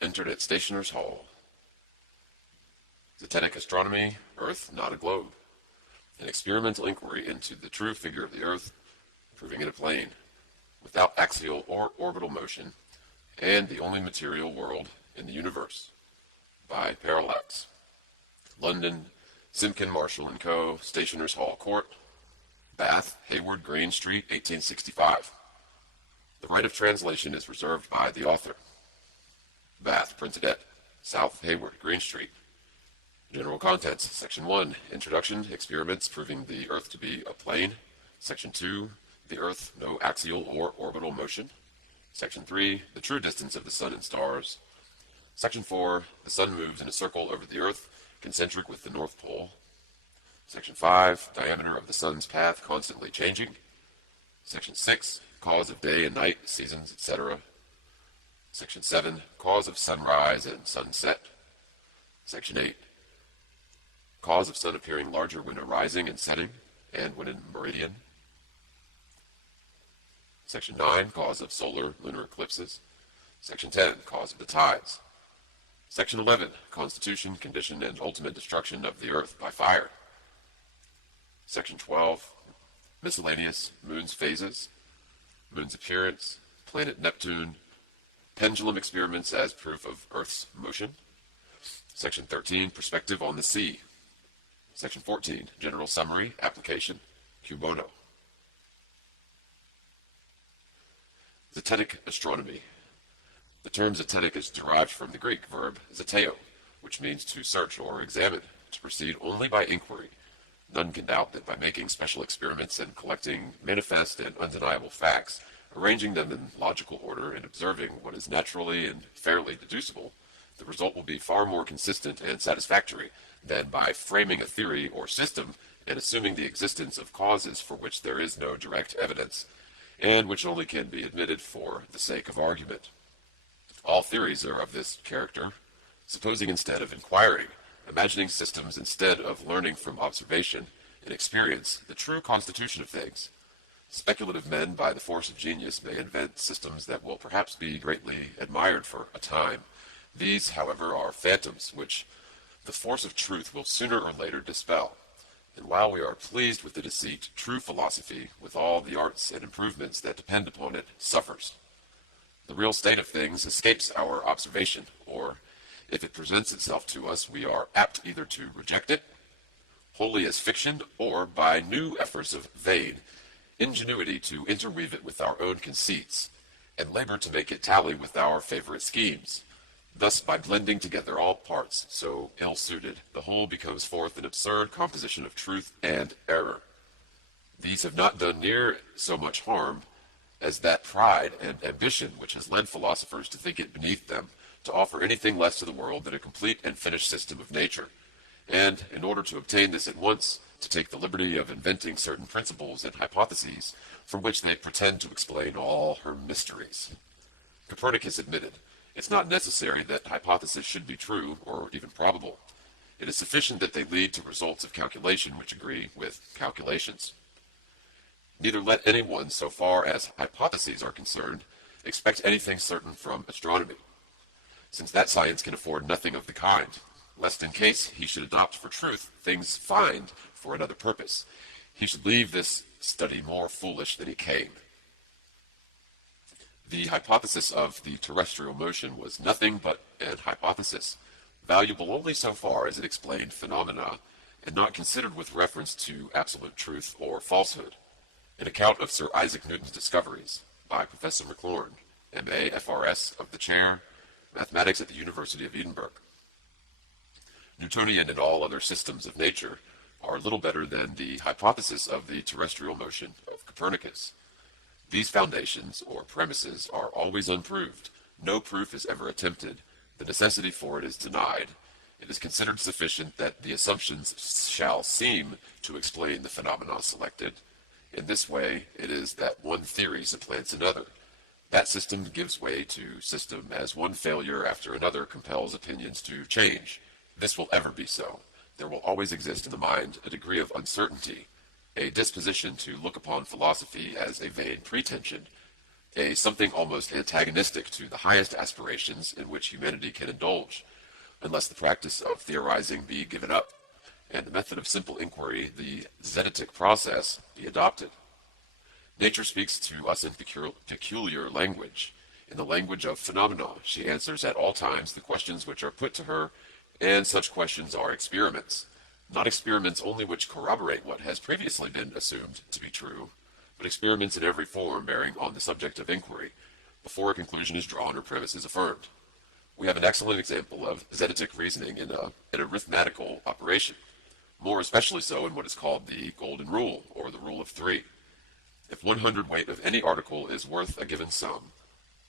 entered at Stationer's Hall. Zetetic Astronomy, Earth, not a globe. An experimental inquiry into the true figure of the Earth, proving it a plane, without axial or orbital motion, and the only material world in the universe. By Parallax. London, Simkin Marshall & Co., Stationer's Hall Court, Bath, Hayward Green Street, 1865. The right of translation is reserved by the author. Bath, printed at South Hayward Green Street. General contents. Section 1, Introduction, experiments proving the Earth to be a plane. Section 2, the Earth, no axial or orbital motion. Section 3, the true distance of the Sun and stars. Section 4, the Sun moves in a circle over the Earth, concentric with the North Pole. Section 5, diameter of the Sun's path constantly changing. Section 6, cause of day and night, seasons, etc. Section 7, cause of sunrise and sunset. Section 8, cause of sun appearing larger when arising and setting, and when in meridian. Section 9, cause of solar lunar eclipses. Section 10, cause of the tides. Section 11, constitution, condition, and ultimate destruction of the Earth by fire. Section 12, miscellaneous, moon's phases, moon's appearance, planet Neptune, pendulum experiments as proof of Earth's motion. Section 13, perspective on the sea. Section 14, general summary, application, cui bono. Zetetic Astronomy. The term zetetic is derived from the Greek verb zeteo, which means to search or examine, to proceed only by inquiry. None can doubt that by making special experiments and collecting manifest and undeniable facts, arranging them in logical order and observing what is naturally and fairly deducible, the result will be far more consistent and satisfactory than by framing a theory or system and assuming the existence of causes for which there is no direct evidence, and which only can be admitted for the sake of argument. All theories are of this character, supposing instead of inquiring, imagining systems instead of learning from observation and experience the true constitution of things. Speculative men, by the force of genius, may invent systems that will perhaps be greatly admired for a time. These, however, are phantoms which the force of truth will sooner or later dispel. And while we are pleased with the deceit, true philosophy, with all the arts and improvements that depend upon it, suffers. The real state of things escapes our observation, or, if it presents itself to us, we are apt either to reject it, wholly as fiction, or, by new efforts of vain ingenuity, to interweave it with our own conceits, and labor to make it tally with our favorite schemes. Thus, by blending together all parts so ill-suited, the whole becomes forth an absurd composition of truth and error. These have not done near so much harm as that pride and ambition which has led philosophers to think it beneath them to offer anything less to the world than a complete and finished system of nature, and, in order to obtain this at once, to take the liberty of inventing certain principles and hypotheses from which they pretend to explain all her mysteries. Copernicus admitted, "It's not necessary that hypotheses should be true or even probable. It is sufficient that they lead to results of calculation which agree with calculations." Neither let anyone, so far as hypotheses are concerned, expect anything certain from astronomy, since that science can afford nothing of the kind, lest in case he should adopt for truth things find for another purpose, he should leave this study more foolish than he came. The hypothesis of the terrestrial motion was nothing but an hypothesis, valuable only so far as it explained phenomena, and not considered with reference to absolute truth or falsehood. An account of Sir Isaac Newton's discoveries, by Professor Maclaurin, M.A., F.R.S., of the Chair, Mathematics at the University of Edinburgh. Newtonian and all other systems of nature are little better than the hypothesis of the terrestrial motion of Copernicus. These foundations, or premises, are always unproved. No proof is ever attempted. The necessity for it is denied. It is considered sufficient that the assumptions shall seem to explain the phenomena selected. In this way, it is that one theory supplants another. That system gives way to system as one failure after another compels opinions to change. This will ever be so. There will always exist in the mind a degree of uncertainty, a disposition to look upon philosophy as a vain pretension, a something almost antagonistic to the highest aspirations in which humanity can indulge, unless the practice of theorizing be given up, and the method of simple inquiry, the Zetetic process, be adopted. Nature speaks to us in peculiar language. In the language of phenomena, she answers at all times the questions which are put to her, and such questions are experiments. Not experiments only which corroborate what has previously been assumed to be true, but experiments in every form bearing on the subject of inquiry, before a conclusion is drawn or premise is affirmed. We have an excellent example of Zetetic reasoning in an arithmetical operation, more especially so in what is called the golden rule, or the rule of three. If 100 weight of any article is worth a given sum,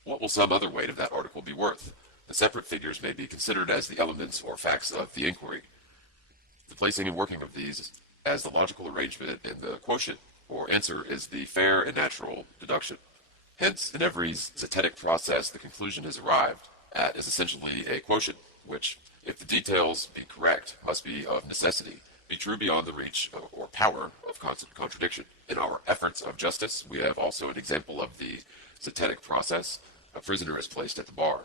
what will some other weight of that article be worth? The separate figures may be considered as the elements or facts of the inquiry. The placing and working of these as the logical arrangement in the quotient or answer is the fair and natural deduction. Hence, in every Zetetic process, the conclusion is arrived at is essentially a quotient, which, if the details be correct, must be of necessity be true beyond the reach or power of constant contradiction. In our efforts of justice, we have also an example of the Zetetic process. A prisoner is placed at the bar.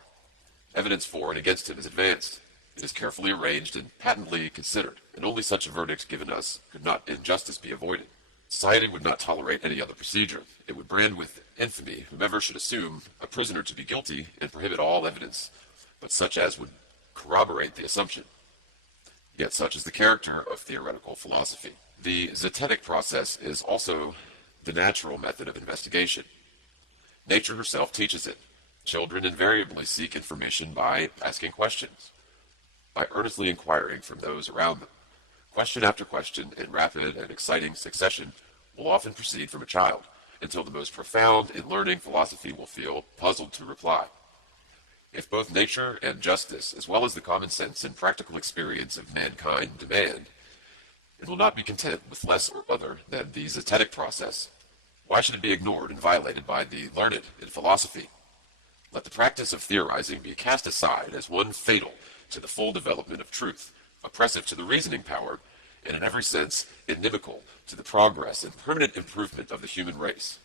Evidence for and against him is advanced. It is carefully arranged and patently considered, and only such a verdict given us could not injustice be avoided. Society would not tolerate any other procedure. It would brand with infamy whomever should assume a prisoner to be guilty and prohibit all evidence, but such as would corroborate the assumption. Yet such is the character of theoretical philosophy. The Zetetic process is also the natural method of investigation. Nature herself teaches it. Children invariably seek information by asking questions, by earnestly inquiring from those around them. Question after question, in rapid and exciting succession, will often proceed from a child, until the most profound in learning philosophy will feel puzzled to reply. If both nature and justice, as well as the common sense and practical experience of mankind demand, it will not be content with less or other than the Zetetic process. Why should it be ignored and violated by the learned in philosophy? Let the practice of theorizing be cast aside as one fatal to the full development of truth, oppressive to the reasoning power, and in every sense inimical to the progress and permanent improvement of the human race.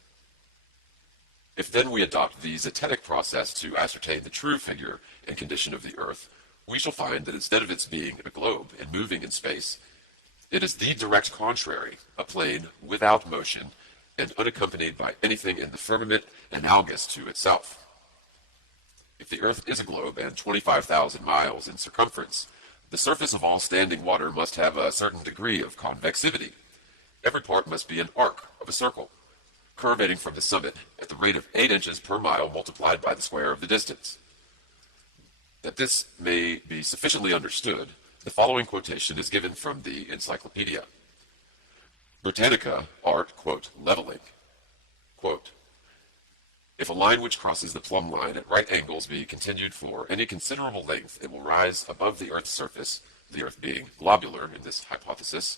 If then we adopt the Zetetic process to ascertain the true figure and condition of the earth, we shall find that instead of its being a globe and moving in space, it is the direct contrary, a plane without motion and unaccompanied by anything in the firmament analogous to itself. If the earth is a globe and 25,000 miles in circumference, the surface of all standing water must have a certain degree of convexivity. Every part must be an arc of a circle, curvating from the summit at the rate of 8 inches per mile multiplied by the square of the distance. That this may be sufficiently understood, the following quotation is given from the Encyclopedia Britannica, art, leveling. Quote, if a line which crosses the plumb line at right angles be continued for any considerable length, it will rise above the earth's surface, the earth being globular in this hypothesis,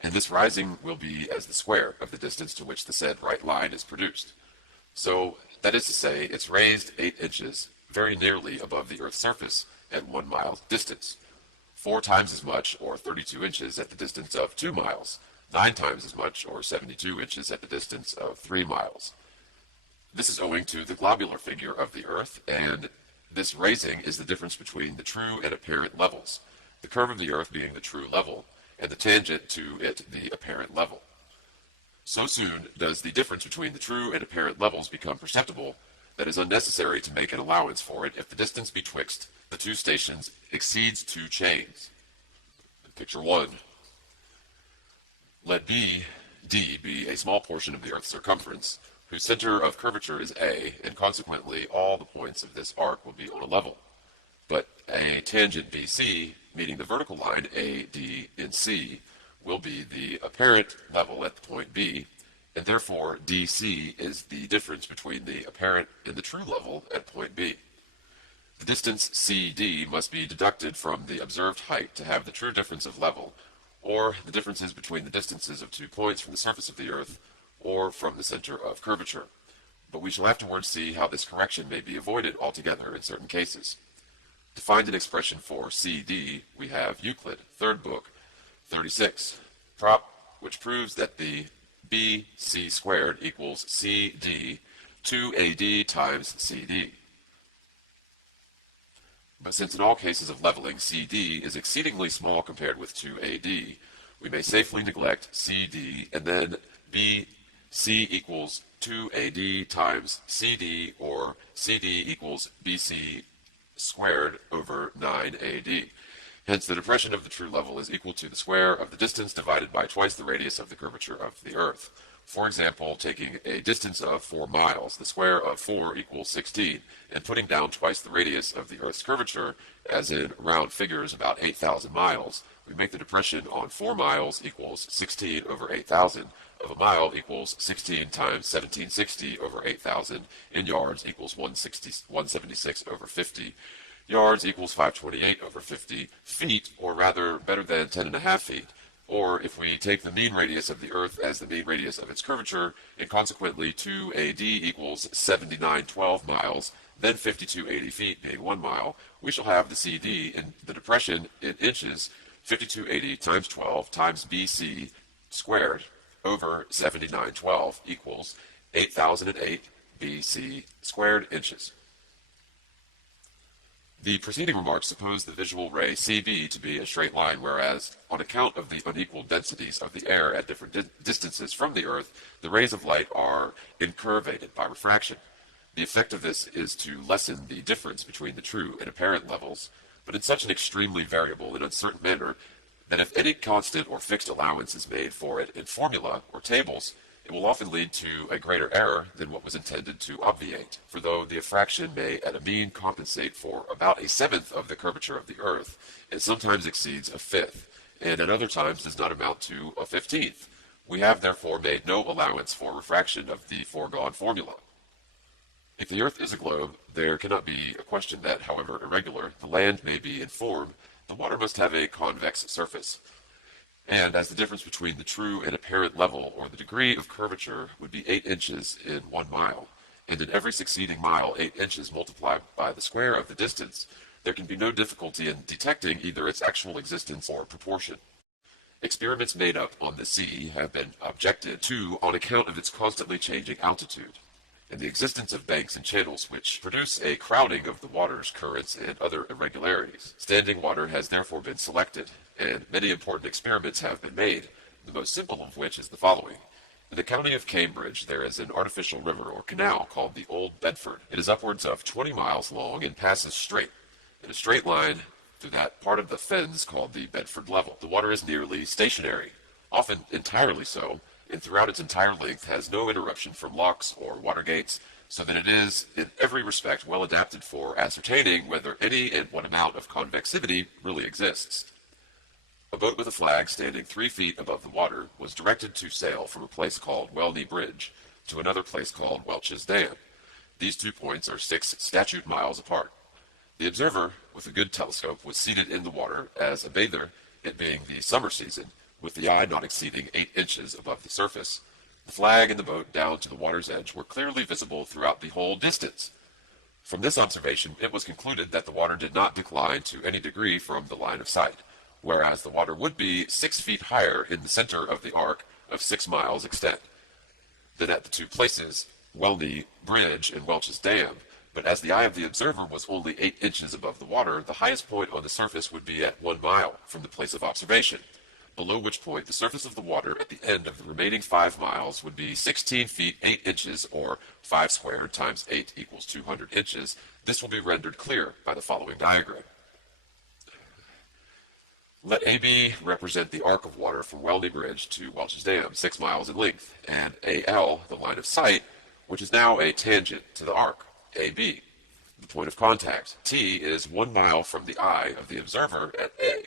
and this rising will be as the square of the distance to which the said right line is produced. So, that is to say, it's raised 8 inches, very nearly above the earth's surface, at 1 mile distance, 4 times as much, or 32 inches, at the distance of 2 miles, 9 times as much, or 72 inches, at the distance of 3 miles. This is owing to the globular figure of the earth, and this raising is the difference between the true and apparent levels, the curve of the earth being the true level, and the tangent to it the apparent level. So soon does the difference between the true and apparent levels become perceptible that it is unnecessary to make an allowance for it if the distance betwixt the two stations exceeds 2 chains. Picture 1. Let D be a small portion of the earth's circumference, whose center of curvature is A, and consequently all the points of this arc will be on a level. But a tangent BC, meeting the vertical line AD in C, will be the apparent level at the point B, and therefore DC is the difference between the apparent and the true level at point B. The distance CD must be deducted from the observed height to have the true difference of level, or the differences between the distances of 2 points from the surface of the earth, or from the center of curvature. But we shall afterwards see how this correction may be avoided altogether in certain cases. To find an expression for CD, we have Euclid, 3rd book, 36, prop, which proves that the BC squared equals CD 2AD times CD. But since in all cases of leveling CD is exceedingly small compared with 2AD, we may safely neglect CD and then BC equals 2AD times CD, or CD equals BC squared over 9AD. Hence, the depression of the true level is equal to the square of the distance divided by twice the radius of the curvature of the Earth. For example, taking a distance of 4 miles, the square of 4 equals 16, and putting down twice the radius of the Earth's curvature, as in round figures about 8,000 miles, we make the depression on 4 miles equals 16 over 8,000, of a mile equals 16 times 1760 over 8,000, and yards equals 176 over 50. Yards equals 528 over 50, feet, or rather better than 10.5 feet. Or if we take the mean radius of the Earth as the mean radius of its curvature, and consequently 2AD equals 7912 miles, then 5280 feet being 1 mile, we shall have the CD in the depression in inches, 5280 times 12 times BC squared over 7912 equals 8008 BC squared inches. The preceding remarks suppose the visual ray CB to be a straight line, whereas, on account of the unequal densities of the air at different distances from the Earth, the rays of light are incurvated by refraction. The effect of this is to lessen the difference between the true and apparent levels, but in such an extremely variable and uncertain manner that if any constant or fixed allowance is made for it in formula or tables, it will often lead to a greater error than what was intended to obviate. For though the effraction may at a mean compensate for about 1/7 of the curvature of the Earth, it sometimes exceeds 1/5, and at other times does not amount to 1/15. We have therefore made no allowance for refraction of the foregone formula. If the Earth is a globe, there cannot be a question that, however irregular the land may be in form, the water must have a convex surface. And as the difference between the true and apparent level, or the degree of curvature, would be 8 inches in 1 mile, and in every succeeding mile 8 inches multiplied by the square of the distance, there can be no difficulty in detecting either its actual existence or proportion. Experiments made up on the sea have been objected to on account of its constantly changing altitude, and the existence of banks and channels which produce a crowding of the water's currents and other irregularities. Standing water has therefore been selected, and many important experiments have been made, the most simple of which is the following. In the county of Cambridge there is an artificial river or canal called the Old Bedford. It is upwards of 20 miles long and passes straight, in a straight line, through that part of the fens called the Bedford Level. The water is nearly stationary, often entirely so, and throughout its entire length has no interruption from locks or water gates, so that it is in every respect well adapted for ascertaining whether any and what amount of convexivity really exists. A boat with a flag standing 3 feet above the water was directed to sail from a place called Welney Bridge to another place called Welch's Dam. These 2 points are 6 statute miles apart. The observer, with a good telescope, was seated in the water as a bather, it being the summer season, with the eye not exceeding 8 inches above the surface. The flag and the boat down to the water's edge were clearly visible throughout the whole distance. From this observation, it was concluded that the water did not decline to any degree from the line of sight, whereas the water would be 6 feet higher in the center of the arc of 6 miles extent than at the 2 places, Welney Bridge and Welch's Dam. But as the eye of the observer was only 8 inches above the water, the highest point on the surface would be at 1 mile from the place of observation, below which point the surface of the water at the end of the remaining 5 miles would be 16 feet 8 inches, or 5 squared times 8 equals 200 inches. This will be rendered clear by the following diagram. Let AB represent the arc of water from Welney Bridge to Welch's Dam, 6 miles in length, and AL the line of sight, which is now a tangent to the arc, AB. The point of contact, T, is 1 mile from the eye of the observer at A,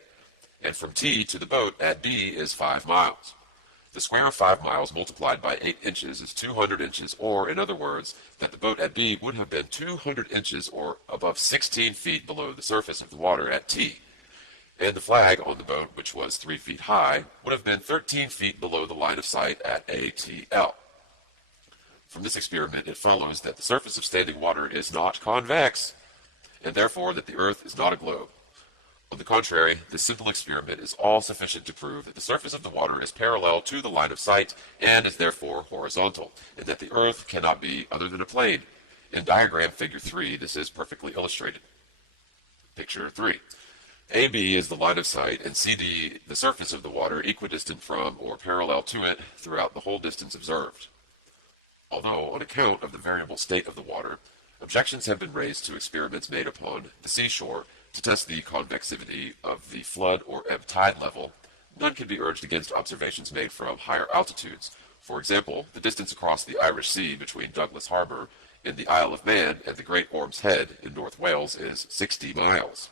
and from T to the boat at B is 5 miles. The square of 5 miles multiplied by 8 inches is 200 inches, or, in other words, that the boat at B would have been 200 inches, or above 16 feet below the surface of the water at T. And the flag on the boat, which was 3 feet high, would have been 13 feet below the line of sight at ATL. From this experiment, it follows that the surface of standing water is not convex, and therefore that the Earth is not a globe. On the contrary, this simple experiment is all sufficient to prove that the surface of the water is parallel to the line of sight and is therefore horizontal, and that the earth cannot be other than a plane. In diagram figure 3, this is perfectly illustrated. Picture 3. AB is the line of sight and CD the surface of the water equidistant from or parallel to it throughout the whole distance observed. Although, on account of the variable state of the water, objections have been raised to experiments made upon the seashore to test the convexivity of the flood or ebb tide level, none can be urged against observations made from higher altitudes. For example, the distance across the Irish Sea between Douglas Harbor in the Isle of Man and the Great Orme's Head in North Wales is 60 miles.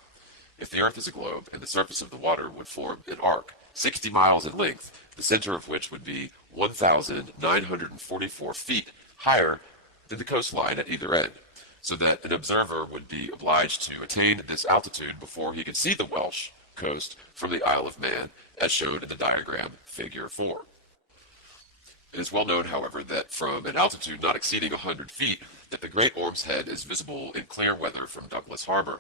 If the Earth is a globe and the surface of the water would form an arc 60 miles in length, the center of which would be 1,944 feet higher than the coastline at either end, so that an observer would be obliged to attain this altitude before he could see the Welsh coast from the Isle of Man, as shown in the diagram figure 4. It is well known, however, that from an altitude not exceeding 100 feet, that the Great Orme's Head is visible in clear weather from Douglas Harbor.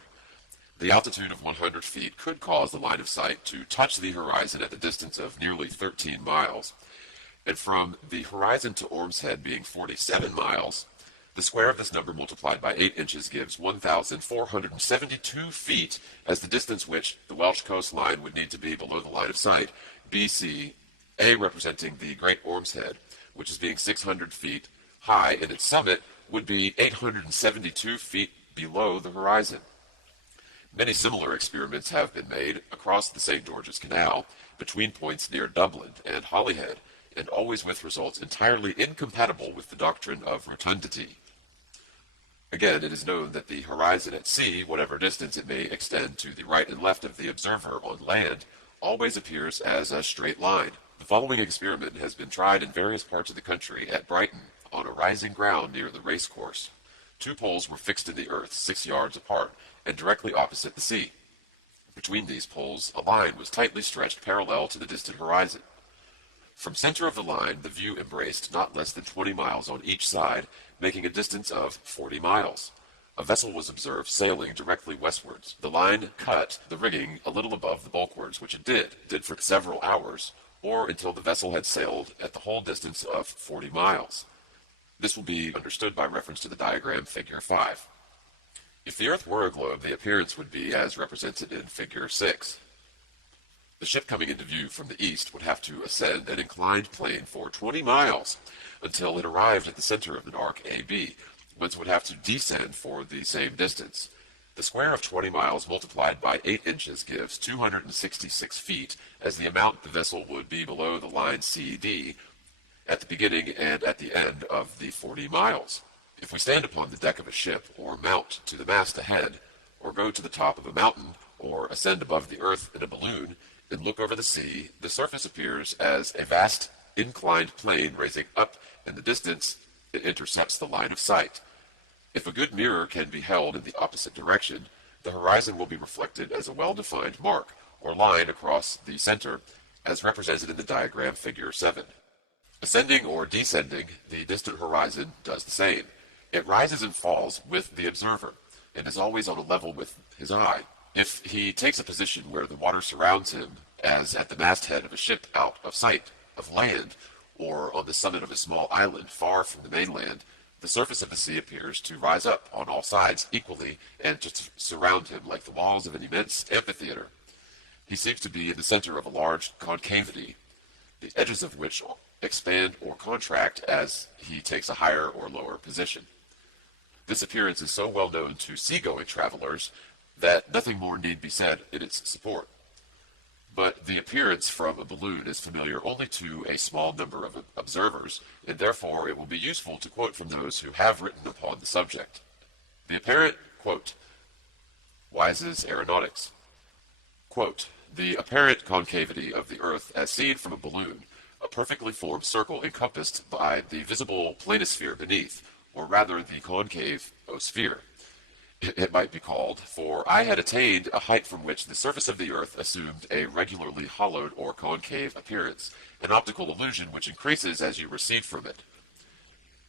The altitude of 100 feet could cause the line of sight to touch the horizon at the distance of nearly 13 miles, and from the horizon to Orme's Head being 47 miles, the square of this number multiplied by 8 inches gives 1,472 feet as the distance which the Welsh coastline would need to be below the line of sight, BC, A representing the Great Orme's Head, which is being 600 feet high, and its summit would be 872 feet below the horizon. Many similar experiments have been made across the St. George's Canal, between points near Dublin and Holyhead, and always with results entirely incompatible with the doctrine of rotundity. Again, it is known that the horizon at sea, whatever distance it may extend to the right and left of the observer on land, always appears as a straight line. The following experiment has been tried in various parts of the country at Brighton, on a rising ground near the race course. 2 poles were fixed in the earth 6 yards apart and directly opposite the sea. Between these poles, a line was tightly stretched parallel to the distant horizon. From center of the line, the view embraced not less than 20 miles on each side, making a distance of 40 miles. A vessel was observed sailing directly westwards. The line cut the rigging a little above the bulwarks, which it did for several hours, or until the vessel had sailed at the whole distance of 40 miles. This will be understood by reference to the diagram figure 5. If the Earth were a globe, the appearance would be as represented in figure 6. The ship coming into view from the east would have to ascend an inclined plane for 20 miles until it arrived at the center of an arc AB, whence it would have to descend for the same distance. The square of 20 miles multiplied by 8 inches gives 266 feet, as the amount the vessel would be below the line CD at the beginning and at the end of the 40 miles. If we stand upon the deck of a ship, or mount to the mast ahead, or go to the top of a mountain, or ascend above the earth in a balloon, and look over the sea, the surface appears as a vast inclined plane raising up in the distance it intercepts the line of sight. If a good mirror can be held in the opposite direction, the horizon will be reflected as a well-defined mark, or line across the center, as represented in the diagram figure 7. Ascending or descending, the distant horizon does the same. It rises and falls with the observer, and is always on a level with his eye. If he takes a position where the water surrounds him, as at the masthead of a ship out of sight of land, or on the summit of a small island far from the mainland, the surface of the sea appears to rise up on all sides equally and to surround him like the walls of an immense amphitheater. He seems to be in the center of a large concavity, the edges of which expand or contract as he takes a higher or lower position. This appearance is so well known to seagoing travelers that nothing more need be said in its support. But the appearance from a balloon is familiar only to a small number of observers, and therefore it will be useful to quote from those who have written upon the subject. The apparent, quote, Wise's Aeronautics, quote, the apparent concavity of the earth as seen from a balloon, a perfectly formed circle encompassed by the visible planisphere beneath, or rather the concave sphere, it might be called, for I had attained a height from which the surface of the earth assumed a regularly hollowed or concave appearance, an optical illusion which increases as you recede from it.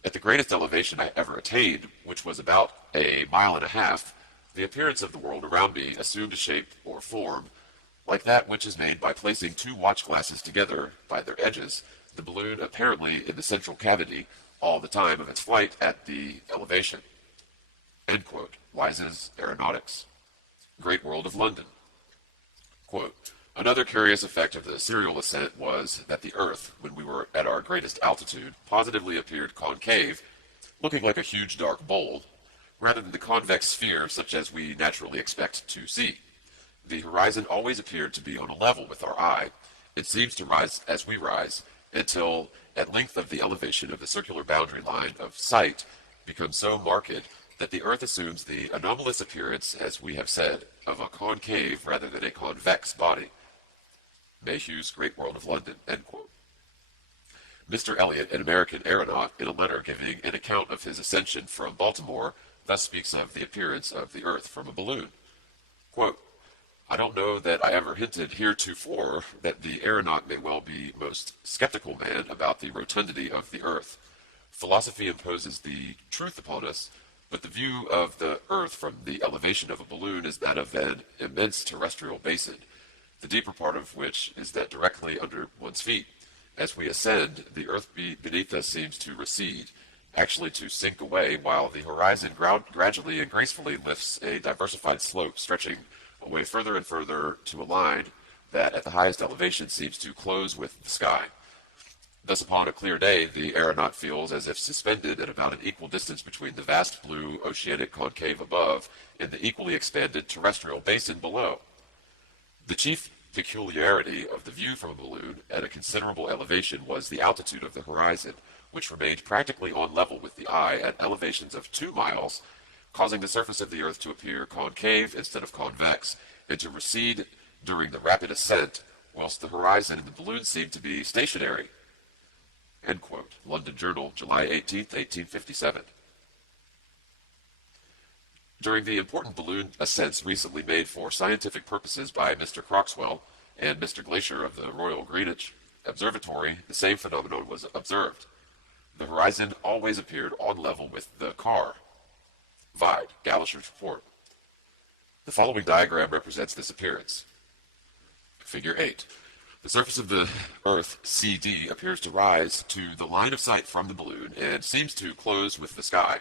At the greatest elevation I ever attained, which was about 1.5 miles, The appearance of the world around me assumed a shape or form, like that which is made by placing two watch glasses together by their edges, the balloon apparently in the central cavity all the time of its flight at the elevation. End quote. Wise's Aeronautics. Great World of London. Quote, another curious effect of the serial ascent was that the Earth, when we were at our greatest altitude, positively appeared concave, looking like a huge dark bowl, rather than the convex sphere such as we naturally expect to see. The horizon always appeared to be on a level with our eye. It seems to rise as we rise, until at length of the elevation of the circular boundary line of sight becomes so marked that the Earth assumes the anomalous appearance, as we have said, of a concave rather than a convex body. Mayhew's Great World of London, end quote. Mr. Elliot, an American aeronaut, in a letter giving an account of his ascension from Baltimore, thus speaks of the appearance of the Earth from a balloon. Quote, I don't know that I ever hinted heretofore that the aeronaut may well be most skeptical man about the rotundity of the Earth. Philosophy imposes the truth upon us, but the view of the Earth from the elevation of a balloon is that of an immense terrestrial basin, the deeper part of which is that directly under one's feet. As we ascend, the Earth beneath us seems to recede, actually to sink away, while the horizon gradually and gracefully lifts a diversified slope stretching away further and further to a line that at the highest elevation seems to close with the sky. Thus, upon a clear day, the aeronaut feels as if suspended at about an equal distance between the vast blue oceanic concave above and the equally expanded terrestrial basin below. The chief peculiarity of the view from a balloon at a considerable elevation was the altitude of the horizon, which remained practically on level with the eye at elevations of 2 miles, causing the surface of the Earth to appear concave instead of convex, and to recede during the rapid ascent, whilst the horizon and the balloon seemed to be stationary. End quote. London Journal, July 18, 1857. During the important balloon ascents recently made for scientific purposes by Mr. Croxwell and Mr. Glacier of the Royal Greenwich Observatory, the same phenomenon was observed. The horizon always appeared on level with the car. Vide, Gallisher's report. The following diagram represents this appearance. Figure 8. The surface of the Earth, CD, appears to rise to the line of sight from the balloon and seems to close with the sky.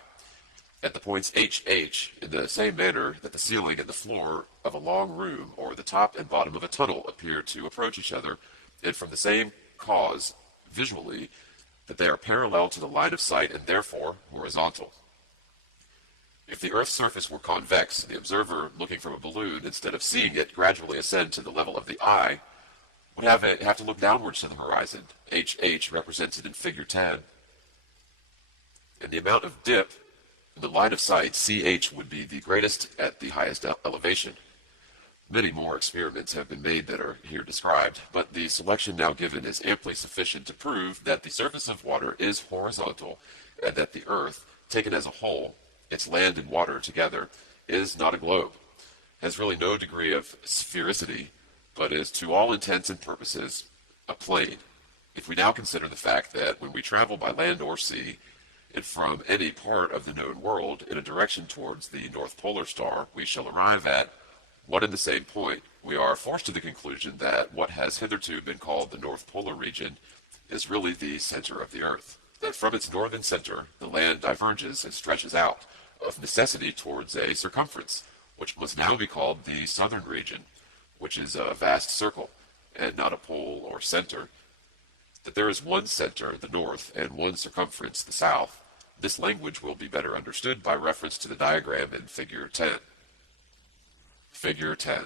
At the points HH, in the same manner that the ceiling and the floor of a long room or the top and bottom of a tunnel appear to approach each other, and from the same cause, visually, that they are parallel to the line of sight and therefore horizontal. If the Earth's surface were convex, the observer looking from a balloon, instead of seeing it gradually ascend to the level of the eye, would have to look downwards to the horizon, HH represented in figure 10. And the amount of dip in the line of sight, CH, would be the greatest at the highest elevation. Many more experiments have been made that are here described, but the selection now given is amply sufficient to prove that the surface of water is horizontal, and that the Earth, taken as a whole, its land and water together, is not a globe, has really no degree of sphericity, but is to all intents and purposes a plane. If we now consider the fact that when we travel by land or sea, and from any part of the known world in a direction towards the North Polar Star, we shall arrive at one and the same point, we are forced to the conclusion that what has hitherto been called the North Polar region is really the center of the Earth. That from its northern center, the land diverges and stretches out, of necessity towards a circumference, which must now be called the southern region, which is a vast circle, and not a pole or center. That there is one center, the north, and one circumference, the south. This language will be better understood by reference to the diagram in Figure 10. Figure 10.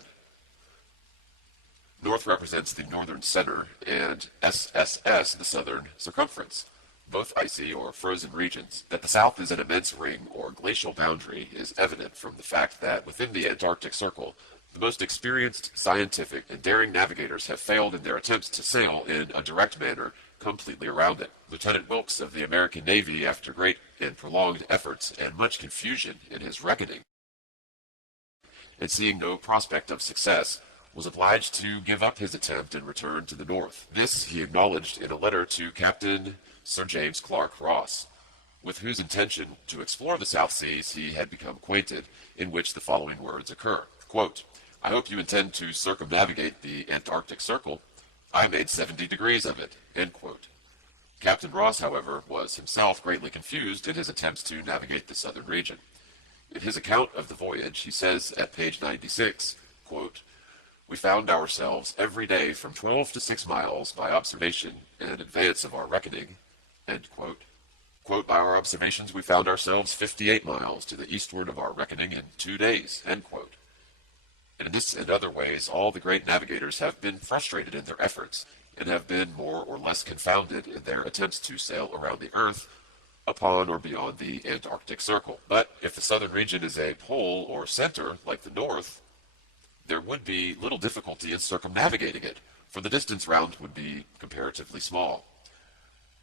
North represents the northern center, and SSS the southern circumference, both icy or frozen regions. That the south is an immense ring or glacial boundary is evident from the fact that within the Antarctic Circle, the most experienced, scientific, and daring navigators have failed in their attempts to sail in a direct manner completely around it. Lieutenant Wilkes of the American Navy, after great and prolonged efforts and much confusion in his reckoning, and seeing no prospect of success, was obliged to give up his attempt and return to the north. This he acknowledged in a letter to Captain Sir James Clark Ross. with whose intention to explore the South Seas he had become acquainted, in which the following words occur. Quote, I hope you intend to circumnavigate the Antarctic Circle. I made 70 degrees of it. End quote. Captain Ross, however, was himself greatly confused in his attempts to navigate the southern region. In his account of the voyage, he says at page 96, quote, we found ourselves every day from 12 to 6 miles by observation in advance of our reckoning. End quote. Quote, by our observations we found ourselves 58 miles to the eastward of our reckoning in 2 days. End quote. And in this and other ways, all the great navigators have been frustrated in their efforts, and have been more or less confounded in their attempts to sail around the earth, upon or beyond the Antarctic Circle. But if the southern region is a pole or center, like the north, there would be little difficulty in circumnavigating it, for the distance round would be comparatively small.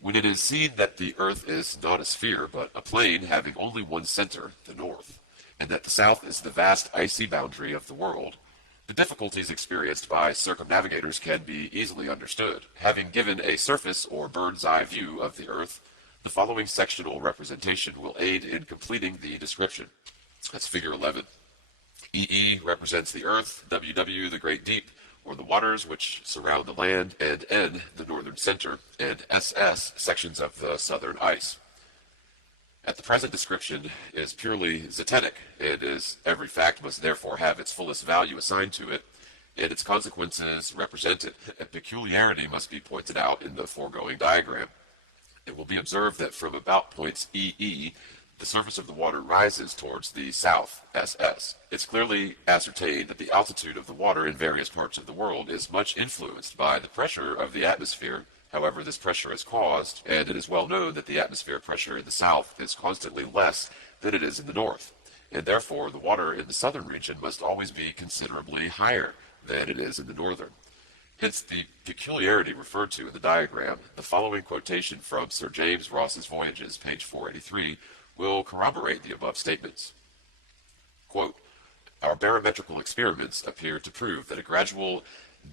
When it is seen that the earth is not a sphere, but a plane having only one center, the north, and that the south is the vast icy boundary of the world, the difficulties experienced by circumnavigators can be easily understood. Having given a surface or bird's eye view of the earth, the following sectional representation will aid in completing the description. That's figure 11. EE represents the earth, WW the great deep, or the waters which surround the land, and N the northern center, and SS sections of the southern ice. At the present description is purely zetetic, and every fact must therefore have its fullest value assigned to it, and its consequences represented. A peculiarity must be pointed out in the foregoing diagram. It will be observed that from about points EE, the surface of the water rises towards the south, SS. It's clearly ascertained that the altitude of the water in various parts of the world is much influenced by the pressure of the atmosphere. However, this pressure is caused, and it is well known that the atmospheric pressure in the south is constantly less than it is in the north, and therefore the water in the southern region must always be considerably higher than it is in the northern. Hence the peculiarity referred to in the diagram. The following quotation from Sir James Ross's Voyages, page 483, will corroborate the above statements. Quote, our barometrical experiments appear to prove that a gradual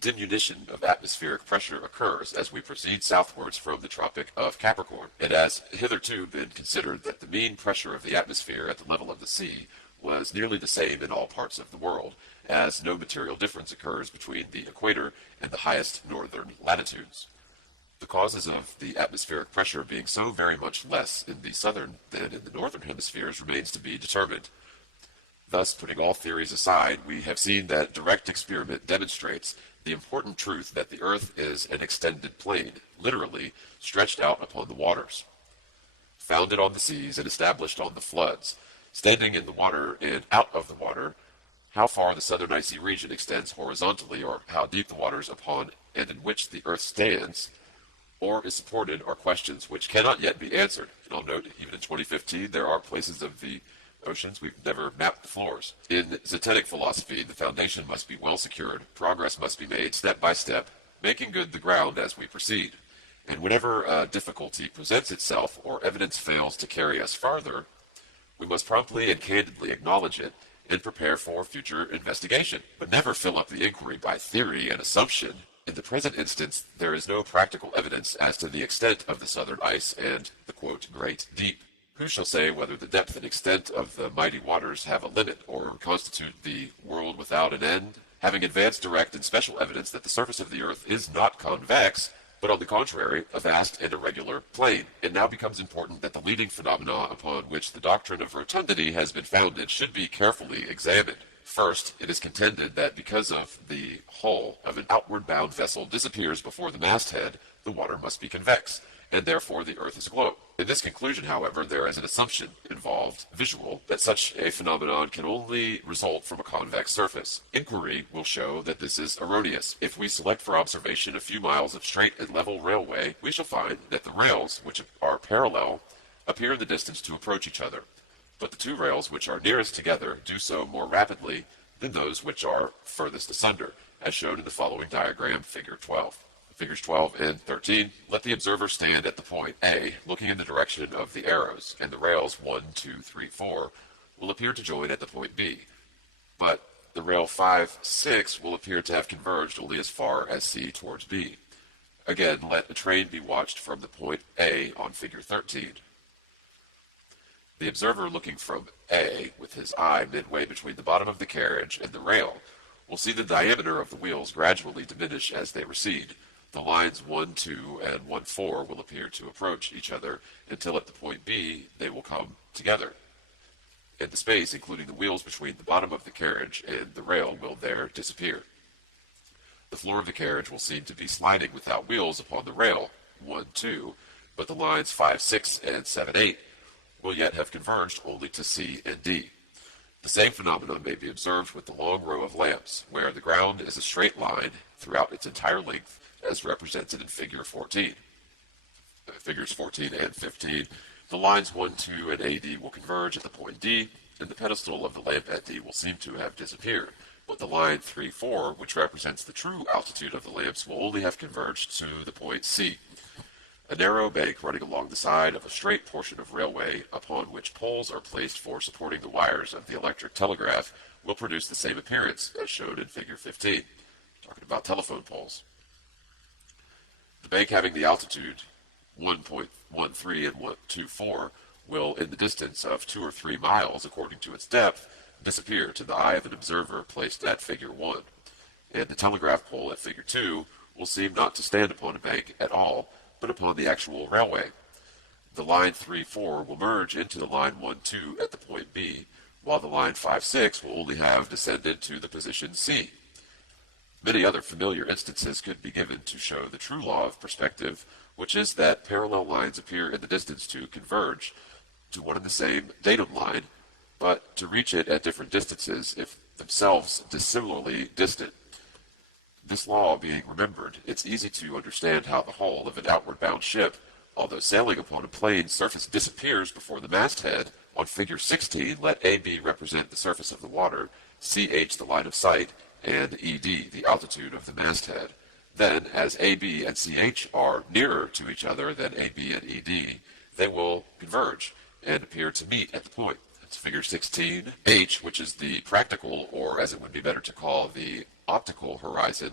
diminution of atmospheric pressure occurs as we proceed southwards from the Tropic of Capricorn. It has hitherto been considered that the mean pressure of the atmosphere at the level of the sea was nearly the same in all parts of the world, as no material difference occurs between the equator and the highest northern latitudes. The causes of the atmospheric pressure being so very much less in the southern than in the northern hemispheres remains to be determined. Thus, putting all theories aside, we have seen that direct experiment demonstrates the important truth that the earth is an extended plain, literally stretched out upon the waters, founded on the seas and established on the floods, standing in the water and out of the water. How far the southern icy region extends horizontally, or how deep the waters upon and in which the earth stands or is supported, are questions which cannot yet be answered. And I'll note, even in 2015, there are places of the oceans we've never mapped the floors. In Zetetic philosophy, the foundation must be well secured, progress must be made step by step, making good the ground as we proceed. And whenever a difficulty presents itself or evidence fails to carry us farther, we must promptly and candidly acknowledge it and prepare for future investigation, but never fill up the inquiry by theory and assumption. In the present instance, there is no practical evidence as to the extent of the southern ice and the, quote, great deep. Who shall say whether the depth and extent of the mighty waters have a limit, or constitute the world without an end? Having advanced direct and special evidence that the surface of the earth is not convex, but on the contrary, a vast and irregular plane, it now becomes important that the leading phenomena upon which the doctrine of rotundity has been founded should be carefully examined. First, it is contended that because of the hull of an outward-bound vessel disappears before the masthead, the water must be convex, and therefore the earth is a globe. In this conclusion, however, there is an assumption involved, visual, that such a phenomenon can only result from a convex surface. Inquiry will show that this is erroneous. If we select for observation a few miles of straight and level railway, we shall find that the rails, which are parallel, appear in the distance to approach each other. But the two rails which are nearest together do so more rapidly than those which are furthest asunder, as shown in the following diagram, figure 12. Figures 12 and 13, let the observer stand at the point A, looking in the direction of the arrows, and the rails 1, 2, 3, 4 will appear to join at the point B. But the rail 5, 6 will appear to have converged only as far as C towards B. Again, let a train be watched from the point A on figure 13. The observer looking from A with his eye midway between the bottom of the carriage and the rail will see the diameter of the wheels gradually diminish as they recede. The lines 1, 2, and 1, 4 will appear to approach each other until at the point B they will come together, and the space, including the wheels between the bottom of the carriage and the rail, will there disappear. The floor of the carriage will seem to be sliding without wheels upon the rail, 1, 2, but the lines 5, 6, and 7, 8 will yet have converged only to C and D. The same phenomenon may be observed with the long row of lamps, where the ground is a straight line throughout its entire length, as represented in Figure 14. Figures 14 and 15, the lines 1, 2, and AD will converge at the point D, and the pedestal of the lamp at D will seem to have disappeared, but the line 3, 4, which represents the true altitude of the lamps, will only have converged to the point C. A narrow bank running along the side of a straight portion of railway, upon which poles are placed for supporting the wires of the electric telegraph, will produce the same appearance as shown in Figure 15, talking about telephone poles. The bank having the altitude 1.13 and 1.24 will, in the distance of 2 or 3 miles according to its depth, disappear to the eye of an observer placed at Figure 1, and the telegraph pole at Figure 2 will seem not to stand upon a bank at all, but upon the actual railway. The line 3, 4 will merge into the line 1, 2 at the point B, while the line 5, 6 will only have descended to the position C. Many other familiar instances could be given to show the true law of perspective, which is that parallel lines appear in the distance to converge to one and the same datum line, but to reach it at different distances if themselves dissimilarly distant. This law being remembered, it's easy to understand how the hull of an outward-bound ship, although sailing upon a plane surface, disappears before the masthead. On Figure 16, let AB represent the surface of the water, CH the line of sight, and ED the altitude of the masthead. Then, as AB and CH are nearer to each other than AB and ED, they will converge and appear to meet at the point. That's Figure 16. H, which is the practical, or as it would be better to call, the optical horizon,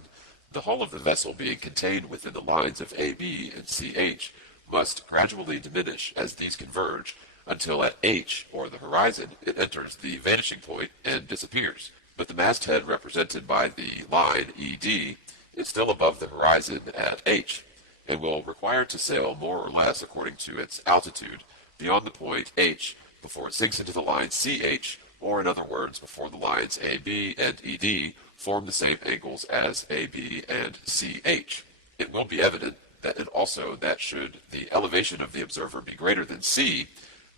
the hull of the vessel being contained within the lines of AB and CH, must gradually diminish as these converge until at H, or the horizon, it enters the vanishing point and disappears. But the masthead represented by the line ED is still above the horizon at H, and will require to sail more or less according to its altitude beyond the point H before it sinks into the line CH, or in other words, before the lines AB and ED form the same angles as AB and CH. It will be evident that also that should the elevation of the observer be greater than C,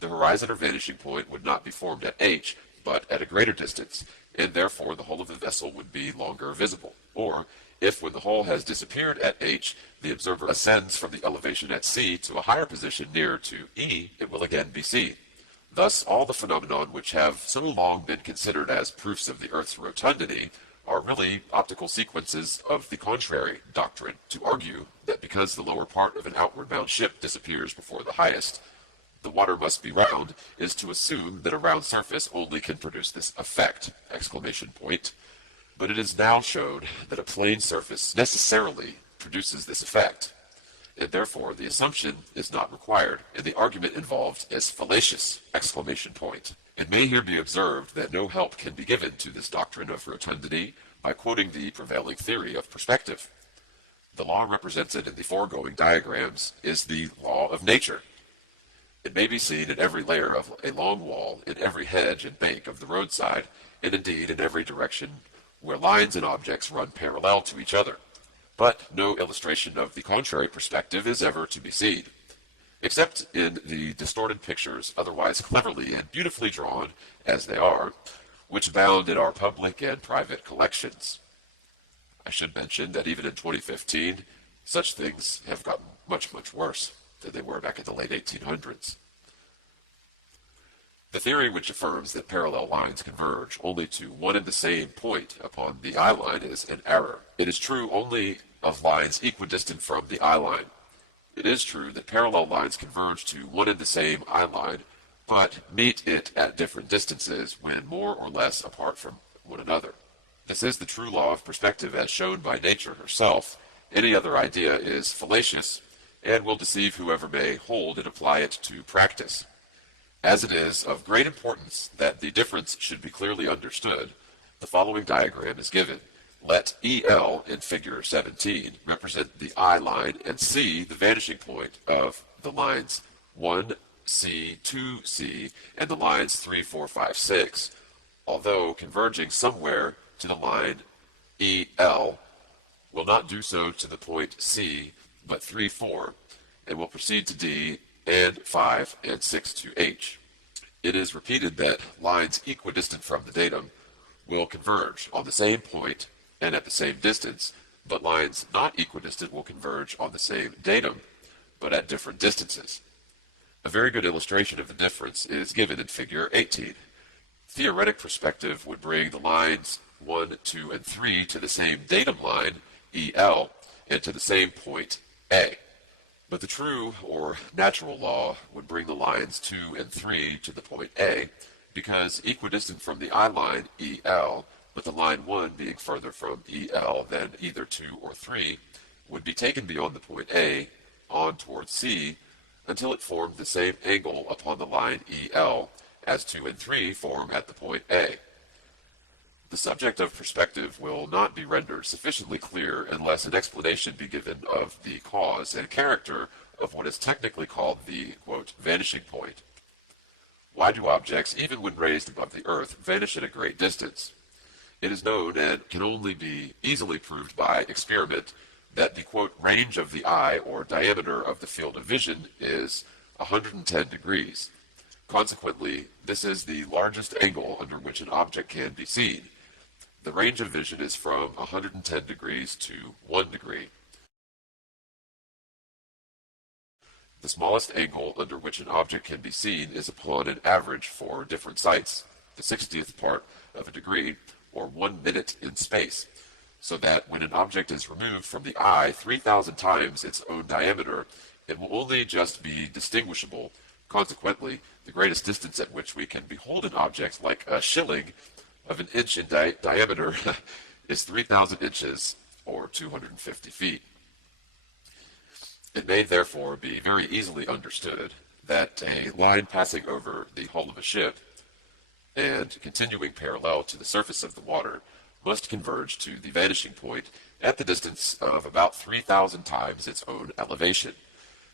the horizon or vanishing point would not be formed at H, but at a greater distance, and therefore the hull of the vessel would be longer visible. Or, if when the hull has disappeared at H, the observer ascends from the elevation at C to a higher position nearer to E, it will again be seen. Thus, all the phenomena which have so long been considered as proofs of the Earth's rotundity are really optical sequences of the contrary doctrine, to argue that because the lower part of an outward-bound ship disappears before the highest, the water must be round, is to assume that a round surface only can produce this effect! But it is now showed that a plane surface necessarily produces this effect, and therefore the assumption is not required, and the argument involved is fallacious! It may here be observed that no help can be given to this doctrine of rotundity by quoting the prevailing theory of perspective. The law represented in the foregoing diagrams is the law of nature. It may be seen in every layer of a long wall, in every hedge and bank of the roadside, and indeed in every direction where lines and objects run parallel to each other. But no illustration of the contrary perspective is ever to be seen, except in the distorted pictures, otherwise cleverly and beautifully drawn as they are, which abound in our public and private collections. I should mention that even in 2015, such things have gotten much, much worse than they were back in the late 1800s. The theory which affirms that parallel lines converge only to one and the same point upon the eye line is an error. It is true only of lines equidistant from the eye line. It is true that parallel lines converge to one and the same eye line, but meet it at different distances when more or less apart from one another. This is the true law of perspective as shown by nature herself. Any other idea is fallacious, and will deceive whoever may hold and apply it to practice. As it is of great importance that the difference should be clearly understood, the following diagram is given. Let EL in figure 17 represent the I line and C the vanishing point of the lines 1C, 2C, and the lines 3, 4, 5, 6, although converging somewhere to the line EL, will not do so to the point C, but 3, 4, and will proceed to D and 5 and 6 to H. It is repeated that lines equidistant from the datum will converge on the same point and at the same distance, but lines not equidistant will converge on the same datum, but at different distances. A very good illustration of the difference is given in figure 18. Theoretic perspective would bring the lines 1, 2, and 3 to the same datum line, EL, and to the same point, A. But the true or natural law would bring the lines 2 and 3 to the point A, because equidistant from the I line, EL, but the line 1 being further from EL than either 2 or 3, would be taken beyond the point A, on towards C, until it formed the same angle upon the line EL as 2 and 3 form at the point A. The subject of perspective will not be rendered sufficiently clear unless an explanation be given of the cause and character of what is technically called the, quote, vanishing point. Why do objects, even when raised above the earth, vanish at a great distance? It is known, and can only be easily proved by experiment, that the, quote, range of the eye, or diameter of the field of vision, is 110 degrees. Consequently, this is the largest angle under which an object can be seen. The range of vision is from 110 degrees to 1 degree. The smallest angle under which an object can be seen is upon an average for different sites, the 60th part of a degree, or 1 minute in space, so that when an object is removed from the eye 3,000 times its own diameter, it will only just be distinguishable. Consequently, the greatest distance at which we can behold an object like a shilling of an inch in diameter is 3,000 inches, or 250 feet. It may therefore be very easily understood that a line passing over the hull of a ship and continuing parallel to the surface of the water must converge to the vanishing point at the distance of about 3,000 times its own elevation.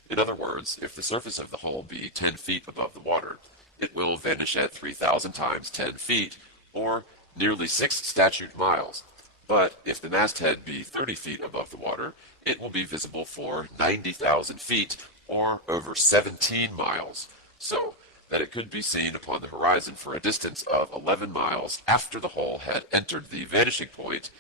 In other words, if the surface of the hull be 10 feet above the water, it will vanish at 3,000 times 10 feet, or nearly 6 statute miles. But if the masthead be 30 feet above the water, it will be visible for 90,000 feet, or over 17 miles, so that it could be seen upon the horizon for a distance of 11 miles after the hull had entered the vanishing point,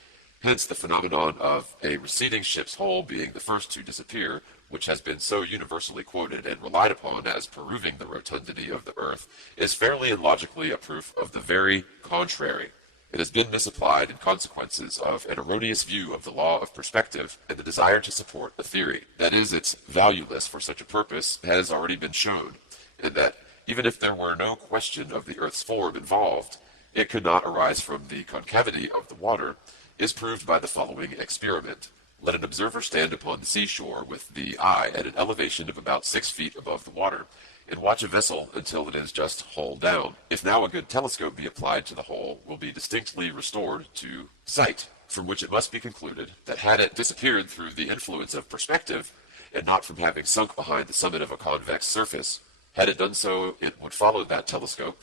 hence the phenomenon of a receding ship's hull being the first to disappear, which has been so universally quoted and relied upon as proving the rotundity of the earth, is fairly and logically a proof of the very contrary. It has been misapplied in consequences of an erroneous view of the law of perspective and the desire to support a theory. That is, its valueless for such a purpose has already been shown, and that even if there were no question of the earth's form involved, it could not arise from the concavity of the water, is proved by the following experiment. Let an observer stand upon the seashore with the eye at an elevation of about 6 feet above the water, and watch a vessel until it is just hull down. If now a good telescope be applied to the hull, will be distinctly restored to sight, from which it must be concluded that had it disappeared through the influence of perspective, and not from having sunk behind the summit of a convex surface, had it done so, it would follow that telescope,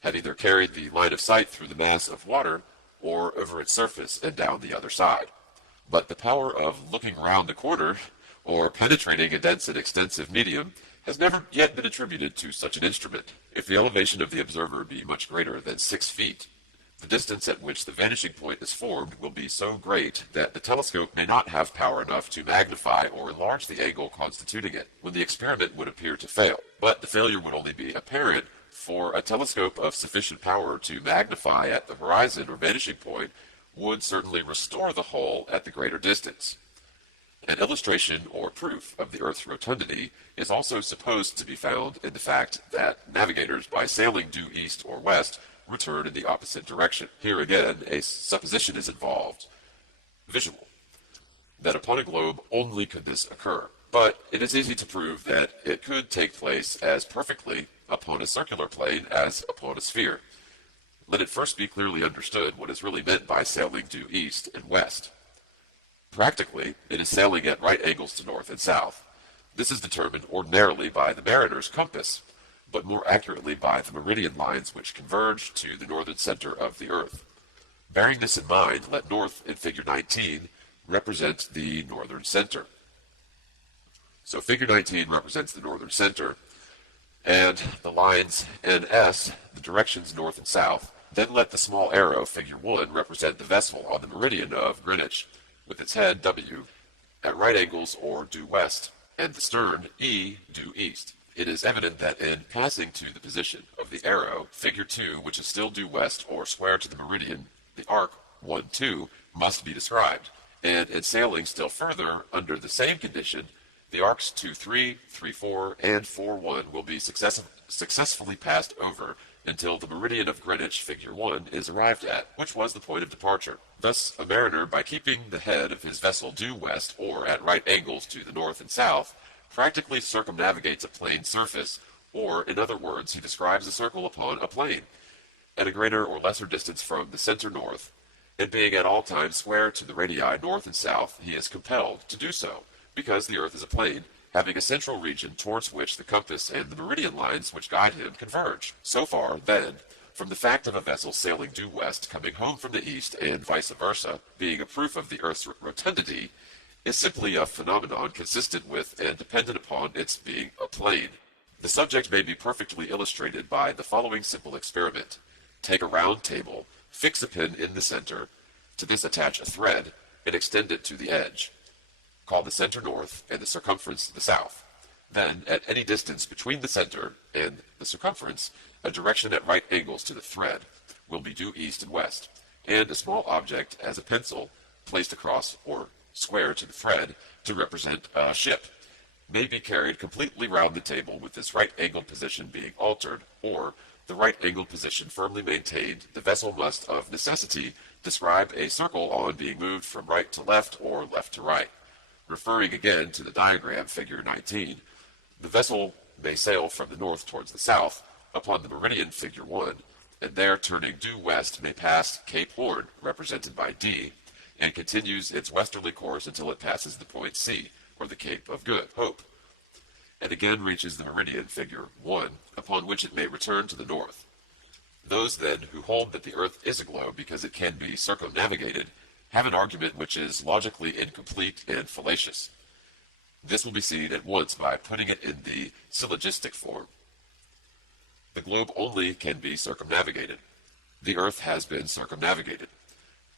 had either carried the line of sight through the mass of water, or over its surface and down the other side. But the power of looking round the corner, or penetrating a dense and extensive medium, has never yet been attributed to such an instrument. If the elevation of the observer be much greater than 6 feet, the distance at which the vanishing point is formed will be so great that the telescope may not have power enough to magnify or enlarge the angle constituting it, when the experiment would appear to fail. But the failure would only be apparent, for a telescope of sufficient power to magnify at the horizon or vanishing point would certainly restore the whole at the greater distance. An illustration or proof of the Earth's rotundity is also supposed to be found in the fact that navigators, by sailing due east or west, return in the opposite direction. Here again, a supposition is involved, visual, that upon a globe only could this occur. But it is easy to prove that it could take place as perfectly upon a circular plane as upon a sphere. Let it first be clearly understood what is really meant by sailing due east and west. Practically, it is sailing at right angles to north and south. This is determined ordinarily by the mariner's compass, but more accurately by the meridian lines which converge to the northern center of the earth. Bearing this in mind, let north in figure 19 represent the northern center. So figure 19 represents the northern center, and the lines NS, the directions north and south. Then let the small arrow, figure 1, represent the vessel on the meridian of Greenwich, with its head W at right angles or due west, and the stern E due east. It is evident that in passing to the position of the arrow, figure 2, which is still due west or square to the meridian, the arc 1, 2 must be described, and in sailing still further under the same condition, the arcs 2, 3, 3, 4, and 4, 1 will be successfully passed over until the meridian of Greenwich, figure 1, is arrived at, which was the point of departure. Thus, a mariner, by keeping the head of his vessel due west or at right angles to the north and south, practically circumnavigates a plane surface, or, in other words, he describes a circle upon a plane, at a greater or lesser distance from the center north, and being at all times square to the radii north and south, he is compelled to do so, because the earth is a plane, having a central region towards which the compass and the meridian lines which guide him converge. So far, then, from the fact of a vessel sailing due west coming home from the east and vice versa, being a proof of the earth's rotundity, is simply a phenomenon consistent with and dependent upon its being a plane. The subject may be perfectly illustrated by the following simple experiment. Take a round table, fix a pin in the center, to this attach a thread, and extend it to the edge. Call the center north and the circumference the south. Then, at any distance between the center and the circumference, a direction at right angles to the thread will be due east and west, and a small object as a pencil placed across or square to the thread to represent a ship may be carried completely round the table with this right angled position being altered, or the right angled position firmly maintained. The vessel must of necessity describe a circle on being moved from right to left or left to right. Referring again to the diagram, figure 19, the vessel may sail from the north towards the south upon the meridian, figure 1, and there turning due west may pass Cape Horn, represented by D, and continues its westerly course until it passes the point C, or the Cape of Good Hope, and again reaches the meridian, figure 1, upon which it may return to the north. Those, then, who hold that the earth is a globe because it can be circumnavigated have an argument which is logically incomplete and fallacious. This will be seen at once by putting it in the syllogistic form. The globe only can be circumnavigated. The earth has been circumnavigated.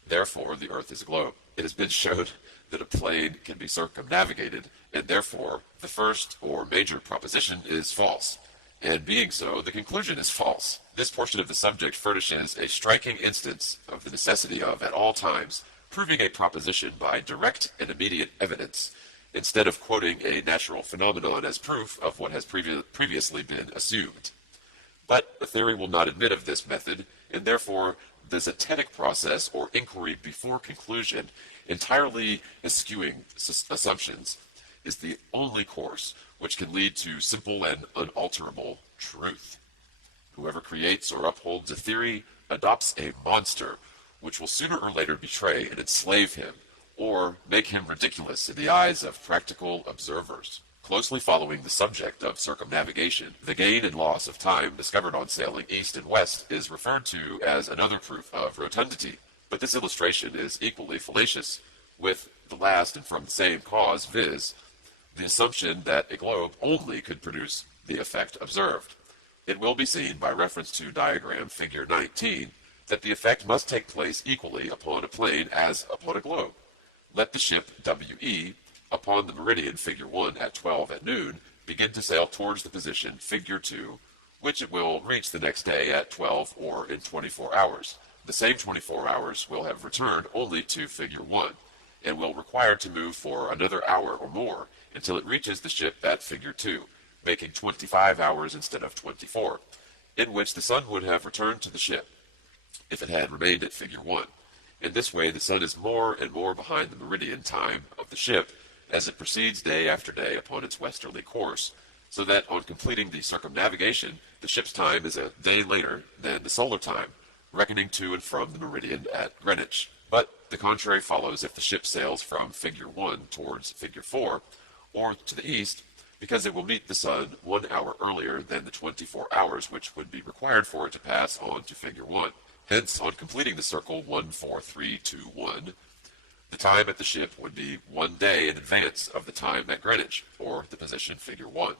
Therefore, the earth is a globe. It has been shown that a plane can be circumnavigated, and therefore, the first or major proposition is false. And being so, the conclusion is false. This portion of the subject furnishes a striking instance of the necessity of, at all times, proving a proposition by direct and immediate evidence, instead of quoting a natural phenomenon as proof of what has previously been assumed. But the theory will not admit of this method, and therefore the zetetic process, or inquiry before conclusion, entirely eschewing assumptions, is the only course which can lead to simple and unalterable truth. Whoever creates or upholds a theory adopts a monster, which will sooner or later betray and enslave him, or make him ridiculous in the eyes of practical observers. Closely following the subject of circumnavigation, the gain and loss of time discovered on sailing east and west is referred to as another proof of rotundity. But this illustration is equally fallacious, with the last and from the same cause, viz., the assumption that a globe only could produce the effect observed. It will be seen by reference to diagram figure 19 that the effect must take place equally upon a plane as upon a globe. Let the ship WE, upon the meridian, figure 1, at 12 at noon, begin to sail towards the position, figure 2, which it will reach the next day at 12 or in 24 hours. The same 24 hours will have returned only to figure 1, and will require to move for another hour or more until it reaches the ship at figure 2, making 25 hours instead of 24, in which the sun would have returned to the ship if it had remained at figure 1. In this way, the sun is more and more behind the meridian time of the ship as it proceeds day after day upon its westerly course, so that on completing the circumnavigation, the ship's time is a day later than the solar time, reckoning to and from the meridian at Greenwich. But the contrary follows if the ship sails from figure 1 towards figure 4, or to the east, because it will meet the sun 1 hour earlier than the 24 hours which would be required for it to pass on to figure 1. Hence, on completing the circle 14321, the time at the ship would be 1 day in advance of the time at Greenwich, or the position figure 1.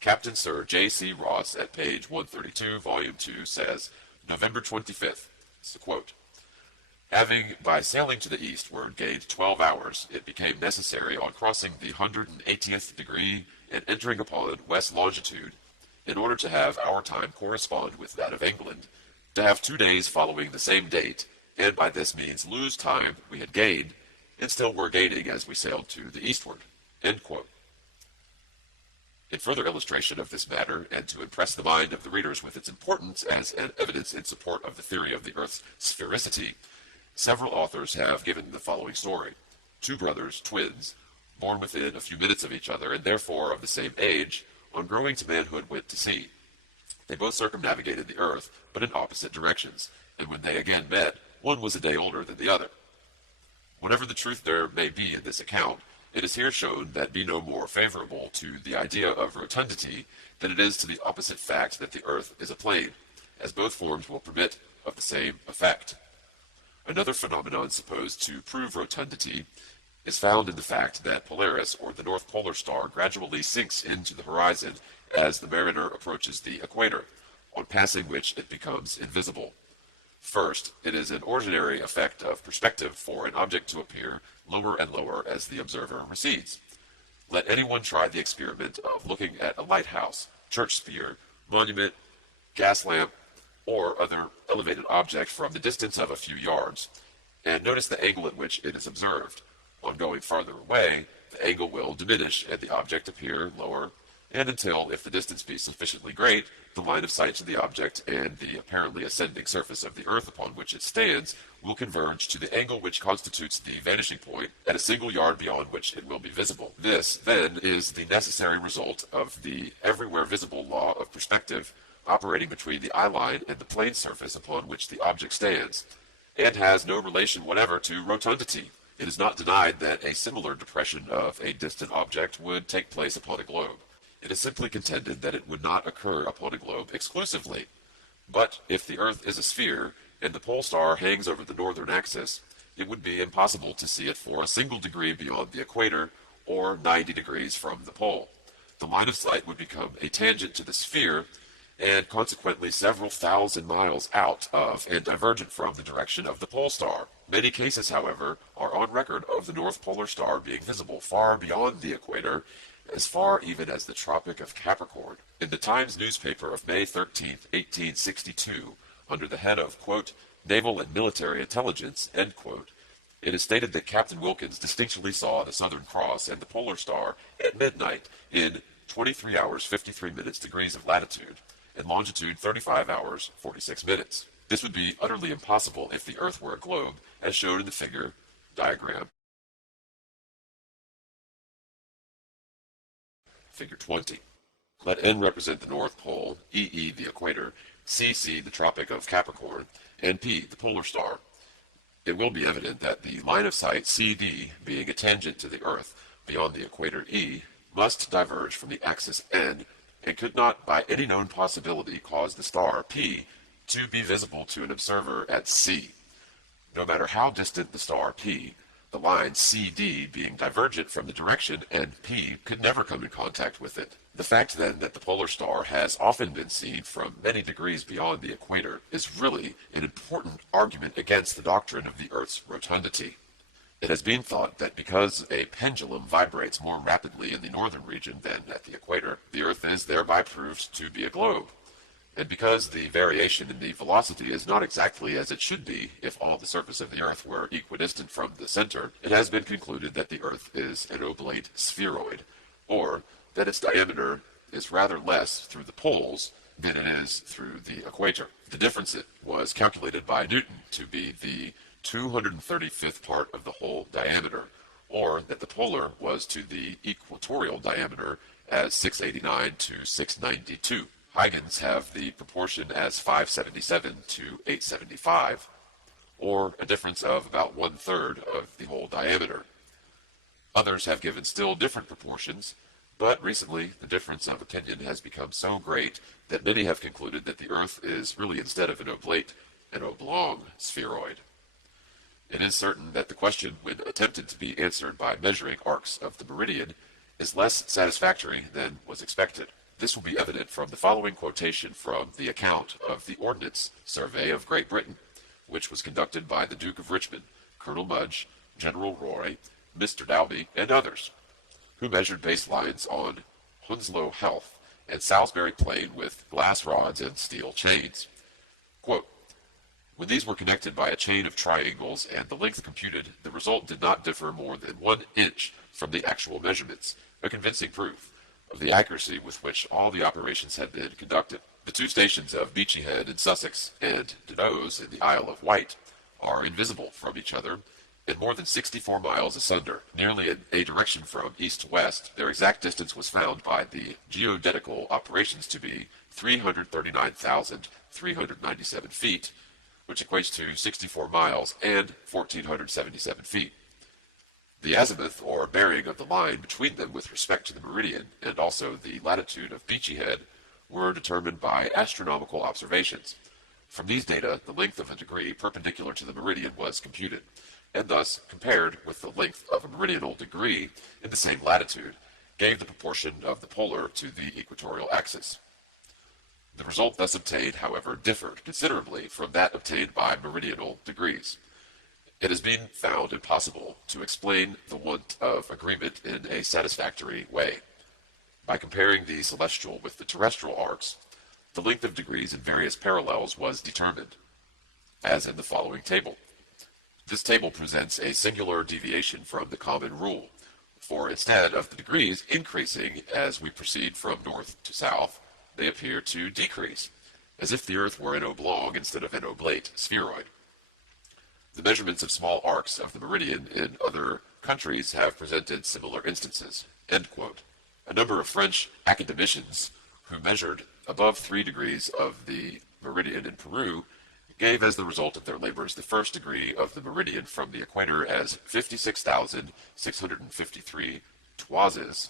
Captain Sir J.C. Ross at page 132, volume 2, says, November 25th, it's a quote, having by sailing to the eastward gained 12 hours, it became necessary on crossing the 180th degree and entering upon west longitude, in order to have our time correspond with that of England, to have 2 days following the same date, and by this means lose time we had gained, and still were gaining as we sailed to the eastward. End quote. In further illustration of this matter, and to impress the mind of the readers with its importance as an evidence in support of the theory of the Earth's sphericity, several authors have given the following story. 2 brothers, twins, born within a few minutes of each other, and therefore of the same age, on growing to manhood went to sea. They both circumnavigated the Earth, but in opposite directions, and when they again met, one was a day older than the other. Whatever the truth there may be in this account, it is here shown that be no more favorable to the idea of rotundity than it is to the opposite fact that the earth is a plane, as both forms will permit of the same effect. Another phenomenon supposed to prove rotundity is found in the fact that Polaris, or the North Polar Star, gradually sinks into the horizon as the mariner approaches the equator, on passing which it becomes invisible. First, it is an ordinary effect of perspective for an object to appear lower and lower as the observer recedes. Let anyone try the experiment of looking at a lighthouse, church spire, monument, gas lamp, or other elevated object from the distance of a few yards, and notice the angle at which it is observed. On going farther away, the angle will diminish and the object appear lower, and until, if the distance be sufficiently great, the line of sight to the object and the apparently ascending surface of the earth upon which it stands will converge to the angle which constitutes the vanishing point at a single yard beyond which it will be visible. This, then, is the necessary result of the everywhere visible law of perspective operating between the eye line and the plane surface upon which the object stands, and has no relation whatever to rotundity. It is not denied that a similar depression of a distant object would take place upon a globe. It is simply contended that it would not occur upon a globe exclusively. But if the earth is a sphere, and the pole star hangs over the northern axis, it would be impossible to see it for a single degree beyond the equator, or 90 degrees from the pole. The line of sight would become a tangent to the sphere, and consequently several thousand miles out of and divergent from the direction of the pole star. Many cases, however, are on record of the North Polar Star being visible far beyond the equator, as far even as the Tropic of Capricorn. In the Times newspaper of May 13, 1862, under the head of, quote, Naval and Military Intelligence, end quote, it is stated that Captain Wilkins distinctly saw the Southern Cross and the Polar Star at midnight in 23 hours 53 minutes degrees of latitude, and longitude 35 hours 46 minutes. This would be utterly impossible if the Earth were a globe, as shown in the figure diagram. Figure 20. Let N represent the North Pole, EE the equator, CC the Tropic of Capricorn, and P the Polar Star. It will be evident that the line of sight CD, being a tangent to the Earth beyond the equator E, must diverge from the axis N, and could not by any known possibility cause the star P to be visible to an observer at C. No matter how distant the star P, the line CD being divergent from the direction NP could never come in contact with it. The fact then that the polar star has often been seen from many degrees beyond the equator is really an important argument against the doctrine of the Earth's rotundity. It has been thought that because a pendulum vibrates more rapidly in the northern region than at the equator, the Earth is thereby proved to be a globe. And because the variation in the velocity is not exactly as it should be if all the surface of the Earth were equidistant from the center, it has been concluded that the Earth is an oblate spheroid, or that its diameter is rather less through the poles than it is through the equator. The difference was calculated by Newton to be the 235th part of the whole diameter, or that the polar was to the equatorial diameter as 689 to 692. Huygens have the proportion as 577 to 875, or a difference of about 1/3 of the whole diameter. Others have given still different proportions, but recently the difference of opinion has become so great that many have concluded that the Earth is really, instead of an oblate, an oblong spheroid. It is certain that the question, when attempted to be answered by measuring arcs of the meridian, is less satisfactory than was expected. This will be evident from the following quotation from the account of the Ordnance Survey of Great Britain, which was conducted by the Duke of Richmond, Colonel Mudge, General Roy, Mr. Dalby, and others, who measured baselines on Hounslow Heath and Salisbury Plain with glass rods and steel chains. Quote, when these were connected by a chain of triangles and the length computed, the result did not differ more than 1 inch from the actual measurements, a convincing proof of the accuracy with which all the operations had been conducted. The two stations of Beachy Head in Sussex and Devos in the Isle of Wight are invisible from each other and more than 64 miles asunder, nearly in a direction from east to west. Their exact distance was found by the geodetical operations to be 339,397 feet, which equates to 64 miles and 1,477 feet. The azimuth, or bearing of the line between them with respect to the meridian, and also the latitude of Beachy Head, were determined by astronomical observations. From these data, the length of a degree perpendicular to the meridian was computed, and thus, compared with the length of a meridional degree in the same latitude, gave the proportion of the polar to the equatorial axis. The result thus obtained, however, differed considerably from that obtained by meridional degrees. It has been found impossible to explain the want of agreement in a satisfactory way. By comparing the celestial with the terrestrial arcs, the length of degrees in various parallels was determined, as in the following table. This table presents a singular deviation from the common rule, for instead of the degrees increasing as we proceed from north to south, they appear to decrease, as if the Earth were an oblong instead of an oblate spheroid. The measurements of small arcs of the meridian in other countries have presented similar instances. End quote. A number of French academicians who measured above 3 degrees of the meridian in Peru gave as the result of their labors the first degree of the meridian from the equator as 56,653 toises,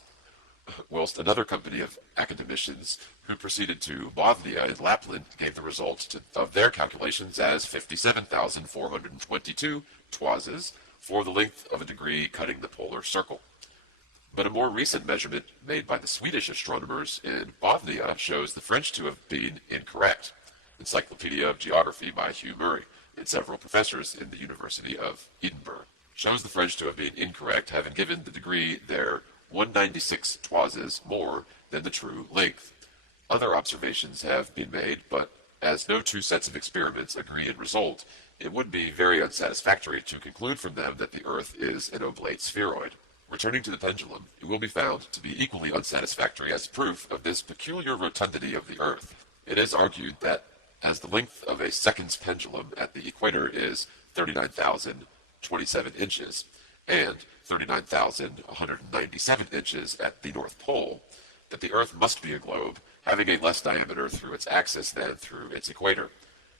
whilst another company of academicians who proceeded to Bothnia in Lapland gave the result of their calculations as 57,422 toises for the length of a degree cutting the polar circle. But a more recent measurement made by the Swedish astronomers in Bothnia shows the French to have been incorrect. Encyclopedia of Geography by Hugh Murray and several professors in the University of Edinburgh shows the French to have been incorrect, having given the degree their 196 toises more than the true length. Other observations have been made, but as no two sets of experiments agree in result, it would be very unsatisfactory to conclude from them that the Earth is an oblate spheroid. Returning to the pendulum, it will be found to be equally unsatisfactory as proof of this peculiar rotundity of the Earth. It is argued that as the length of a second's pendulum at the equator is 39,027 inches, and 39,197 inches at the North Pole, that the Earth must be a globe, having a less diameter through its axis than through its equator.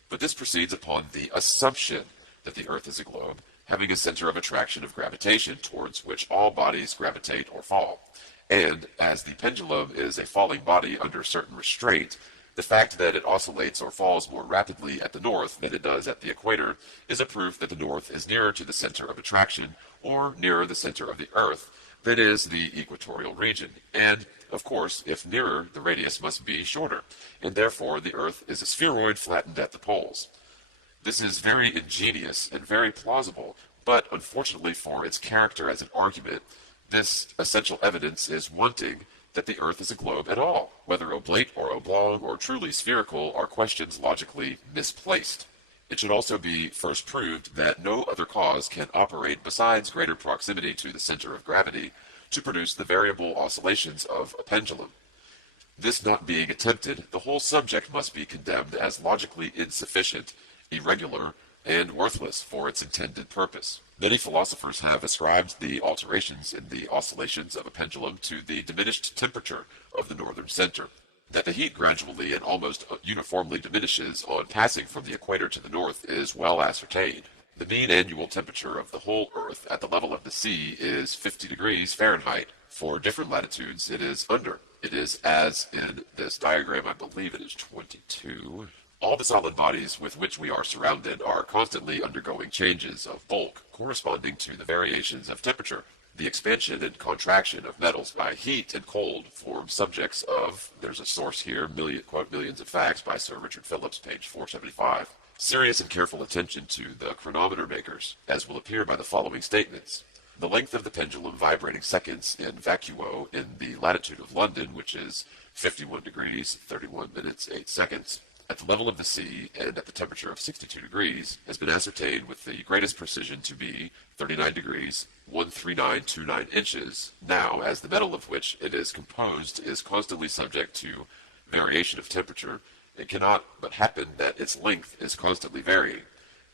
But this proceeds upon the assumption that the Earth is a globe, having a center of attraction of gravitation towards which all bodies gravitate or fall. And as the pendulum is a falling body under certain restraint, the fact that it oscillates or falls more rapidly at the north than it does at the equator is a proof that the north is nearer to the center of attraction, or nearer the center of the Earth, than is the equatorial region. And, of course, if nearer, the radius must be shorter, and therefore the Earth is a spheroid flattened at the poles. This is very ingenious and very plausible, but unfortunately for its character as an argument, this essential evidence is wanting that the Earth is a globe at all. Whether oblate or oblong or truly spherical are questions logically misplaced. It should also be first proved that no other cause can operate besides greater proximity to the center of gravity to produce the variable oscillations of a pendulum. This not being attempted, the whole subject must be condemned as logically insufficient, irregular, and worthless for its intended purpose. Many philosophers have ascribed the alterations in the oscillations of a pendulum to the diminished temperature of the northern center. That the heat gradually and almost uniformly diminishes on passing from the equator to the north is well ascertained. The mean annual temperature of the whole Earth at the level of the sea is 50 degrees Fahrenheit. For different latitudes, it is under. It is as in this diagram, I believe it is 22. All the solid bodies with which we are surrounded are constantly undergoing changes of bulk corresponding to the variations of temperature. The expansion and contraction of metals by heat and cold form subjects of, there's a source here, Millions of Facts by Sir Richard Phillips, page 475. Serious and careful attention to the chronometer makers, as will appear by the following statements. The length of the pendulum vibrating seconds in vacuo in the latitude of London, which is 51 degrees, 31 minutes, 8 seconds, at the level of the sea and at the temperature of 62 degrees, has been ascertained with the greatest precision to be 39 degrees, 13929 inches. Now, as the metal of which it is composed is constantly subject to variation of temperature, it cannot but happen that its length is constantly varying.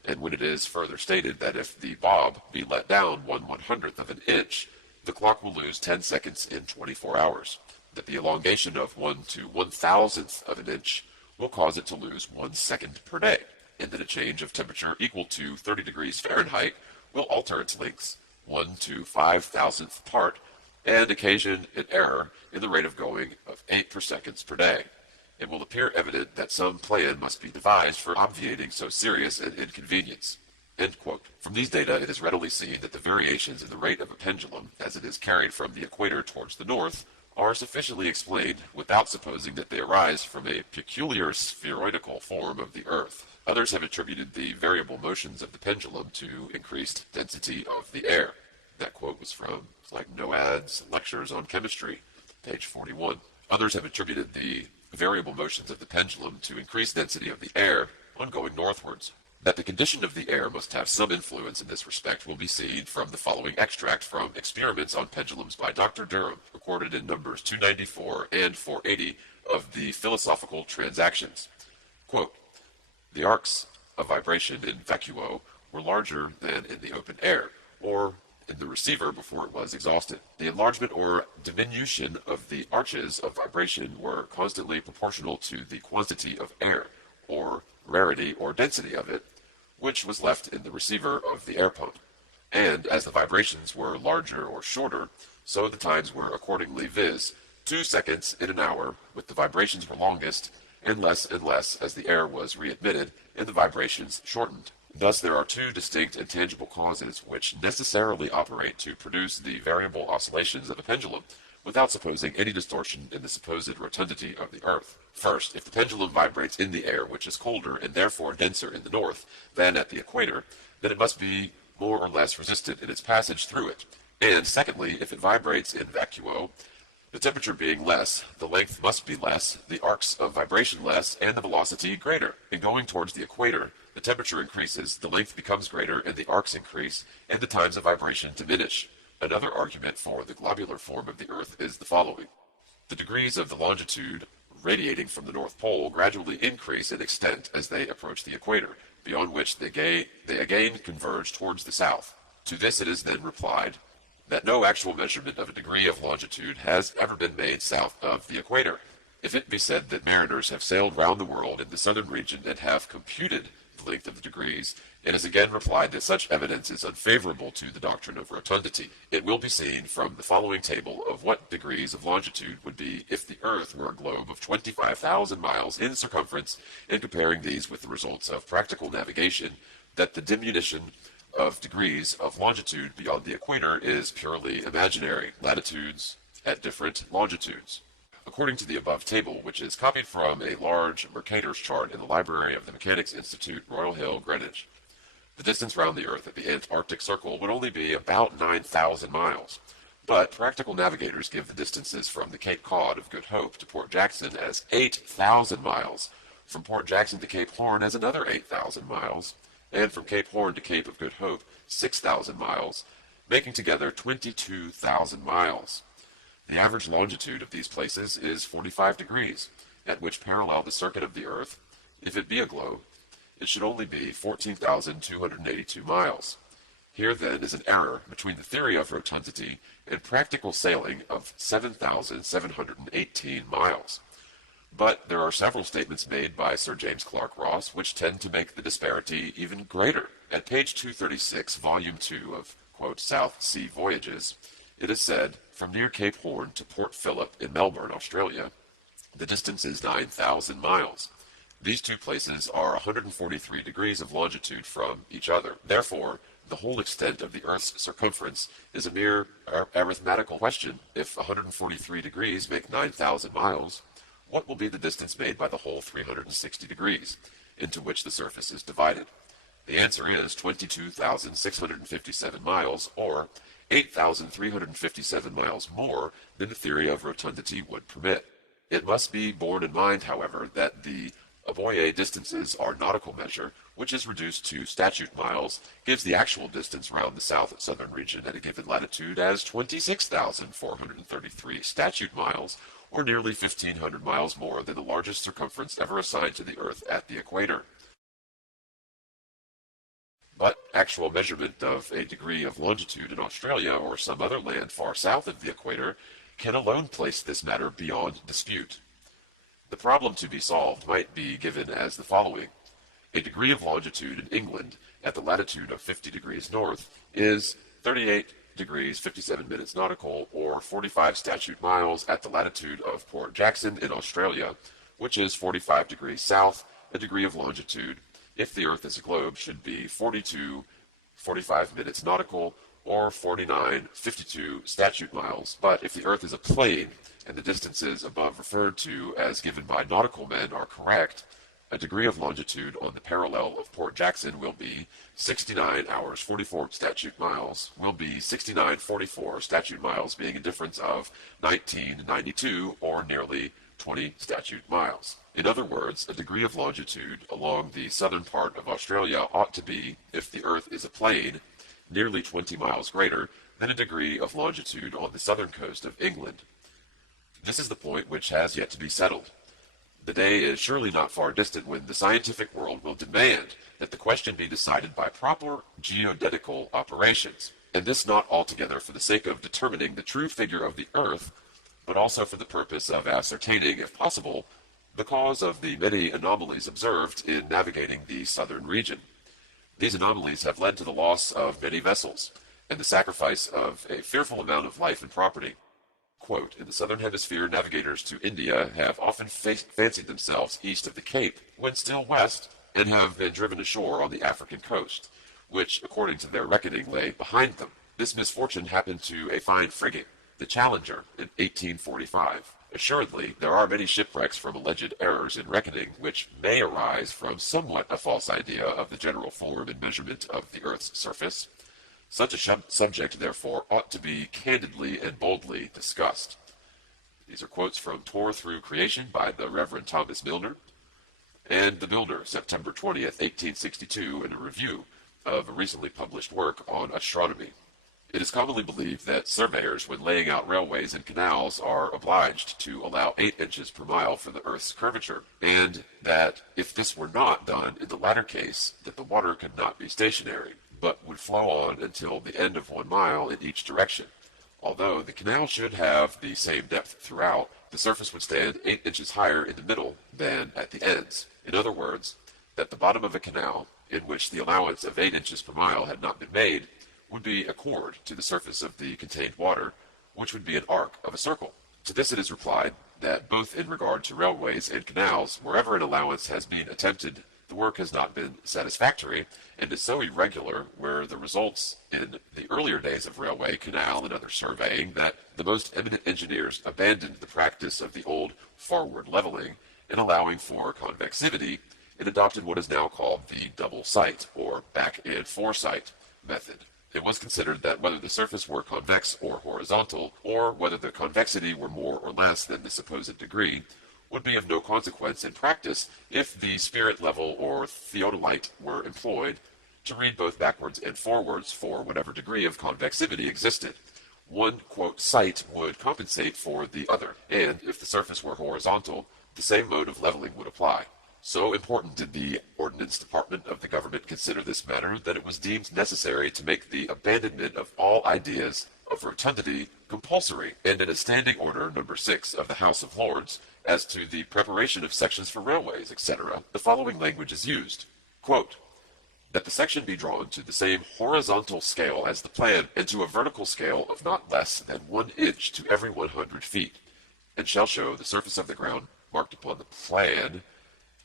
And when it is further stated that if the bob be let down 1/100th of an inch, the clock will lose 10 seconds in 24 hours, that the elongation of 1 to 1,000th of an inch will cause it to lose 1 second per day, and that a change of temperature equal to 30 degrees Fahrenheit will alter its lengths 1 to 5,000th part, and occasion an error in the rate of going of 8 per seconds per day. It will appear evident that some plan must be devised for obviating so serious an inconvenience. End quote. From these data, it is readily seen that the variations in the rate of a pendulum, as it is carried from the equator towards the north, are sufficiently explained without supposing that they arise from a peculiar spheroidal form of the earth. Others have attributed the variable motions of the pendulum to increased density of the air. That quote was from Noad's Lectures on Chemistry, page 41. Others have attributed the variable motions of the pendulum to increased density of the air on going northwards. That the condition of the air must have some influence in this respect will be seen from the following extract from Experiments on Pendulums by Dr. Durham, recorded in numbers 294 and 480 of the Philosophical Transactions. Quote, the arcs of vibration in vacuo were larger than in the open air, or in the receiver before it was exhausted. The enlargement or diminution of the arches of vibration were constantly proportional to the quantity of air, or rarity or density of it, which was left in the receiver of the air pump. And as the vibrations were larger or shorter, so the times were accordingly, viz. 2 seconds in an hour, with the vibrations were longest, and less as the air was readmitted and the vibrations shortened. Thus there are two distinct and tangible causes which necessarily operate to produce the variable oscillations of a pendulum, without supposing any distortion in the supposed rotundity of the earth. First, if the pendulum vibrates in the air, which is colder and therefore denser in the north than at the equator, then it must be more or less resistant in its passage through it. And secondly, if it vibrates in vacuo, the temperature being less, the length must be less, the arcs of vibration less, and the velocity greater. In going towards the equator, the temperature increases, the length becomes greater, and the arcs increase, and the times of vibration diminish. Another argument for the globular form of the Earth is the following. The degrees of the longitude radiating from the North Pole gradually increase in extent as they approach the equator, beyond which they again converge towards the south. To this it is then replied that no actual measurement of a degree of longitude has ever been made south of the equator. If it be said that mariners have sailed round the world in the southern region and have computed the length of the degrees, it is again replied that such evidence is unfavorable to the doctrine of rotundity. It will be seen from the following table of what degrees of longitude would be if the earth were a globe of 25,000 miles in circumference, and comparing these with the results of practical navigation, that the diminution of degrees of longitude beyond the equator is purely imaginary, latitudes at different longitudes. According to the above table, which is copied from a large Mercator's chart in the library of the Mechanics Institute, Royal Hill, Greenwich, the distance round the Earth at the Antarctic Circle would only be about 9,000 miles. But practical navigators give the distances from the Cape Cod of Good Hope to Port Jackson as 8,000 miles, from Port Jackson to Cape Horn as another 8,000 miles, and from Cape Horn to Cape of Good Hope 6,000 miles, making together 22,000 miles. The average longitude of these places is 45 degrees, at which parallel the circuit of the Earth, if it be a globe, it should only be 14,282 miles. Here, then, is an error between the theory of rotundity and practical sailing of 7,718 miles. But there are several statements made by Sir James Clark Ross which tend to make the disparity even greater. At page 236, volume 2 of, quote, South Sea Voyages, it is said, from near Cape Horn to Port Phillip in Melbourne, Australia, the distance is 9,000 miles. These two places are 143 degrees of longitude from each other. Therefore, the whole extent of the Earth's circumference is a mere arithmetical question. If 143 degrees make 9,000 miles, what will be the distance made by the whole 360 degrees, into which the surface is divided? The answer is 22,657 miles, or 8,357 miles more than the theory of rotundity would permit. It must be borne in mind, however, that the Aboye distances are nautical measure, which is reduced to statute miles, gives the actual distance round the southern region at a given latitude as 26,433 statute miles, or nearly 1,500 miles more than the largest circumference ever assigned to the Earth at the equator. But actual measurement of a degree of longitude in Australia or some other land far south of the equator can alone place this matter beyond dispute. The problem to be solved might be given as the following. A degree of longitude in England at the latitude of 50 degrees north is 38 degrees 57 minutes nautical, or 45 statute miles at the latitude of Port Jackson in Australia, which is 45 degrees south. A degree of longitude, if the Earth is a globe, should be 45 minutes nautical, or 52 statute miles. But if the Earth is a plane, and the distances above referred to as given by nautical men are correct, a degree of longitude on the parallel of Port Jackson will be 69 hours 44 statute miles, statute miles being a difference of 1992, or nearly 20 statute miles. In other words, a degree of longitude along the southern part of Australia ought to be, if the Earth is a plane, nearly 20 miles greater than a degree of longitude on the southern coast of England. This is the point which has yet to be settled. The day is surely not far distant when the scientific world will demand that the question be decided by proper geodetical operations, and this not altogether for the sake of determining the true figure of the Earth, but also for the purpose of ascertaining, if possible, the cause of the many anomalies observed in navigating the southern region. These anomalies have led to the loss of many vessels, and the sacrifice of a fearful amount of life and property. Quote, in the southern hemisphere, navigators to India have often fancied themselves east of the Cape, when still west, and have been driven ashore on the African coast, which, according to their reckoning, lay behind them. This misfortune happened to a fine frigate, the Challenger, in 1845. Assuredly, there are many shipwrecks from alleged errors in reckoning, which may arise from somewhat a false idea of the general form and measurement of the Earth's surface. Such a subject, therefore, ought to be candidly and boldly discussed. These are quotes from Tour Through Creation by the Reverend Thomas Milner, and The Builder, September 20th, 1862, in a review of a recently published work on astronomy. It is commonly believed that surveyors, when laying out railways and canals, are obliged to allow 8 inches per mile for the Earth's curvature, and that if this were not done in the latter case, that the water could not be stationary, but would flow on until the end of 1 mile in each direction. Although the canal should have the same depth throughout, the surface would stand 8 inches higher in the middle than at the ends. In other words, that the bottom of a canal, in which the allowance of 8 inches per mile had not been made, would be a chord to the surface of the contained water, which would be an arc of a circle. To this it is replied that both in regard to railways and canals, wherever an allowance has been attempted, the work has not been satisfactory, and is so irregular where the results in the earlier days of railway, canal, and other surveying that the most eminent engineers abandoned the practice of the old forward leveling and allowing for convexivity, and adopted what is now called the double sight, or back and foresight method. It was considered that whether the surface were convex or horizontal, or whether the convexity were more or less than the supposed degree, would be of no consequence in practice if the spirit level or theodolite were employed to read both backwards and forwards for whatever degree of convexivity existed. One, quote, sight would compensate for the other, and if the surface were horizontal, the same mode of leveling would apply. So important did the Ordnance Department of the government consider this matter that it was deemed necessary to make the abandonment of all ideas of rotundity compulsory, and in a standing order number 6 of the House of Lords, as to the preparation of sections for railways, etc., the following language is used. Quote, that the section be drawn to the same horizontal scale as the plan, and to a vertical scale of not less than 1 inch to every 100 feet, and shall show the surface of the ground marked upon the plan,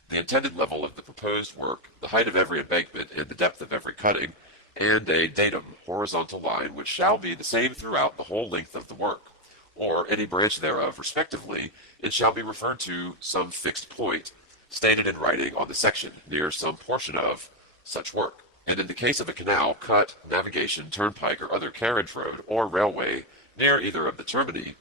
the intended level of the proposed work, the height of every embankment, and the depth of every cutting, and a datum horizontal line which shall be the same throughout the whole length of the work, or any branch thereof respectively, and shall be referred to some fixed point, stated in writing on the section, near some portion of such work. And in the case of a canal, cut, navigation, turnpike, or other carriage road, or railway, near either of the termini,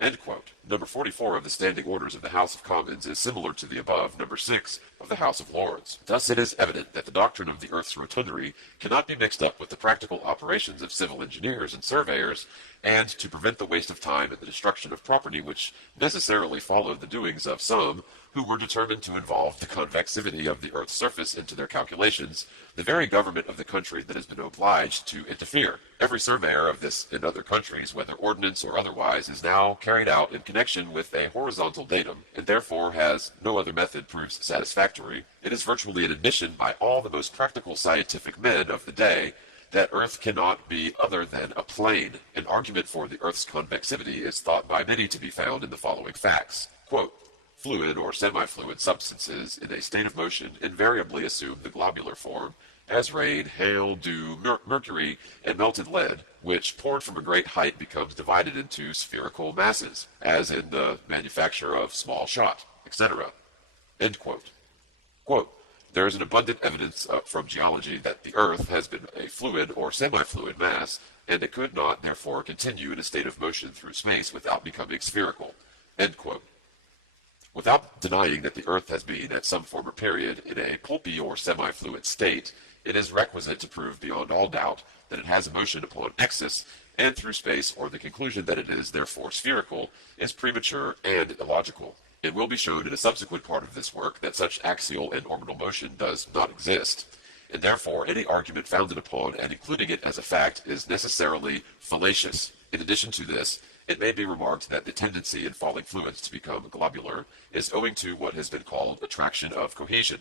end quote. Number 44 of the Standing Orders of the House of Commons is similar to the above, number 6 of the House of Lords. Thus it is evident that the doctrine of the earth's rotundity cannot be mixed up with the practical operations of civil engineers and surveyors, and to prevent the waste of time and the destruction of property which necessarily followed the doings of some who were determined to involve the convexity of the earth's surface into their calculations, the very government of the country that has been obliged to interfere. Every surveyor of this in other countries, whether ordnance or otherwise, is now carried out in connection with a horizontal datum, and therefore has no other method proves satisfactory. It is virtually an admission by all the most practical scientific men of the day that Earth cannot be other than a plane. An argument for the Earth's convexity is thought by many to be found in the following facts. Quote, fluid or semi-fluid substances in a state of motion invariably assume the globular form, as rain, hail, dew, mercury, and melted lead, which poured from a great height becomes divided into spherical masses, as in the manufacture of small shot, etc. End quote. Quote, there is an abundant evidence from geology that the Earth has been a fluid or semi-fluid mass, and it could not, therefore, continue in a state of motion through space without becoming spherical. End quote. Without denying that the Earth has been, at some former period, in a pulpy or semi-fluid state, it is requisite to prove beyond all doubt that it has a motion upon axis and through space, or the conclusion that it is therefore spherical is premature and illogical. It will be shown in a subsequent part of this work that such axial and orbital motion does not exist, and therefore any argument founded upon and including it as a fact is necessarily fallacious. In addition to this, it may be remarked that the tendency in falling fluids to become globular is owing to what has been called attraction of cohesion,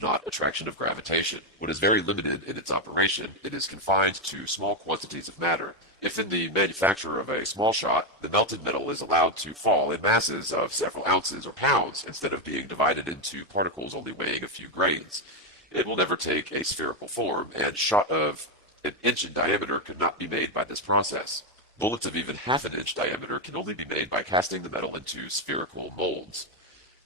not attraction of gravitation. What is very limited in its operation, it is confined to small quantities of matter. If in the manufacture of a small shot, the melted metal is allowed to fall in masses of several ounces or pounds instead of being divided into particles only weighing a few grains, it will never take a spherical form, and shot of an inch in diameter could not be made by this process. Bullets of even half an inch diameter can only be made by casting the metal into spherical molds.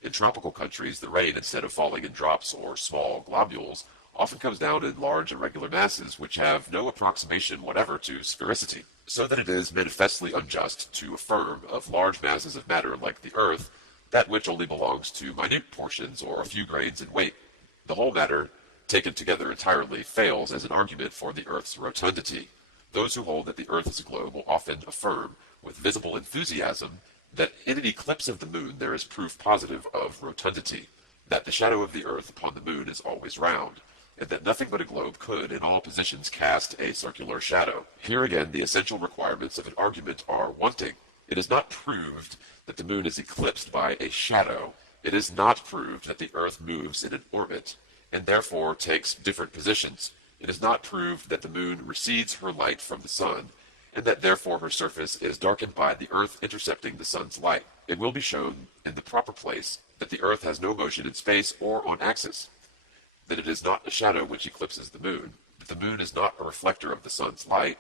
In tropical countries, the rain, instead of falling in drops or small globules, often comes down in large irregular masses which have no approximation whatever to sphericity, so that it is manifestly unjust to affirm of large masses of matter like the Earth that which only belongs to minute portions or a few grains in weight. The whole matter, taken together entirely, fails as an argument for the Earth's rotundity. Those who hold that the Earth is a globe will often affirm, with visible enthusiasm, that in an eclipse of the moon there is proof positive of rotundity, that the shadow of the Earth upon the moon is always round, and that nothing but a globe could, in all positions, cast a circular shadow. Here again the essential requirements of an argument are wanting. It is not proved that the moon is eclipsed by a shadow. It is not proved that the Earth moves in an orbit, and therefore takes different positions. It is not proved that the moon recedes her light from the sun, and that therefore her surface is darkened by the Earth intercepting the sun's light. It will be shown in the proper place that the Earth has no motion in space or on axis, that it is not a shadow which eclipses the moon, that the moon is not a reflector of the sun's light,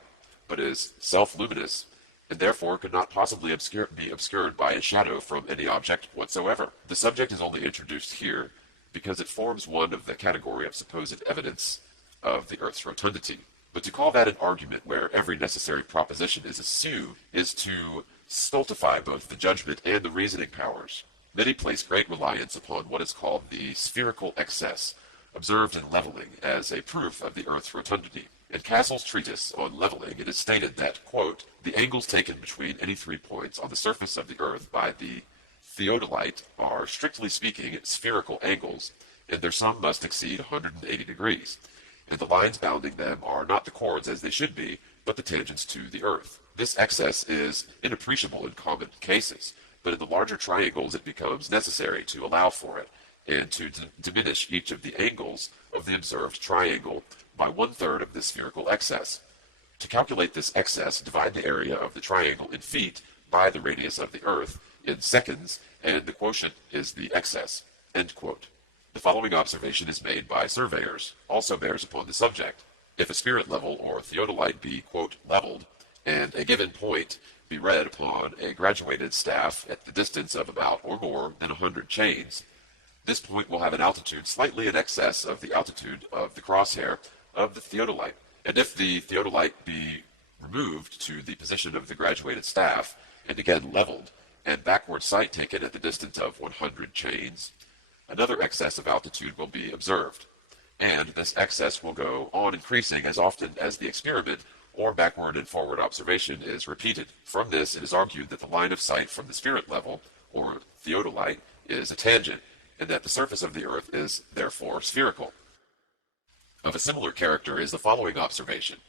but is self-luminous, and therefore could not possibly be obscured by a shadow from any object whatsoever. The subject is only introduced here because it forms one of the category of supposed evidence of the Earth's rotundity. But to call that an argument where every necessary proposition is assumed is to stultify both the judgment and the reasoning powers. Many place great reliance upon what is called the spherical excess observed in leveling as a proof of the Earth's rotundity. In Cassell's treatise on leveling, it is stated that, quote, the angles taken between any 3 points on the surface of the Earth by the theodolite are, strictly speaking, spherical angles, and their sum must exceed 180 degrees, and the lines bounding them are not the chords as they should be, but the tangents to the Earth. This excess is inappreciable in common cases, but in the larger triangles it becomes necessary to allow for it, and to diminish each of the angles of the observed triangle by 1/3 of the spherical excess. To calculate this excess, divide the area of the triangle in feet by the radius of the Earth in seconds, and the quotient is the excess." End quote. The following observation is made by surveyors, also bears upon the subject. If a spirit level or theodolite be, quote, leveled, and a given point be read upon a graduated staff at the distance of about or more than 100 chains, this point will have an altitude slightly in excess of the altitude of the crosshair of the theodolite. And if the theodolite be removed to the position of the graduated staff, and again leveled, and backward sight taken at the distance of 100 chains, another excess of altitude will be observed, and this excess will go on increasing as often as the experiment or backward and forward observation is repeated. From this, it is argued that the line of sight from the spirit level, or theodolite, is a tangent, and that the surface of the Earth is therefore spherical. Of a similar character is the following observation.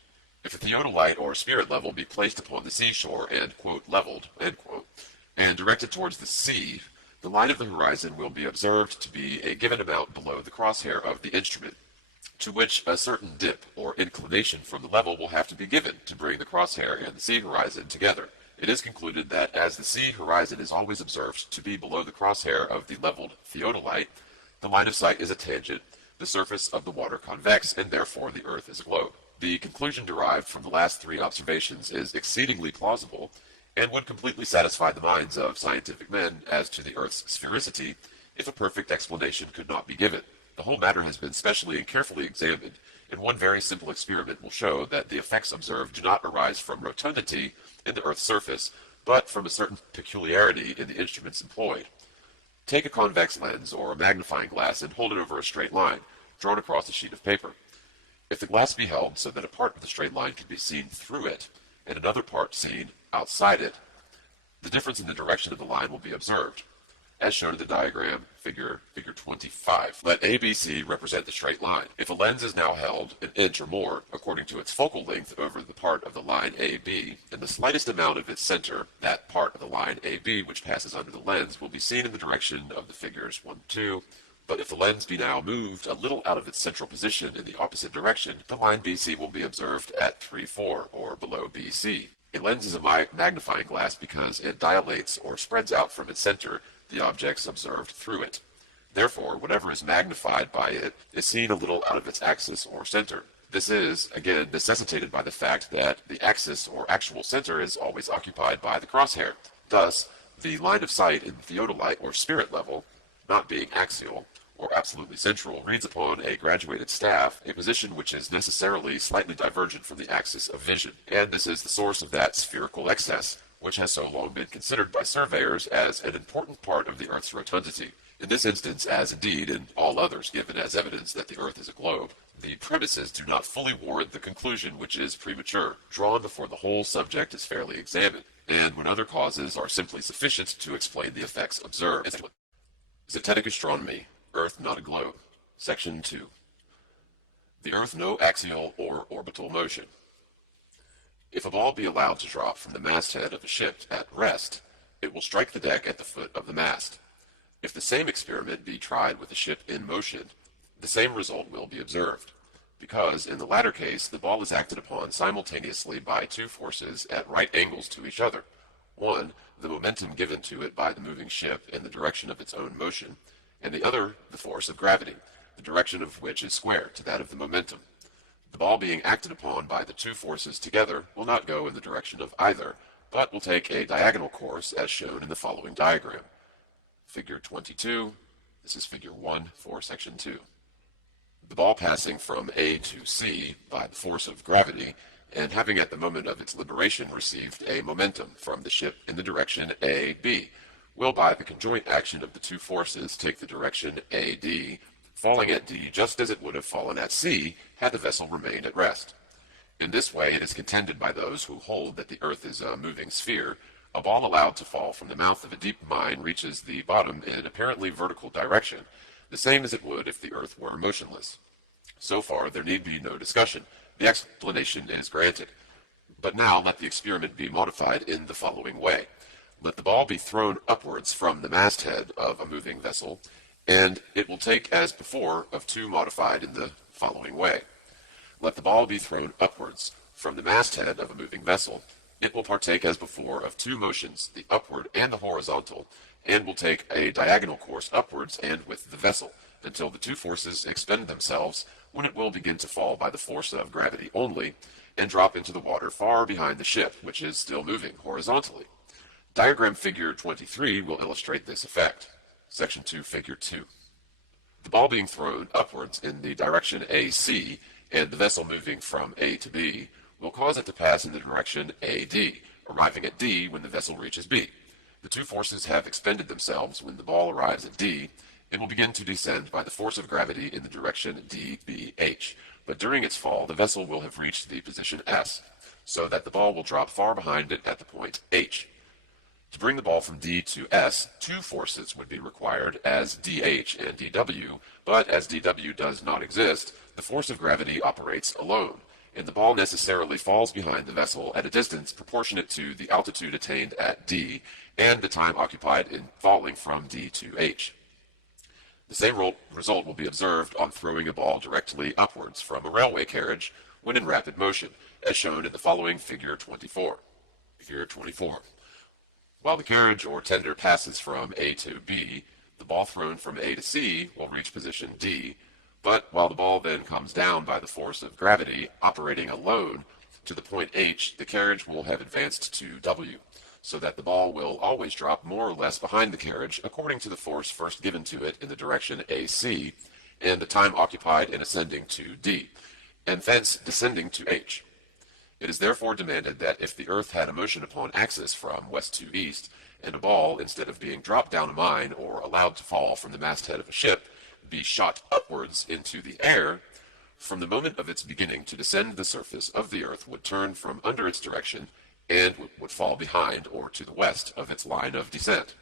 If a theodolite or spirit level be placed upon the seashore and, quote, leveled, end quote, and directed towards the sea, the line of the horizon will be observed to be a given amount below the crosshair of the instrument, to which a certain dip or inclination from the level will have to be given to bring the crosshair and the sea horizon together. It is concluded that as the sea horizon is always observed to be below the crosshair of the leveled theodolite, the line of sight is a tangent, the surface of the water convex, and therefore the Earth is a globe. The conclusion derived from the last three observations is exceedingly plausible, and would completely satisfy the minds of scientific men as to the Earth's sphericity if a perfect explanation could not be given. The whole matter has been specially and carefully examined, and one very simple experiment will show that the effects observed do not arise from rotundity in the Earth's surface, but from a certain peculiarity in the instruments employed. Take a convex lens or a magnifying glass and hold it over a straight line, drawn across a sheet of paper. If the glass be held so that a part of the straight line can be seen through it, and another part seen outside it, the difference in the direction of the line will be observed, as shown in the diagram, figure 25. Let ABC represent the straight line. If a lens is now held an inch or more, according to its focal length over the part of the line AB, and the slightest amount of its center, that part of the line AB which passes under the lens, will be seen in the direction of the figures 1, 2. But if the lens be now moved a little out of its central position in the opposite direction, the line BC will be observed at 3, 4, or below BC. A lens is a magnifying glass because it dilates or spreads out from its center the objects observed through it. Therefore, whatever is magnified by it is seen a little out of its axis or center. This is, again, necessitated by the fact that the axis or actual center is always occupied by the crosshair. Thus, the line of sight in theodolite or spirit level, not being axial or absolutely central, reads upon a graduated staff a position which is necessarily slightly divergent from the axis of vision, and this is the source of that spherical excess which has so long been considered by surveyors as an important part of the Earth's rotundity. In this instance, as indeed in all others given as evidence that the Earth is a globe, the premises do not fully warrant the conclusion which is premature, drawn before the whole subject is fairly examined, and when other causes are simply sufficient to explain the effects observed. Zetetic Astronomy, Earth not a globe. Section 2. The Earth no axial or orbital motion. If a ball be allowed to drop from the masthead of a ship at rest, it will strike the deck at the foot of the mast. If the same experiment be tried with a ship in motion, the same result will be observed, because in the latter case the ball is acted upon simultaneously by two forces at right angles to each other. One, the momentum given to it by the moving ship in the direction of its own motion, and the other, the force of gravity, the direction of which is square to that of the momentum. The ball being acted upon by the two forces together will not go in the direction of either, but will take a diagonal course as shown in the following diagram. Figure 22, this is figure 1 for section 2. The ball passing from A to C by the force of gravity, and having at the moment of its liberation received a momentum from the ship in the direction AB, will by the conjoint action of the two forces take the direction AD, falling at D just as it would have fallen at C had the vessel remained at rest. In this way it is contended by those who hold that the Earth is a moving sphere, a ball allowed to fall from the mouth of a deep mine reaches the bottom in an apparently vertical direction, the same as it would if the Earth were motionless. So far, there need be no discussion. The explanation is granted. But now let the experiment be modified in the following way. Let the ball be thrown upwards from the masthead of a moving vessel, and it will take as before of 2 modified in the following way. Let the ball be thrown upwards from the masthead of a moving vessel. It will partake as before of 2 motions, the upward and the horizontal, and will take a diagonal course upwards and with the vessel, until the 2 forces expend themselves, when it will begin to fall by the force of gravity only, and drop into the water far behind the ship, which is still moving horizontally. Diagram figure 23 will illustrate this effect. Section 2, figure 2. The ball being thrown upwards in the direction AC, and the vessel moving from A to B, will cause it to pass in the direction AD, arriving at D when the vessel reaches B. The 2 forces have expended themselves when the ball arrives at D, and will begin to descend by the force of gravity in the direction DBH. But during its fall, the vessel will have reached the position S, so that the ball will drop far behind it at the point H. To bring the ball from D to S, 2 forces would be required as DH and DW, but as DW does not exist, the force of gravity operates alone, and the ball necessarily falls behind the vessel at a distance proportionate to the altitude attained at D and the time occupied in falling from D to H. The same result will be observed on throwing a ball directly upwards from a railway carriage when in rapid motion, as shown in the following figure 24. Figure 24. While the carriage or tender passes from A to B, the ball thrown from A to C will reach position D, but while the ball then comes down by the force of gravity operating alone to the point H, the carriage will have advanced to W, so that the ball will always drop more or less behind the carriage according to the force first given to it in the direction AC and the time occupied in ascending to D, and thence descending to H. It is therefore demanded that if the Earth had a motion upon axis from west to east, and a ball, instead of being dropped down a mine or allowed to fall from the masthead of a ship, be shot upwards into the air, from the moment of its beginning to descend the surface of the Earth would turn from under its direction and would fall behind or to the west of its line of descent.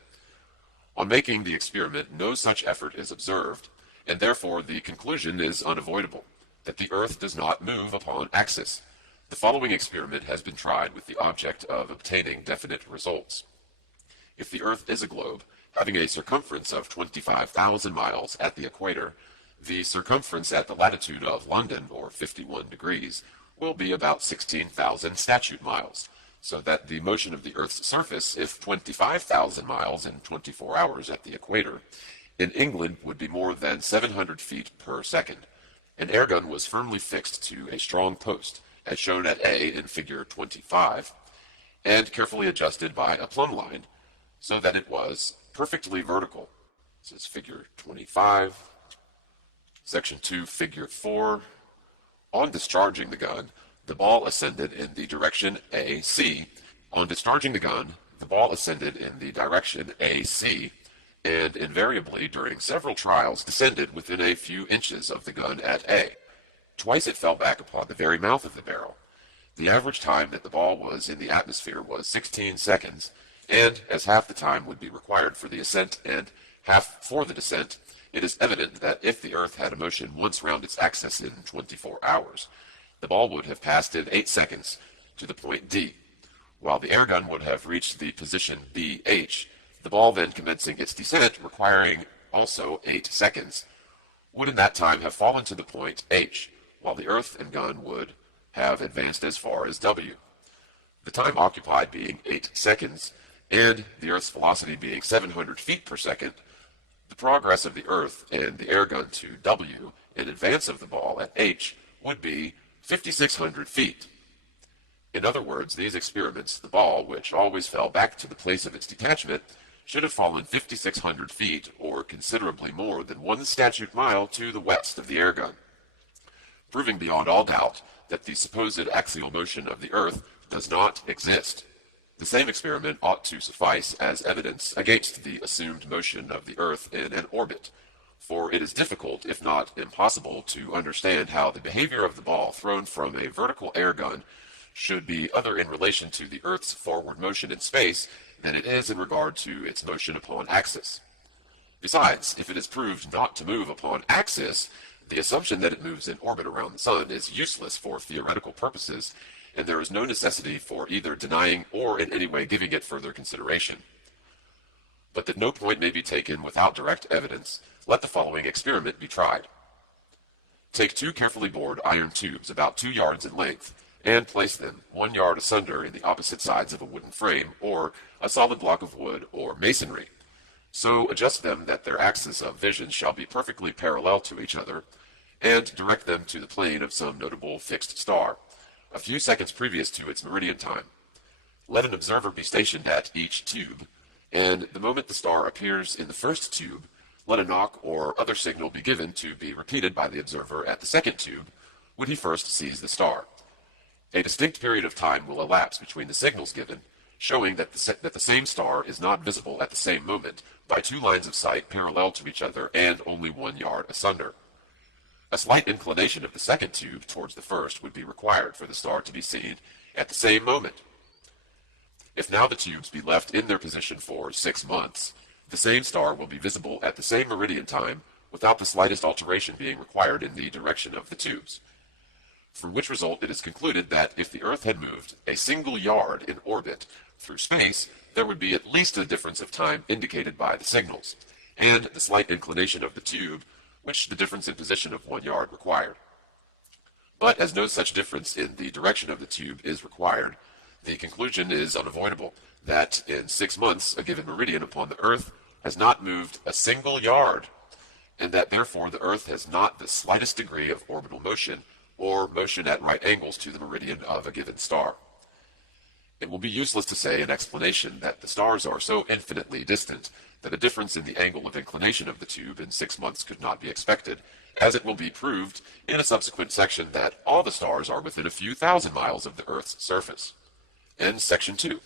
On making the experiment, no such effort is observed, and therefore the conclusion is unavoidable, that the Earth does not move upon axis. The following experiment has been tried with the object of obtaining definite results. If the Earth is a globe, having a circumference of 25,000 miles at the equator, the circumference at the latitude of London, or 51 degrees, will be about 16,000 statute miles, so that the motion of the Earth's surface, if 25,000 miles in 24 hours at the equator, in England would be more than 700 feet per second. An airgun was firmly fixed to a strong post, as shown at A in figure 25, and carefully adjusted by a plumb line, so that it was perfectly vertical. This is figure 25. Section 2, figure 4. On discharging the gun, the ball ascended in the direction AC. On discharging the gun, the ball ascended in the direction AC, and invariably during several trials descended within a few inches of the gun at A. Twice it fell back upon the very mouth of the barrel. The average time that the ball was in the atmosphere was 16 seconds, and as half the time would be required for the ascent and half for the descent, it is evident that if the Earth had a motion once round its axis in 24 hours, the ball would have passed in 8 seconds to the point D, while the airgun would have reached the position BH, the ball then commencing its descent, requiring also 8 seconds, would in that time have fallen to the point H, while the Earth and gun would have advanced as far as W. The time occupied being 8 seconds, and the Earth's velocity being 700 feet per second, the progress of the Earth and the airgun to W in advance of the ball at H would be 5,600 feet. In other words, these experiments, the ball, which always fell back to the place of its detachment, should have fallen 5,600 feet, or considerably more than 1 statute mile to the west of the airgun, proving beyond all doubt that the supposed axial motion of the Earth does not exist. The same experiment ought to suffice as evidence against the assumed motion of the Earth in an orbit, for it is difficult, if not impossible, to understand how the behavior of the ball thrown from a vertical airgun should be other in relation to the Earth's forward motion in space than it is in regard to its motion upon axis. Besides, if it is proved not to move upon axis, the assumption that it moves in orbit around the sun is useless for theoretical purposes, and there is no necessity for either denying or in any way giving it further consideration. But that no point may be taken without direct evidence, let the following experiment be tried. Take two carefully bored iron tubes about 2 yards in length, and place them 1 yard asunder in the opposite sides of a wooden frame, or a solid block of wood or masonry. So adjust them that their axis of vision shall be perfectly parallel to each other, and direct them to the plane of some notable fixed star, a few seconds previous to its meridian time. Let an observer be stationed at each tube, and the moment the star appears in the first tube, let a knock or other signal be given to be repeated by the observer at the second tube when he first sees the star. A distinct period of time will elapse between the signals given, showing that the same star is not visible at the same moment by two lines of sight parallel to each other and only 1 yard asunder. A slight inclination of the second tube towards the first would be required for the star to be seen at the same moment. If now the tubes be left in their position for 6 months, the same star will be visible at the same meridian time without the slightest alteration being required in the direction of the tubes. From which result it is concluded that if the Earth had moved a single yard in orbit through space, there would be at least a difference of time indicated by the signals, and the slight inclination of the tube, which the difference in position of 1 yard required. But as no such difference in the direction of the tube is required, the conclusion is unavoidable that in 6 months a given meridian upon the Earth has not moved a single yard, and that therefore the Earth has not the slightest degree of orbital motion or motion at right angles to the meridian of a given star. It will be useless to say in explanation that the stars are so infinitely distant that a difference in the angle of inclination of the tube in 6 months could not be expected, as it will be proved in a subsequent section that all the stars are within a few thousand miles of the Earth's surface. End section 2.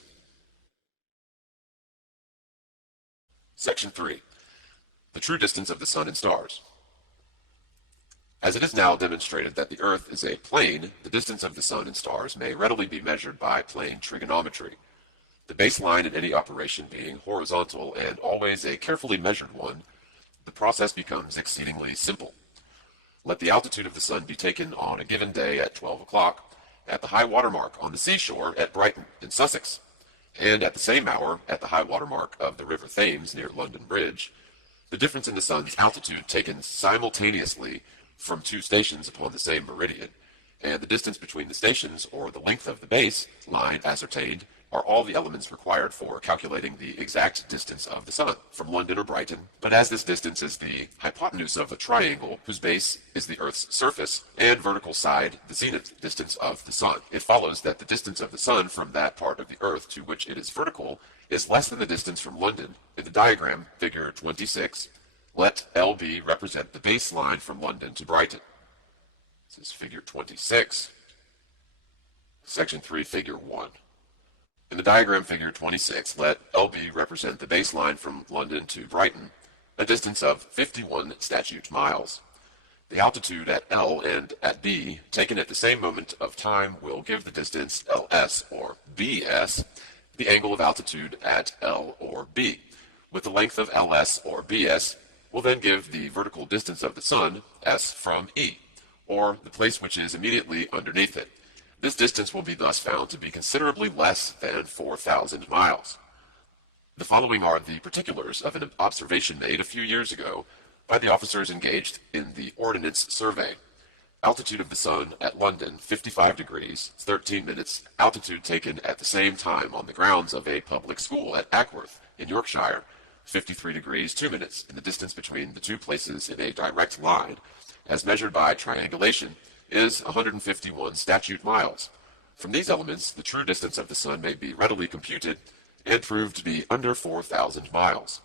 Section 3. The true distance of the sun and stars. As it is now demonstrated that the Earth is a plane, the distance of the sun and stars may readily be measured by plane trigonometry. The baseline in any operation being horizontal and always a carefully measured one, the process becomes exceedingly simple. Let the altitude of the sun be taken on a given day at 12 o'clock, at the high water mark on the seashore at Brighton in Sussex, and at the same hour at the high water mark of the River Thames near London Bridge. The difference in the sun's altitude taken simultaneously from two stations upon the same meridian, and the distance between the stations or the length of the base line ascertained are all the elements required for calculating the exact distance of the sun from London or Brighton. But as this distance is the hypotenuse of a triangle whose base is the Earth's surface and vertical side the zenith distance of the sun, it follows that the distance of the sun from that part of the Earth to which it is vertical is less than the distance from London. In the diagram, figure 26, let LB represent the baseline from London to Brighton. This is figure 26. Section 3, figure 1. In the diagram figure 26, let LB represent the baseline from London to Brighton, a distance of 51 statute miles. The altitude at L and at B, taken at the same moment of time, will give the distance LS or BS, the angle of altitude at L or B, with the length of LS or BS will then give the vertical distance of the sun, S from E, or the place which is immediately underneath it. This distance will be thus found to be considerably less than 4,000 miles. The following are the particulars of an observation made a few years ago by the officers engaged in the Ordnance Survey. Altitude of the sun at London, 55 degrees, 13 minutes, altitude taken at the same time on the grounds of a public school at Ackworth in Yorkshire, 53 degrees, 2 minutes, and the distance between the two places in a direct line, as measured by triangulation, is 151 statute miles. From these elements, the true distance of the sun may be readily computed and proved to be under 4,000 miles.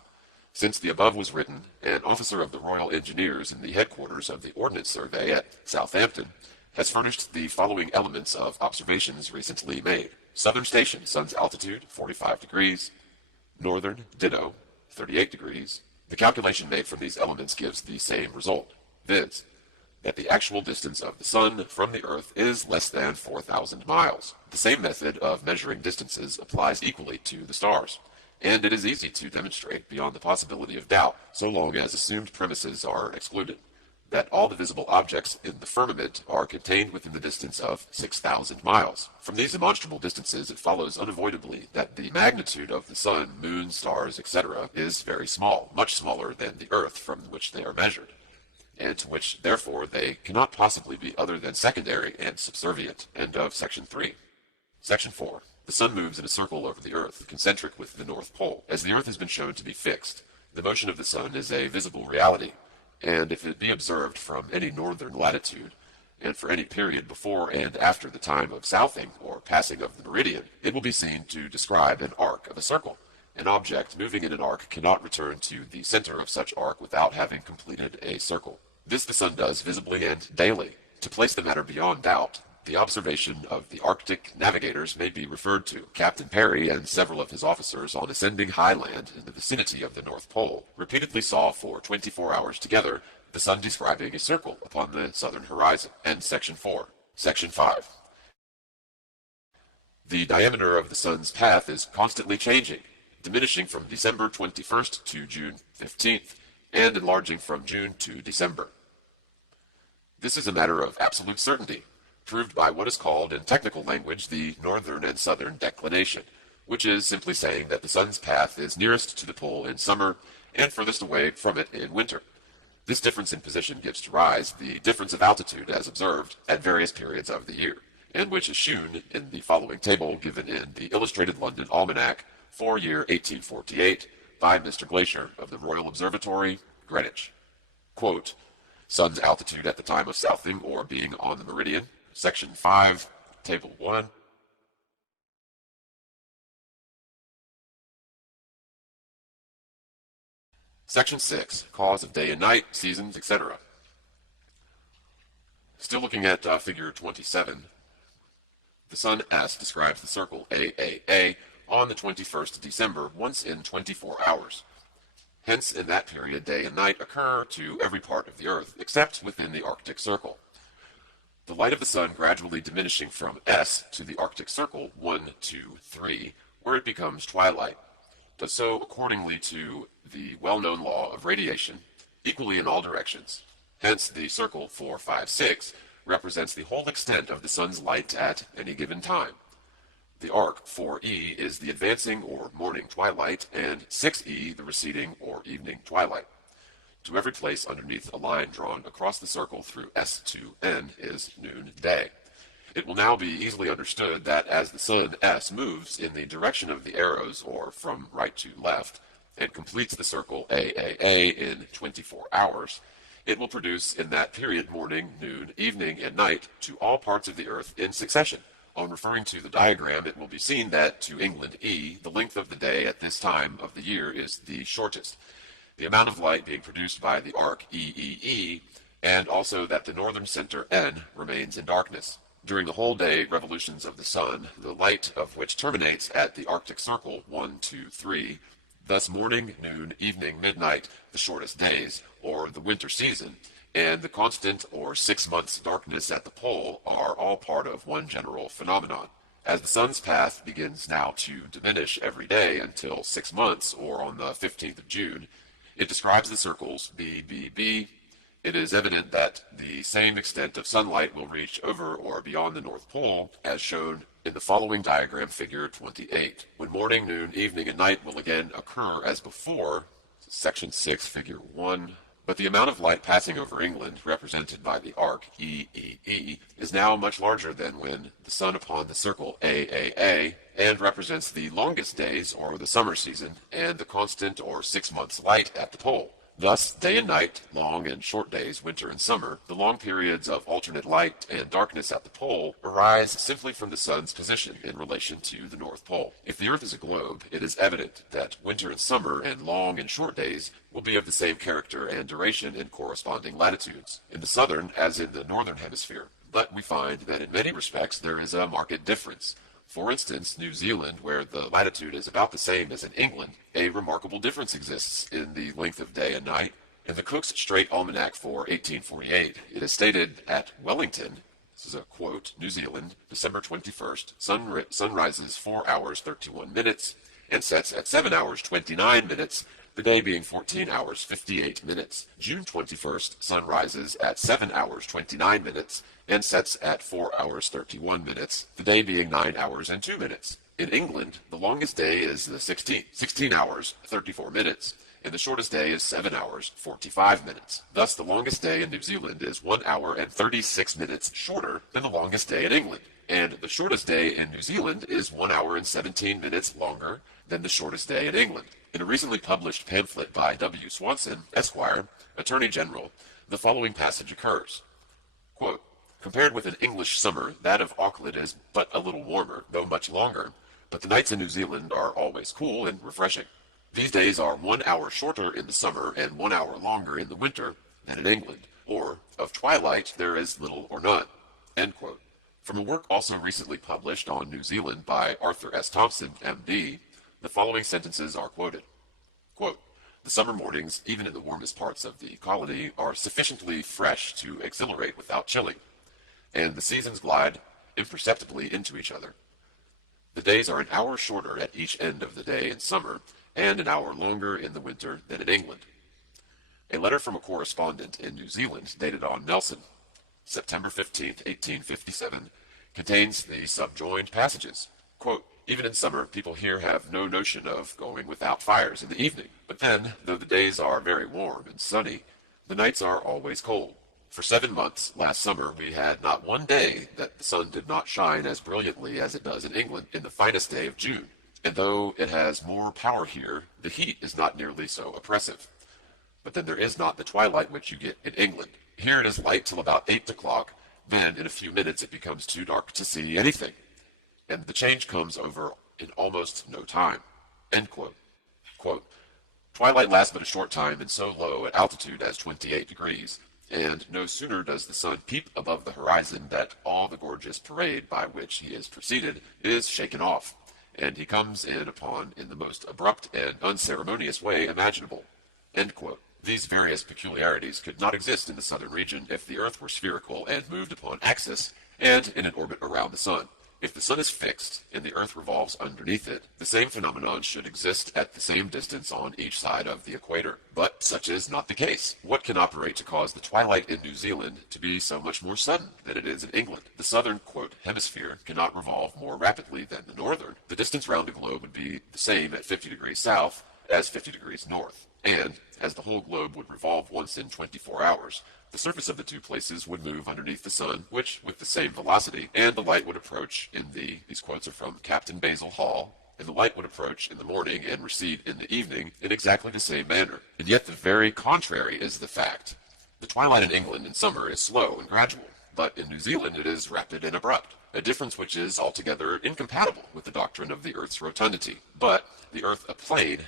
Since the above was written, an officer of the Royal Engineers in the headquarters of the Ordnance Survey at Southampton has furnished the following elements of observations recently made. Southern Station, sun's altitude, 45 degrees. Northern, ditto, 38 degrees. The calculation made from these elements gives the same result, viz., that the actual distance of the sun from the Earth is less than 4,000 miles. The same method of measuring distances applies equally to the stars. and it is easy to demonstrate beyond the possibility of doubt, so long as assumed premises are excluded, that all the visible objects in the firmament are contained within the distance of 6,000 miles. From these demonstrable distances, it follows unavoidably that the magnitude of the sun, moon, stars, etc. is very small, much smaller than the earth from which they are measured, and to which, therefore, they cannot possibly be other than secondary and subservient. End of section 3. Section 4. The sun moves in a circle over the earth, concentric with the North Pole. As the earth has been shown to be fixed, the motion of the sun is a visible reality, and if it be observed from any northern latitude, and for any period before and after the time of southing or passing of the meridian, it will be seen to describe an arc of a circle. An object moving in an arc cannot return to the center of such arc without having completed a circle. This the sun does visibly and daily. To place the matter beyond doubt, the observation of the Arctic navigators may be referred to. Captain Parry and several of his officers on ascending high land in the vicinity of the North Pole repeatedly saw for 24 hours together the sun describing a circle upon the southern horizon. And section 4. Section 5. The diameter of the sun's path is constantly changing, diminishing from December 21st to June 15th, and enlarging from June to December. This is a matter of absolute certainty, proved by what is called in technical language the northern and southern declination, which is simply saying that the sun's path is nearest to the pole in summer and furthest away from it in winter. This difference in position gives to rise the difference of altitude as observed at various periods of the year, and which is shewn in the following table given in the Illustrated London Almanac for year 1848 by Mr. Glaisher of the Royal Observatory, Greenwich. Quote, sun's altitude at the time of southing or being on the meridian. Section 5, Table 1. Section 6, Cause of day and night, seasons, etc. Still looking at figure 27, the sun S describes the circle AAA on the 21st of December once in 24 hours. Hence, in that period, day and night occur to every part of the earth, except within the Arctic Circle. The light of the sun gradually diminishing from S to the Arctic Circle 1, 2, 3, where it becomes twilight, does so accordingly to the well-known law of radiation, equally in all directions. Hence, the circle 4, 5, 6 represents the whole extent of the sun's light at any given time. The arc 4E is the advancing or morning twilight, and 6E the receding or evening twilight. To every place underneath a line drawn across the circle through S to N is noonday. It will now be easily understood that as the sun S moves in the direction of the arrows, or from right to left, and completes the circle AAA in 24 hours, it will produce in that period morning, noon, evening, and night to all parts of the earth in succession. On referring to the diagram, it will be seen that to England E, the length of the day at this time of the year is the shortest, the amount of light being produced by the arc EEE, and also that the northern center N remains in darkness. During the whole day revolutions of the sun, the light of which terminates at the Arctic Circle 1, 2, 3, thus morning, noon, evening, midnight, the shortest days, or the winter season, and the constant or 6 months darkness at the pole are all part of one general phenomenon. As the sun's path begins now to diminish every day until 6 months, or on the 15th of June, it describes the circles BBB. It is evident that the same extent of sunlight will reach over or beyond the North Pole, as shown in the following diagram, figure 28, when morning, noon, evening, and night will again occur as before, section 6, figure 1. But the amount of light passing over England, represented by the arc EEE, is now much larger than when the sun upon the circle AAA, and represents the longest days, or the summer season, and the constant or 6 months light at the pole. Thus, day and night, long and short days, winter and summer, the long periods of alternate light and darkness at the pole arise simply from the sun's position in relation to the North Pole. If the Earth is a globe, it is evident that winter and summer and long and short days will be of the same character and duration in corresponding latitudes, in the southern as in the northern hemisphere. But we find that in many respects there is a marked difference. For instance, New Zealand, where the latitude is about the same as in England, a remarkable difference exists in the length of day and night. In the Cook's Strait Almanac for 1848, it is stated at Wellington, this is a quote, New Zealand, December 21st, sun rises 4 hours 31 minutes, and sets at 7 hours 29 minutes, the day being 14 hours 58 minutes. June 21st, sun rises at 7 hours 29 minutes and sets at 4 hours 31 minutes, the day being 9 hours and 2 minutes. In England, the longest day is the 16th, 16 hours 34 minutes, and the shortest day is 7 hours 45 minutes. Thus, the longest day in New Zealand is 1 hour and 36 minutes shorter than the longest day in England. And the shortest day in New Zealand is 1 hour and 17 minutes longer than the shortest day in England. In a recently published pamphlet by W. Swanson, Esquire, Attorney General, the following passage occurs. Quote, compared with an English summer, that of Auckland is but a little warmer, though much longer, but the nights in New Zealand are always cool and refreshing. These days are 1 hour shorter in the summer and 1 hour longer in the winter than in England, or of twilight there is little or none. End quote. From a work also recently published on New Zealand by Arthur S. Thompson, M.D., the following sentences are quoted. Quote, the summer mornings, even in the warmest parts of the colony, are sufficiently fresh to exhilarate without chilling, and the seasons glide imperceptibly into each other. The days are an hour shorter at each end of the day in summer, and an hour longer in the winter than in England. A letter from a correspondent in New Zealand, dated on Nelson, September 15, 1857, contains the subjoined passages. Quote, even in summer, people here have no notion of going without fires in the evening, but then, though the days are very warm and sunny, the nights are always cold. For 7 months last summer, we had not one day that the sun did not shine as brilliantly as it does in England in the finest day of June. And though it has more power here, the heat is not nearly so oppressive. But then there is not the twilight which you get in England. Here it is light till about 8 o'clock, then in a few minutes it becomes too dark to see anything. And the change comes over in almost no time. End quote. Quote, twilight lasts but a short time and so low at altitude as 28 degrees, and no sooner does the sun peep above the horizon that all the gorgeous parade by which he is preceded is shaken off, and he comes in upon in the most abrupt and unceremonious way imaginable. End quote. These various peculiarities could not exist in the southern region if the earth were spherical and moved upon axis and in an orbit around the sun. If the sun is fixed and the earth revolves underneath it, the same phenomenon should exist at the same distance on each side of the equator. But such is not the case. What can operate to cause the twilight in New Zealand to be so much more sudden than it is in England? The southern, quote, hemisphere cannot revolve more rapidly than the northern. The distance round the globe would be the same at 50 degrees south as 50 degrees north. And, as the whole globe would revolve once in 24 hours, the surface of the two places would move underneath the sun, which with the same velocity, and the light would approach in these quotes are from Captain Basil Hall, and the light would approach in the morning and recede in the evening in exactly the same manner. And yet the very contrary is the fact. The twilight in England in summer is slow and gradual, but in New Zealand it is rapid and abrupt, a difference which is altogether incompatible with the doctrine of the Earth's rotundity. But the Earth a plane,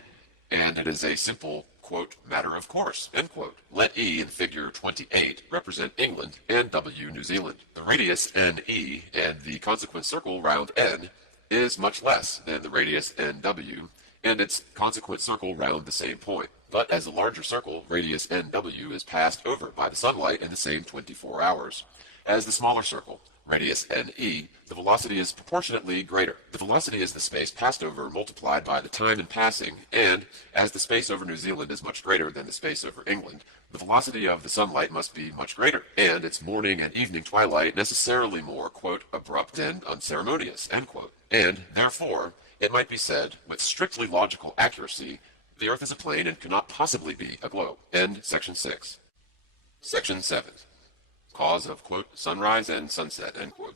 and it is a simple, quote, matter of course, end quote. Let E in figure 28 represent England and W New Zealand. The radius NE and the consequent circle round N is much less than the radius NW and its consequent circle round the same point. But as the larger circle, radius NW, is passed over by the sunlight in the same 24 hours, as the smaller circle, radius NE, the velocity is proportionately greater. The velocity is the space passed over multiplied by the time in passing, and as the space over New Zealand is much greater than the space over England, the velocity of the sunlight must be much greater, and its morning and evening twilight necessarily more, quote, abrupt and unceremonious, end quote. And, therefore, it might be said, with strictly logical accuracy, the Earth is a plane and cannot possibly be a globe. End section 6. Section 7. Cause of, quote, sunrise and sunset, end quote.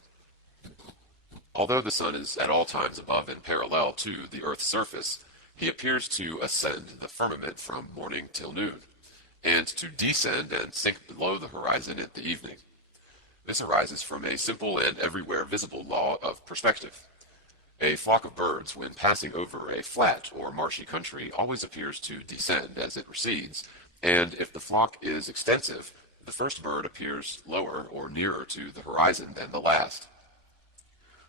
Although the sun is at all times above and parallel to the Earth's surface, he appears to ascend the firmament from morning till noon, and to descend and sink below the horizon in the evening. This arises from a simple and everywhere visible law of perspective. A flock of birds, when passing over a flat or marshy country, always appears to descend as it recedes, and if the flock is extensive, the first bird appears lower or nearer to the horizon than the last.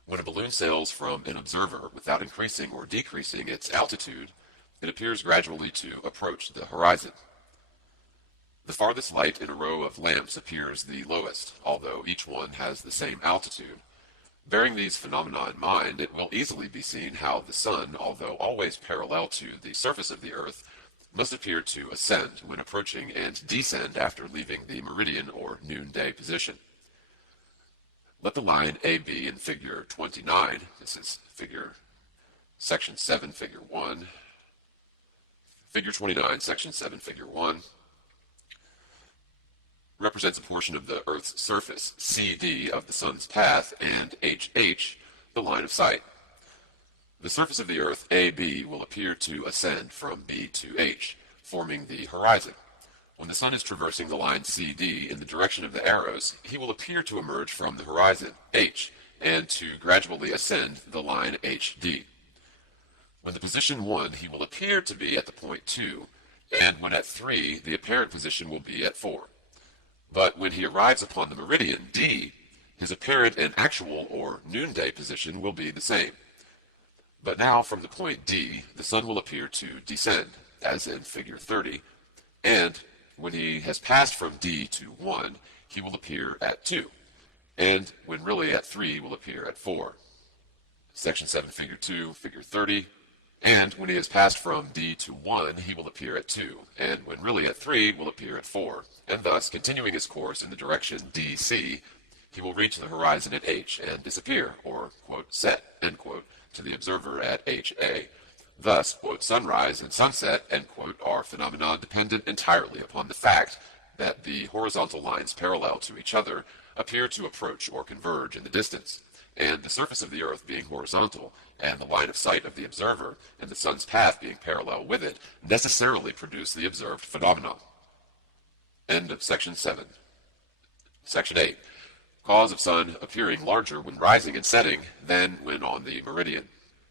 When a balloon sails from an observer without increasing or decreasing its altitude, it appears gradually to approach the horizon. The farthest light in a row of lamps appears the lowest, although each one has the same altitude. Bearing these phenomena in mind, it will easily be seen how the sun, although always parallel to the surface of the earth, must appear to ascend when approaching and descend after leaving the meridian or noonday position. Let the line AB in figure 29, this is section 7, figure 1, figure 29, section 7, figure 1, represents a portion of the Earth's surface, CD of the sun's path, and HH, the line of sight. The surface of the Earth, AB, will appear to ascend from B to H, forming the horizon. When the sun is traversing the line CD in the direction of the arrows, he will appear to emerge from the horizon, H, and to gradually ascend the line HD. When the position 1, he will appear to be at the point 2, and when at 3, the apparent position will be at 4. But when he arrives upon the meridian, D, his apparent and actual or noonday position will be the same. But now from the point D, the sun will appear to descend, as in figure 30, and when he has passed from D to 1, he will appear at 2, and when really at 3 will appear at 4. Section 7, figure 2, figure 30, and when he has passed from D to 1, he will appear at 2, and when really at 3 will appear at 4, and thus, continuing his course in the direction DC, he will reach the horizon at H and disappear, or, quote, set, end quote, to the observer at HA. Thus, quote, sunrise and sunset, end quote, are phenomena dependent entirely upon the fact that the horizontal lines parallel to each other appear to approach or converge in the distance, and the surface of the Earth being horizontal, and the line of sight of the observer and the sun's path being parallel with it, necessarily produce the observed phenomenon. End of section 7. Section 8. Cause of sun appearing larger when rising and setting than when on the meridian.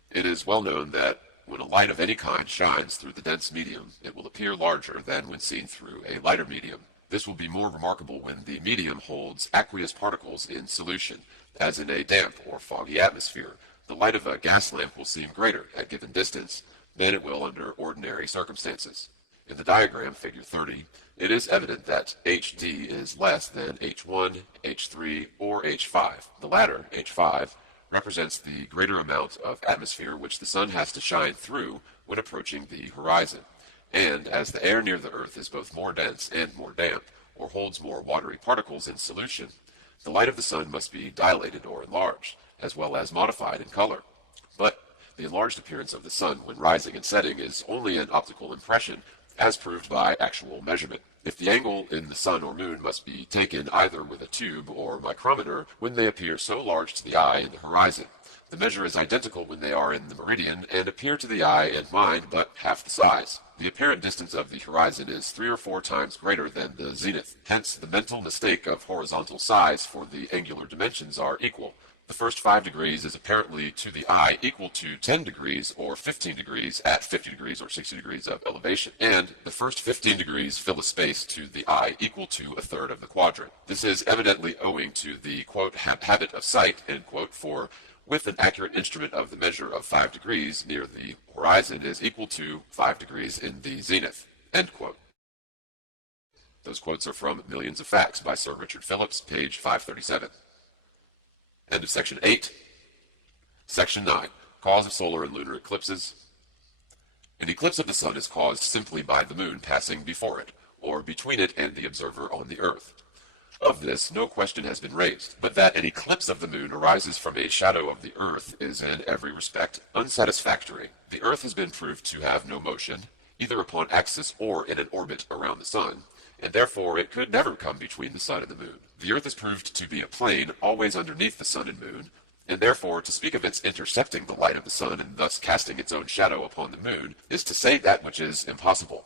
It is well known that when a light of any kind shines through the dense medium, it will appear larger than when seen through a lighter medium. This will be more remarkable when the medium holds aqueous particles in solution, as in a damp or foggy atmosphere. The light of a gas lamp will seem greater at given distance than it will under ordinary circumstances. In the diagram, figure 30, it is evident that HD is less than H1, H3, or H5. The latter, H5, represents the greater amount of atmosphere which the sun has to shine through when approaching the horizon. And as the air near the Earth is both more dense and more damp, or holds more watery particles in solution, the light of the sun must be dilated or enlarged, as well as modified in color. But the enlarged appearance of the sun when rising and setting is only an optical impression, as proved by actual measurement. If the angle in the sun or moon must be taken either with a tube or micrometer when they appear so large to the eye in the horizon, the measure is identical when they are in the meridian and appear to the eye and mind but half the size. The apparent distance of the horizon is 3 or 4 times greater than the zenith. Hence, the mental mistake of horizontal size for the angular dimensions are equal. The first 5 degrees is apparently to the eye equal to 10 degrees or 15 degrees at 50 degrees or 60 degrees of elevation, and the first 15 degrees fill a space to the eye equal to a third of the quadrant. This is evidently owing to the, quote, habit of sight, end quote, for with an accurate instrument of the measure of 5 degrees near the horizon is equal to 5 degrees in the zenith, end quote. Those quotes are from Millions of Facts by Sir Richard Phillips, page 537. End of section 8. Section 9. Cause of solar and lunar eclipses. An eclipse of the sun is caused simply by the moon passing before it, or between it and the observer on the earth. Of this, no question has been raised, but that an eclipse of the moon arises from a shadow of the earth is in every respect unsatisfactory. The earth has been proved to have no motion, either upon axis or in an orbit around the sun, and therefore it could never come between the sun and the moon. The earth is proved to be a plane always underneath the sun and moon, and therefore to speak of its intercepting the light of the sun and thus casting its own shadow upon the moon is to say that which is impossible.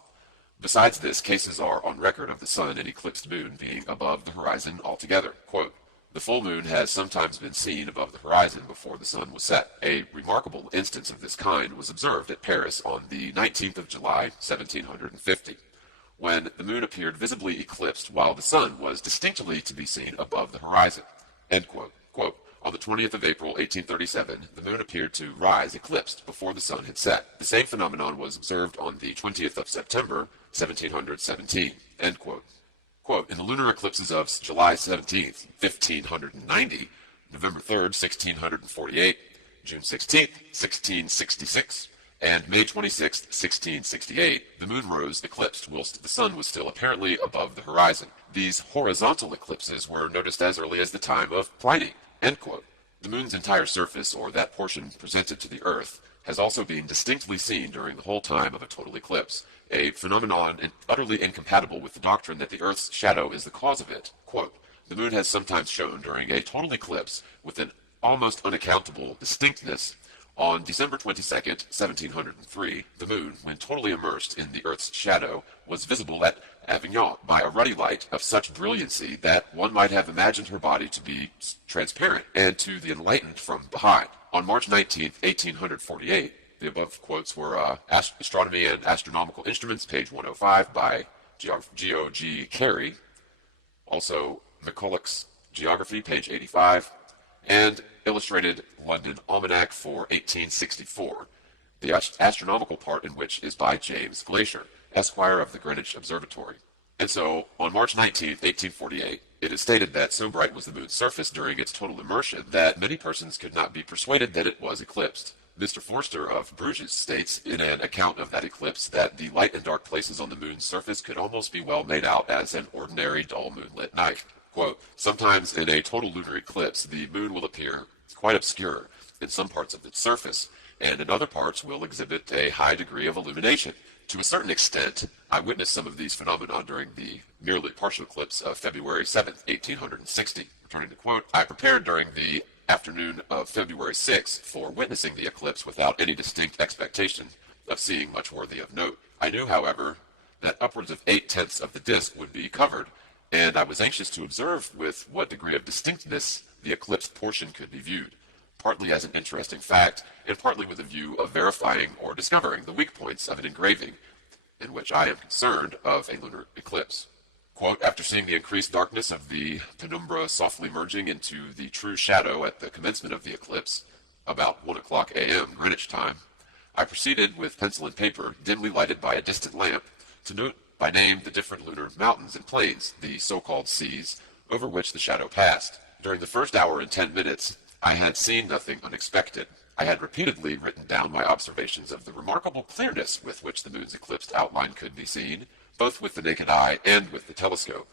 Besides this, cases are on record of the sun and eclipsed moon being above the horizon altogether. Quote, the full moon has sometimes been seen above the horizon before the sun was set. A remarkable instance of this kind was observed at Paris on the 19th of July, 1750. When the moon appeared visibly eclipsed while the sun was distinctly to be seen above the horizon. End quote. Quote, on the 20th of April, 1837, the moon appeared to rise eclipsed before the sun had set. The same phenomenon was observed on the 20th of September, 1717. End quote. Quote, in the lunar eclipses of July 17th, 1590, November 3rd, 1648, June 16th, 1666, and May 26th, 1668, the moon rose eclipsed whilst the sun was still apparently above the horizon. These horizontal eclipses were noticed as early as the time of Pliny. End quote. The moon's entire surface, or that portion presented to the Earth, has also been distinctly seen during the whole time of a total eclipse, a phenomenon utterly incompatible with the doctrine that the Earth's shadow is the cause of it. Quote, the moon has sometimes shown during a total eclipse with an almost unaccountable distinctness. On December 22nd, 1703, the moon, when totally immersed in the Earth's shadow, was visible at Avignon by a ruddy light of such brilliancy that one might have imagined her body to be transparent and to the enlightened from behind. On March 19th, 1848, the above quotes were Astronomy and Astronomical Instruments, page 105, by Geo.G. Carey, also McCulloch's Geography, page 85, and Illustrated London Almanac for 1864, the astronomical part in which is by James Glaisher, Esquire of the Greenwich Observatory. And so, on March 19, 1848, it is stated that so bright was the moon's surface during its total immersion that many persons could not be persuaded that it was eclipsed. Mr. Forster of Bruges states in an account of that eclipse that the light and dark places on the moon's surface could almost be well made out as an ordinary dull moonlit night. Quote, sometimes in a total lunar eclipse, the moon will appear quite obscure in some parts of its surface, and in other parts will exhibit a high degree of illumination. To a certain extent, I witnessed some of these phenomena during the merely partial eclipse of February 7, 1860. Returning to quote, I prepared during the afternoon of February 6 for witnessing the eclipse without any distinct expectation of seeing much worthy of note. I knew, however, that upwards of 8/10 of the disk would be covered, and I was anxious to observe with what degree of distinctness the eclipsed portion could be viewed, partly as an interesting fact, and partly with a view of verifying or discovering the weak points of an engraving in which I am concerned of a lunar eclipse. Quote, after seeing the increased darkness of the penumbra softly merging into the true shadow at the commencement of the eclipse, about 1 o'clock a.m. Greenwich time, I proceeded with pencil and paper, dimly lighted by a distant lamp, to note by name the different lunar mountains and plains, the so-called seas, over which the shadow passed. During the first hour and 10 minutes, I had seen nothing unexpected. I had repeatedly written down my observations of the remarkable clearness with which the moon's eclipsed outline could be seen, both with the naked eye and with the telescope.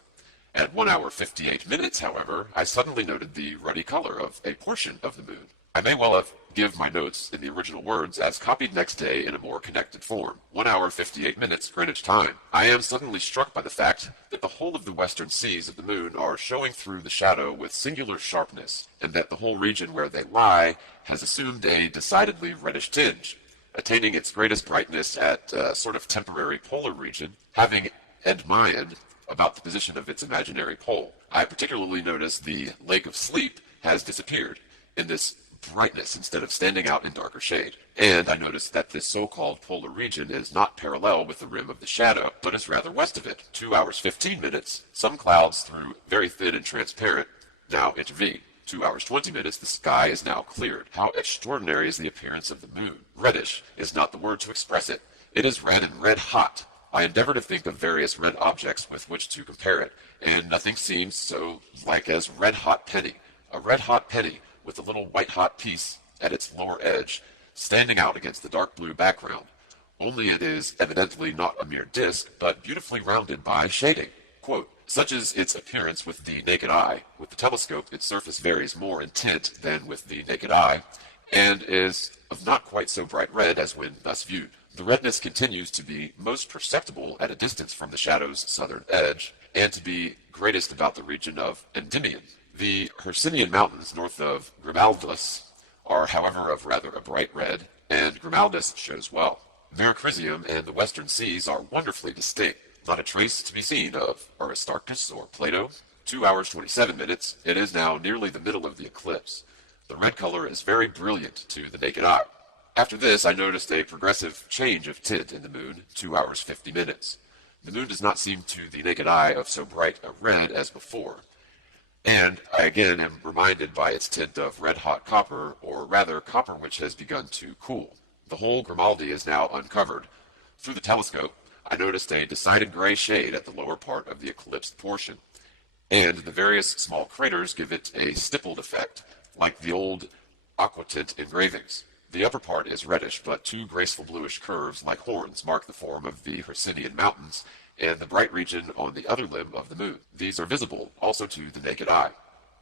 At 1 hour 58 minutes, however, I suddenly noted the ruddy color of a portion of the moon. I may well have give my notes in the original words as copied next day in a more connected form. 1 hour 58 minutes Greenwich time. I am suddenly struck by the fact that the whole of the western seas of the moon are showing through the shadow with singular sharpness, and that the whole region where they lie has assumed a decidedly reddish tinge, attaining its greatest brightness at a sort of temporary polar region, having admired about the position of its imaginary pole. I particularly notice the Lake of Sleep has disappeared in this brightness instead of standing out in darker shade. And I notice that this so-called polar region is not parallel with the rim of the shadow, but is rather west of it. 2 hours 15 minutes, some clouds through very thin and transparent now intervene. 2 hours 20 minutes, the sky is now cleared. How extraordinary is the appearance of the moon. Reddish is not the word to express it. It is red and red hot. I endeavor to think of various red objects with which to compare it, and nothing seems so like as red-hot penny. A red-hot penny with a little white-hot piece at its lower edge, standing out against the dark blue background. Only it is evidently not a mere disk, but beautifully rounded by shading. Quote, such is its appearance with the naked eye. With the telescope, its surface varies more in tint than with the naked eye, and is of not quite so bright red as when thus viewed. The redness continues to be most perceptible at a distance from the shadow's southern edge, and to be greatest about the region of Endymion. The Hercynian Mountains north of Grimaldus are, however, of rather a bright red, and Grimaldus shows well. Merecrisium and the western seas are wonderfully distinct. Not a trace to be seen of Aristarchus or Plato. 2 hours 27 minutes. It is now nearly the middle of the eclipse. The red color is very brilliant to the naked eye. After this, I noticed a progressive change of tint in the moon, 2 hours 50 minutes. The moon does not seem to the naked eye of so bright a red as before, and I again am reminded by its tint of red-hot copper, or rather copper which has begun to cool. The whole Grimaldi is now uncovered. Through the telescope, I noticed a decided gray shade at the lower part of the eclipsed portion, and the various small craters give it a stippled effect, like the old aquatint engravings. The upper part is reddish, but two graceful bluish curves like horns mark the form of the Hercynian mountains and the bright region on the other limb of the moon. These are visible also to the naked eye.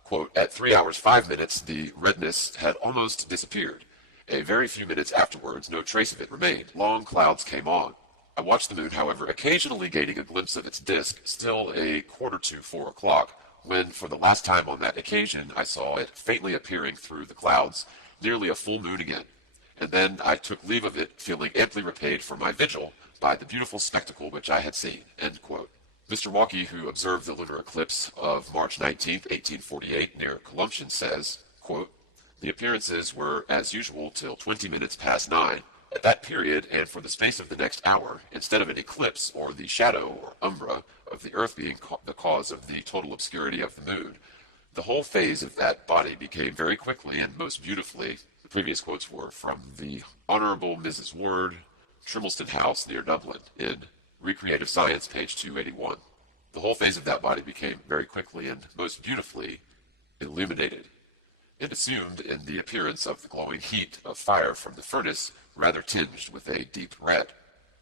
Quote, at 3 hours 5 minutes, the redness had almost disappeared. A very few minutes afterwards, no trace of it remained. Long clouds came on. I watched the moon, however, occasionally gaining a glimpse of its disk, still a quarter to 4 o'clock, when for the last time on that occasion I saw it faintly appearing through the clouds, nearly a full moon again. And then I took leave of it, feeling amply repaid for my vigil by the beautiful spectacle which I had seen. End quote. Mr. Walkey, who observed the lunar eclipse of March 19, 1848, near Columption, says, quote, the appearances were as usual till 20 minutes past 9. At that period, and for the space of the next hour, instead of an eclipse or the shadow or umbra of the earth being the cause of the total obscurity of the moon, the whole phase of that body became very quickly and most beautifully. The previous quotes were from the Honorable Mrs. Ward, Trimleston House near Dublin, in Recreative Science, page 281. The whole phase of that body became very quickly and most beautifully illuminated, and assumed in the appearance of the glowing heat of fire from the furnace, rather tinged with a deep red,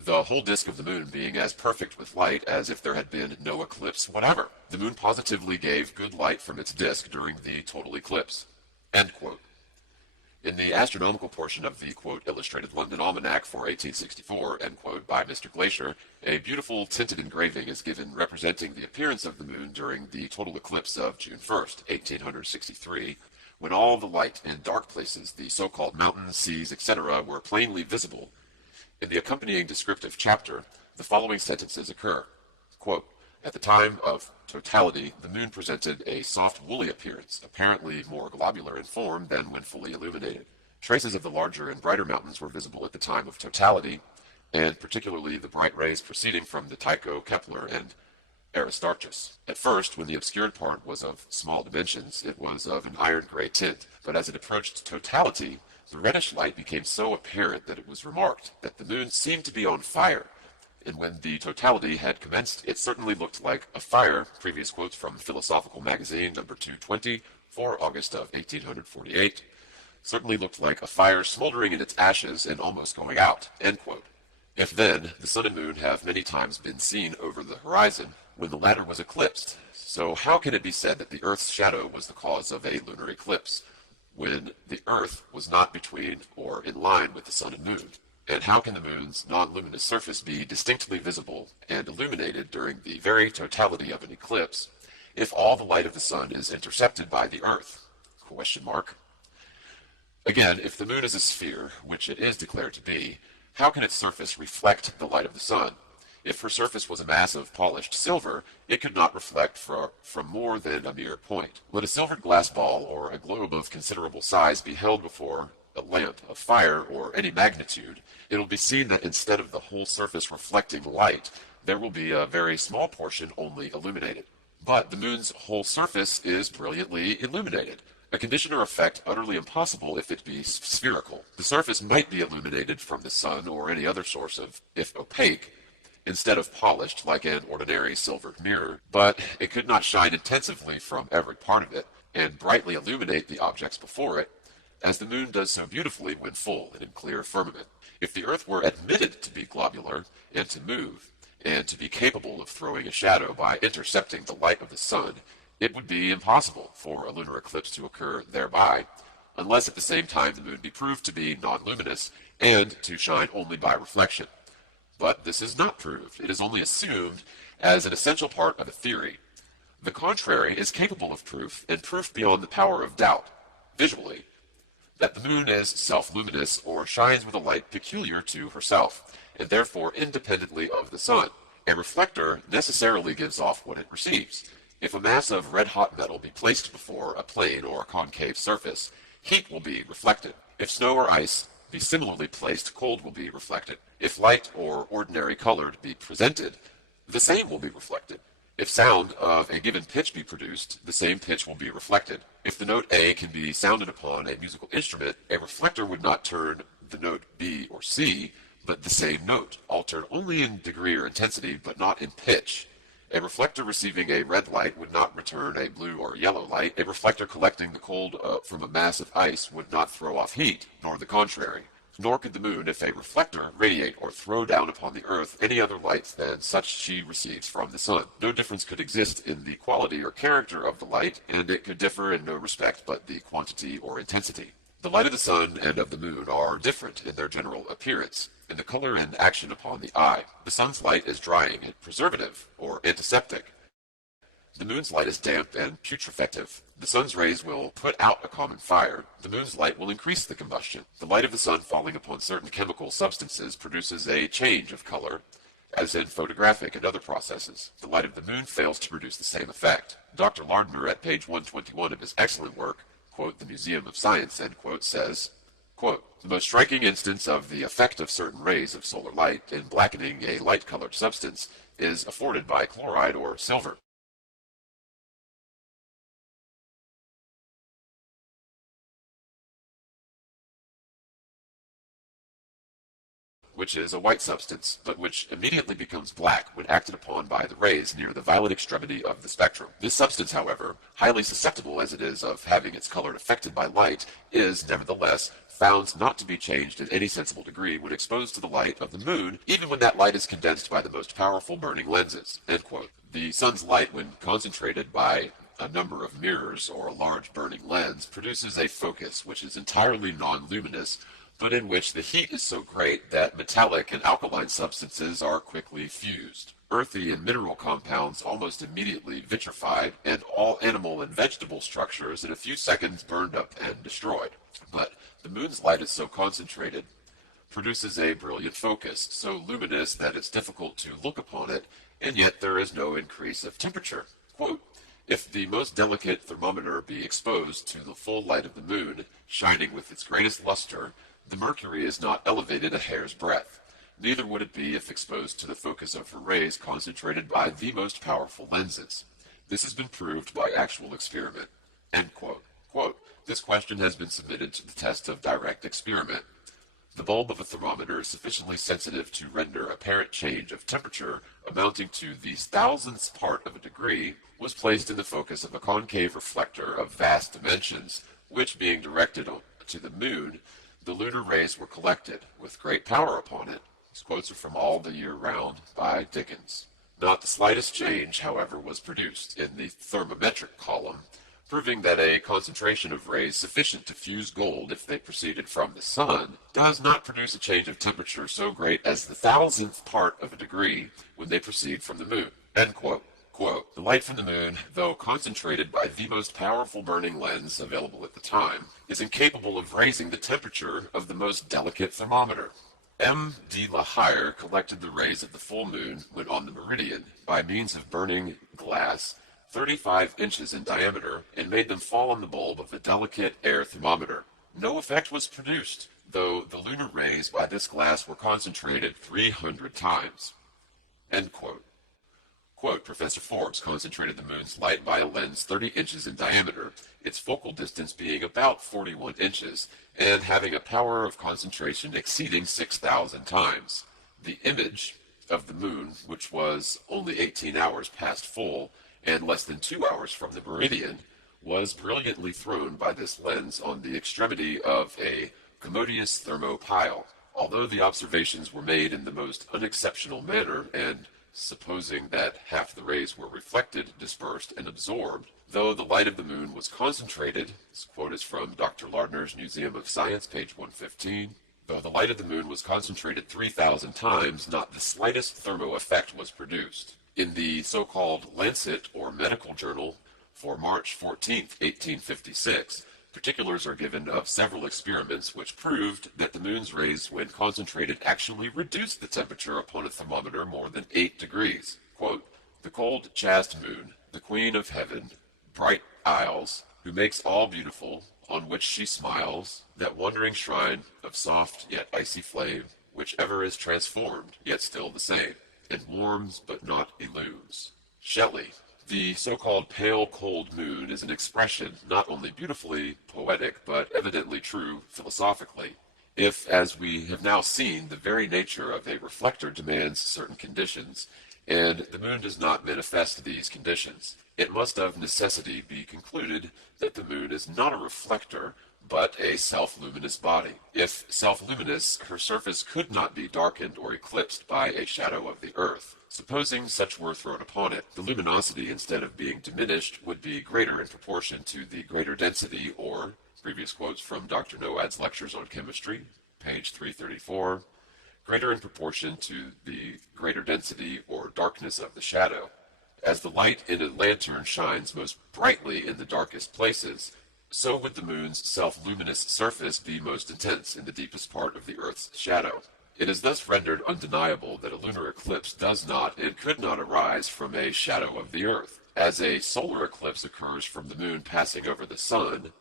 the whole disk of the moon being as perfect with light as if there had been no eclipse whatever. The moon positively gave good light from its disk during the total eclipse. End quote. In the astronomical portion of the, quote, Illustrated London Almanac for 1864, end quote, by Mr. Glaisher, a beautiful tinted engraving is given representing the appearance of the moon during the total eclipse of June 1st, 1863, when all the light and dark places, the so-called mountains, seas, etc., were plainly visible. In the accompanying descriptive chapter, the following sentences occur. Quote, at the time of totality, the moon presented a soft woolly appearance, apparently more globular in form than when fully illuminated. Traces of the larger and brighter mountains were visible at the time of totality, and particularly the bright rays proceeding from the Tycho, Kepler, and Aristarchus. At first, when the obscured part was of small dimensions, it was of an iron-gray tint, but as it approached totality, the reddish light became so apparent that it was remarked that the moon seemed to be on fire, and when the totality had commenced, it certainly looked like a fire. Previous quotes from Philosophical Magazine, number 220, for August of 1848. Certainly looked like a fire smoldering in its ashes and almost going out. End quote. If then, the sun and moon have many times been seen over the horizon, when the latter was eclipsed, so how can it be said that the earth's shadow was the cause of a lunar eclipse, when the earth was not between or in line with the sun and moon? And how can the moon's non-luminous surface be distinctly visible and illuminated during the very totality of an eclipse if all the light of the sun is intercepted by the earth? Question mark. Again, if the moon is a sphere, which it is declared to be, how can its surface reflect the light of the sun? If her surface was a mass of polished silver, it could not reflect from more than a mere point. Let a silvered glass ball or a globe of considerable size be held before a lamp of fire or any magnitude, it will be seen that instead of the whole surface reflecting light, there will be a very small portion only illuminated. But the moon's whole surface is brilliantly illuminated, a condition or effect utterly impossible if it be spherical. The surface might be illuminated from the sun or any other source if opaque, instead of polished like an ordinary silvered mirror, but it could not shine intensively from every part of it, and brightly illuminate the objects before it, as the moon does so beautifully when full and in clear firmament. If the earth were admitted to be globular, and to move, and to be capable of throwing a shadow by intercepting the light of the sun, it would be impossible for a lunar eclipse to occur thereby, unless at the same time the moon be proved to be non-luminous, and to shine only by reflection. But this is not proved. It is only assumed as an essential part of a theory. The contrary is capable of proof, and proof beyond the power of doubt, visually, that the moon is self-luminous or shines with a light peculiar to herself, and therefore independently of the sun. A reflector necessarily gives off what it receives. If a mass of red-hot metal be placed before a plane or concave surface, heat will be reflected. If snow or ice be similarly placed, cold will be reflected. If light or ordinary color be presented, the same will be reflected. If sound of a given pitch be produced, the same pitch will be reflected. If the note A can be sounded upon a musical instrument, a reflector would not turn the note B or C, but the same note, altered only in degree or intensity, but not in pitch. A reflector receiving a red light would not return a blue or yellow light. A reflector collecting the cold from a mass of ice would not throw off heat, nor the contrary. Nor could the moon, if a reflector, radiate or throw down upon the earth any other light than such she receives from the sun. No difference could exist in the quality or character of the light, and it could differ in no respect but the quantity or intensity. The light of the sun and of the moon are different in their general appearance, in the color and action upon the eye. The sun's light is drying and preservative, or antiseptic. The moon's light is damp and putrefactive. The sun's rays will put out a common fire. The moon's light will increase the combustion. The light of the sun falling upon certain chemical substances produces a change of color, as in photographic and other processes. The light of the moon fails to produce the same effect. Dr. Lardner, at page 121 of his excellent work, quote, The Museum of Science, end quote, says, quote, the most striking instance of the effect of certain rays of solar light in blackening a light-colored substance is afforded by chloride or silver, which is a white substance, but which immediately becomes black when acted upon by the rays near the violet extremity of the spectrum. This substance, however, highly susceptible as it is of having its color affected by light, is, nevertheless, found not to be changed in any sensible degree when exposed to the light of the moon, even when that light is condensed by the most powerful burning lenses. End quote. The sun's light, when concentrated by a number of mirrors or a large burning lens, produces a focus which is entirely non-luminous, but in which the heat is so great that metallic and alkaline substances are quickly fused. Earthy and mineral compounds almost immediately vitrified, and all animal and vegetable structures in a few seconds burned up and destroyed. But the moon's light is so concentrated, produces a brilliant focus, so luminous that it's difficult to look upon it, and yet there is no increase of temperature. Quote, if the most delicate thermometer be exposed to the full light of the moon, shining with its greatest luster, the mercury is not elevated a hair's breadth. Neither would it be if exposed to the focus of her rays concentrated by the most powerful lenses. This has been proved by actual experiment. End quote. Quote, this question has been submitted to the test of direct experiment. The bulb of a thermometer sufficiently sensitive to render apparent change of temperature amounting to the thousandth part of a degree was placed in the focus of a concave reflector of vast dimensions, which being directed to the moon, the lunar rays were collected with great power upon it. These quotes are from All the Year Round by Dickens. Not the slightest change, however, was produced in the thermometric column, proving that a concentration of rays sufficient to fuse gold if they proceeded from the sun does not produce a change of temperature so great as the thousandth part of a degree when they proceed from the moon. End quote. Quote, the light from the moon, though concentrated by the most powerful burning lens available at the time, is incapable of raising the temperature of the most delicate thermometer. M. de la Hire collected the rays of the full moon when on the meridian by means of burning glass 35 inches in diameter and made them fall on the bulb of a delicate air thermometer. No effect was produced, though the lunar rays by this glass were concentrated 300 times. End quote. Quote, Professor Forbes concentrated the moon's light by a lens 30 inches in diameter, its focal distance being about 41 inches, and having a power of concentration exceeding 6,000 times. The image of the moon, which was only 18 hours past full, and less than 2 hours from the meridian, was brilliantly thrown by this lens on the extremity of a commodious thermopile. Although the observations were made in the most unexceptional manner, and supposing that half the rays were reflected, dispersed, and absorbed, though the light of the moon was concentrated, this quote is from Dr. Lardner's Museum of Science, page 115, though the light of the moon was concentrated 3,000 times, not the slightest thermo effect was produced. In the so-called Lancet, or medical journal, for March 14, 1856, particulars are given of several experiments which proved that the moon's rays, when concentrated, actually reduced the temperature upon a thermometer more than 8 degrees. Quote, the cold, chaste moon, the queen of heaven, bright isles, who makes all beautiful, on which she smiles, that wandering shrine of soft yet icy flame, which ever is transformed, yet still the same, and warms but not illumes. Shelley. The so-called pale, cold moon is an expression not only beautifully poetic, but evidently true philosophically. If, as we have now seen, the very nature of a reflector demands certain conditions, and the moon does not manifest these conditions. It must of necessity be concluded that the moon is not a reflector, but a self-luminous body. If self-luminous, her surface could not be darkened or eclipsed by a shadow of the earth. Supposing such were thrown upon it, the luminosity, instead of being diminished, would be greater in proportion to the greater density, or, previous quotes from Dr. Noad's lectures on chemistry, page 334, greater in proportion to the greater density or darkness of the shadow. As the light in a lantern shines most brightly in the darkest places, so would the moon's self-luminous surface be most intense in the deepest part of the earth's shadow. It is thus rendered undeniable that a lunar eclipse does not and could not arise from a shadow of the earth. As a solar eclipse occurs from the moon passing over the sun,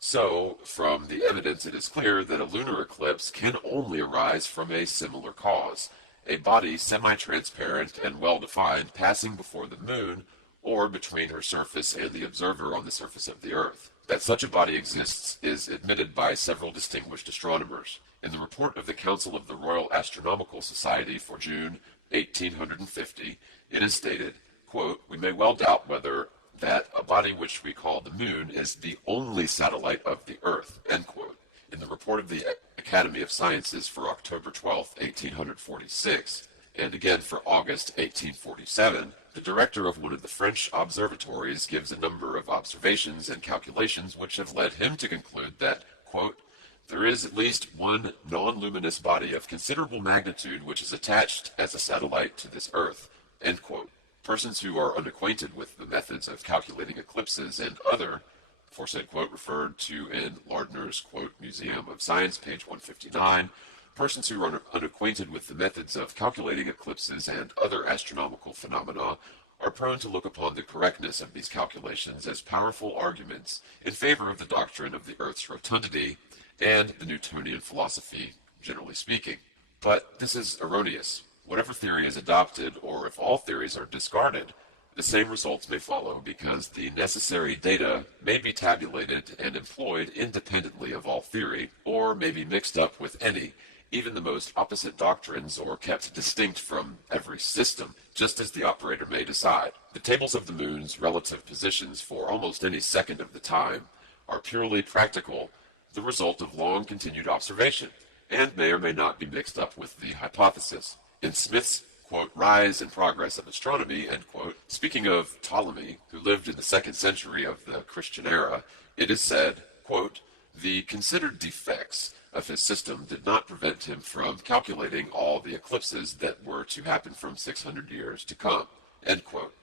so, from the evidence it is clear that a lunar eclipse can only arise from a similar cause, a body semi-transparent and well-defined passing before the moon or between her surface and the observer on the surface of the earth. That such a body exists is admitted by several distinguished astronomers. In the report of the Council of the Royal Astronomical Society for June 1850, it is stated, quote, "We may well doubt whether that a body which we call the moon is the only satellite of the earth," end quote. In the report of the Academy of Sciences for October 12, 1846, and again for August 1847, the director of one of the French observatories gives a number of observations and calculations which have led him to conclude that, quote, "There is at least one non-luminous body of considerable magnitude which is attached as a satellite to this earth," end quote. Persons who are unacquainted with the methods of calculating eclipses and other aforesaid quote referred to in Lardner's quote Museum of Science, page 159, persons who are unacquainted with the methods of calculating eclipses and other astronomical phenomena are prone to look upon the correctness of these calculations as powerful arguments in favor of the doctrine of the earth's rotundity and the Newtonian philosophy, generally speaking. But this is erroneous. Whatever theory is adopted, or if all theories are discarded, the same results may follow because the necessary data may be tabulated and employed independently of all theory, or may be mixed up with any, even the most opposite doctrines, or kept distinct from every system, just as the operator may decide. The tables of the moon's relative positions for almost any second of the time are purely practical, the result of long continued observation, and may or may not be mixed up with the hypothesis. In Smith's, quote, Rise and Progress of Astronomy, end quote, speaking of Ptolemy, who lived in the 2nd century of the Christian era, it is said, quote, "The considered defects of his system did not prevent him from calculating all the eclipses that were to happen from 600 years to come," end quote.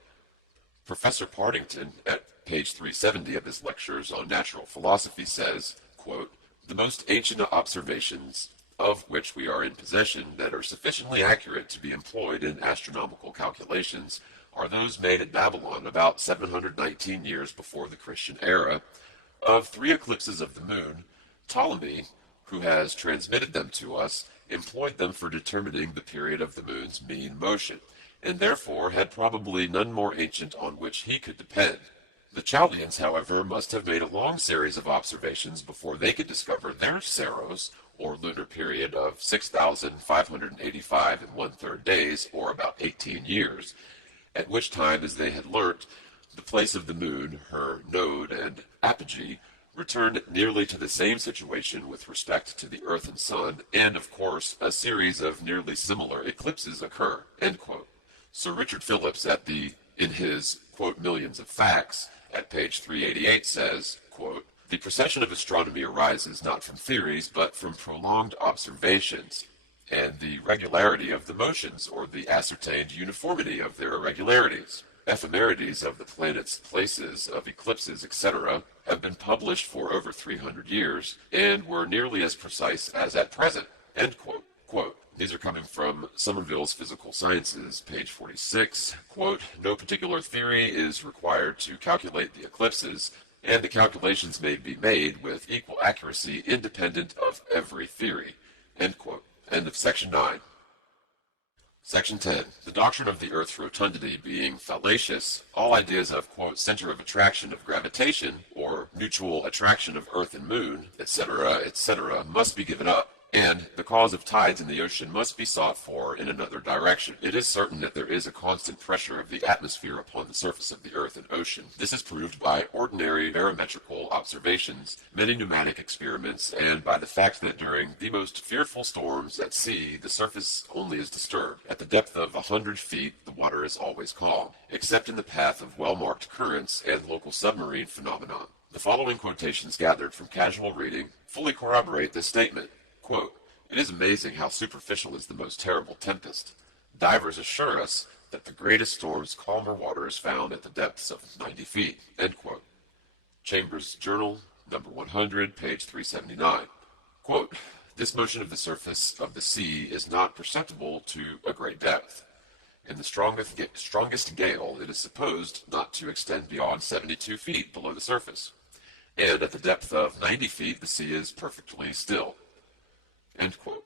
Professor Partington, at page 370 of his lectures on natural philosophy, says, quote, "The most ancient observations of which we are in possession that are sufficiently accurate to be employed in astronomical calculations are those made at Babylon about 719 years before the Christian era. Of 3 eclipses of the moon, Ptolemy, who has transmitted them to us, employed them for determining the period of the moon's mean motion, and therefore had probably none more ancient on which he could depend. The Chaldeans, however, must have made a long series of observations before they could discover their Saros, or lunar period, of 6,585 and 1/3 days, or about 18 years, at which time, as they had learnt, the place of the moon, her node and apogee, returned nearly to the same situation with respect to the earth and sun, and, of course, a series of nearly similar eclipses occur," end quote. Sir Richard Phillips, in his, quote, Millions of Facts, at page 388, says, quote, "The procession of astronomy arises not from theories, but from prolonged observations, and the regularity of the motions, or the ascertained uniformity of their irregularities. Ephemerides of the planets' places of eclipses, etc., have been published for over 300 years, and were nearly as precise as at present," end quote. Quote, these are coming from Somerville's Physical Sciences, page 46. Quote, "No particular theory is required to calculate the eclipses, and the calculations may be made with equal accuracy independent of every theory," end quote. End of section 9. Section 10. The doctrine of the Earth's rotundity being fallacious, all ideas of, quote, center of attraction of gravitation, or mutual attraction of Earth and Moon, etc., etc., must be given up. And the cause of tides in the ocean must be sought for in another direction. It is certain that there is a constant pressure of the atmosphere upon the surface of the earth and ocean. This is proved by ordinary barometrical observations, many pneumatic experiments, and by the fact that during the most fearful storms at sea, the surface only is disturbed. At the depth of 100 feet, the water is always calm, except in the path of well-marked currents and local submarine phenomena. The following quotations gathered from casual reading fully corroborate this statement. Quote, "It is amazing how superficial is the most terrible tempest. Divers assure us that the greatest storms calmer water is found at the depths of 90 feet. End quote. Chambers Journal, number 100, page 379. Quote, "This motion of the surface of the sea is not perceptible to a great depth. In the strongest gale, it is supposed not to extend beyond 72 feet below the surface, and at the depth of 90 feet, the sea is perfectly still." End quote.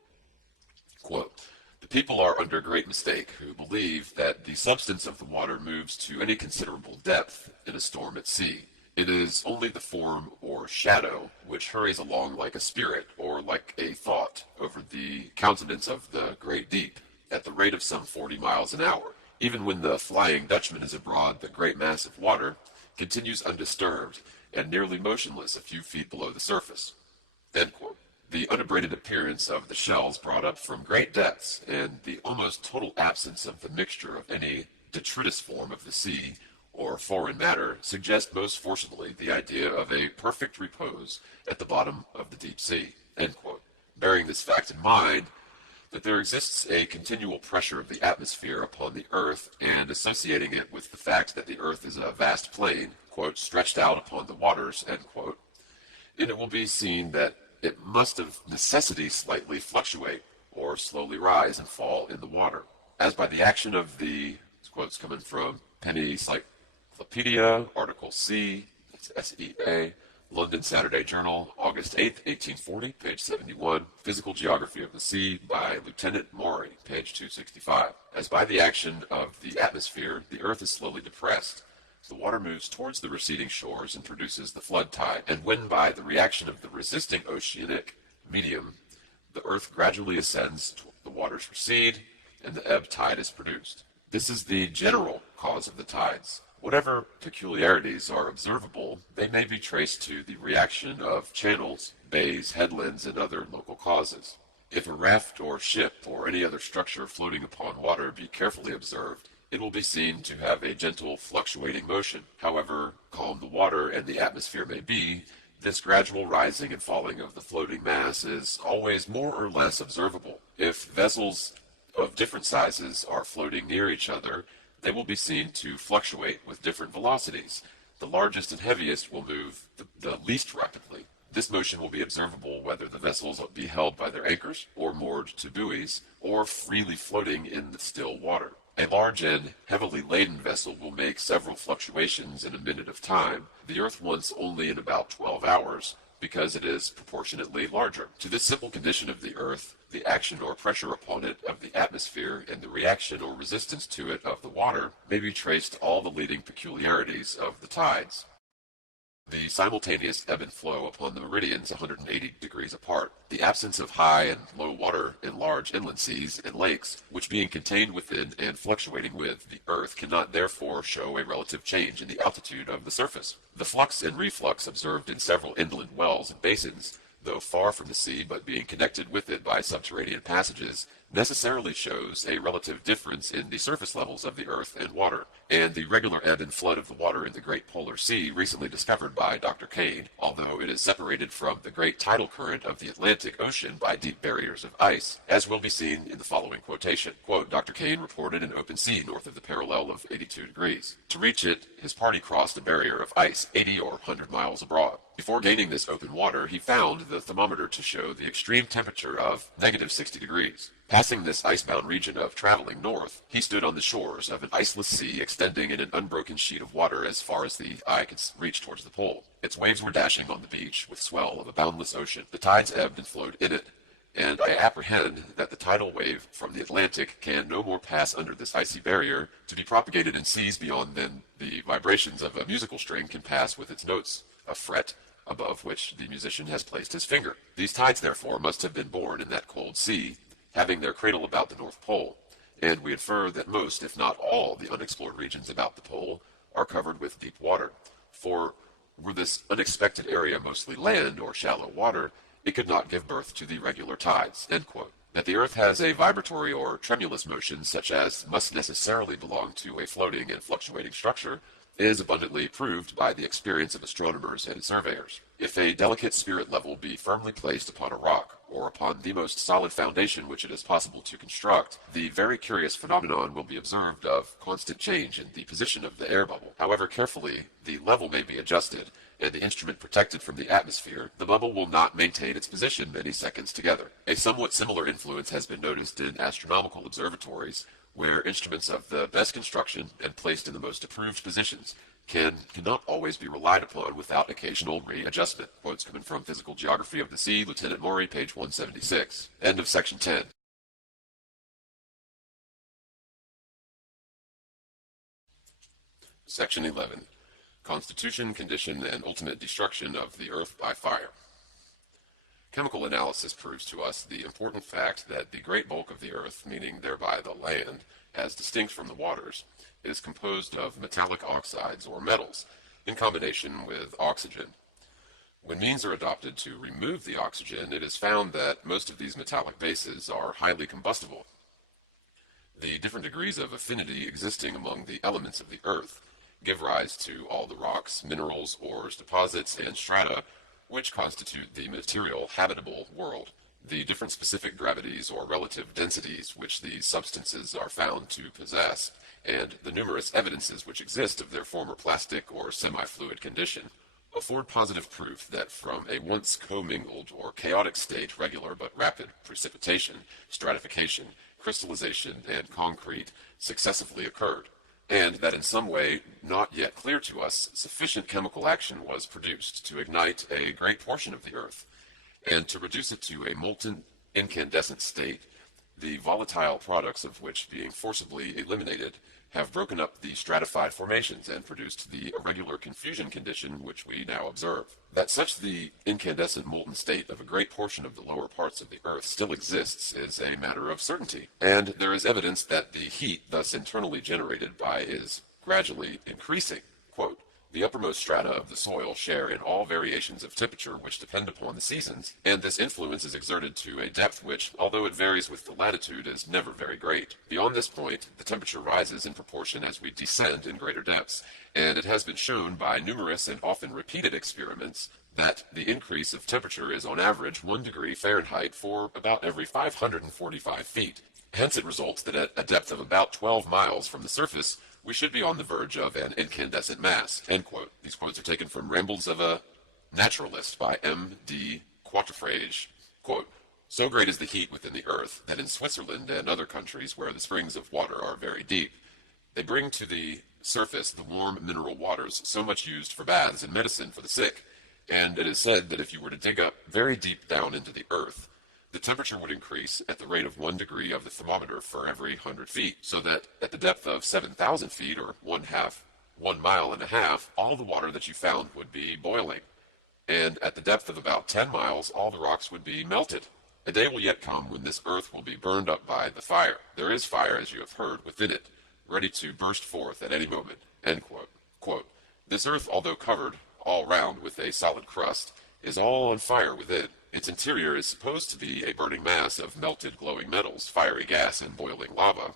Quote, "The people are under great mistake who believe that the substance of the water moves to any considerable depth in a storm at sea. It is only the form or shadow which hurries along like a spirit or like a thought over the countenance of the great deep at the rate of some 40 miles an hour. Even when the Flying Dutchman is abroad, the great mass of water continues undisturbed and nearly motionless a few feet below the surface." End quote. The unabraded appearance of the shells brought up from great depths, and the almost total absence of the mixture of any detritus form of the sea or foreign matter suggest most forcibly the idea of a perfect repose at the bottom of the deep sea. End quote. Bearing this fact in mind, that there exists a continual pressure of the atmosphere upon the earth, and associating it with the fact that the earth is a vast plain, quote, "stretched out upon the waters," end quote, and it will be seen that it must of necessity slightly fluctuate, or slowly rise and fall in the water, as by the action of the, quotes coming from Penny Cyclopedia, Article C, that's SEA, London Saturday Journal, August 8, 1840, page 71, Physical Geography of the Sea by Lieutenant Maury, page 265. As by the action of the atmosphere, the earth is slowly depressed, the water moves towards the receding shores and produces the flood tide, and when by the reaction of the resisting oceanic medium, the earth gradually ascends, the waters recede, and the ebb tide is produced. This is the general cause of the tides. Whatever peculiarities are observable, they may be traced to the reaction of channels, bays, headlands, and other local causes. If a raft or ship or any other structure floating upon water be carefully observed, it will be seen to have a gentle fluctuating motion. However calm the water and the atmosphere may be, this gradual rising and falling of the floating mass is always more or less observable. If vessels of different sizes are floating near each other, they will be seen to fluctuate with different velocities. The largest and heaviest will move the least rapidly. This motion will be observable whether the vessels be held by their anchors, or moored to buoys, or freely floating in the still water. A large and heavily laden vessel will make several fluctuations in a minute of time, the earth once only in about 12 hours, because it is proportionately larger. To this simple condition of the earth, the action or pressure upon it of the atmosphere, and the reaction or resistance to it of the water, may be traced all the leading peculiarities of the tides. The simultaneous ebb and flow upon the meridians 180 degrees apart, the absence of high and low water in large inland seas and lakes, which being contained within and fluctuating with the earth cannot therefore show a relative change in the altitude of the surface. The flux and reflux observed in several inland wells and basins, though far from the sea but being connected with it by subterranean passages, necessarily shows a relative difference in the surface levels of the earth and water, and the regular ebb and flood of the water in the great polar sea recently discovered by Dr. Kane, although it is separated from the great tidal current of the Atlantic Ocean by deep barriers of ice, as will be seen in the following quotation. Quote, "Dr. Kane reported an open sea north of the parallel of 82 degrees. To reach it, his party crossed a barrier of ice 80 or 100 miles abroad. Before gaining this open water, he found the thermometer to show the extreme temperature of negative 60 degrees. Passing this icebound region of traveling north, he stood on the shores of an iceless sea extending in an unbroken sheet of water as far as the eye could reach towards the pole. Its waves were dashing on the beach with swell of a boundless ocean. The tides ebbed and flowed in it, and I apprehend that the tidal wave from the Atlantic can no more pass under this icy barrier to be propagated in seas beyond than the vibrations of a musical string can pass with its notes of fret above which the musician has placed his finger. These tides, therefore, must have been born in that cold sea, having their cradle about the North Pole, and we infer that most, if not all, the unexplored regions about the pole are covered with deep water. For were this unexpected area mostly land or shallow water, it could not give birth to the regular tides. End quote. That the Earth has a vibratory or tremulous motion such as must necessarily belong to a floating and fluctuating structure is abundantly proved by the experience of astronomers and surveyors. If a delicate spirit level be firmly placed upon a rock, or upon the most solid foundation which it is possible to construct, the very curious phenomenon will be observed of constant change in the position of the air bubble. However carefully the level may be adjusted, and the instrument protected from the atmosphere, the bubble will not maintain its position many seconds together. A somewhat similar influence has been noticed in astronomical observatories, where instruments of the best construction and placed in the most approved positions cannot always be relied upon without occasional readjustment. Quotes coming from Physical Geography of the Sea, Lieutenant Maury, page 176. End of section 10. Section 11. Constitution, condition, and ultimate destruction of the Earth by fire. Chemical analysis proves to us the important fact that the great bulk of the Earth, meaning thereby the land, as distinct from the waters, is composed of metallic oxides or metals in combination with oxygen. When means are adopted to remove the oxygen, it is found that most of these metallic bases are highly combustible. The different degrees of affinity existing among the elements of the Earth give rise to all the rocks, minerals, ores, deposits, and strata which constitute the material habitable world. The different specific gravities or relative densities which these substances are found to possess, and the numerous evidences which exist of their former plastic or semi-fluid condition, afford positive proof that from a once commingled or chaotic state regular but rapid precipitation, stratification, crystallization, and concrete successively occurred, and that in some way not yet clear to us sufficient chemical action was produced to ignite a great portion of the Earth, and to reduce it to a molten incandescent state, the volatile products of which, being forcibly eliminated, have broken up the stratified formations and produced the irregular confusion condition which we now observe. That such the incandescent molten state of a great portion of the lower parts of the Earth still exists is a matter of certainty, and there is evidence that the heat thus internally generated by is gradually increasing. Quote, the uppermost strata of the soil share in all variations of temperature which depend upon the seasons, and this influence is exerted to a depth which, although it varies with the latitude, is never very great. Beyond this point, the temperature rises in proportion as we descend in greater depths, and it has been shown by numerous and often repeated experiments that the increase of temperature is on average 1 degree Fahrenheit for about every 545 feet. Hence it results that at a depth of about 12 miles from the surface, we should be on the verge of an incandescent mass. End quote. These quotes are taken from Rambles of a Naturalist by M. D. Quatrefages. Quote, so great is the heat within the earth that in Switzerland and other countries where the springs of water are very deep, they bring to the surface the warm mineral waters so much used for baths and medicine for the sick, and it is said that if you were to dig up very deep down into the earth, the temperature would increase at the rate of 1 degree of the thermometer for every 100 feet, so that at the depth of 7,000 feet, or 1 mile and a half, all the water that you found would be boiling, and at the depth of about 10 miles, all the rocks would be melted. A day will yet come when this earth will be burned up by the fire. There is fire, as you have heard, within it, ready to burst forth at any moment. End quote. Quote, this earth, although covered all round with a solid crust, is all on fire within. Its interior is supposed to be a burning mass of melted glowing metals, fiery gas, and boiling lava.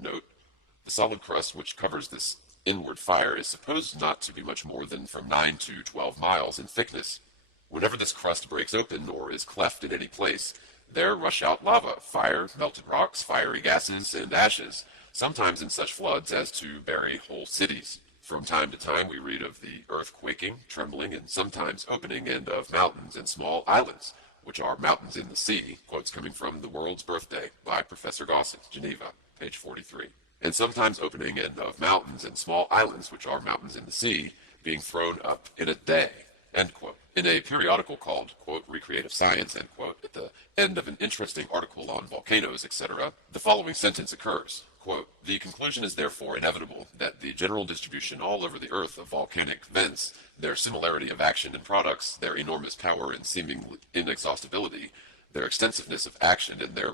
Note, the solid crust which covers this inward fire is supposed not to be much more than from 9 to 12 miles in thickness. Whenever this crust breaks open or is cleft in any place, there rush out lava, fire, melted rocks, fiery gases, and ashes, sometimes in such floods as to bury whole cities. From time to time we read of the earth quaking, trembling, and sometimes opening, and of mountains and small islands, which are mountains in the sea, quotes coming from The World's Birthday by Professor Gossett, Geneva, page 43, and sometimes opening, and of mountains and small islands, which are mountains in the sea, being thrown up in a day, end quote. In a periodical called, quote, Recreative Science, end quote, at the end of an interesting article on volcanoes, etc., the following sentence occurs, quote, The conclusion is therefore inevitable that the general distribution all over the Earth of volcanic vents, their similarity of action and products, their enormous power and seeming inexhaustibility, their extensiveness of action in their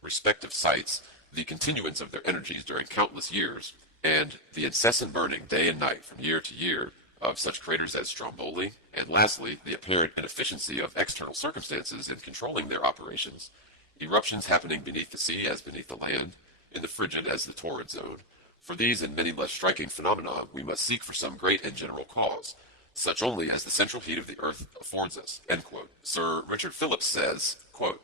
respective sites, the continuance of their energies during countless years, and the incessant burning day and night from year to year of such craters as Stromboli, and lastly, the apparent inefficiency of external circumstances in controlling their operations, eruptions happening beneath the sea as beneath the land, in the frigid as the torrid zone. For these and many less striking phenomena, we must seek for some great and general cause, such only as the central heat of the earth affords us. End quote. Sir Richard Phillips says, quote,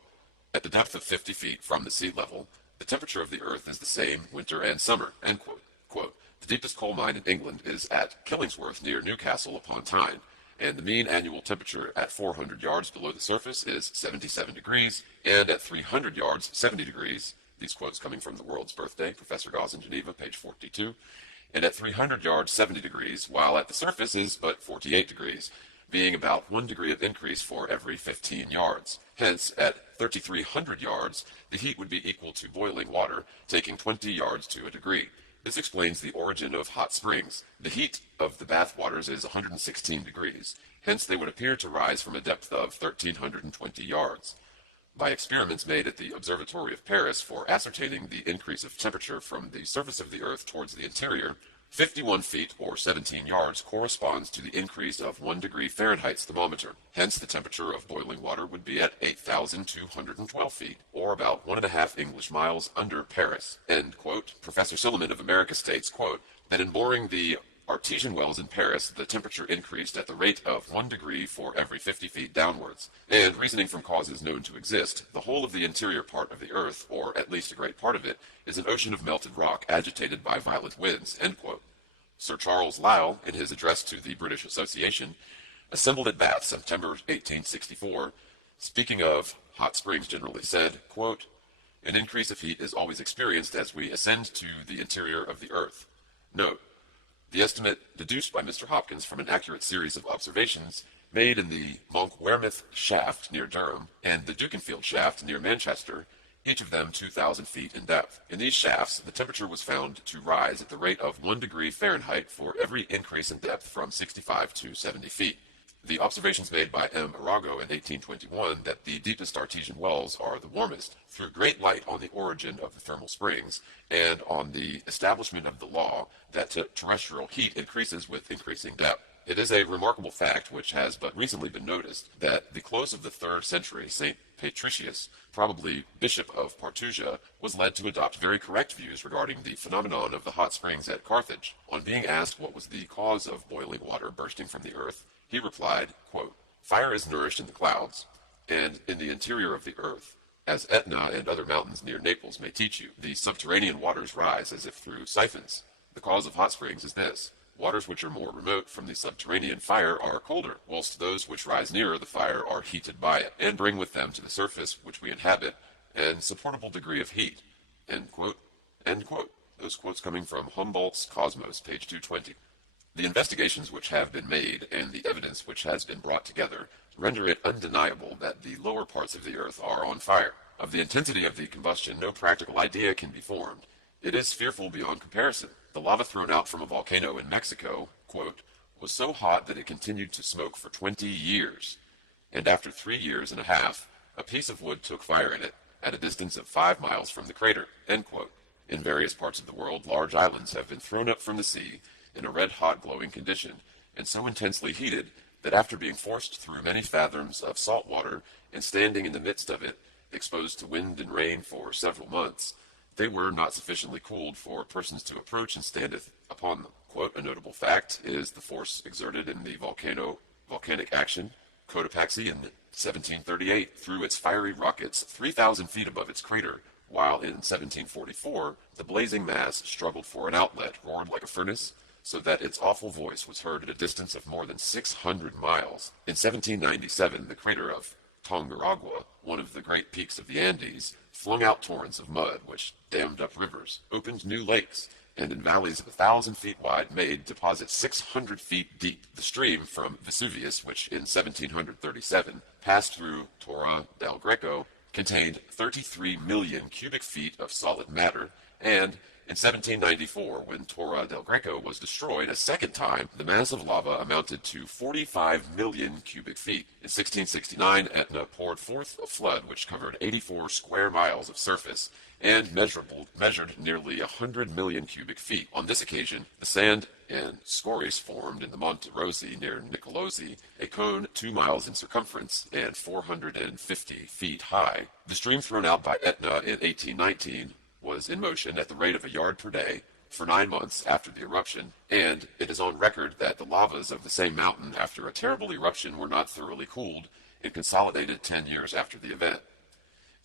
at the depth of 50 feet from the sea level, the temperature of the earth is the same winter and summer. End quote. Quote, the deepest coal mine in England is at Killingsworth near Newcastle upon Tyne, and the mean annual temperature at 400 yards below the surface is 77 degrees, and at 300 yards, 70 degrees. These quotes coming from The World's Birthday, Professor Gauss in Geneva, page 42. And at 300 yards, 70 degrees, while at the surface is but 48 degrees, being about 1 degree of increase for every 15 yards. Hence, at 3,300 yards, the heat would be equal to boiling water, taking 20 yards to a degree. This explains the origin of hot springs. The heat of the bath waters is 116 degrees. Hence, they would appear to rise from a depth of 1,320 yards. By experiments made at the Observatory of Paris for ascertaining the increase of temperature from the surface of the Earth towards the interior, 51 feet or 17 yards corresponds to the increase of 1 degree Fahrenheit's thermometer. Hence, the temperature of boiling water would be at 8,212 feet, or about 1.5 English miles under Paris. End quote. Professor Silliman of America states, quote, that in boring the artesian wells in Paris, the temperature increased at the rate of 1 degree for every 50 feet downwards. And reasoning from causes known to exist, the whole of the interior part of the earth, or at least a great part of it, is an ocean of melted rock agitated by violent winds. End quote. Sir Charles Lyell, in his address to the British Association, assembled at Bath, September 1864, speaking of hot springs generally said, quote, an increase of heat is always experienced as we ascend to the interior of the earth. Note, the estimate deduced by Mr. Hopkins from an accurate series of observations made in the Monkwearmouth shaft near Durham and the Dukenfield shaft near Manchester, each of them 2,000 feet in depth. In these shafts, the temperature was found to rise at the rate of 1 degree Fahrenheit for every increase in depth from 65 to 70 feet. The observations made by M. Arago in 1821 that the deepest artesian wells are the warmest threw great light on the origin of the thermal springs and on the establishment of the law that terrestrial heat increases with increasing depth. It is a remarkable fact, which has but recently been noticed, that the close of the 3rd century, St. Patricius, probably Bishop of Partusia, was led to adopt very correct views regarding the phenomenon of the hot springs at Carthage. On being asked what was the cause of boiling water bursting from the earth, he replied, quote, fire is nourished in the clouds, and in the interior of the earth. As Etna and other mountains near Naples may teach you, the subterranean waters rise as if through siphons. The cause of hot springs is this. Waters which are more remote from the subterranean fire are colder, whilst those which rise nearer the fire are heated by it, and bring with them to the surface which we inhabit an supportable degree of heat. End quote. End quote. Those quotes coming from Humboldt's Cosmos, page 220. The investigations which have been made and the evidence which has been brought together render it undeniable that the lower parts of the earth are on fire. Of the intensity of the combustion, no practical idea can be formed. It is fearful beyond comparison. The lava thrown out from a volcano in Mexico, quote, was so hot that it continued to smoke for 20 years, and after 3 years and a half, a piece of wood took fire in it, at a distance of 5 miles from the crater, end quote. In various parts of the world, large islands have been thrown up from the sea in a red-hot glowing condition, and so intensely heated that after being forced through many fathoms of salt water and standing in the midst of it, exposed to wind and rain for several months, they were not sufficiently cooled for persons to approach and stand upon them. Quote, a notable fact is the force exerted in the volcanic action, Cotopaxi, in 1738 threw its fiery rockets 3,000 feet above its crater, while in 1744 the blazing mass struggled for an outlet, roared like a furnace, so that its awful voice was heard at a distance of more than 600 miles. In 1797, the crater of Tonguragua, one of the great peaks of the Andes, flung out torrents of mud, which dammed up rivers, opened new lakes, and in valleys of 1,000 feet wide made deposits 600 feet deep. The stream from Vesuvius, which in 1737 passed through Torre del Greco, contained 33 million cubic feet of solid matter, And in 1794, when Torre del Greco was destroyed a second time, the mass of lava amounted to 45 million cubic feet. In 1669, Etna poured forth a flood which covered 84 square miles of surface and measured nearly 100 million cubic feet. On this occasion, the sand and scories formed in the Monte Rosi near Nicolosi, a cone 2 miles in circumference and 450 feet high. The stream thrown out by Etna in 1819 was in motion at the rate of a yard per day for 9 months after the eruption, and it is on record that the lavas of the same mountain after a terrible eruption were not thoroughly cooled and consolidated 10 years after the event.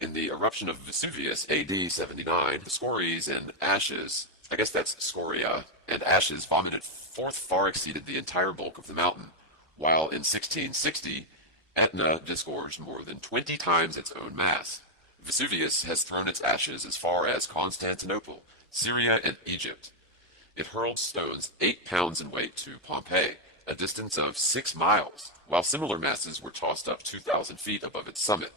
In the eruption of Vesuvius, AD 79, the scories and ashes, I guess that's scoria, and ashes vomited forth far exceeded the entire bulk of the mountain, while in 1660, Etna disgorged more than 20 times its own mass. Vesuvius has thrown its ashes as far as Constantinople, Syria, and Egypt. It hurled stones 8 pounds in weight to Pompeii, a distance of 6 miles, while similar masses were tossed up 2,000 feet above its summit.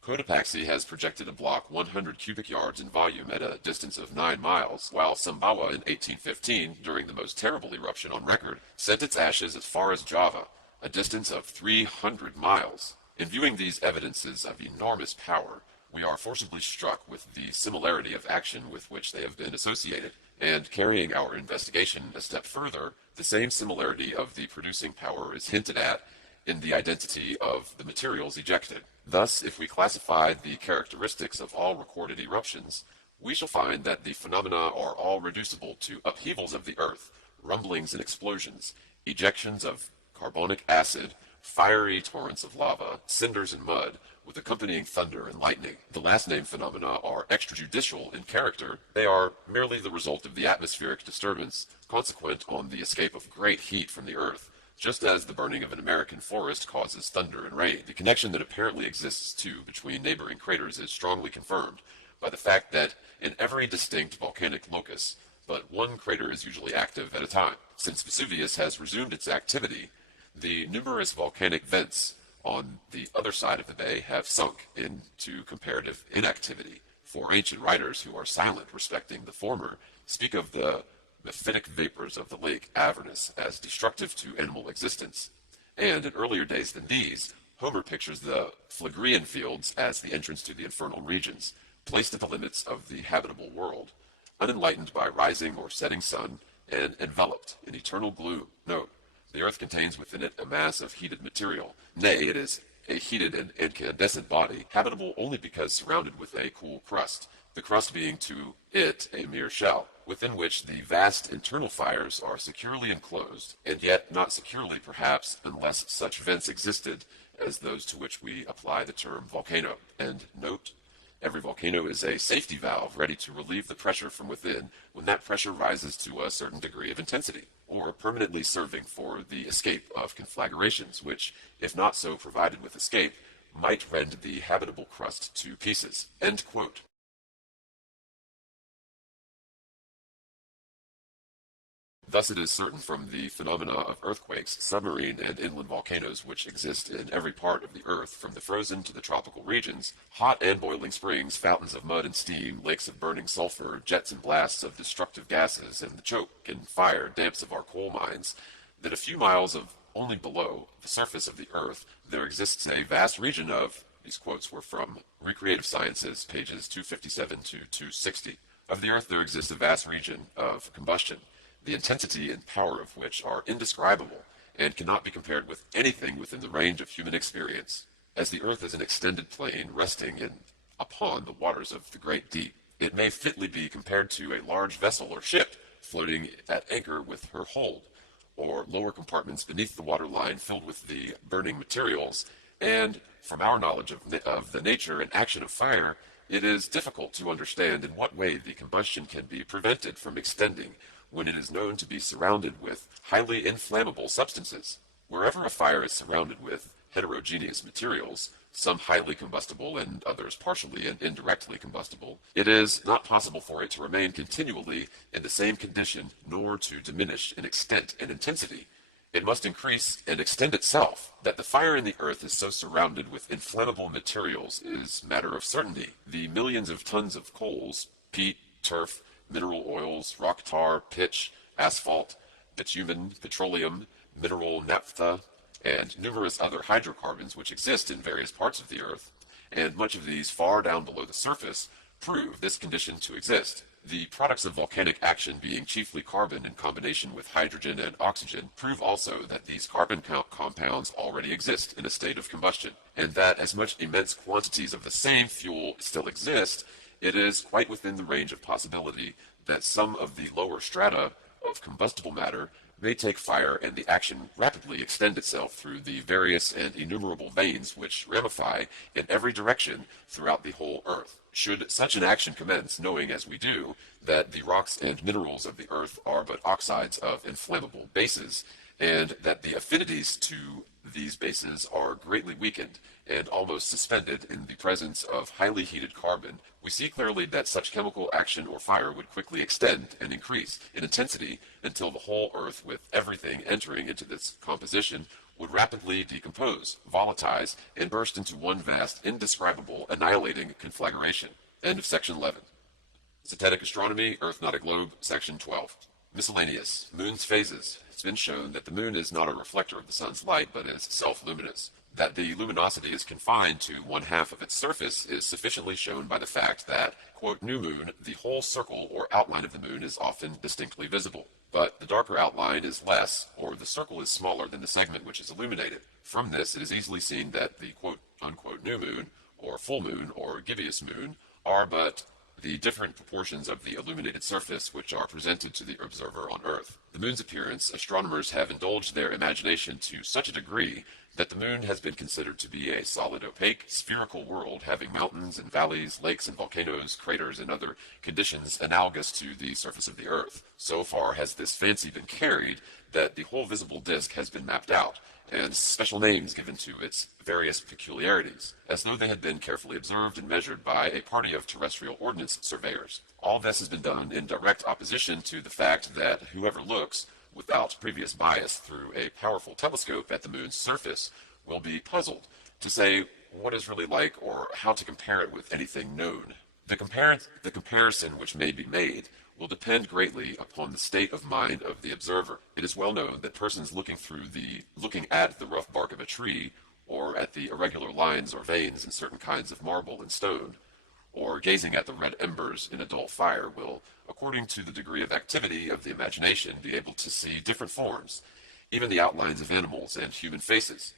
Cotopaxi has projected a block 100 cubic yards in volume at a distance of 9 miles, while Sumbawa in 1815, during the most terrible eruption on record, sent its ashes as far as Java, a distance of 300 miles. In viewing these evidences of enormous power, we are forcibly struck with the similarity of action with which they have been associated, and carrying our investigation a step further, the same similarity of the producing power is hinted at in the identity of the materials ejected. Thus, if we classify the characteristics of all recorded eruptions, we shall find that the phenomena are all reducible to upheavals of the earth, rumblings and explosions, ejections of carbonic acid, fiery torrents of lava, cinders and mud, with accompanying thunder and lightning. The last named phenomena are extrajudicial in character. They are merely the result of the atmospheric disturbance consequent on the escape of great heat from the earth, just as the burning of an American forest causes thunder and rain. The connection that apparently exists, too, between neighboring craters is strongly confirmed by the fact that in every distinct volcanic locus, but one crater is usually active at a time. Since Vesuvius has resumed its activity, the numerous volcanic vents on the other side of the bay have sunk into comparative inactivity, for ancient writers who are silent respecting the former speak of the mephitic vapors of the lake Avernus as destructive to animal existence. And in earlier days than these, Homer pictures the Phlegrean fields as the entrance to the infernal regions, placed at the limits of the habitable world, unenlightened by rising or setting sun, and enveloped in eternal gloom. Note, the earth contains within it a mass of heated material. Nay, it is a heated and incandescent body, habitable only because surrounded with a cool crust, the crust being to it a mere shell, within which the vast internal fires are securely enclosed, and yet not securely perhaps unless such vents existed as those to which we apply the term volcano. And note, every volcano is a safety valve ready to relieve the pressure from within when that pressure rises to a certain degree of intensity, or permanently serving for the escape of conflagrations, which, if not so provided with escape, might rend the habitable crust to pieces. End quote. Thus it is certain from the phenomena of earthquakes, submarine and inland volcanoes which exist in every part of the earth, from the frozen to the tropical regions, hot and boiling springs, fountains of mud and steam, lakes of burning sulfur, jets and blasts of destructive gases, and the choke and fire damps of our coal mines, that a few miles of only below the surface of the earth there exists a vast region of, these quotes were from Recreative Sciences, pages 257 to 260, of the earth there exists a vast region of combustion, the intensity and power of which are indescribable and cannot be compared with anything within the range of human experience. As the earth is an extended plain resting upon the waters of the great deep, it may fitly be compared to a large vessel or ship floating at anchor with her hold, or lower compartments beneath the water line filled with the burning materials, and from our knowledge of the nature and action of fire, it is difficult to understand in what way the combustion can be prevented from extending when it is known to be surrounded with highly inflammable substances. Wherever a fire is surrounded with heterogeneous materials, some highly combustible and others partially and indirectly combustible, it is not possible for it to remain continually in the same condition nor to diminish in extent and intensity. It must increase and extend itself. That the fire in the earth is so surrounded with inflammable materials is matter of certainty. The millions of tons of coals, peat, turf, mineral oils, rock tar, pitch, asphalt, bitumen, petroleum, mineral naphtha, and numerous other hydrocarbons which exist in various parts of the Earth, and much of these far down below the surface, prove this condition to exist. The products of volcanic action, being chiefly carbon in combination with hydrogen and oxygen, prove also that these carbon compounds already exist in a state of combustion, and that as much immense quantities of the same fuel still exist, it is quite within the range of possibility that some of the lower strata of combustible matter may take fire and the action rapidly extend itself through the various and innumerable veins which ramify in every direction throughout the whole earth. Should such an action commence, knowing as we do that the rocks and minerals of the earth are but oxides of inflammable bases, and that the affinities to these bases are greatly weakened and almost suspended in the presence of highly heated carbon, we see clearly that such chemical action or fire would quickly extend and increase in intensity until the whole earth, with everything entering into this composition, would rapidly decompose, volatilize, and burst into one vast, indescribable, annihilating conflagration. End of section 11. Zetetic Astronomy, Earth Not a Globe, section 12. Miscellaneous. Moon's phases. It's been shown that the moon is not a reflector of the sun's light, but is self-luminous. That the luminosity is confined to one half of its surface is sufficiently shown by the fact that, quote, new moon, the whole circle or outline of the moon is often distinctly visible. But the darker outline is less, or the circle is smaller than the segment which is illuminated. From this, it is easily seen that the quote, unquote, new moon, or full moon, or gibbous moon, are but the different proportions of the illuminated surface which are presented to the observer on Earth. The moon's appearance, astronomers have indulged their imagination to such a degree that the moon has been considered to be a solid, opaque, spherical world having mountains and valleys, lakes and volcanoes, craters, and other conditions analogous to the surface of the Earth. So far has this fancy been carried that the whole visible disk has been mapped out, and special names given to its various peculiarities, as though they had been carefully observed and measured by a party of terrestrial ordnance surveyors. All this has been done in direct opposition to the fact that whoever looks without previous bias through a powerful telescope at the moon's surface will be puzzled to say what is really like or how to compare it with anything known. The comparison which may be made will depend greatly upon the state of mind of the observer. It is well known that persons looking at the rough bark of a tree, or at the irregular lines or veins in certain kinds of marble and stone, or gazing at the red embers in a dull fire, will, according to the degree of activity of the imagination, be able to see different forms, even the outlines of animals and human faces.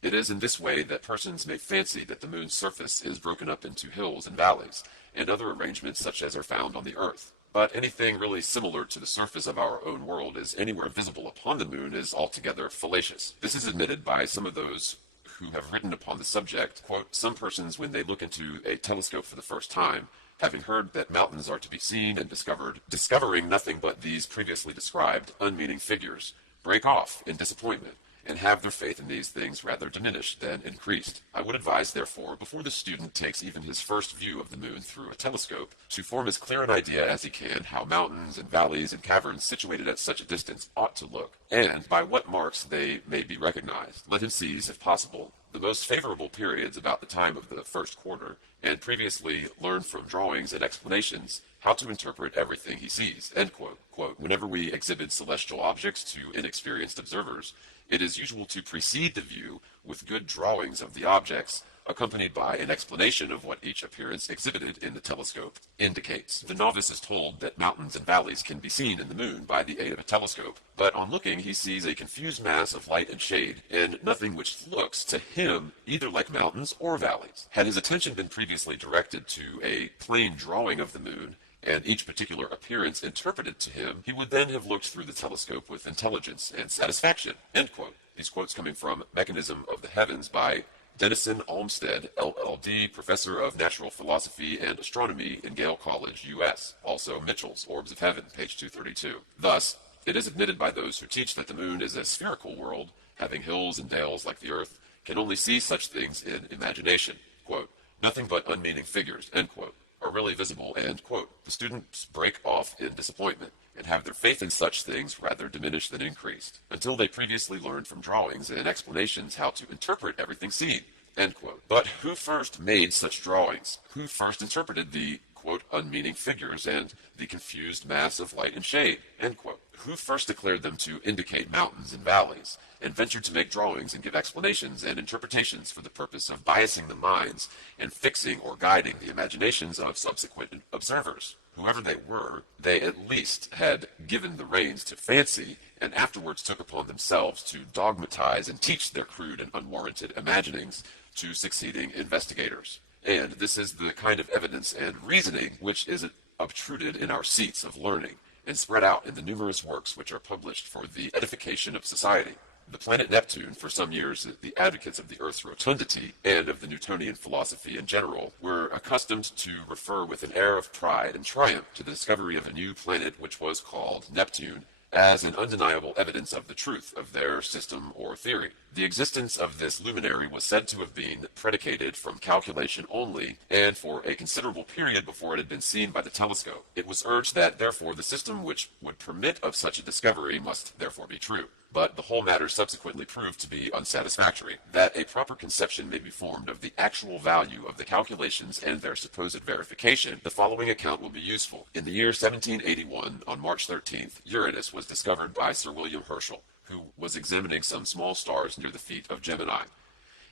It is in this way that persons may fancy that the moon's surface is broken up into hills and valleys, and other arrangements such as are found on the earth. But anything really similar to the surface of our own world is anywhere visible upon the moon is altogether fallacious. This is admitted by some of those who have written upon the subject. Quote, some persons, when they look into a telescope for the first time, having heard that mountains are to be seen and discovering nothing but these previously described unmeaning figures, break off in disappointment, and have their faith in these things rather diminished than increased. I would advise, therefore, before the student takes even his first view of the moon through a telescope, to form as clear an idea as he can how mountains and valleys and caverns situated at such a distance ought to look, and by what marks they may be recognized. Let him seize, if possible, the most favorable periods about the time of the first quarter, and previously learn from drawings and explanations how to interpret everything he sees. End quote. Quote, whenever we exhibit celestial objects to inexperienced observers, it is usual to precede the view with good drawings of the objects, accompanied by an explanation of what each appearance exhibited in the telescope indicates. The novice is told that mountains and valleys can be seen in the moon by the aid of a telescope, but on looking he sees a confused mass of light and shade, and nothing which looks to him either like mountains or valleys. Had his attention been previously directed to a plain drawing of the moon, and each particular appearance interpreted to him, he would then have looked through the telescope with intelligence and satisfaction. End quote. These quotes coming from Mechanism of the Heavens by Denison Olmsted, LL.D., Professor of Natural Philosophy and Astronomy in Yale College, U.S. Also Mitchell's Orbs of Heaven, page 232. Thus, it is admitted by those who teach that the moon is a spherical world, having hills and dales like the earth, can only see such things in imagination. Quote, nothing but unmeaning figures, end quote, are really visible, and, quote, the students break off in disappointment, and have their faith in such things rather diminished than increased, until they previously learned from drawings and explanations how to interpret everything seen, end quote. But who first made such drawings? Who first interpreted the, quote, unmeaning figures and the confused mass of light and shade, end quote. Who first declared them to indicate mountains and valleys, and ventured to make drawings and give explanations and interpretations for the purpose of biasing the minds and fixing or guiding the imaginations of subsequent observers. Whoever they were, they at least had given the reins to fancy and afterwards took upon themselves to dogmatize and teach their crude and unwarranted imaginings to succeeding investigators. And this is the kind of evidence and reasoning which is obtruded in our seats of learning and spread out in the numerous works which are published for the edification of society. The planet Neptune, for some years the advocates of the Earth's rotundity and of the Newtonian philosophy in general, were accustomed to refer with an air of pride and triumph to the discovery of a new planet which was called Neptune, as an undeniable evidence of the truth of their system or theory. The existence of this luminary was said to have been predicated from calculation only, and for a considerable period before it had been seen by the telescope. It was urged that, therefore, the system which would permit of such a discovery must therefore be true. But the whole matter subsequently proved to be unsatisfactory. That a proper conception may be formed of the actual value of the calculations and their supposed verification, the following account will be useful. In the year 1781, on March 13th, Uranus was discovered by Sir William Herschel, who was examining some small stars near the feet of Gemini,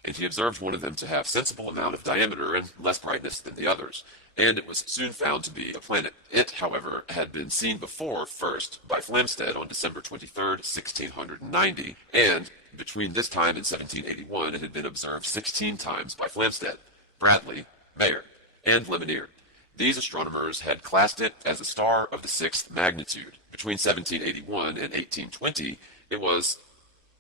and he observed one of them to have sensible amount of diameter and less brightness than the others, and it was soon found to be a planet. It, however, had been seen before first by Flamsteed on December 23rd, 1690, and between this time and 1781 it had been observed 16 times by Flamsteed, Bradley, Mayer, and Lemonnier. These astronomers had classed it as a star of the sixth magnitude. Between 1781 and 1820, it was,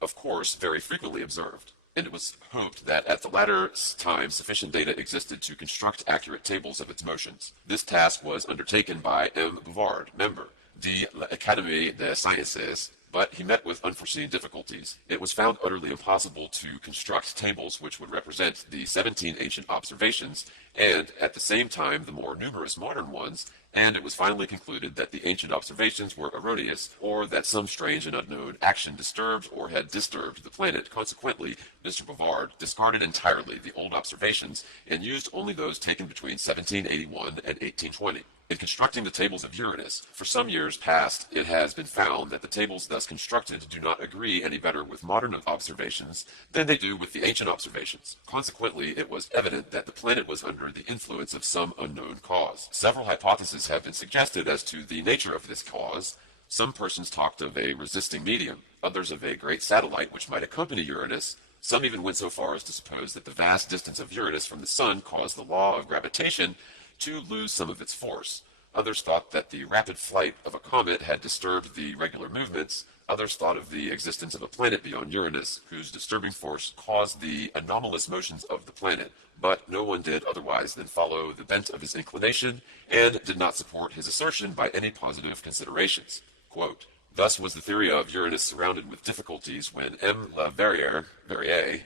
of course, very frequently observed, and it was hoped that at the latter time sufficient data existed to construct accurate tables of its motions. This task was undertaken by M. Bouvard, member, de l'Académie des Sciences, but he met with unforeseen difficulties. It was found utterly impossible to construct tables which would represent the 17 ancient observations, and at the same time the more numerous modern ones, and it was finally concluded that the ancient observations were erroneous, or that some strange and unknown action disturbed or had disturbed the planet. Consequently, Mr. Bouvard discarded entirely the old observations and used only those taken between 1781 and 1820. In constructing the tables of Uranus, for some years past, it has been found that the tables thus constructed do not agree any better with modern observations than they do with the ancient observations. Consequently, it was evident that the planet was under the influence of some unknown cause. Several hypotheses have been suggested as to the nature of this cause. Some persons talked of a resisting medium, others of a great satellite which might accompany Uranus. Some even went so far as to suppose that the vast distance of Uranus from the Sun caused the law of gravitation to lose some of its force. Others thought that the rapid flight of a comet had disturbed the regular movements. Others thought of the existence of a planet beyond Uranus, whose disturbing force caused the anomalous motions of the planet. But no one did otherwise than follow the bent of his inclination, and did not support his assertion by any positive considerations. Quote, thus was the theory of Uranus surrounded with difficulties when M. Leverrier,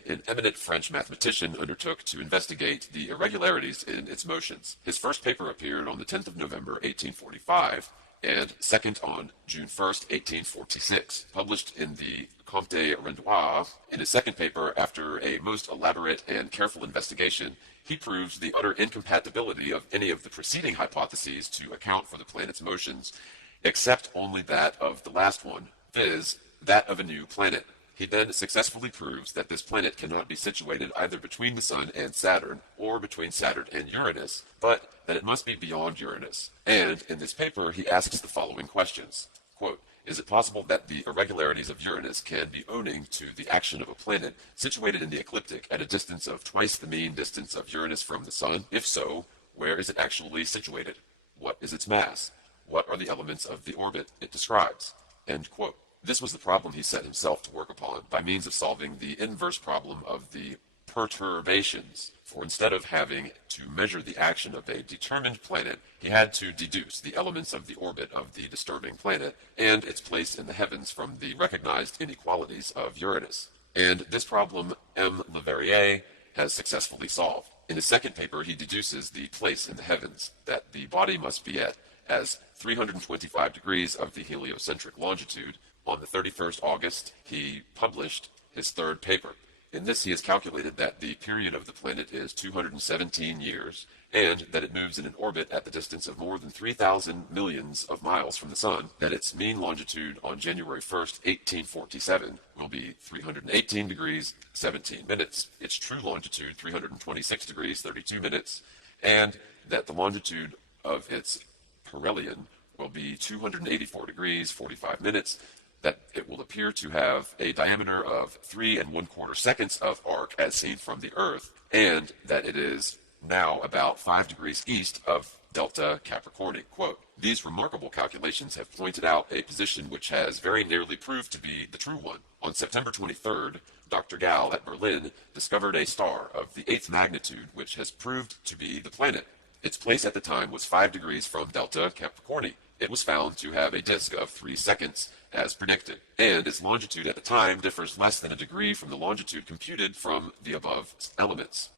an eminent French mathematician, undertook to investigate the irregularities in its motions. His first paper appeared on the 10th of November, 1845, and second on June 1st, 1846, published in the Compte Rendois. In his second paper, after a most elaborate and careful investigation, he proves the utter incompatibility of any of the preceding hypotheses to account for the planet's motions, except only that of the last one, viz., that of a new planet. He then successfully proves that this planet cannot be situated either between the Sun and Saturn, or between Saturn and Uranus, but that it must be beyond Uranus. And in this paper he asks the following questions. Quote, is it possible that the irregularities of Uranus can be owing to the action of a planet situated in the ecliptic at a distance of twice the mean distance of Uranus from the Sun? If so, where is it actually situated? What is its mass? What are the elements of the orbit it describes? End quote. This was the problem he set himself to work upon by means of solving the inverse problem of the perturbations. For instead of having to measure the action of a determined planet, he had to deduce the elements of the orbit of the disturbing planet and its place in the heavens from the recognized inequalities of Uranus. And this problem M. Leverrier has successfully solved. In his second paper, he deduces the place in the heavens, that the body must be at as 325 degrees of the heliocentric longitude. On the 31st August, he published his third paper. In this, he has calculated that the period of the planet is 217 years, and that it moves in an orbit at the distance of more than 3,000 millions of miles from the Sun, that its mean longitude on January 1st, 1847 will be 318 degrees 17 minutes, its true longitude 326 degrees 32 minutes, and that the longitude of its perihelion will be 284 degrees 45 minutes, that it will appear to have a diameter of 3¼ seconds of arc as seen from the Earth, and that it is now about 5 degrees east of Delta Capricorni. Quote, these remarkable calculations have pointed out a position which has very nearly proved to be the true one. On September 23rd, Dr. Gall at Berlin discovered a star of the 8th magnitude which has proved to be the planet. Its place at the time was 5 degrees from Delta Capricorni. It was found to have a disk of 3 seconds, as predicted, and its longitude at the time differs less than a degree from the longitude computed from the above elements.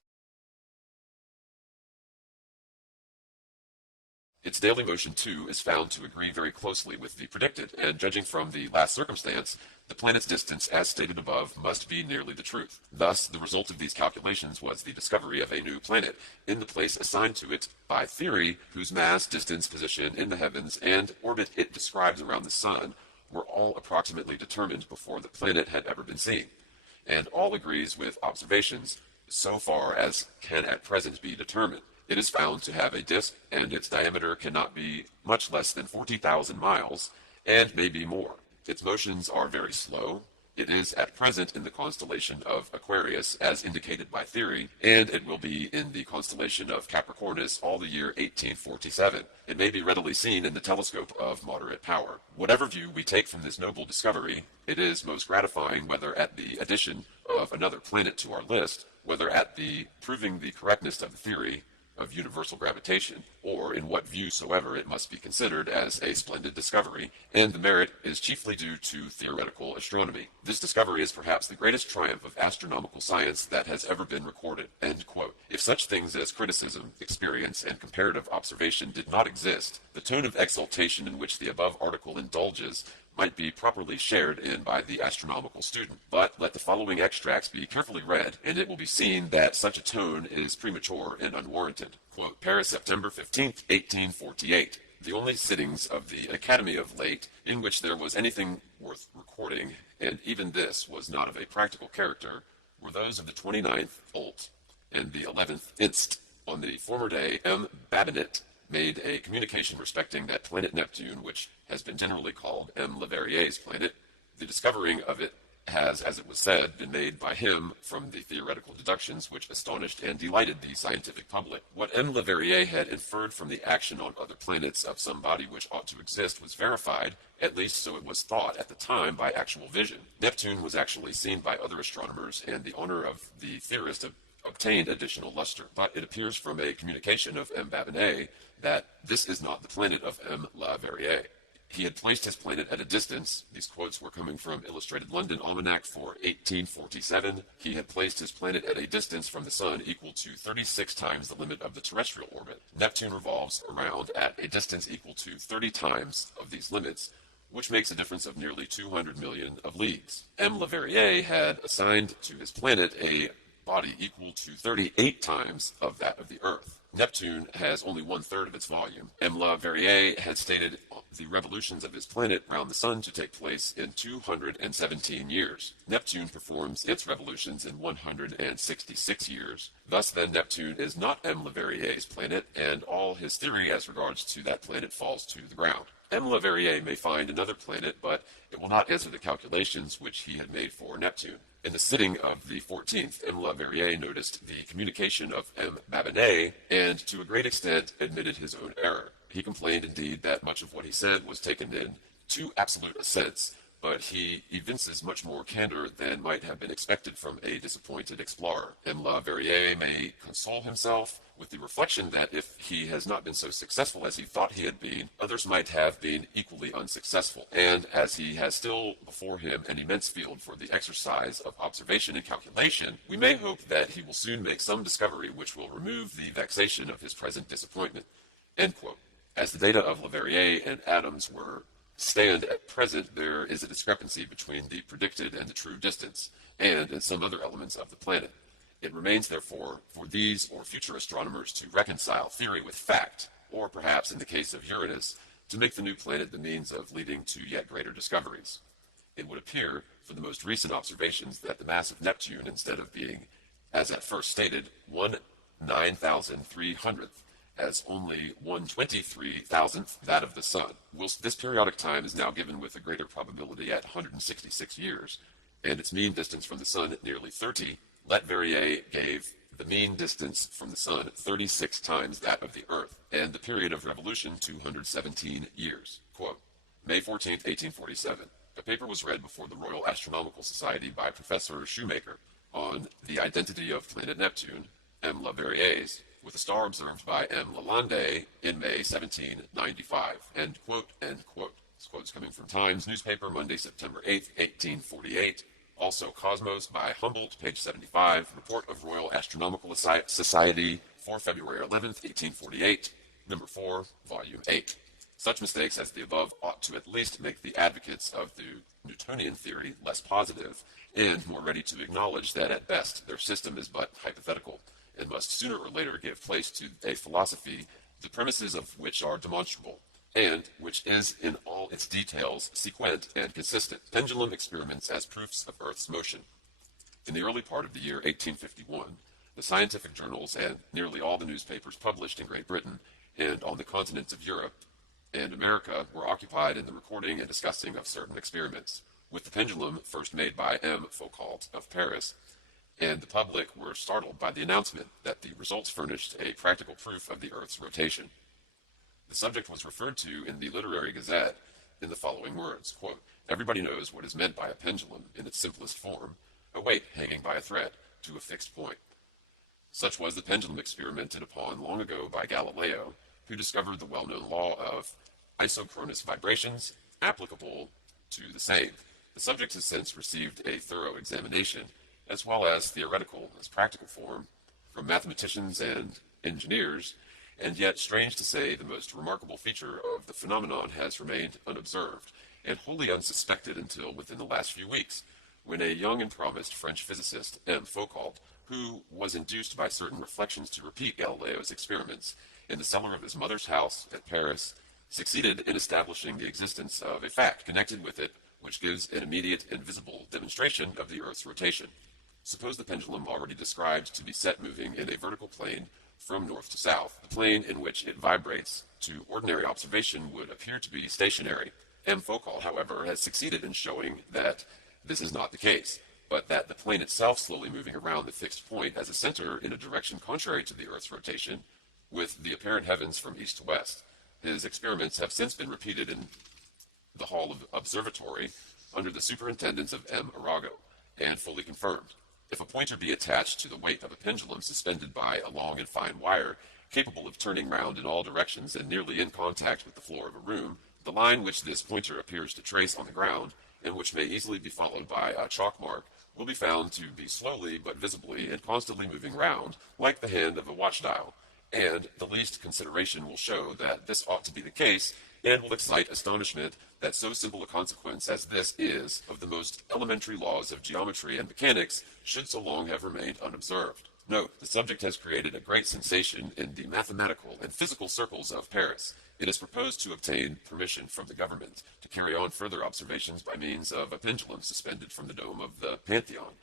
Its daily motion, too, is found to agree very closely with the predicted, and judging from the last circumstance, the planet's distance, as stated above, must be nearly the truth. Thus, the result of these calculations was the discovery of a new planet, in the place assigned to it by theory, whose mass, distance, position in the heavens, and orbit it describes around the Sun were all approximately determined before the planet had ever been seen, and all agrees with observations so far as can at present be determined. It is found to have a disk, and its diameter cannot be much less than 40,000 miles, and may be more. Its motions are very slow. It is at present in the constellation of Aquarius, as indicated by theory, and it will be in the constellation of Capricornus all the year 1847. It may be readily seen in the telescope of moderate power. Whatever view we take from this noble discovery, it is most gratifying whether at the addition of another planet to our list, whether at the proving the correctness of the theory of universal gravitation, or in what view soever it must be considered as a splendid discovery, and the merit is chiefly due to theoretical astronomy. This discovery is perhaps the greatest triumph of astronomical science that has ever been recorded. End quote. If such things as criticism, experience, and comparative observation did not exist, the tone of exaltation in which the above article indulges might be properly shared in by the astronomical student. But let the following extracts be carefully read, and it will be seen that such a tone is premature and unwarranted. Quote, Paris, September 15th, 1848. The only sittings of the Academy of late in which there was anything worth recording, and even this was not of a practical character, were those of the 29th ult and the 11th inst. On the former day, M. Babinet made a communication respecting that planet Neptune, which has been generally called M. Leverrier's planet. The discovering of it has, as it was said, been made by him from the theoretical deductions which astonished and delighted the scientific public. What M. Leverrier had inferred from the action on other planets of some body which ought to exist was verified, at least so it was thought at the time, by actual vision. Neptune was actually seen by other astronomers, and the honor of the theorist obtained additional luster. But it appears from a communication of M. Babinet that this is not the planet of M. Leverrier. He had placed his planet at a distance. These quotes were coming from Illustrated London Almanac for 1847. He had placed his planet at a distance from the Sun equal to 36 times the limit of the terrestrial orbit. Neptune revolves around at a distance equal to 30 times of these limits, which makes a difference of nearly 200 million of leagues. M. Leverrier had assigned to his planet a body equal to 38 times of that of the Earth. Neptune has only 1/3 of its volume. M. Leverrier had stated the revolutions of his planet round the Sun to take place in 217 years. Neptune performs its revolutions in 166 years. Thus then, Neptune is not M. Leverrier's planet, and all his theory as regards to that planet falls to the ground. M. Leverrier may find another planet, but it will not answer the calculations which he had made for Neptune. In the sitting of the 14th, M. Leverrier noticed the communication of M. Babinet, and to a great extent admitted his own error. He complained indeed that much of what he said was taken in too absolute a sense, but he evinces much more candor than might have been expected from a disappointed explorer. M. Leverrier may console himself with the reflection that if he has not been so successful as he thought he had been, others might have been equally unsuccessful. And as he has still before him an immense field for the exercise of observation and calculation, we may hope that he will soon make some discovery which will remove the vexation of his present disappointment. End quote. As the data of Leverrier and Adams were stand at present, there is a discrepancy between the predicted and the true distance, and in some other elements of the planet. It remains, therefore, for these or future astronomers to reconcile theory with fact, or perhaps, in the case of Uranus, to make the new planet the means of leading to yet greater discoveries. It would appear, for the most recent observations, that the mass of Neptune, instead of being, as at first stated, 1/9,300th, as only 1/23,000th that of the Sun, whilst this periodic time is now given with a greater probability at 166 years, and its mean distance from the Sun at nearly 30, Leverrier gave the mean distance from the Sun 36 times that of the Earth, and the period of revolution 217 years. Quote, May 14, 1847. A paper was read before the Royal Astronomical Society by Professor Shoemaker on the identity of planet Neptune, M. Leverrier's, with a star observed by M. Lalande in May 1795. End quote, end quote. This quote is coming from Times newspaper, Monday, September 8, 1848. Also Cosmos by Humboldt, page 75. Report of Royal Astronomical Society for February 11th, 1848, number 4, volume 8. Such mistakes as the above ought to at least make the advocates of the Newtonian theory less positive and more ready to acknowledge that at best their system is but hypothetical and must sooner or later give place to a philosophy the premises of which are demonstrable, and which is in all its details sequent and consistent. Pendulum experiments as proofs of Earth's motion. In the early part of the year 1851, the scientific journals and nearly all the newspapers published in Great Britain and on the continents of Europe and America were occupied in the recording and discussing of certain experiments, with the pendulum first made by M. Foucault of Paris, and the public were startled by the announcement that the results furnished a practical proof of the Earth's rotation. The subject was referred to in the Literary Gazette in the following words, quote, Everybody knows what is meant by a pendulum in its simplest form, a weight hanging by a thread to a fixed point. Such was the pendulum experimented upon long ago by Galileo, who discovered the well-known law of isochronous vibrations applicable to the same. The subject has since received a thorough examination, as well as theoretical as practical form, from mathematicians and engineers, and yet, strange to say, the most remarkable feature of the phenomenon has remained unobserved and wholly unsuspected until within the last few weeks, when a young and promised French physicist, M. Foucault, who was induced by certain reflections to repeat Galileo's experiments in the cellar of his mother's house at Paris, succeeded in establishing the existence of a fact connected with it which gives an immediate and visible demonstration of the Earth's rotation. Suppose the pendulum already described to be set moving in a vertical plane from north to south. The plane in which it vibrates to ordinary observation would appear to be stationary. M. Foucault, however, has succeeded in showing that this is not the case, but that the plane itself slowly moving around the fixed point as a center in a direction contrary to the Earth's rotation, with the apparent heavens from east to west. His experiments have since been repeated in the Hall of Observatory under the superintendence of M. Arago, and fully confirmed. If a pointer be attached to the weight of a pendulum suspended by a long and fine wire, capable of turning round in all directions and nearly in contact with the floor of a room, the line which this pointer appears to trace on the ground, and which may easily be followed by a chalk mark, will be found to be slowly but visibly and constantly moving round, like the hand of a watch dial, and the least consideration will show that this ought to be the case, and will excite astonishment that so simple a consequence as this is of the most elementary laws of geometry and mechanics should so long have remained unobserved. Note, the subject has created a great sensation in the mathematical and physical circles of Paris. It is proposed to obtain permission from the government to carry on further observations by means of a pendulum suspended from the dome of the Pantheon,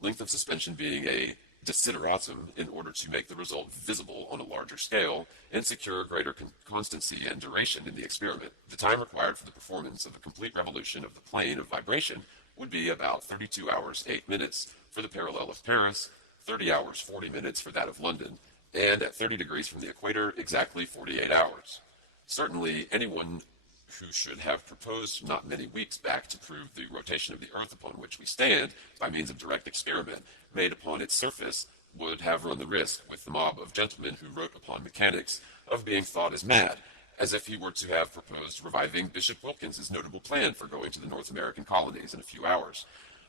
length of suspension being a desideratum in order to make the result visible on a larger scale and secure greater constancy and duration in the experiment. The time required for the performance of a complete revolution of the plane of vibration would be about 32 hours 8 minutes for the parallel of Paris, 30 hours 40 minutes for that of London, and at 30 degrees from the equator exactly 48 hours. Certainly anyone who should have proposed not many weeks back to prove the rotation of the earth upon which we stand by means of direct experiment made upon its surface would have run the risk, with the mob of gentlemen who wrote upon mechanics, of being thought as mad, as if he were to have proposed reviving Bishop Wilkins's notable plan for going to the North American colonies in a few hours,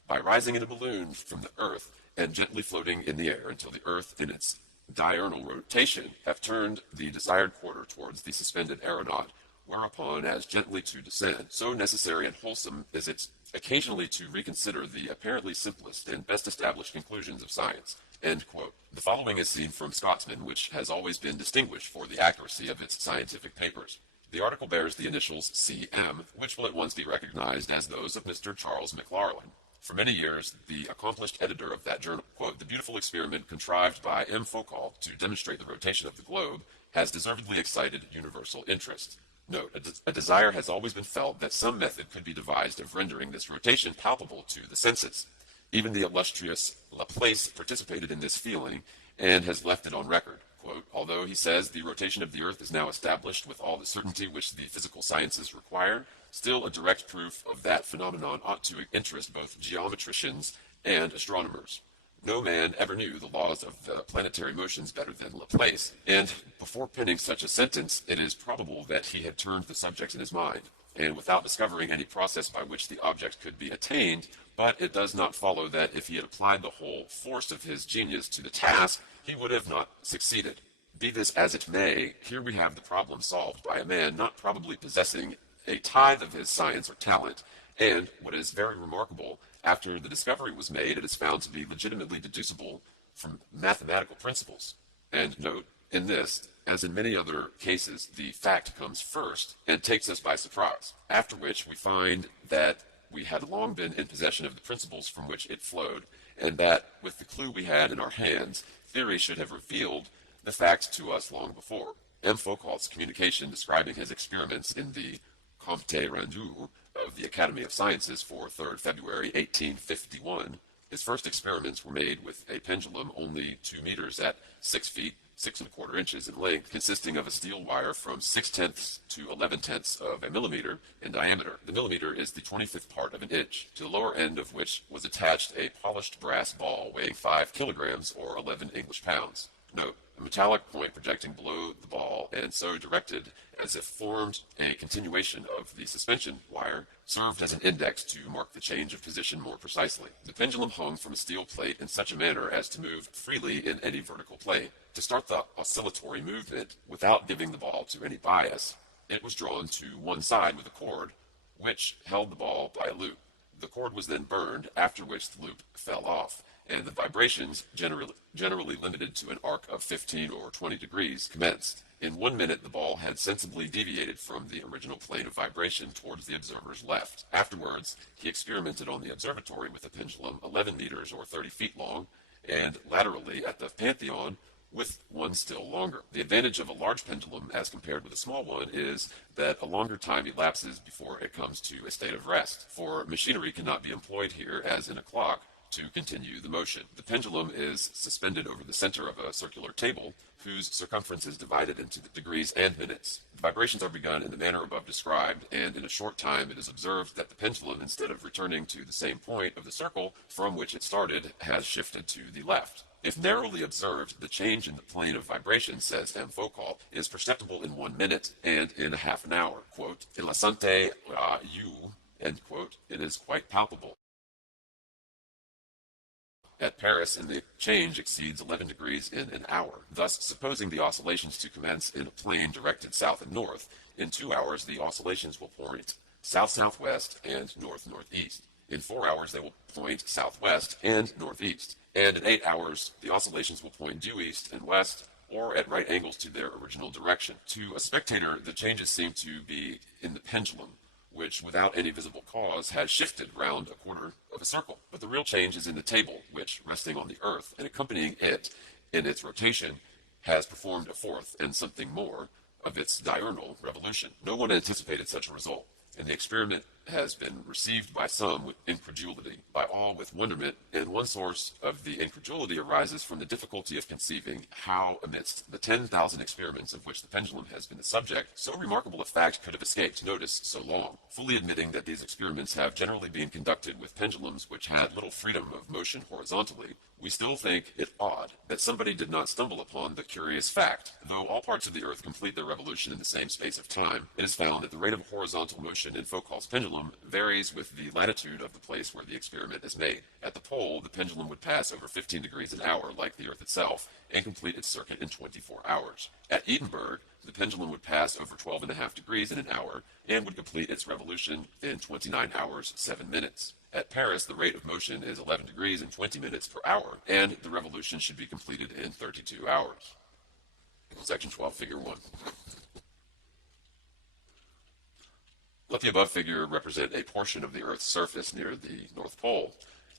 by rising in a balloon from the earth and gently floating in the air until the earth in its diurnal rotation have turned the desired quarter towards the suspended aeronaut, whereupon as gently to descend. So necessary and wholesome is it occasionally to reconsider the apparently simplest and best established conclusions of science. End quote. The following is seen from Scotsman, which has always been distinguished for the accuracy of its scientific papers. The article bears the initials C.M., which will at once be recognized as those of Mr. Charles Macfarlane. For many years, the accomplished editor of that journal, quote, "The beautiful experiment contrived by M. Foucault to demonstrate the rotation of the globe has deservedly excited universal interest." Note, a desire has always been felt that some method could be devised of rendering this rotation palpable to the senses. Even the illustrious Laplace participated in this feeling and has left it on record. Quote, "Although, he says, the rotation of the earth is now established with all the certainty which the physical sciences require, still a direct proof of that phenomenon ought to interest both geometricians and astronomers. No man ever knew the laws of the planetary motions better than Laplace, and before penning such a sentence, it is probable that he had turned the subject in his mind, and without discovering any process by which the object could be attained, but it does not follow that if he had applied the whole force of his genius to the task, he would have not succeeded. Be this as it may, here we have the problem solved by a man not probably possessing a tithe of his science or talent, and, what is very remarkable, after the discovery was made, it is found to be legitimately deducible from mathematical principles. And note, in this, as in many other cases, the fact comes first and takes us by surprise, after which we find that we had long been in possession of the principles from which it flowed, and that, with the clue we had in our hands, theory should have revealed the fact to us long before. M. Foucault's communication describing his experiments in the Compte Rendu of the Academy of Sciences for 3rd February 1851. His first experiments were made with a pendulum only 2 meters at 6 feet, 6¼ inches in length, consisting of a steel wire from 6/10 to 11/10 of a millimeter in diameter. The millimeter is the 25th part of an inch, to the lower end of which was attached a polished brass ball weighing 5 kilograms or 11 English pounds. Note, a metallic point projecting below the ball and so directed as if formed a continuation of the suspension wire served as an index to mark the change of position more precisely. The pendulum hung from a steel plate in such a manner as to move freely in any vertical plane. To start the oscillatory movement without giving the ball to any bias, it was drawn to one side with a cord which held the ball by a loop. The cord was then burned, after which the loop fell off, and the vibrations, generally limited to an arc of 15 or 20 degrees, commenced. In 1 minute the ball had sensibly deviated from the original plane of vibration towards the observer's left. Afterwards, he experimented on the observatory with a pendulum 11 meters or 30 feet long, and laterally at the Pantheon with one still longer. The advantage of a large pendulum as compared with a small one is that a longer time elapses before it comes to a state of rest, for machinery cannot be employed here as in a clock to continue the motion. The pendulum is suspended over the center of a circular table, whose circumference is divided into the degrees and minutes. The vibrations are begun in the manner above described, and in a short time it is observed that the pendulum, instead of returning to the same point of the circle from which it started, has shifted to the left. If narrowly observed, the change in the plane of vibration, says M. Foucault, is perceptible in 1 minute and in half an hour. Quote, "In la santé you," end quote, "it is quite palpable. At Paris, and the change exceeds 11 degrees in an hour. Thus, supposing the oscillations to commence in a plane directed south and north, in 2 hours the oscillations will point south-southwest and north-northeast. In 4 hours they will point southwest and northeast. And in 8 hours the oscillations will point due east and west, or at right angles to their original direction. To a spectator, the changes seem to be in the pendulum, which, without any visible cause, has shifted round a quarter of a circle. But the real change is in the table, which, resting on the earth and accompanying it in its rotation, has performed a fourth and something more of its diurnal revolution. No one anticipated such a result, and the experiment has been received by some with incredulity, by all with wonderment, and one source of the incredulity arises from the difficulty of conceiving how, amidst the 10,000 experiments of which the pendulum has been the subject, so remarkable a fact could have escaped notice so long. Fully admitting that these experiments have generally been conducted with pendulums which had little freedom of motion horizontally, we still think it odd that somebody did not stumble upon the curious fact. Though all parts of the earth complete their revolution in the same space of time, it is found that the rate of horizontal motion in Foucault's pendulum varies with the latitude of the place where the experiment is made. At the pole, the pendulum would pass over 15 degrees an hour like the earth itself, and complete its circuit in 24 hours. At Edinburgh, the pendulum would pass over 12.5 degrees in an hour and would complete its revolution in 29 hours, 7 minutes. At Paris, the rate of motion is 11 degrees and 20 minutes per hour, and the revolution should be completed in 32 hours. Section 12, Figure 1. Let the above figure represent a portion of the Earth's surface near the North Pole.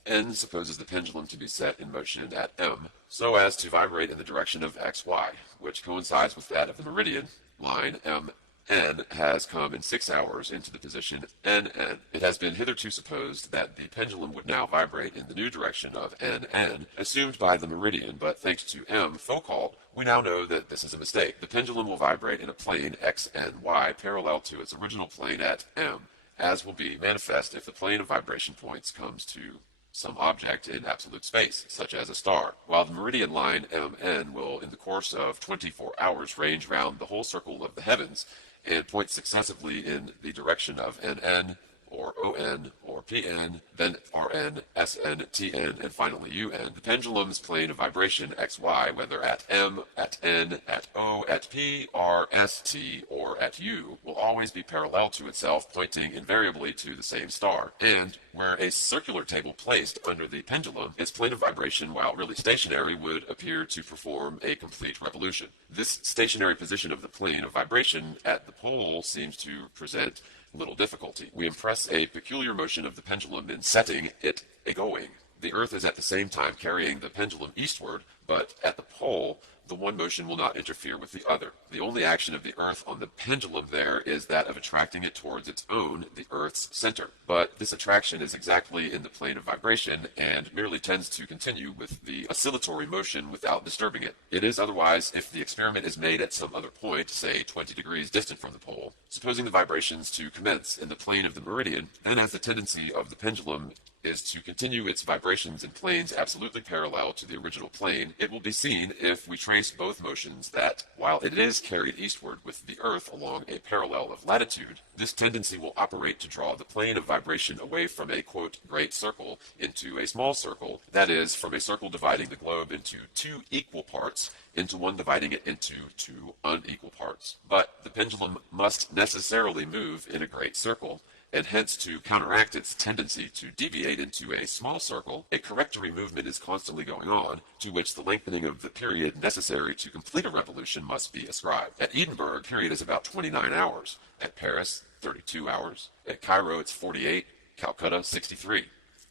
N supposes the pendulum to be set in motion at M so as to vibrate in the direction of XY, which coincides with that of the meridian line MN has come in 6 hours into the position NN. It has been hitherto supposed that the pendulum would now vibrate in the new direction of NN, assumed by the meridian, but thanks to M. Foucault, we now know that this is a mistake. The pendulum will vibrate in a plane XNY parallel to its original plane at M, as will be manifest if the plane of vibration points comes to some object in absolute space, such as a star, while the meridian line MN will, in the course of 24 hours, range round the whole circle of the heavens and point successively in the direction of NN, or ON, or PN, then RN, SN, TN, and finally UN. The pendulum's plane of vibration XY, whether at M, at N, at O, at P, R, S, T, or at U, will always be parallel to itself, pointing invariably to the same star. And where a circular table placed under the pendulum, its plane of vibration, while really stationary, would appear to perform a complete revolution. This stationary position of the plane of vibration at the pole seems to present little difficulty. We impress a peculiar motion of the pendulum in setting it a-going. The Earth is at the same time carrying the pendulum eastward, but at the pole, the one motion will not interfere with the other. The only action of the Earth on the pendulum there is that of attracting it towards its own, the Earth's center. But this attraction is exactly in the plane of vibration and merely tends to continue with the oscillatory motion without disturbing it. It is otherwise if the experiment is made at some other point, say 20 degrees distant from the pole. Supposing the vibrations to commence in the plane of the meridian, then as the tendency of the pendulum is to continue its vibrations in planes absolutely parallel to the original plane, it will be seen, if we trace both motions, that while it is carried eastward with the Earth along a parallel of latitude, this tendency will operate to draw the plane of vibration away from a, quote, great circle into a small circle, that is, from a circle dividing the globe into two equal parts into one dividing it into two unequal parts. But the pendulum must necessarily move in a great circle, and hence to counteract its tendency to deviate into a small circle, a correctory movement is constantly going on, to which the lengthening of the period necessary to complete a revolution must be ascribed. At Edinburgh, the period is about 29 hours. At Paris, 32 hours. At Cairo, it's 48. Calcutta, 63.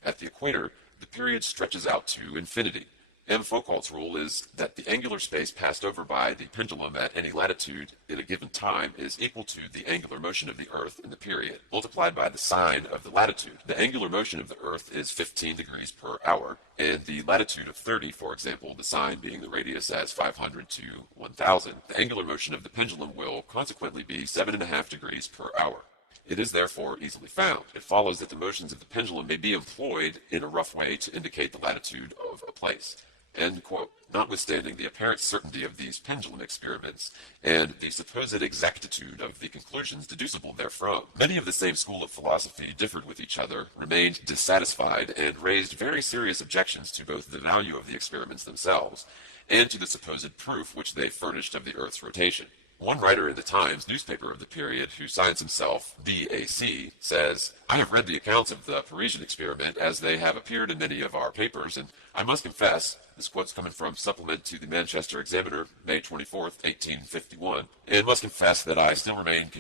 At the equator, the period stretches out to infinity. M. Foucault's rule is that the angular space passed over by the pendulum at any latitude in a given time is equal to the angular motion of the Earth in the period, multiplied by the sine of the latitude. The angular motion of the Earth is 15 degrees per hour, and the latitude of 30, for example, the sine being the radius as 500 to 1000. The angular motion of the pendulum will consequently be 7.5 degrees per hour. It is therefore easily found. It follows that the motions of the pendulum may be employed in a rough way to indicate the latitude of a place. End quote. Notwithstanding the apparent certainty of these pendulum experiments and the supposed exactitude of the conclusions deducible therefrom, many of the same school of philosophy differed with each other, remained dissatisfied, and raised very serious objections to both the value of the experiments themselves and to the supposed proof which they furnished of the Earth's rotation. One writer in the Times newspaper of the period, who signs himself BAC, says, "I have read the accounts of the Parisian experiment as they have appeared in many of our papers, and I must confess," this quote's coming from Supplement to the Manchester Examiner, May 24th, 1851, "and must confess that I still remain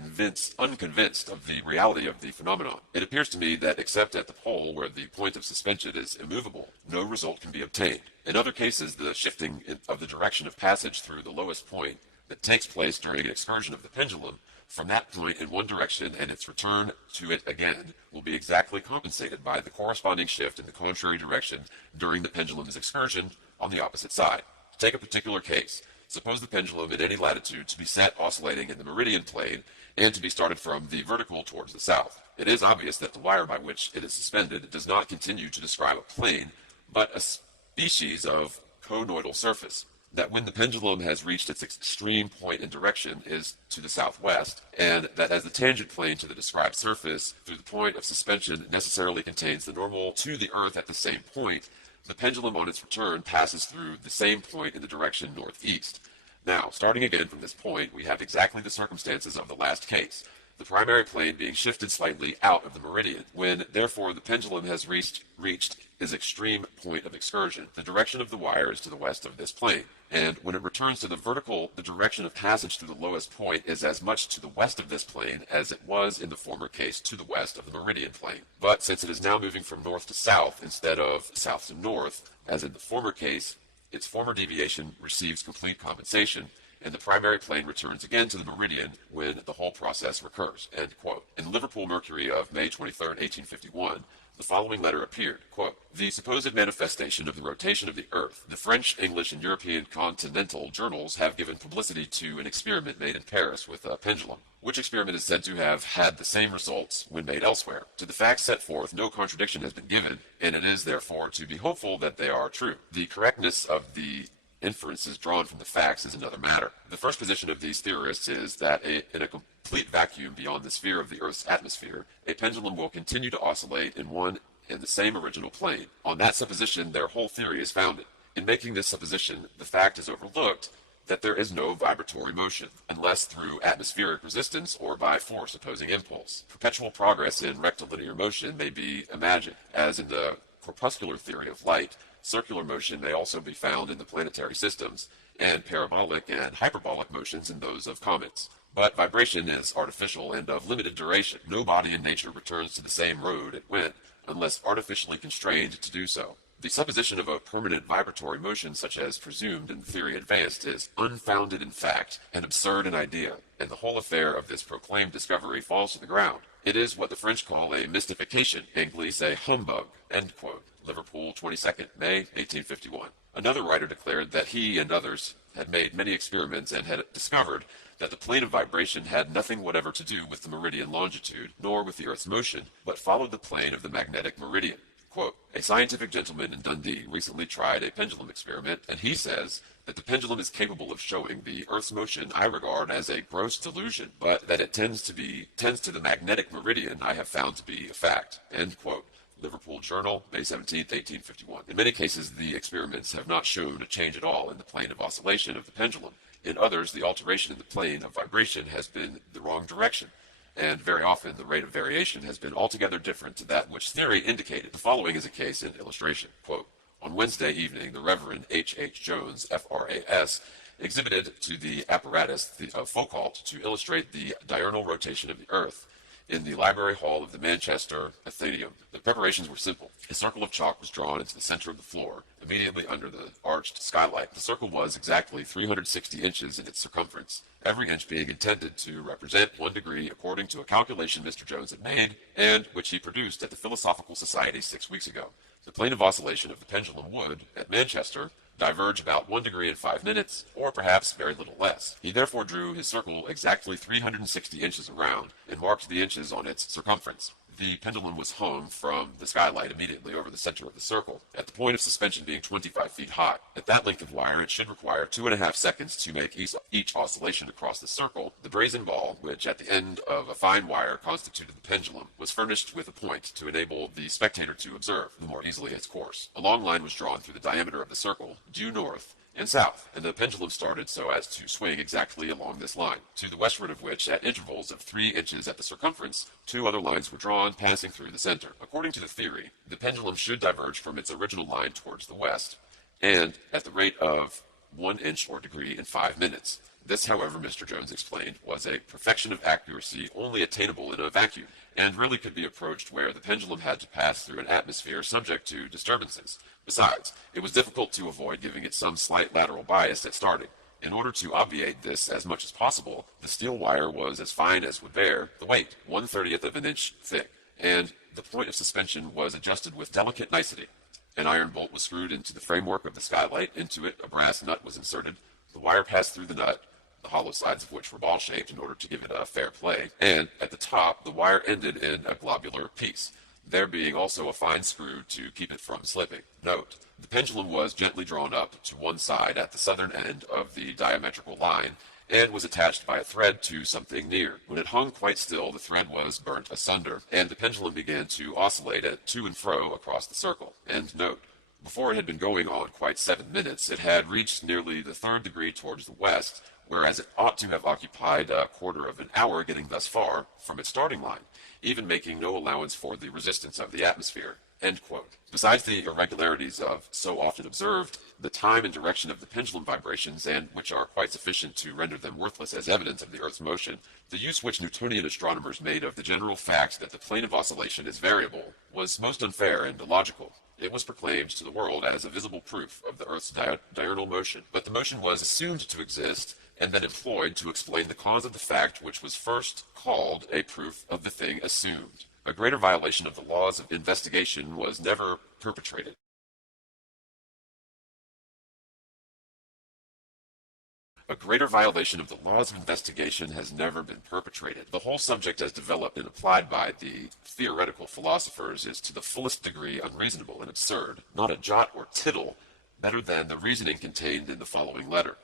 unconvinced of the reality of the phenomenon. It appears to me that except at the pole, where the point of suspension is immovable, no result can be obtained. In other cases, the shifting of the direction of passage through the lowest point that takes place during an excursion of the pendulum from that point in one direction and its return to it again will be exactly compensated by the corresponding shift in the contrary direction during the pendulum's excursion on the opposite side. To take a particular case, suppose the pendulum in any latitude to be set oscillating in the meridian plane and to be started from the vertical towards the south. It is obvious that the wire by which it is suspended does not continue to describe a plane, but a species of conoidal surface, that when the pendulum has reached its extreme point in direction is to the southwest, and that as the tangent plane to the described surface through the point of suspension necessarily contains the normal to the Earth at the same point, the pendulum on its return passes through the same point in the direction northeast. Now, starting again from this point, we have exactly the circumstances of the last case, the primary plane being shifted slightly out of the meridian, when, therefore, the pendulum has reached its extreme point of excursion. The direction of the wire is to the west of this plane, and when it returns to the vertical, the direction of passage through the lowest point is as much to the west of this plane as it was in the former case to the west of the meridian plane. But since it is now moving from north to south instead of south to north, as in the former case, its former deviation receives complete compensation, and the primary plane returns again to the meridian when the whole process recurs. End quote. In Liverpool Mercury of May 23, 1851, the following letter appeared, quote, "The supposed manifestation of the rotation of the Earth. The French, English, and European continental journals have given publicity to an experiment made in Paris with a pendulum, which experiment is said to have had the same results when made elsewhere. To the facts set forth, no contradiction has been given, and it is therefore to be hopeful that they are true. The correctness of the inferences drawn from the facts is another matter. The first position of these theorists is that in a complete vacuum beyond the sphere of the Earth's atmosphere, a pendulum will continue to oscillate in one and the same original plane. On that supposition, their whole theory is founded. In making this supposition, the fact is overlooked that there is no vibratory motion, unless through atmospheric resistance or by force opposing impulse. Perpetual progress in rectilinear motion may be imagined, as in the corpuscular theory of light. Circular motion may also be found in the planetary systems, and parabolic and hyperbolic motions in those of comets. But vibration is artificial and of limited duration. No body in nature returns to the same road it went, unless artificially constrained to do so. The supposition of a permanent vibratory motion such as presumed in the theory advanced is unfounded in fact and absurd in idea, and the whole affair of this proclaimed discovery falls to the ground. It is what the French call a mystification, Anglais a humbug. End quote. Liverpool, 22nd May, 1851. Another writer declared that he and others had made many experiments and had discovered that the plane of vibration had nothing whatever to do with the meridian longitude, nor with the Earth's motion, but followed the plane of the magnetic meridian. Quote, "A scientific gentleman in Dundee recently tried a pendulum experiment, and he says that the pendulum is capable of showing the Earth's motion I regard as a gross delusion, but that it tends to the magnetic meridian I have found to be a fact." End quote. Liverpool Journal, May 17, 1851. In many cases, the experiments have not shown a change at all in the plane of oscillation of the pendulum. In others, the alteration in the plane of vibration has been the wrong direction, and very often the rate of variation has been altogether different to that which theory indicated. The following is a case in illustration. Quote, "On Wednesday evening, the Reverend H. H. Jones, F.R.A.S., exhibited to the apparatus of Foucault to illustrate the diurnal rotation of the Earth in the library hall of the Manchester Athenaeum. The preparations were simple. A circle of chalk was drawn into the center of the floor, immediately under the arched skylight. The circle was exactly 360 inches in its circumference, every inch being intended to represent 1 degree according to a calculation Mr. Jones had made, and which he produced at the Philosophical Society 6 weeks ago. The plane of oscillation of the pendulum would, at Manchester, diverge about 1 degree in 5 minutes, or perhaps very little less. He therefore drew his circle exactly 360 inches around, and marked the inches on its circumference. The pendulum was hung from the skylight immediately over the center of the circle, at the point of suspension being 25 feet high. At that length of wire, it should require 2.5 seconds to make each oscillation across the circle. The brazen ball, which at the end of a fine wire constituted the pendulum, was furnished with a point to enable the spectator to observe the more easily its course. A long line was drawn through the diameter of the circle, due north and south, and the pendulum started so as to swing exactly along this line, to the westward of which, at intervals of 3 inches at the circumference, 2 other lines were drawn, passing through the center. According to the theory, the pendulum should diverge from its original line towards the west, and at the rate of 1 inch or degree in 5 minutes. This, however, Mr. Jones explained, was a perfection of accuracy only attainable in a vacuum, and really could be approached where the pendulum had to pass through an atmosphere subject to disturbances. Besides, it was difficult to avoid giving it some slight lateral bias at starting. In order to obviate this as much as possible, the steel wire was as fine as would bear the weight, 1/30th of an inch thick, and the point of suspension was adjusted with delicate nicety. An iron bolt was screwed into the framework of the skylight. Into it a brass nut was inserted. The wire passed through the nut, the hollow sides of which were ball-shaped in order to give it a fair play, and at the top the wire ended in a globular piece, there being also a fine screw to keep it from slipping. Note: the pendulum was gently drawn up to one side at the southern end of the diametrical line, and was attached by a thread to something near. When it hung quite still, the thread was burnt asunder, and the pendulum began to oscillate to and fro across the circle. End note. Before it had been going on quite 7 minutes, it had reached nearly the third degree towards the west, whereas it ought to have occupied a quarter of an hour getting thus far from its starting line, even making no allowance for the resistance of the atmosphere. End quote. Besides the irregularities of so often observed, the time and direction of the pendulum vibrations, and which are quite sufficient to render them worthless as evidence of the Earth's motion, the use which Newtonian astronomers made of the general fact that the plane of oscillation is variable was most unfair and illogical. It was proclaimed to the world as a visible proof of the Earth's diurnal motion, but the motion was assumed to exist and then employed to explain the cause of the fact which was first called a proof of the thing assumed. A greater violation of the laws of investigation was never perpetrated. A greater violation of the laws of investigation has never been perpetrated. The whole subject as developed and applied by the theoretical philosophers is to the fullest degree unreasonable and absurd, not a jot or tittle better than the reasoning contained in the following letter.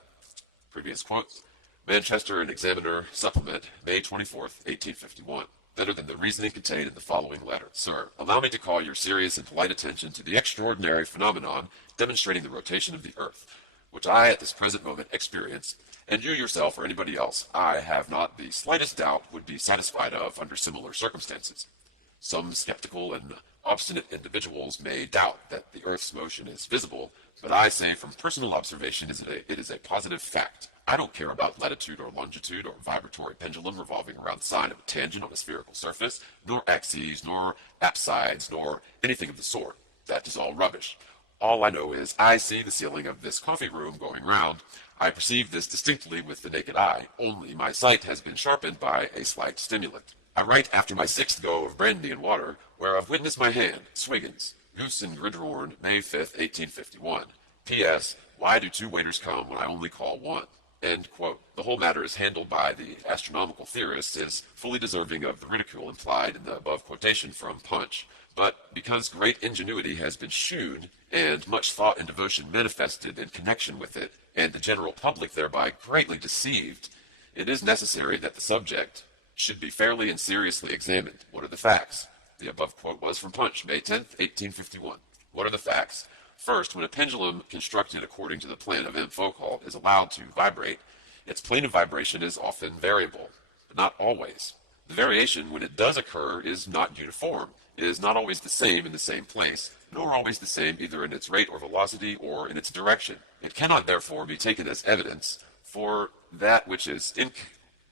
Previous quotes. Manchester and Examiner Supplement, May 24th, 1851. Better than the reasoning contained in the following letter. Sir, allow me to call your serious and polite attention to the extraordinary phenomenon demonstrating the rotation of the earth, which I at this present moment experience, and you yourself or anybody else, I have not the slightest doubt would be satisfied of under similar circumstances. Some skeptical and obstinate individuals may doubt that the earth's motion is visible, but I say from personal observation it is a positive fact. I don't care about latitude or longitude or vibratory pendulum revolving around the sine of a tangent on a spherical surface, nor axes, nor apsides, nor anything of the sort. That is all rubbish. All I know is I see the ceiling of this coffee room going round. I perceive this distinctly with the naked eye, only my sight has been sharpened by a slight stimulant. I write after my 6th go of brandy and water, whereof witness my hand, Swiggins, Goose and Gridhorn, May 5th, 1851. P.S. Why do 2 waiters come when I only call 1? End quote. The whole matter is handled by the astronomical theorists is fully deserving of the ridicule implied in the above quotation from Punch. But because great ingenuity has been shewn, and much thought and devotion manifested in connection with it, and the general public thereby greatly deceived, it is necessary that the subject should be fairly and seriously examined. What are the facts? The above quote was from Punch, May 10th, 1851. What are the facts? First, when a pendulum constructed according to the plan of M. Foucault is allowed to vibrate, its plane of vibration is often variable, but not always. The variation, when it does occur, is not uniform. It is not always the same in the same place, nor always the same either in its rate or velocity or in its direction. It cannot therefore be taken as evidence, for that which is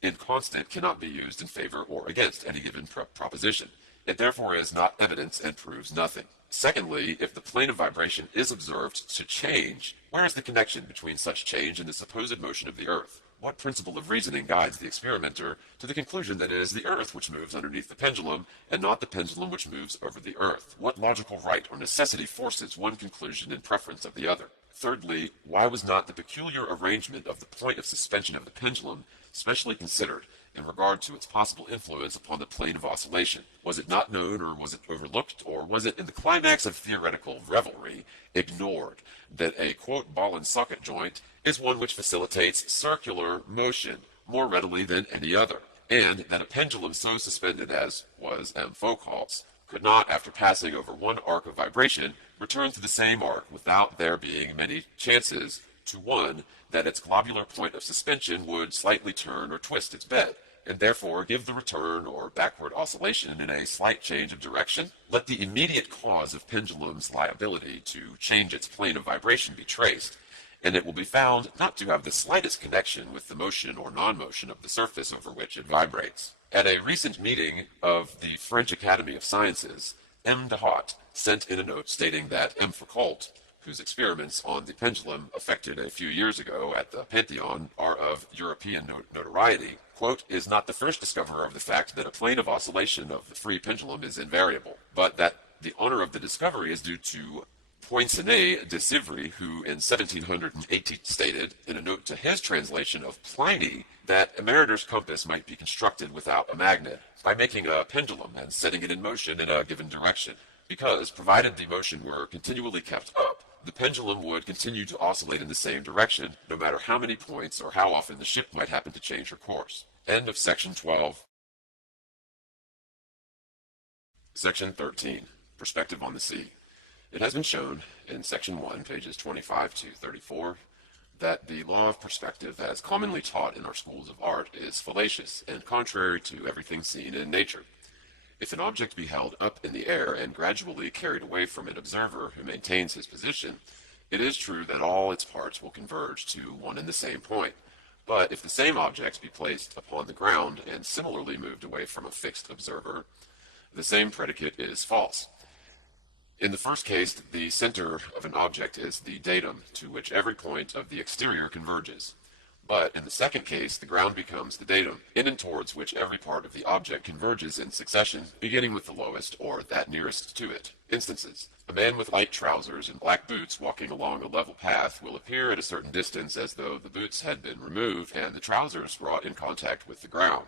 inconstant cannot be used in favor or against any given proposition. It therefore is not evidence and proves nothing. Secondly, if the plane of vibration is observed to change, where is the connection between such change and the supposed motion of the earth? What principle of reasoning guides the experimenter to the conclusion that it is the earth which moves underneath the pendulum, and not the pendulum which moves over the earth? What logical right or necessity forces one conclusion in preference of the other? Thirdly, why was not the peculiar arrangement of the point of suspension of the pendulum specially considered in regard to its possible influence upon the plane of oscillation? Was it not known, or was it overlooked, or was it in the climax of theoretical revelry ignored that a quote ball and socket joint is one which facilitates circular motion more readily than any other, and that a pendulum so suspended as was M. Foucault's could not, after passing over one arc of vibration, return to the same arc without there being many chances to one that its globular point of suspension would slightly turn or twist its bed, and therefore give the return or backward oscillation in a slight change of direction? Let the immediate cause of pendulum's liability to change its plane of vibration be traced, and it will be found not to have the slightest connection with the motion or non-motion of the surface over which it vibrates. At a recent meeting of the French Academy of Sciences, M. de Haut sent in a note stating that M. Foucault, whose experiments on the pendulum effected a few years ago at the Pantheon are of European notoriety, quote, is not the first discoverer of the fact that a plane of oscillation of the free pendulum is invariable, but that the honor of the discovery is due to Poinçonnet de Sivry, who in 1718 stated, in a note to his translation of Pliny, that a mariner's compass might be constructed without a magnet, by making a pendulum and setting it in motion in a given direction, because, provided the motion were continually kept up, the pendulum would continue to oscillate in the same direction, no matter how many points or how often the ship might happen to change her course. End of section 12. Section 13. Perspective on the sea. It has been shown in Section 1, pages 25 to 34, that the law of perspective, as commonly taught in our schools of art, is fallacious and contrary to everything seen in nature. If an object be held up in the air and gradually carried away from an observer who maintains his position, it is true that all its parts will converge to one and the same point. But if the same object be placed upon the ground and similarly moved away from a fixed observer, the same predicate is false. In the first case, the center of an object is the datum to which every point of the exterior converges. But in the second case, the ground becomes the datum, in and towards which every part of the object converges in succession, beginning with the lowest, or that nearest to it. Instances: a man with light trousers and black boots walking along a level path will appear at a certain distance as though the boots had been removed and the trousers brought in contact with the ground.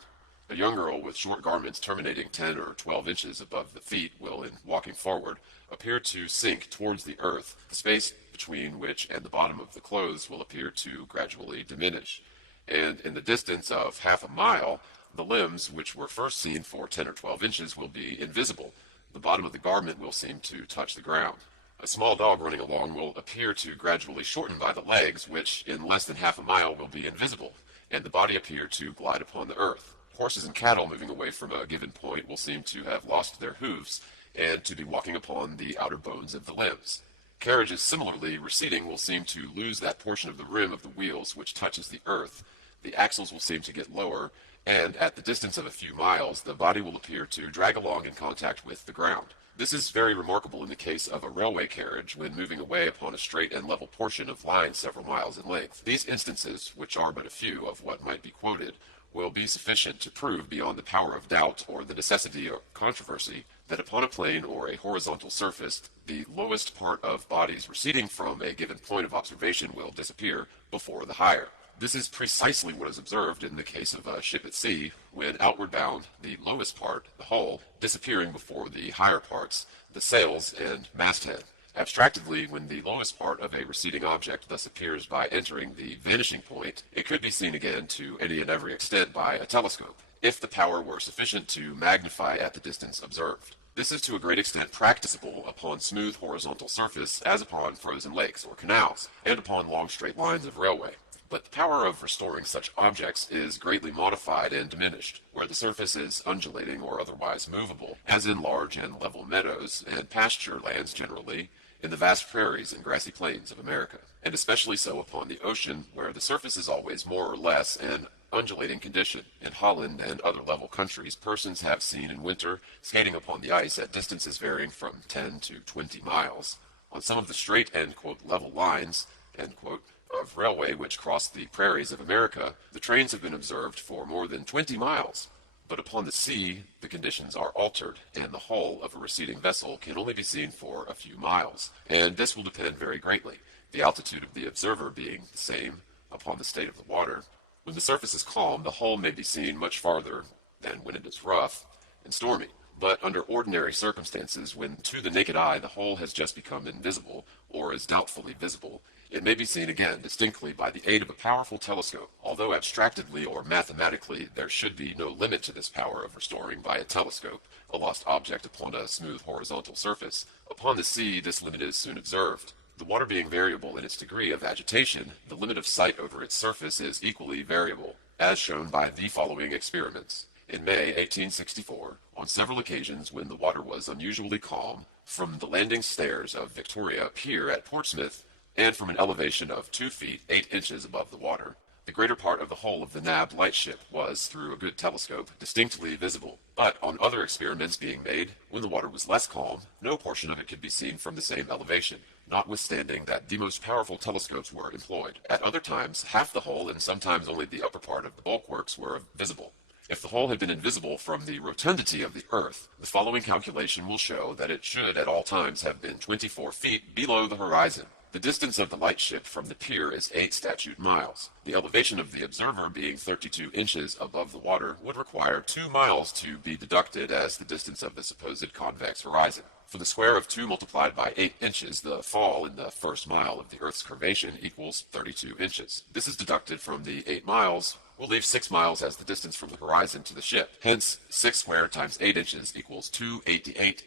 A young girl with short garments terminating 10 or 12 inches above the feet will, in walking forward, appear to sink towards the earth, the space between which and the bottom of the clothes will appear to gradually diminish. And in the distance of half a mile, the limbs, which were first seen for 10 or 12 inches, will be invisible. The bottom of the garment will seem to touch the ground. A small dog running along will appear to gradually shorten by the legs, which in less than half a mile will be invisible, and the body appear to glide upon the earth. Horses and cattle moving away from a given point will seem to have lost their hooves and to be walking upon the outer bones of the limbs. Carriages similarly receding will seem to lose that portion of the rim of the wheels which touches the earth. The axles will seem to get lower, and at the distance of a few miles, the body will appear to drag along in contact with the ground. This is very remarkable in the case of a railway carriage when moving away upon a straight and level portion of line several miles in length. These instances, which are but a few of what might be quoted, will be sufficient to prove beyond the power of doubt or the necessity or controversy that upon a plane or a horizontal surface, the lowest part of bodies receding from a given point of observation will disappear before the higher. This is precisely what is observed in the case of a ship at sea, when outward bound, the lowest part, the hull, disappearing before the higher parts, the sails and masthead. Abstractedly, when the lowest part of a receding object thus appears by entering the vanishing point, it could be seen again to any and every extent by a telescope, if the power were sufficient to magnify at the distance observed. This is to a great extent practicable upon smooth horizontal surface, as upon frozen lakes or canals, and upon long straight lines of railway. But the power of restoring such objects is greatly modified and diminished, where the surface is undulating or otherwise movable, as in large and level meadows and pasture lands generally, in the vast prairies and grassy plains of America, and especially so upon the ocean, where the surface is always more or less an undulating condition. In Holland and other level countries, persons have seen in winter skating upon the ice at distances varying from 10 to 20 miles. On some of the straight and, quote, level lines, end quote, of railway which cross the prairies of America, the trains have been observed for more than 20 miles. But upon the sea, the conditions are altered, and the hull of a receding vessel can only be seen for a few miles, and this will depend very greatly, the altitude of the observer being the same, upon the state of the water. When the surface is calm, the hull may be seen much farther than when it is rough and stormy. But under ordinary circumstances, when to the naked eye the hull has just become invisible, or is doubtfully visible, it may be seen again distinctly by the aid of a powerful telescope. Although abstractedly or mathematically there should be no limit to this power of restoring by a telescope a lost object upon a smooth horizontal surface, upon the sea this limit is soon observed. The water being variable in its degree of agitation, the limit of sight over its surface is equally variable, as shown by the following experiments. In May 1864, on several occasions when the water was unusually calm, from the landing stairs of Victoria Pier at Portsmouth, and from an elevation of 2 feet 8 inches above the water, the greater part of the hull of the Nab lightship was, through a good telescope, distinctly visible. But on other experiments being made, when the water was less calm, no portion of it could be seen from the same elevation, notwithstanding that the most powerful telescopes were employed. At other times, half the hull and sometimes only the upper part of the bulwarks were visible. If the hull had been invisible from the rotundity of the earth, the following calculation will show that it should at all times have been 24 feet below the horizon. The distance of the lightship from the pier is 8 statute miles. The elevation of the observer being 32 inches above the water would require 2 miles to be deducted as the distance of the supposed convex horizon. For the square of 2 multiplied by 8 inches, the fall in the first mile of the Earth's curvation equals 32 inches. This is deducted from the 8 miles, will leave 6 miles as the distance from the horizon to the ship. Hence, 6 squared times 8 inches equals 288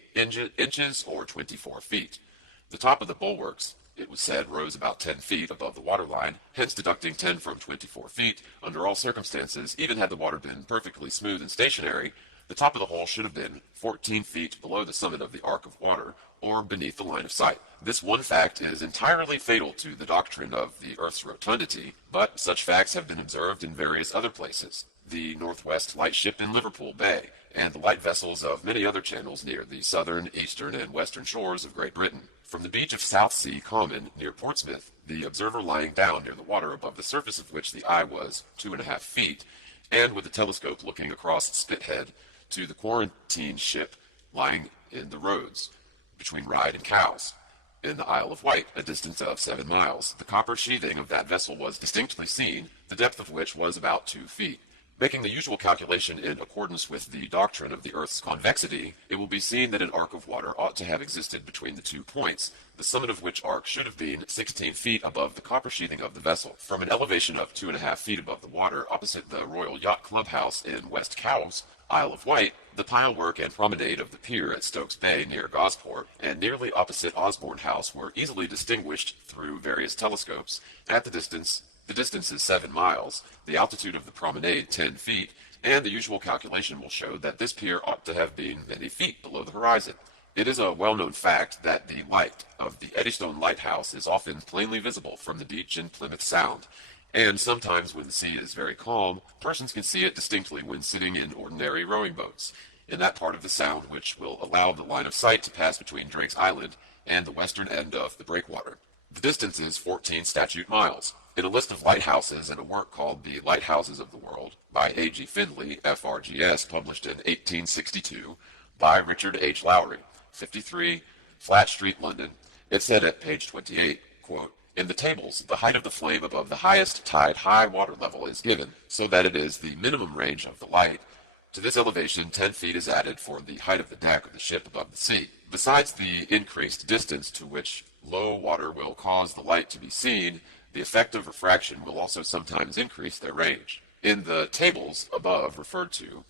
inches or 24 feet. The top of the bulwarks, it was said, rose about 10 feet above the waterline, hence deducting 10 from 24 feet. Under all circumstances, even had the water been perfectly smooth and stationary, the top of the hole should have been 14 feet below the summit of the arc of water, or beneath the line of sight. This one fact is entirely fatal to the doctrine of the Earth's rotundity, but such facts have been observed in various other places. The Northwest Lightship in Liverpool Bay, and the light vessels of many other channels near the southern, eastern, and western shores of Great Britain. From the beach of Southsea Common near Portsmouth, the observer lying down near the water above the surface of which the eye was 2.5 feet, and with a telescope looking across Spithead to the quarantine ship lying in the roads between Ryde and Cowes, in the Isle of Wight, a distance of 7 miles. The copper sheathing of that vessel was distinctly seen, the depth of which was about 2 feet. Making the usual calculation in accordance with the doctrine of the Earth's convexity, it will be seen that an arc of water ought to have existed between the 2 points, the summit of which arc should have been 16 feet above the copper sheathing of the vessel. From an elevation of 2.5 feet above the water, opposite the Royal Yacht Clubhouse in West Cowes, Isle of Wight, the pilework and promenade of the pier at Stokes Bay near Gosport, and nearly opposite Osborne House were easily distinguished through various telescopes. At the distance is 7 miles, the altitude of the promenade 10 feet, and the usual calculation will show that this pier ought to have been many feet below the horizon. It is a well-known fact that the light of the Eddystone Lighthouse is often plainly visible from the beach in Plymouth Sound, and sometimes when the sea is very calm, persons can see it distinctly when sitting in ordinary rowing boats, in that part of the sound which will allow the line of sight to pass between Drake's Island and the western end of the breakwater. The distance is 14 statute miles. In a list of lighthouses in a work called The Lighthouses of the World by A.G. Findlay, FRGS, published in 1862 by Richard H. Lowry, 53 Flat Street, London, it said at page 28, quote, "In the tables, the height of the flame above the highest tide high water level is given, so that it is the minimum range of the light. To this elevation 10 feet is added for the height of the deck of the ship above the sea. Besides the increased distance to which low water will cause the light to be seen, the effect of refraction will also sometimes increase their range. In the tables above referred to,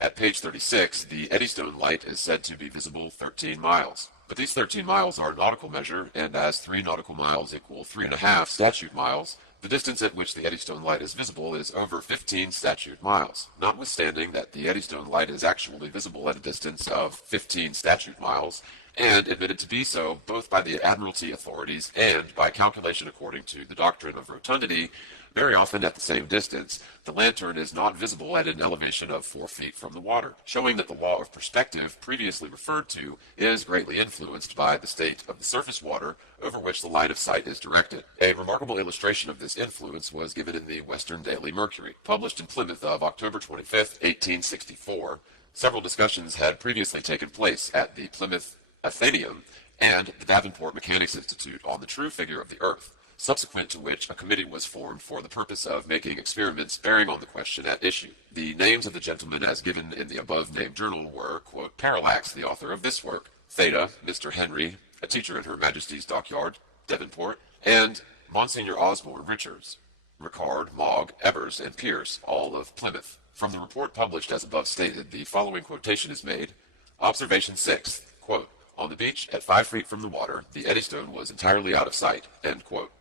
at page 36, the Eddystone light is said to be visible 13 miles. But these 13 miles are nautical measure, and as 3 nautical miles equal 3.5 statute miles, the distance at which the Eddystone light is visible is over 15 statute miles. Notwithstanding that the Eddystone light is actually visible at a distance of 15 statute miles, and admitted to be so both by the Admiralty authorities and by calculation according to the doctrine of rotundity, very often at the same distance, the lantern is not visible at an elevation of 4 feet from the water, showing that the law of perspective previously referred to is greatly influenced by the state of the surface water over which the line of sight is directed. A remarkable illustration of this influence was given in the Western Daily Mercury, published in Plymouth of October 25, 1864. Several discussions had previously taken place at the Plymouth Athenaeum and the Davenport Mechanics Institute on the true figure of the Earth, subsequent to which a committee was formed for the purpose of making experiments bearing on the question at issue. The names of the gentlemen as given in the above-named journal were, quote, Parallax, the author of this work, Theta, Mr. Henry, a teacher in Her Majesty's Dockyard, Devonport, and Monsignor Osborne Richards, Ricard, Mogg, Evers, and Pierce, all of Plymouth. From the report published as above stated, the following quotation is made. Observation 6, quote, on the beach at 5 feet from the water, the Eddystone was entirely out of sight, end quote.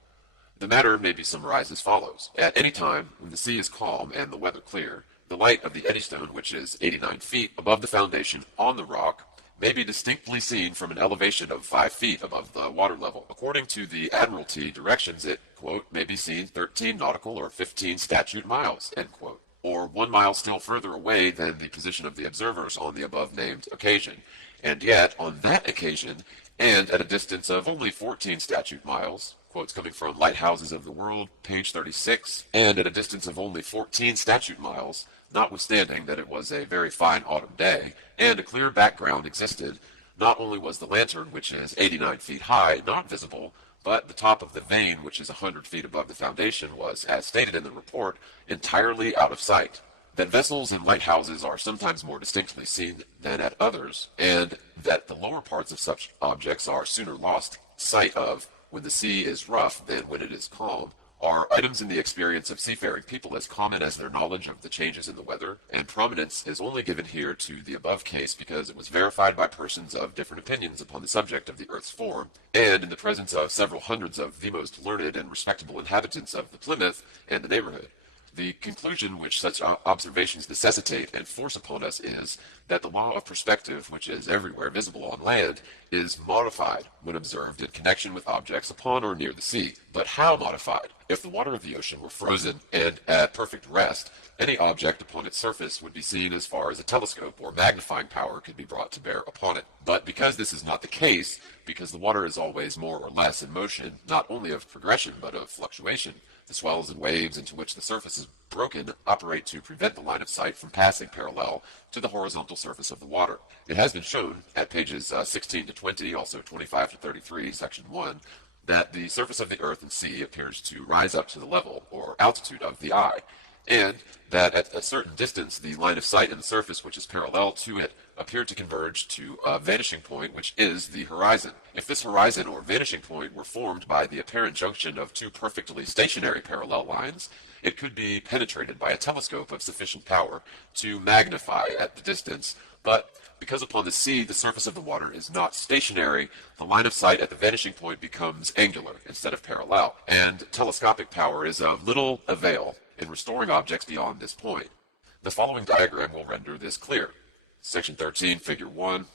The matter may be summarized as follows. At any time, when the sea is calm and the weather clear, the light of the Eddystone, which is 89 feet above the foundation on the rock, may be distinctly seen from an elevation of 5 feet above the water level. According to the Admiralty directions, it, quote, may be seen 13 nautical or 15 statute miles, end quote, or 1 mile still further away than the position of the observers on the above-named occasion. And yet, on that occasion, and at a distance of only 14 statute miles, quotes coming from Lighthouses of the World, page 36, and at a distance of only 14 statute miles, notwithstanding that it was a very fine autumn day, and a clear background existed, not only was the lantern, which is 89 feet high, not visible, but the top of the vane, which is 100 feet above the foundation, was, as stated in the report, entirely out of sight. That vessels and lighthouses are sometimes more distinctly seen than at others, and that the lower parts of such objects are sooner lost sight of when the sea is rough than when it is calm, Are items in the experience of seafaring people as common as their knowledge of the changes in the weather? And prominence is only given here to the above case because it was verified by persons of different opinions upon the subject of the Earth's form, and in the presence of several hundreds of the most learned and respectable inhabitants of the Plymouth and the neighborhood. The conclusion which such observations necessitate and force upon us is that the law of perspective, which is everywhere visible on land, is modified when observed in connection with objects upon or near the sea. But how modified? If the water of the ocean were frozen and at perfect rest, any object upon its surface would be seen as far as a telescope or magnifying power could be brought to bear upon it. But because this is not the case, because the water is always more or less in motion, not only of progression but of fluctuation, the swells and waves into which the surface is broken operate to prevent the line of sight from passing parallel to the horizontal surface of the water. It has been shown at pages 16 to 20, also 25 to 33, section 1, that the surface of the earth and sea appears to rise up to the level or altitude of the eye, and that at a certain distance the line of sight and the surface which is parallel to it appear to converge to a vanishing point, which is the horizon. If this horizon or vanishing point were formed by the apparent junction of two perfectly stationary parallel lines, it could be penetrated by a telescope of sufficient power to magnify at the distance, but because upon the sea the surface of the water is not stationary, the line of sight at the vanishing point becomes angular instead of parallel, and telescopic power is of little avail in restoring objects beyond this point. The following diagram will render this clear. Section 13, figure 1.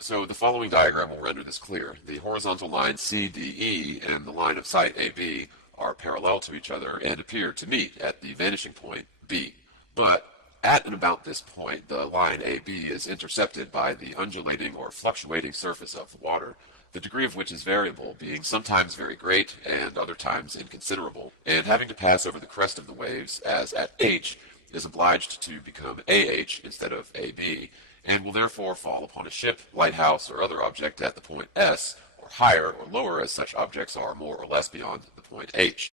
So the following diagram will render this clear. The horizontal line CDE and the line of sight AB are parallel to each other and appear to meet at the vanishing point B. But at and about this point, the line AB is intercepted by the undulating or fluctuating surface of the water, the degree of which is variable, being sometimes very great and other times inconsiderable, and having to pass over the crest of the waves, as at H, is obliged to become AH instead of AB, and will therefore fall upon a ship, lighthouse, or other object at the point S, or higher or lower as such objects are more or less beyond the point H.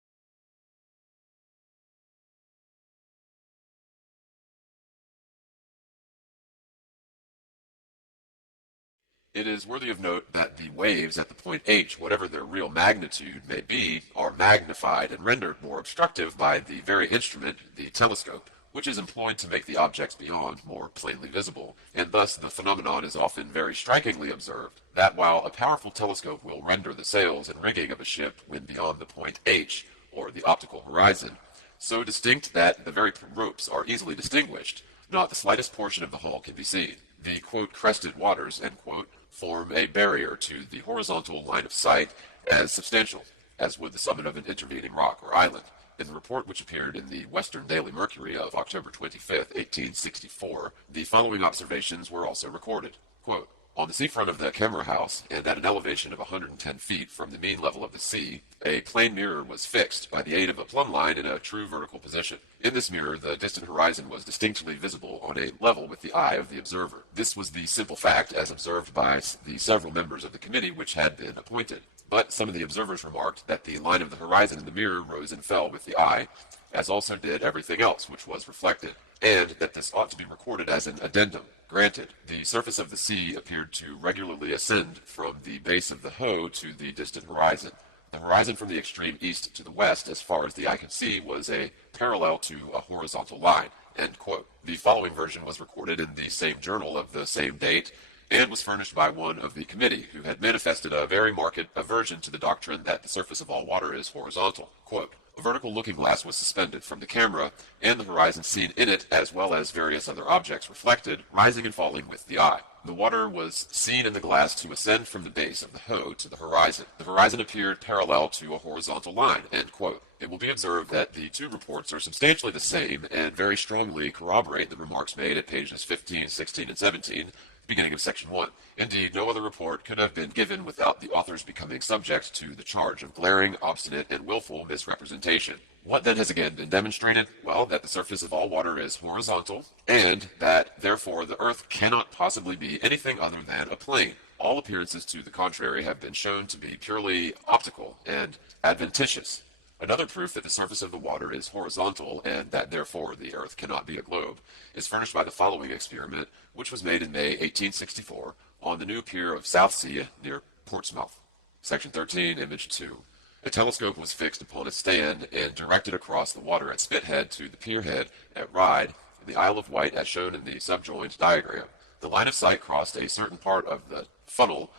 It is worthy of note that the waves at the point H, whatever their real magnitude may be, are magnified and rendered more obstructive by the very instrument, the telescope, which is employed to make the objects beyond more plainly visible, and thus the phenomenon is often very strikingly observed, that while a powerful telescope will render the sails and rigging of a ship when beyond the point H, or the optical horizon, so distinct that the very ropes are easily distinguished, not the slightest portion of the hull can be seen. The, quote, crested waters, end quote, form a barrier to the horizontal line of sight as substantial as would the summit of an intervening rock or island. In the report which appeared in the Western Daily Mercury of October 25, 1864, the following observations were also recorded. Quote, on the seafront of the Camera House, and at an elevation of 110 feet from the mean level of the sea, a plane mirror was fixed by the aid of a plumb line in a true vertical position. In this mirror, the distant horizon was distinctly visible on a level with the eye of the observer. This was the simple fact as observed by the several members of the committee which had been appointed. But some of the observers remarked that the line of the horizon in the mirror rose and fell with the eye, as also did everything else which was reflected, and that this ought to be recorded as an addendum. Granted, the surface of the sea appeared to regularly ascend from the base of the Hoe to the distant horizon. The horizon from the extreme east to the west, as far as the eye could see, was a parallel to a horizontal line. End quote. The following version was recorded in the same journal of the same date, and was furnished by one of the committee, who had manifested a very marked aversion to the doctrine that the surface of all water is horizontal. Quote, a vertical looking glass was suspended from the camera, and the horizon seen in it, as well as various other objects reflected, rising and falling with the eye. The water was seen in the glass to ascend from the base of the Hoe to the horizon. The horizon appeared parallel to a horizontal line. End quote. It will be observed that the two reports are substantially the same and very strongly corroborate the remarks made at pages 15, 16, and 17, beginning of section 1. Indeed, no other report could have been given without the authors becoming subject to the charge of glaring, obstinate, and willful misrepresentation. What then has again been demonstrated? Well, that the surface of all water is horizontal, and that, therefore, the earth cannot possibly be anything other than a plane. All appearances to the contrary have been shown to be purely optical and adventitious. Another proof that the surface of the water is horizontal, and that therefore the earth cannot be a globe, is furnished by the following experiment, which was made in May 1864 on the new pier of Southsea near Portsmouth. Section 13, image 2. A telescope was fixed upon a stand and directed across the water at Spithead to the pierhead at Ryde, in the Isle of Wight as shown in the subjoined diagram. The line of sight crossed a certain part of the funnel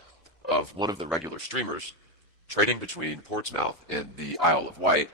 of one of the regular streamers trading between Portsmouth and the Isle of Wight,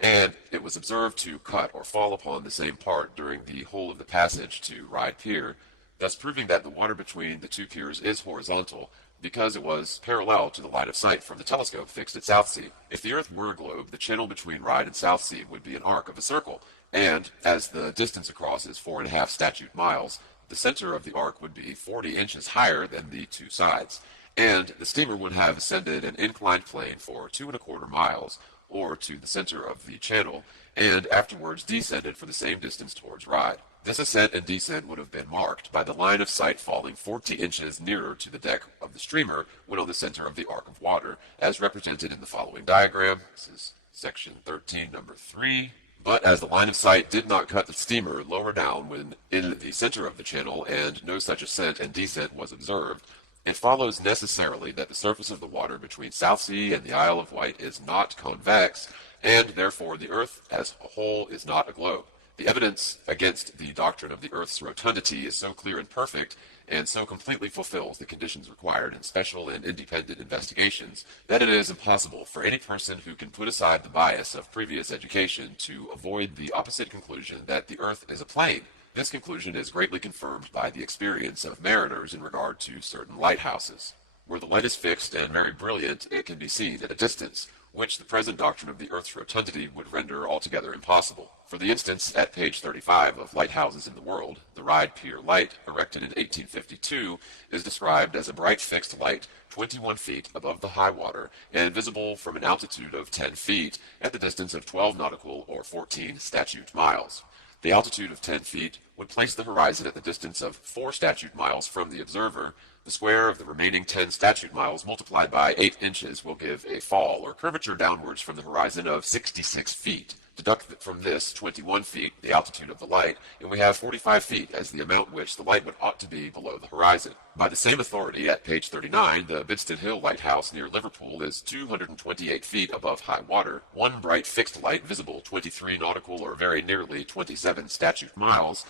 and it was observed to cut or fall upon the same part during the whole of the passage to Ryde Pier, thus proving that the water between the two piers is horizontal, because it was parallel to the line of sight from the telescope fixed at Southsea. If the Earth were a globe, the channel between Ryde and Southsea would be an arc of a circle, and, as the distance across is 4.5 statute miles, the center of the arc would be 40 inches higher than the two sides, and the steamer would have ascended an inclined plane for 2.25 miles, or to the center of the channel, and afterwards descended for the same distance towards Ryde. This ascent and descent would have been marked by the line of sight falling 40 inches nearer to the deck of the streamer when on the center of the arc of water, as represented in the following diagram. This is section 13, number 3. But as the line of sight did not cut the steamer lower down when in the center of the channel, and no such ascent and descent was observed, it follows necessarily that the surface of the water between Southsea and the Isle of Wight is not convex, and therefore the Earth as a whole is not a globe. The evidence against the doctrine of the Earth's rotundity is so clear and perfect, and so completely fulfills the conditions required in special and independent investigations, that it is impossible for any person who can put aside the bias of previous education to avoid the opposite conclusion that the Earth is a plane. This conclusion is greatly confirmed by the experience of mariners in regard to certain lighthouses. Where the light is fixed and very brilliant, it can be seen at a distance, which the present doctrine of the Earth's rotundity would render altogether impossible. For the instance, at page 35 of Lighthouses in the World, the Ryde Pier light, erected in 1852, is described as a bright fixed light 21 feet above the high water and visible from an altitude of 10 feet at the distance of 12 nautical or 14 statute miles. The altitude of 10 feet would place the horizon at the distance of 4 statute miles from the observer. The square of the remaining 10 statute miles multiplied by 8 inches will give a fall or curvature downwards from the horizon of 66 feet. Deduct from this 21 feet, the altitude of the light, and we have 45 feet as the amount which the light would ought to be below the horizon. By the same authority, at page 39, the Bidston Hill Lighthouse near Liverpool is 228 feet above high water, one bright fixed light visible 23 nautical or very nearly 27 statute miles.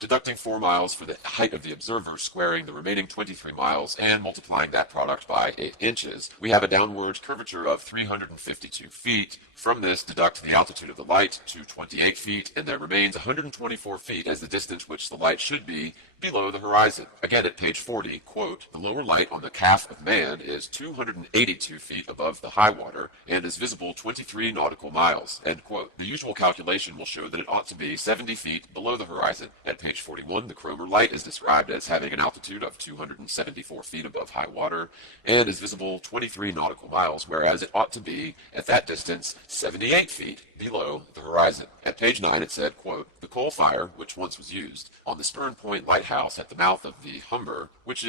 Deducting 4 miles for the height of the observer, squaring the remaining 23 miles, and multiplying that product by 8 inches, we have a downward curvature of 352 feet. From this, deduct the altitude of the light to 28 feet, and there remains 124 feet as the distance which the light should be below the horizon. Again, at page 40, quote, the lower light on the calf of man is 282 feet above the high water, and is visible 23 nautical miles, end quote. The usual calculation will show that it ought to be 70 feet below the horizon. At page 41, the Cromer light is described as having an altitude of 274 feet above high water, and is visible 23 nautical miles, whereas it ought to be, at that distance, 78 feet below the horizon. At page 9 it said, quote, the coal fire, which once was used on the Spurn Point Lighthouse at the mouth of the Humber, which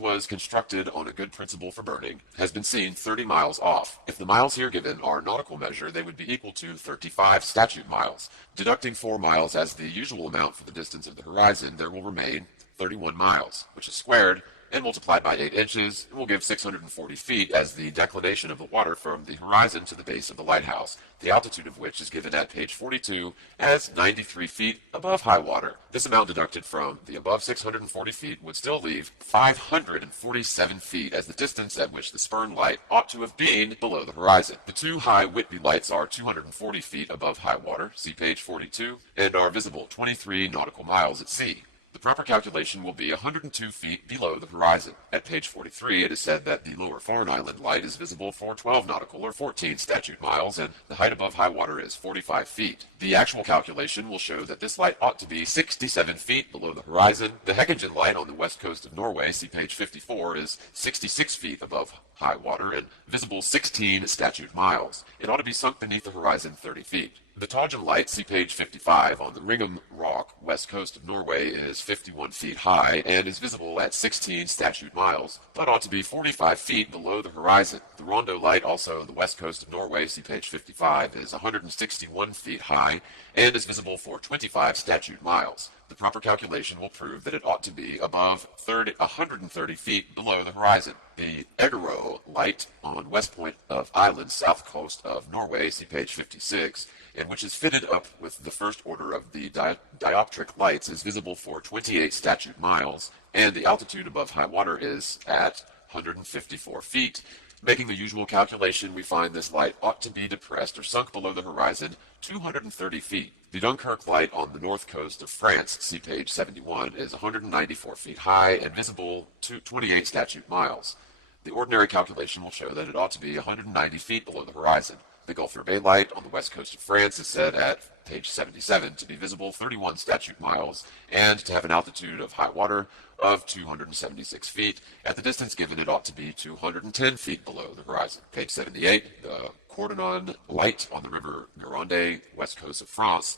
was constructed on a good principle for burning, has been seen 30 miles off. If the miles here given are nautical measure, they would be equal to 35 statute miles. Deducting 4 miles as the usual amount for the distance of the horizon, there will remain 31 miles, which is squared and multiplied by 8 inches, and will give 640 feet as the declination of the water from the horizon to the base of the lighthouse, the altitude of which is given at page 42 as 93 feet above high water. This amount deducted from the above 640 feet would still leave 547 feet as the distance at which the Spurn light ought to have been below the horizon. The two high Whitby lights are 240 feet above high water, see page 42, and are visible 23 nautical miles at sea. The proper calculation will be 102 feet below the horizon. At page 43, it is said that the lower Farne Island light is visible for 12 nautical or 14 statute miles, and the height above high water is 45 feet. The actual calculation will show that this light ought to be 67 feet below the horizon. The Heckingen light on the west coast of Norway, see page 54, is 66 feet above high water and visible 16 statute miles. It ought to be sunk beneath the horizon 30 feet. The Todgen light, see page 55, on the Ringham Rock, west coast of Norway, is 51 feet high and is visible at 16 statute miles, but ought to be 45 feet below the horizon. The Rondo light, also on the west coast of Norway, see page 55, is 161 feet high and is visible for 25 statute miles, The proper calculation will prove that it ought to be above 130 feet below the horizon. The Egero light on west point of island, south coast of Norway, see page 56, and which is fitted up with the first order of the dioptric lights, is visible for 28 statute miles, and the altitude above high water is at 154 feet. Making the usual calculation, we find this light ought to be depressed or sunk below the horizon 230 feet. The Dunkirk light on the north coast of France, see page 71, is 194 feet high and visible to 28 statute miles. The ordinary calculation will show that it ought to be 190 feet below the horizon. The Gulf Bay light on the west coast of France is said at page 77 to be visible 31 statute miles and to have an altitude of high water of 276 feet. At the distance given, it ought to be 210 feet below the horizon. Page 78, the Cordonon light on the river Gironde, west coast of France,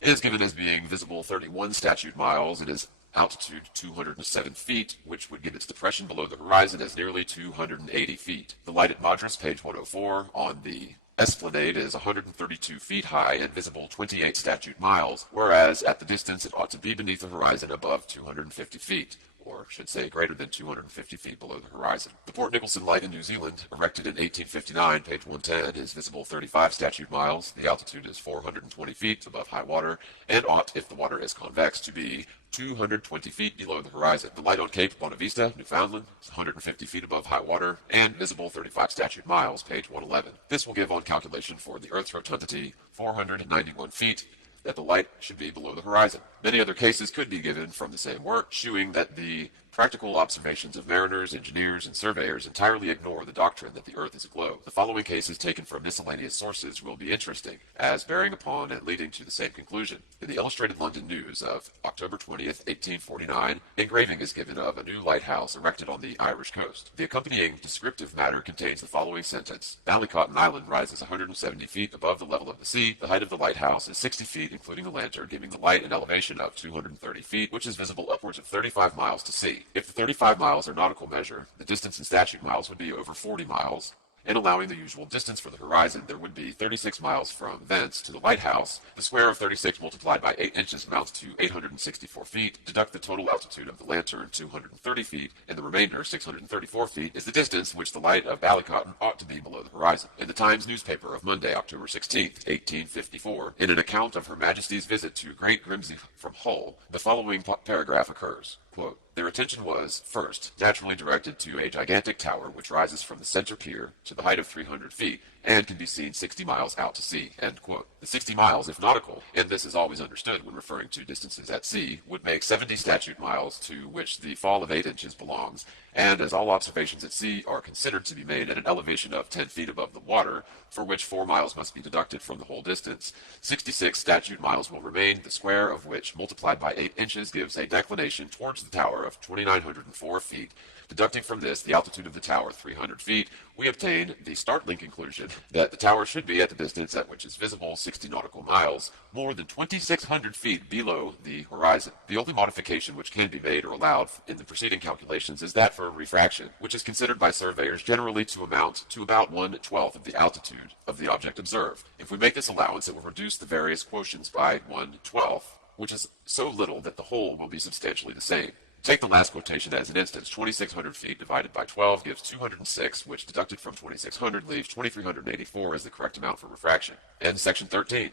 is given as being visible 31 statute miles and is altitude 207 feet, which would give its depression below the horizon as nearly 280 feet. The light at Madras, page 104, on the Esplanade is 132 feet high and visible 28 statute miles, whereas at the distance it ought to be beneath the horizon above 250 feet, or should say greater than 250 feet below the horizon. The Port Nicholson light in New Zealand, erected in 1859, page 110, is visible 35 statute miles. The altitude is 420 feet above high water, and ought, if the water is convex, to be 220 feet below the horizon. The light on Cape Bonavista, Newfoundland, is 150 feet above high water and visible 35 statute miles, page 111. This will give on calculation for the Earth's rotundity 491 feet, that the light should be below the horizon. Many other cases could be given from the same work, shewing that the practical observations of mariners, engineers, and surveyors entirely ignore the doctrine that the earth is a globe. The following cases taken from miscellaneous sources will be interesting, as bearing upon and leading to the same conclusion. In the Illustrated London News of October 20th, 1849, engraving is given of a new lighthouse erected on the Irish coast. The accompanying descriptive matter contains the following sentence: Ballycotton Island rises 170 feet above the level of the sea. The height of the lighthouse is 60 feet, including the lantern, giving the light an elevation of 230 feet, which is visible upwards of 35 miles to sea. If the 35 miles are nautical measure, the distance in statute miles would be over 40 miles, and allowing the usual distance for the horizon, there would be 36 miles from thence to the lighthouse. The square of 36 multiplied by 8 inches amounts to 864 feet. Deduct the total altitude of the lantern, 230 feet, and the remainder, 634 feet, is the distance which the light of Ballycotton ought to be below the horizon. In the Times newspaper of Monday, October 16th, 1854, in an account of Her Majesty's visit to Great Grimsby from Hull, the following paragraph occurs. Quote, their attention was, first, naturally directed to a gigantic tower which rises from the center pier to the height of 300 feet and can be seen 60 miles out to sea. End quote. The 60 miles, if nautical, and this is always understood when referring to distances at sea, would make 70 statute miles, to which the fall of 8 inches belongs, and as all observations at sea are considered to be made at an elevation of 10 feet above the water, for which 4 miles must be deducted from the whole distance, 66 statute miles will remain, the square of which, multiplied by 8 inches, gives a declination towards the tower of 2,904 feet. Deducting from this the altitude of the tower, 300 feet, we obtain the startling conclusion that the tower should be at the distance at which is visible 60 nautical miles, more than 2,600 feet below the horizon. The only modification which can be made or allowed in the preceding calculations is that for refraction, which is considered by surveyors generally to amount to about 1/12 of the altitude of the object observed. If we make this allowance, it will reduce the various quotients by 1/12, which is so little that the whole will be substantially the same. Take the last quotation as an instance. 2,600 feet divided by 12 gives 206, which deducted from 2,600 leaves 2,384 as the correct amount for refraction. End section 13.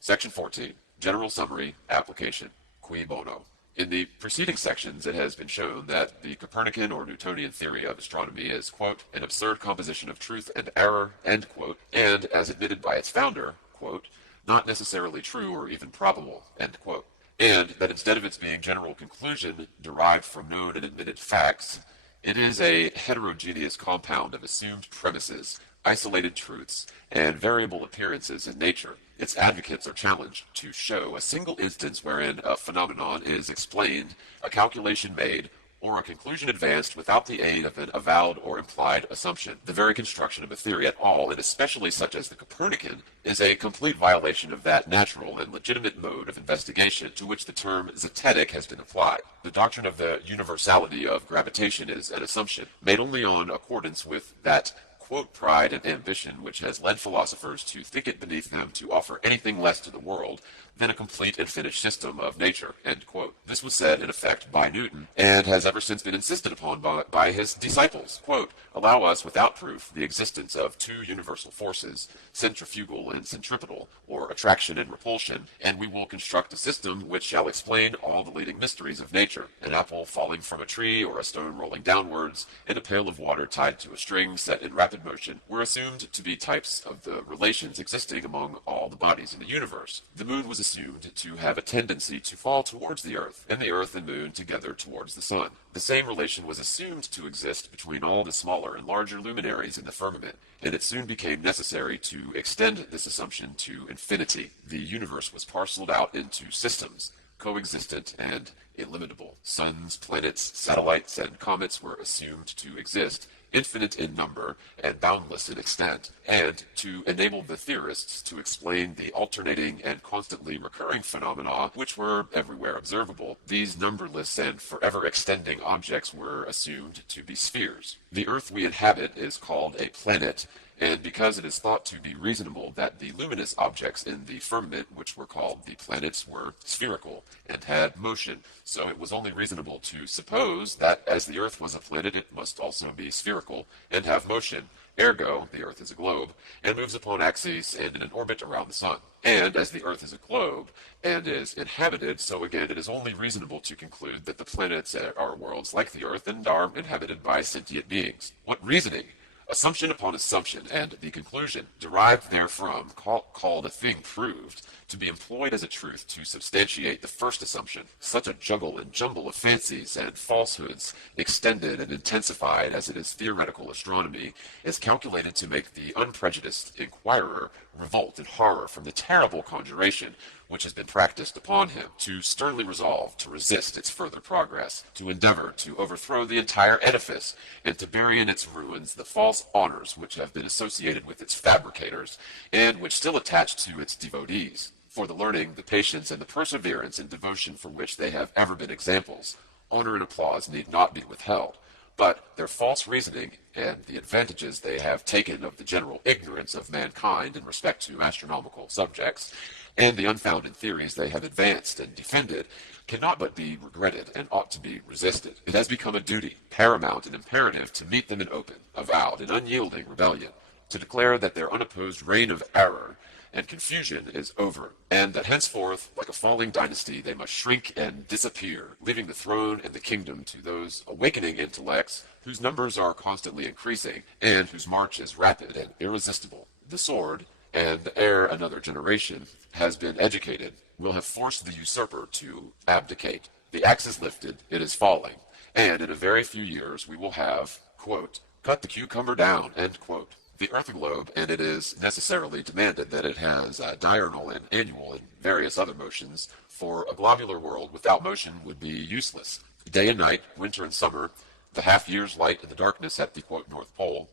Section 14. General Summary. Application. Cui bono. In the preceding sections, it has been shown that the Copernican or Newtonian theory of astronomy is, quote, an absurd composition of truth and error, end quote, and, as admitted by its founder, quote, not necessarily true or even probable, end quote, and that instead of its being general conclusion derived from known and admitted facts, it is a heterogeneous compound of assumed premises, isolated truths, and variable appearances in nature. Its advocates are challenged to show a single instance wherein a phenomenon is explained, a calculation made, or a conclusion advanced without the aid of an avowed or implied assumption. The very construction of a theory at all, and especially such as the Copernican, is a complete violation of that natural and legitimate mode of investigation to which the term zetetic has been applied. The doctrine of the universality of gravitation is an assumption made only on accordance with that quote, pride and ambition which has led philosophers to think it beneath them to offer anything less to the world than a complete and finished system of nature, end quote. This was said, in effect, by Newton, and has ever since been insisted upon by his disciples. Quote, allow us, without proof, the existence of two universal forces, centrifugal and centripetal, or attraction and repulsion, and we will construct a system which shall explain all the leading mysteries of nature, an apple falling from a tree, or a stone rolling downwards, and a pail of water tied to a string set in rapid motion, were assumed to be types of the relations existing among all the bodies in the universe. The moon was assumed to have a tendency to fall towards the earth, and the earth and moon together towards the sun. The same relation was assumed to exist between all the smaller and larger luminaries in the firmament, and it soon became necessary to extend this assumption to infinity. The universe was parceled out into systems, coexistent and illimitable. Suns, planets, satellites, and comets were assumed to exist, infinite in number and boundless in extent, and to enable the theorists to explain the alternating and constantly recurring phenomena which were everywhere observable. These numberless and forever extending objects were assumed to be spheres. The earth we inhabit is called a planet, and because it is thought to be reasonable that the luminous objects in the firmament, which were called the planets, were spherical and had motion, so it was only reasonable to suppose that as the earth was a planet, it must also be spherical and have motion. Ergo, the earth is a globe, and moves upon axes and in an orbit around the sun. And as the earth is a globe, and is inhabited, so again it is only reasonable to conclude that the planets are worlds like the earth and are inhabited by sentient beings. What reasoning! Assumption upon assumption, and the conclusion derived therefrom, called a thing proved, to be employed as a truth to substantiate the first assumption. Such a juggle and jumble of fancies and falsehoods, extended and intensified as it is theoretical astronomy, is calculated to make the unprejudiced inquirer revolt in horror from the terrible conjuration which has been practiced upon him, to sternly resolve to resist its further progress, to endeavor to overthrow the entire edifice, and to bury in its ruins the false honors which have been associated with its fabricators, and which still attach to its devotees. For the learning, the patience, and the perseverance and devotion for which they have ever been examples, honor and applause need not be withheld, but their false reasoning and the advantages they have taken of the general ignorance of mankind in respect to astronomical subjects, and the unfounded theories they have advanced and defended, cannot but be regretted and ought to be resisted. It has become a duty, paramount and imperative, to meet them in open, avowed, and unyielding rebellion, to declare that their unopposed reign of error and confusion is over, and that henceforth, like a falling dynasty, they must shrink and disappear, leaving the throne and the kingdom to those awakening intellects whose numbers are constantly increasing, and whose march is rapid and irresistible. The sword, and ere another generation has been educated, will have forced the usurper to abdicate. The axe is lifted, it is falling, and in a very few years we will have, quote, cut the cucumber down, end quote. The earth a globe, and it is necessarily demanded that it has diurnal and annual and various other motions, for a globular world without motion would be useless. Day and night, winter and summer, the half-year's light and the darkness at the, quote, North Pole,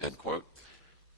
end quote,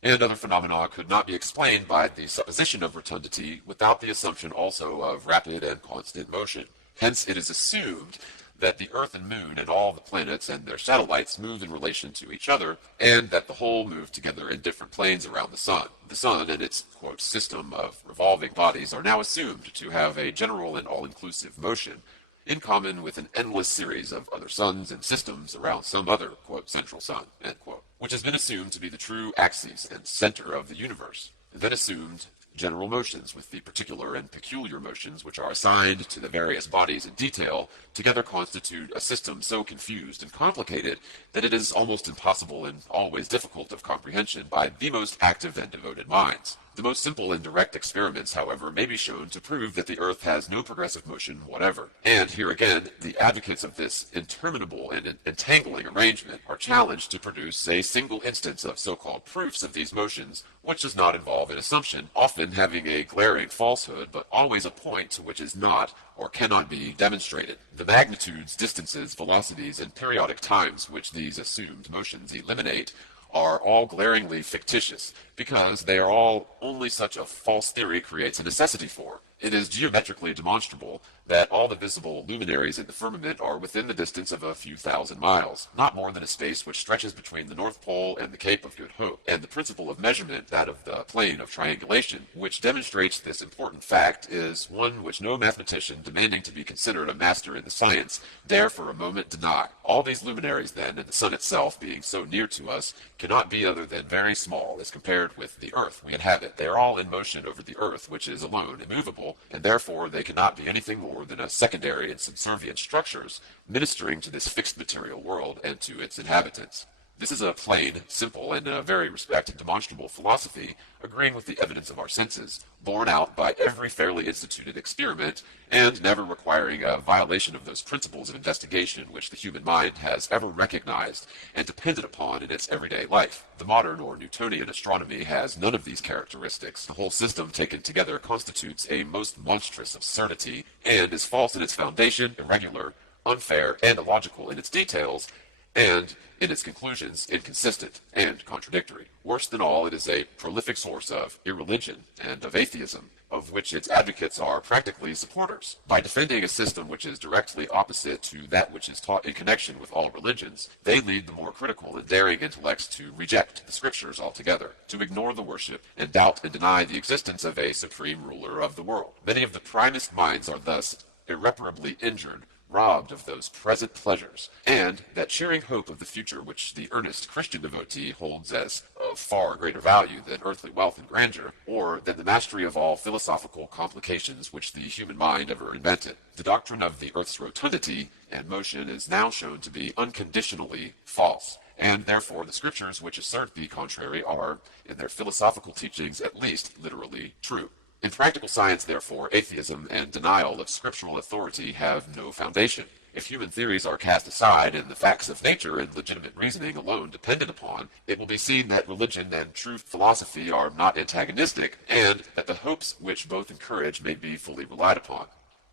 and other phenomena could not be explained by the supposition of rotundity without the assumption also of rapid and constant motion. Hence it is assumed that the earth and moon and all the planets and their satellites move in relation to each other, and that the whole move together in different planes around the sun. The sun and its, quote, system of revolving bodies are now assumed to have a general and all-inclusive motion, in common with an endless series of other suns and systems around some other, quote, central sun, end quote, which has been assumed to be the true axis and center of the universe, and then assumed general motions with the particular and peculiar motions which are assigned to the various bodies in detail, together constitute a system so confused and complicated that it is almost impossible and always difficult of comprehension by the most active and devoted minds. The most simple and direct experiments, however, may be shown to prove that the Earth has no progressive motion whatever. And here again, the advocates of this interminable and entangling arrangement are challenged to produce a single instance of so-called proofs of these motions, which does not involve an assumption, often having a glaring falsehood, but always a point to which is not or cannot be demonstrated. The magnitudes, distances, velocities, and periodic times which these assumed motions eliminate are all glaringly fictitious, because they are all only such a false theory creates a necessity for. It is geometrically demonstrable that all the visible luminaries in the firmament are within the distance of a few thousand miles, not more than a space which stretches between the North Pole and the Cape of Good Hope, and the principle of measurement, that of the plane of triangulation, which demonstrates this important fact, is one which no mathematician demanding to be considered a master in the science dare for a moment deny. All these luminaries, then, and the sun itself being so near to us, cannot be other than very small as compared with the earth we inhabit. They are all in motion over the earth, which is alone immovable, and therefore they cannot be anything more than a secondary and subservient structures ministering to this fixed material world and to its inhabitants. This is a plain, simple, and a very respected demonstrable philosophy, agreeing with the evidence of our senses, borne out by every fairly instituted experiment, and never requiring a violation of those principles of investigation which the human mind has ever recognized and depended upon in its everyday life. The modern or Newtonian astronomy has none of these characteristics. The whole system taken together constitutes a most monstrous absurdity, and is false in its foundation, irregular, unfair, and illogical in its details, and in its conclusions inconsistent and contradictory. Worse than all, it is a prolific source of irreligion and of atheism, of which its advocates are practically supporters. By defending a system which is directly opposite to that which is taught in connection with all religions, they lead the more critical and daring intellects to reject the scriptures altogether, to ignore the worship, and doubt and deny the existence of a supreme ruler of the world. Many of the primest minds are thus irreparably injured, robbed of those present pleasures, and that cheering hope of the future which the earnest Christian devotee holds as of far greater value than earthly wealth and grandeur, or than the mastery of all philosophical complications which the human mind ever invented. The doctrine of the earth's rotundity and motion is now shown to be unconditionally false, and therefore the scriptures which assert the contrary are, in their philosophical teachings at least, literally true. In practical science, therefore, atheism and denial of scriptural authority have no foundation. If human theories are cast aside and the facts of nature and legitimate reasoning alone depended upon, it will be seen that religion and true philosophy are not antagonistic, and that the hopes which both encourage may be fully relied upon.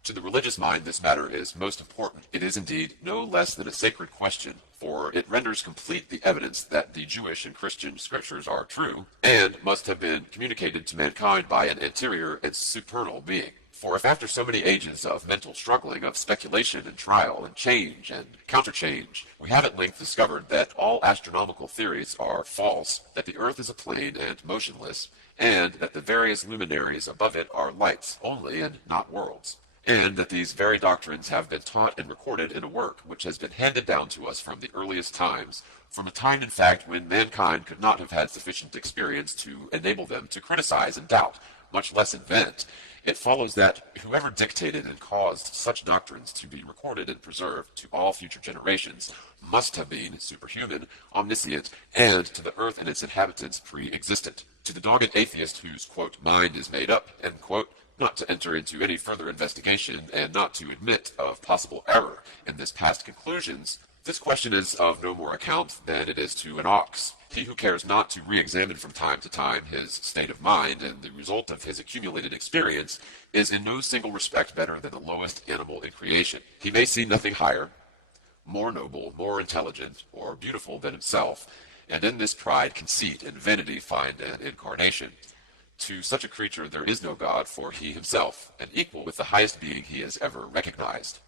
To the religious mind, this matter is most important. It is indeed no less than a sacred question, for it renders complete the evidence that the Jewish and Christian scriptures are true, and must have been communicated to mankind by an anterior and supernal being. For if after so many ages of mental struggling, of speculation and trial and change and counterchange, we have at length discovered that all astronomical theories are false, that the earth is a plane and motionless, and that the various luminaries above it are lights only and not worlds, and that these very doctrines have been taught and recorded in a work which has been handed down to us from the earliest times, from a time in fact when mankind could not have had sufficient experience to enable them to criticize and doubt, much less invent, it follows that whoever dictated and caused such doctrines to be recorded and preserved to all future generations must have been superhuman, omniscient, and to the earth and its inhabitants pre-existent. To the dogged atheist whose, quote, mind is made up, end quote, not to enter into any further investigation, and not to admit of possible error in this past conclusions, this question is of no more account than it is to an ox. He who cares not to re-examine from time to time his state of mind and the result of his accumulated experience is in no single respect better than the lowest animal in creation. He may see nothing higher, more noble, more intelligent, or beautiful than himself, and in this pride, conceit, and vanity find an incarnation. To such a creature there is no God, for he himself, an equal with the highest being he has ever recognized.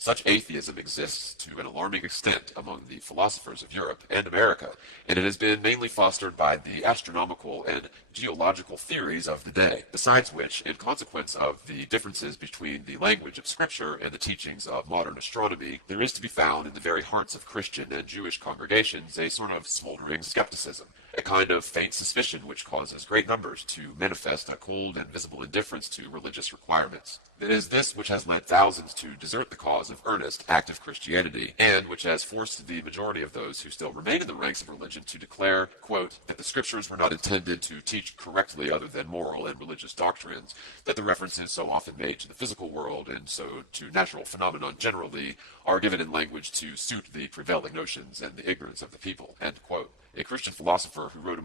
Such atheism exists to an alarming extent among the philosophers of Europe and America, and it has been mainly fostered by the astronomical and geological theories of the day, besides which, in consequence of the differences between the language of Scripture and the teachings of modern astronomy, there is to be found in the very hearts of Christian and Jewish congregations a sort of smoldering skepticism. a kind of faint suspicion which causes great numbers to manifest a cold and visible indifference to religious requirements. It is this which has led thousands to desert the cause of earnest, active Christianity, and which has forced the majority of those who still remain in the ranks of religion to declare, quote, that the scriptures were not intended to teach correctly other than moral and religious doctrines, that the references so often made to the physical world and so to natural phenomenon generally are given in language to suit the prevailing notions and the ignorance of the people, end quote. A Christian philosopher who wrote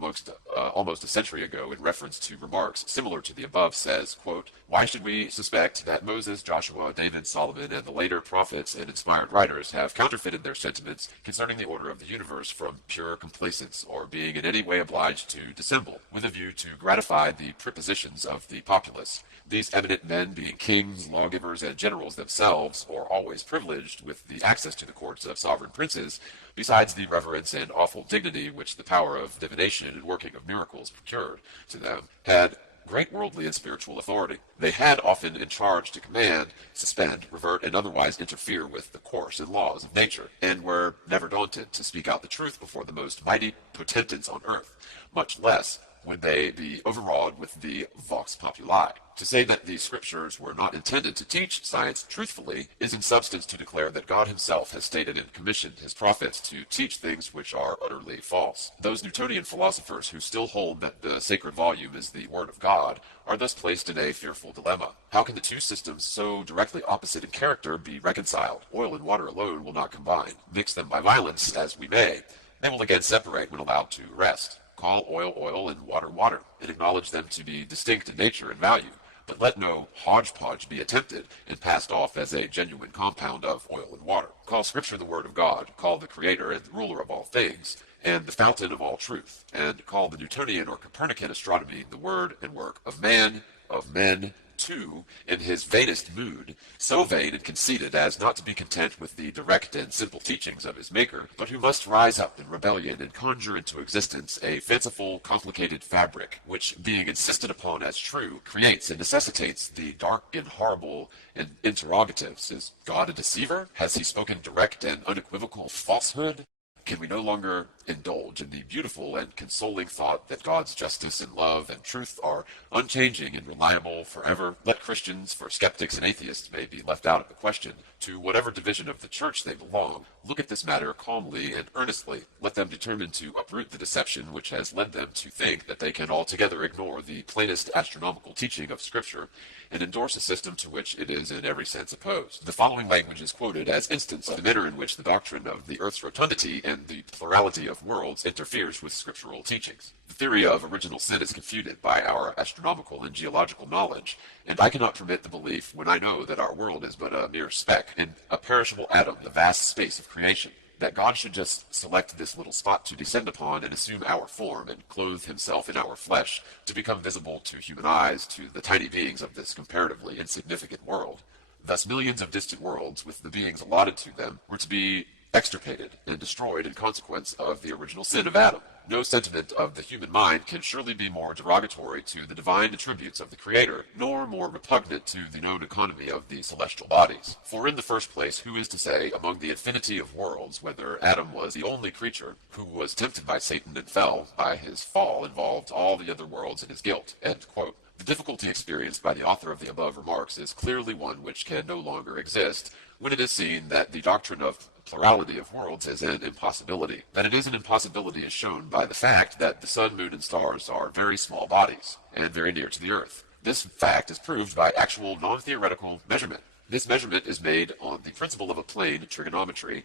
almost a century ago in reference to remarks similar to the above says, quote, why should we suspect that Moses, Joshua, David, Solomon, and the later prophets and inspired writers have counterfeited their sentiments concerning the order of the universe from pure complacence or being in any way obliged to dissemble, with a view to gratify the prepossessions of the populace? These eminent men, being kings, lawgivers, and generals themselves, or always privileged with the access to the courts of sovereign princes, besides the reverence and awful dignity which the power of divination and working of miracles procured to them, had great worldly and spiritual authority. They had often in charge to command, suspend, revert, and otherwise interfere with the course and laws of nature, and were never daunted to speak out the truth before the most mighty potentates on earth, much less would they be overawed with the vox populi. To say that the scriptures were not intended to teach science truthfully is in substance to declare that God himself has stated and commissioned his prophets to teach things which are utterly false. Those Newtonian philosophers who still hold that the sacred volume is the word of God are thus placed in a fearful dilemma. How can the two systems so directly opposite in character be reconciled? Oil and water alone will not combine. Mix them by violence as we may, they will again separate when allowed to rest. Call oil oil and water water, and acknowledge them to be distinct in nature and value, but let no hodgepodge be attempted and passed off as a genuine compound of oil and water. Call Scripture the Word of God, call the Creator and the ruler of all things, and the fountain of all truth, and call the Newtonian or Copernican astronomy the word and work of man, of men, too, in his vainest mood, so vain and conceited as not to be content with the direct and simple teachings of his Maker, but who must rise up in rebellion and conjure into existence a fanciful, complicated fabric, which, being insisted upon as true, creates and necessitates the dark and horrible and interrogatives. Is God a deceiver? Has he spoken direct and unequivocal falsehood? Can we no longer indulge in the beautiful and consoling thought that God's justice and love and truth are unchanging and reliable forever? Let Christians, for skeptics and atheists may be left out of the question, to whatever division of the church they belong, look at this matter calmly and earnestly. Let them determine to uproot the deception which has led them to think that they can altogether ignore the plainest astronomical teaching of Scripture and endorse a system to which it is in every sense opposed. The following language is quoted as instance of the manner in which the doctrine of the earth's rotundity and the plurality of worlds interferes with scriptural teachings. The theory of original sin is confuted by our astronomical and geological knowledge, and I cannot permit the belief when I know that our world is but a mere speck in a perishable atom, the vast space of creation, that God should just select this little spot to descend upon and assume our form and clothe himself in our flesh to become visible to human eyes to the tiny beings of this comparatively insignificant world. Thus millions of distant worlds, with the beings allotted to them, were to be extirpated and destroyed in consequence of the original sin of Adam. No sentiment of the human mind can surely be more derogatory to the divine attributes of the Creator, nor more repugnant to the known economy of the celestial bodies. For in the first place, who is to say, among the infinity of worlds, whether Adam was the only creature who was tempted by Satan and fell? By his fall involved all the other worlds in his guilt. End quote. The difficulty experienced by the author of the above remarks is clearly one which can no longer exist when it is seen that the doctrine of plurality of worlds is an impossibility. That it is an impossibility is shown by the fact that the sun, moon, and stars are very small bodies and very near to the earth. This fact is proved by actual non-theoretical measurement. This measurement is made on the principle of a plane trigonometry.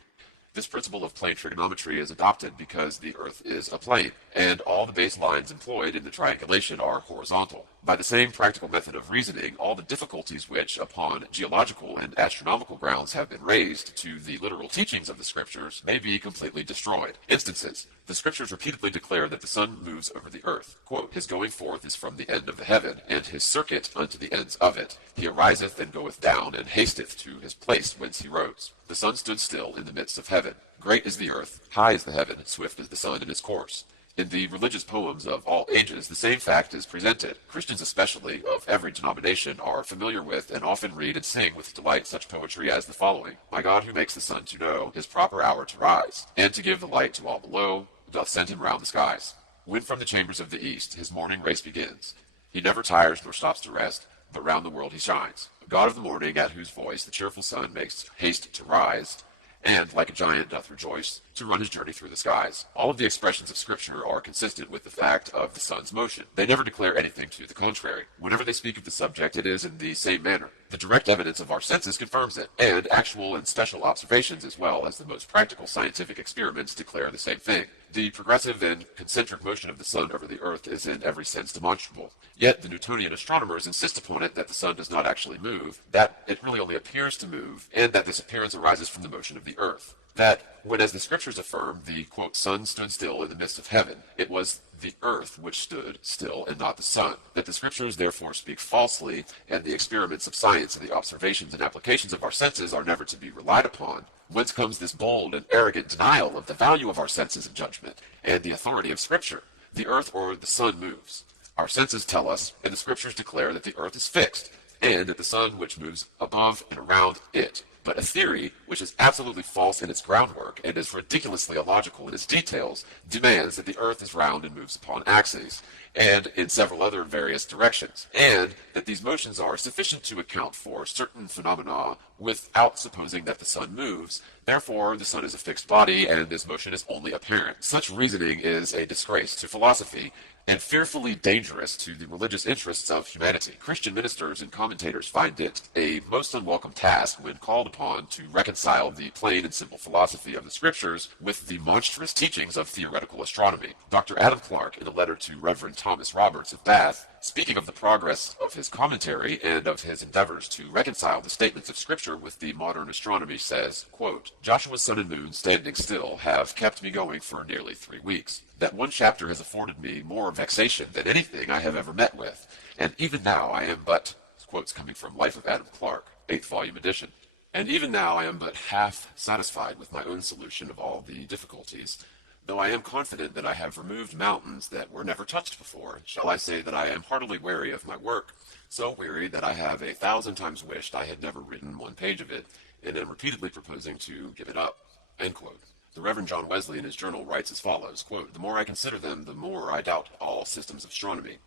This principle of plane trigonometry is adopted because the Earth is a plane, and all the base lines employed in the triangulation are horizontal. By the same practical method of reasoning, all the difficulties which, upon geological and astronomical grounds, have been raised to the literal teachings of the Scriptures may be completely destroyed. Instances: the Scriptures repeatedly declare that the sun moves over the earth. Quote, his going forth is from the end of the heaven, and his circuit unto the ends of it. He ariseth and goeth down, and hasteth to his place whence he rose. The sun stood still in the midst of heaven. Great is the earth, high is the heaven, swift is the sun in his course. In the religious poems of all ages, the same fact is presented. Christians especially, of every denomination, are familiar with and often read and sing with delight such poetry as the following. My God, who makes the sun to know his proper hour to rise, and to give the light to all below, doth send him round the skies. When from the chambers of the east his morning race begins, he never tires nor stops to rest, but round the world he shines. A god of the morning, at whose voice the cheerful sun makes haste to rise, and, like a giant, doth rejoice to run his journey through the skies. All of the expressions of Scripture are consistent with the fact of the sun's motion. They never declare anything to the contrary. Whenever they speak of the subject, it is in the same manner. The direct evidence of our senses confirms it, and actual and special observations, as well as the most practical scientific experiments, declare the same thing. The progressive and concentric motion of the sun over the earth is in every sense demonstrable. Yet the Newtonian astronomers insist upon it that the sun does not actually move, that it really only appears to move, and that this appearance arises from the motion of the earth. That when, as the scriptures affirm, the, quote, sun stood still in the midst of heaven, it was the earth which stood still and not the sun. That the scriptures therefore speak falsely, and the experiments of science and the observations and applications of our senses are never to be relied upon. Whence comes this bold and arrogant denial of the value of our senses of judgment and the authority of Scripture? The earth or the sun moves. Our senses tell us, and the Scriptures declare that the earth is fixed, and that the sun which moves above and around it. But a theory, which is absolutely false in its groundwork and is ridiculously illogical in its details, demands that the earth is round and moves upon axes, and in several other various directions, and that these motions are sufficient to account for certain phenomena without supposing that the sun moves. Therefore, the sun is a fixed body, and this motion is only apparent. Such reasoning is a disgrace to philosophy, and fearfully dangerous to the religious interests of humanity. Christian ministers and commentators find it a most unwelcome task when called upon to reconcile the plain and simple philosophy of the Scriptures with the monstrous teachings of theoretical astronomy. Dr. Adam Clarke, in a letter to Reverend Thomas Roberts of Bath, speaking of the progress of his commentary and of his endeavors to reconcile the statements of Scripture with the modern astronomy, says, quote, Joshua's sun and moon standing still have kept me going for nearly 3 weeks. That one chapter has afforded me more vexation than anything I have ever met with, and even now I am but, quotes coming from Life of Adam Clarke, 8th volume edition, and even now I am but half satisfied with my own solution of all the difficulties, though I am confident that I have removed mountains that were never touched before. Shall I say that I am heartily weary of my work, so weary that I have 1,000 times wished I had never written 1 page of it, and am repeatedly proposing to give it up, end quote. The Reverend John Wesley in his journal writes as follows, quote, the more I consider them, the more I doubt all systems of astronomy.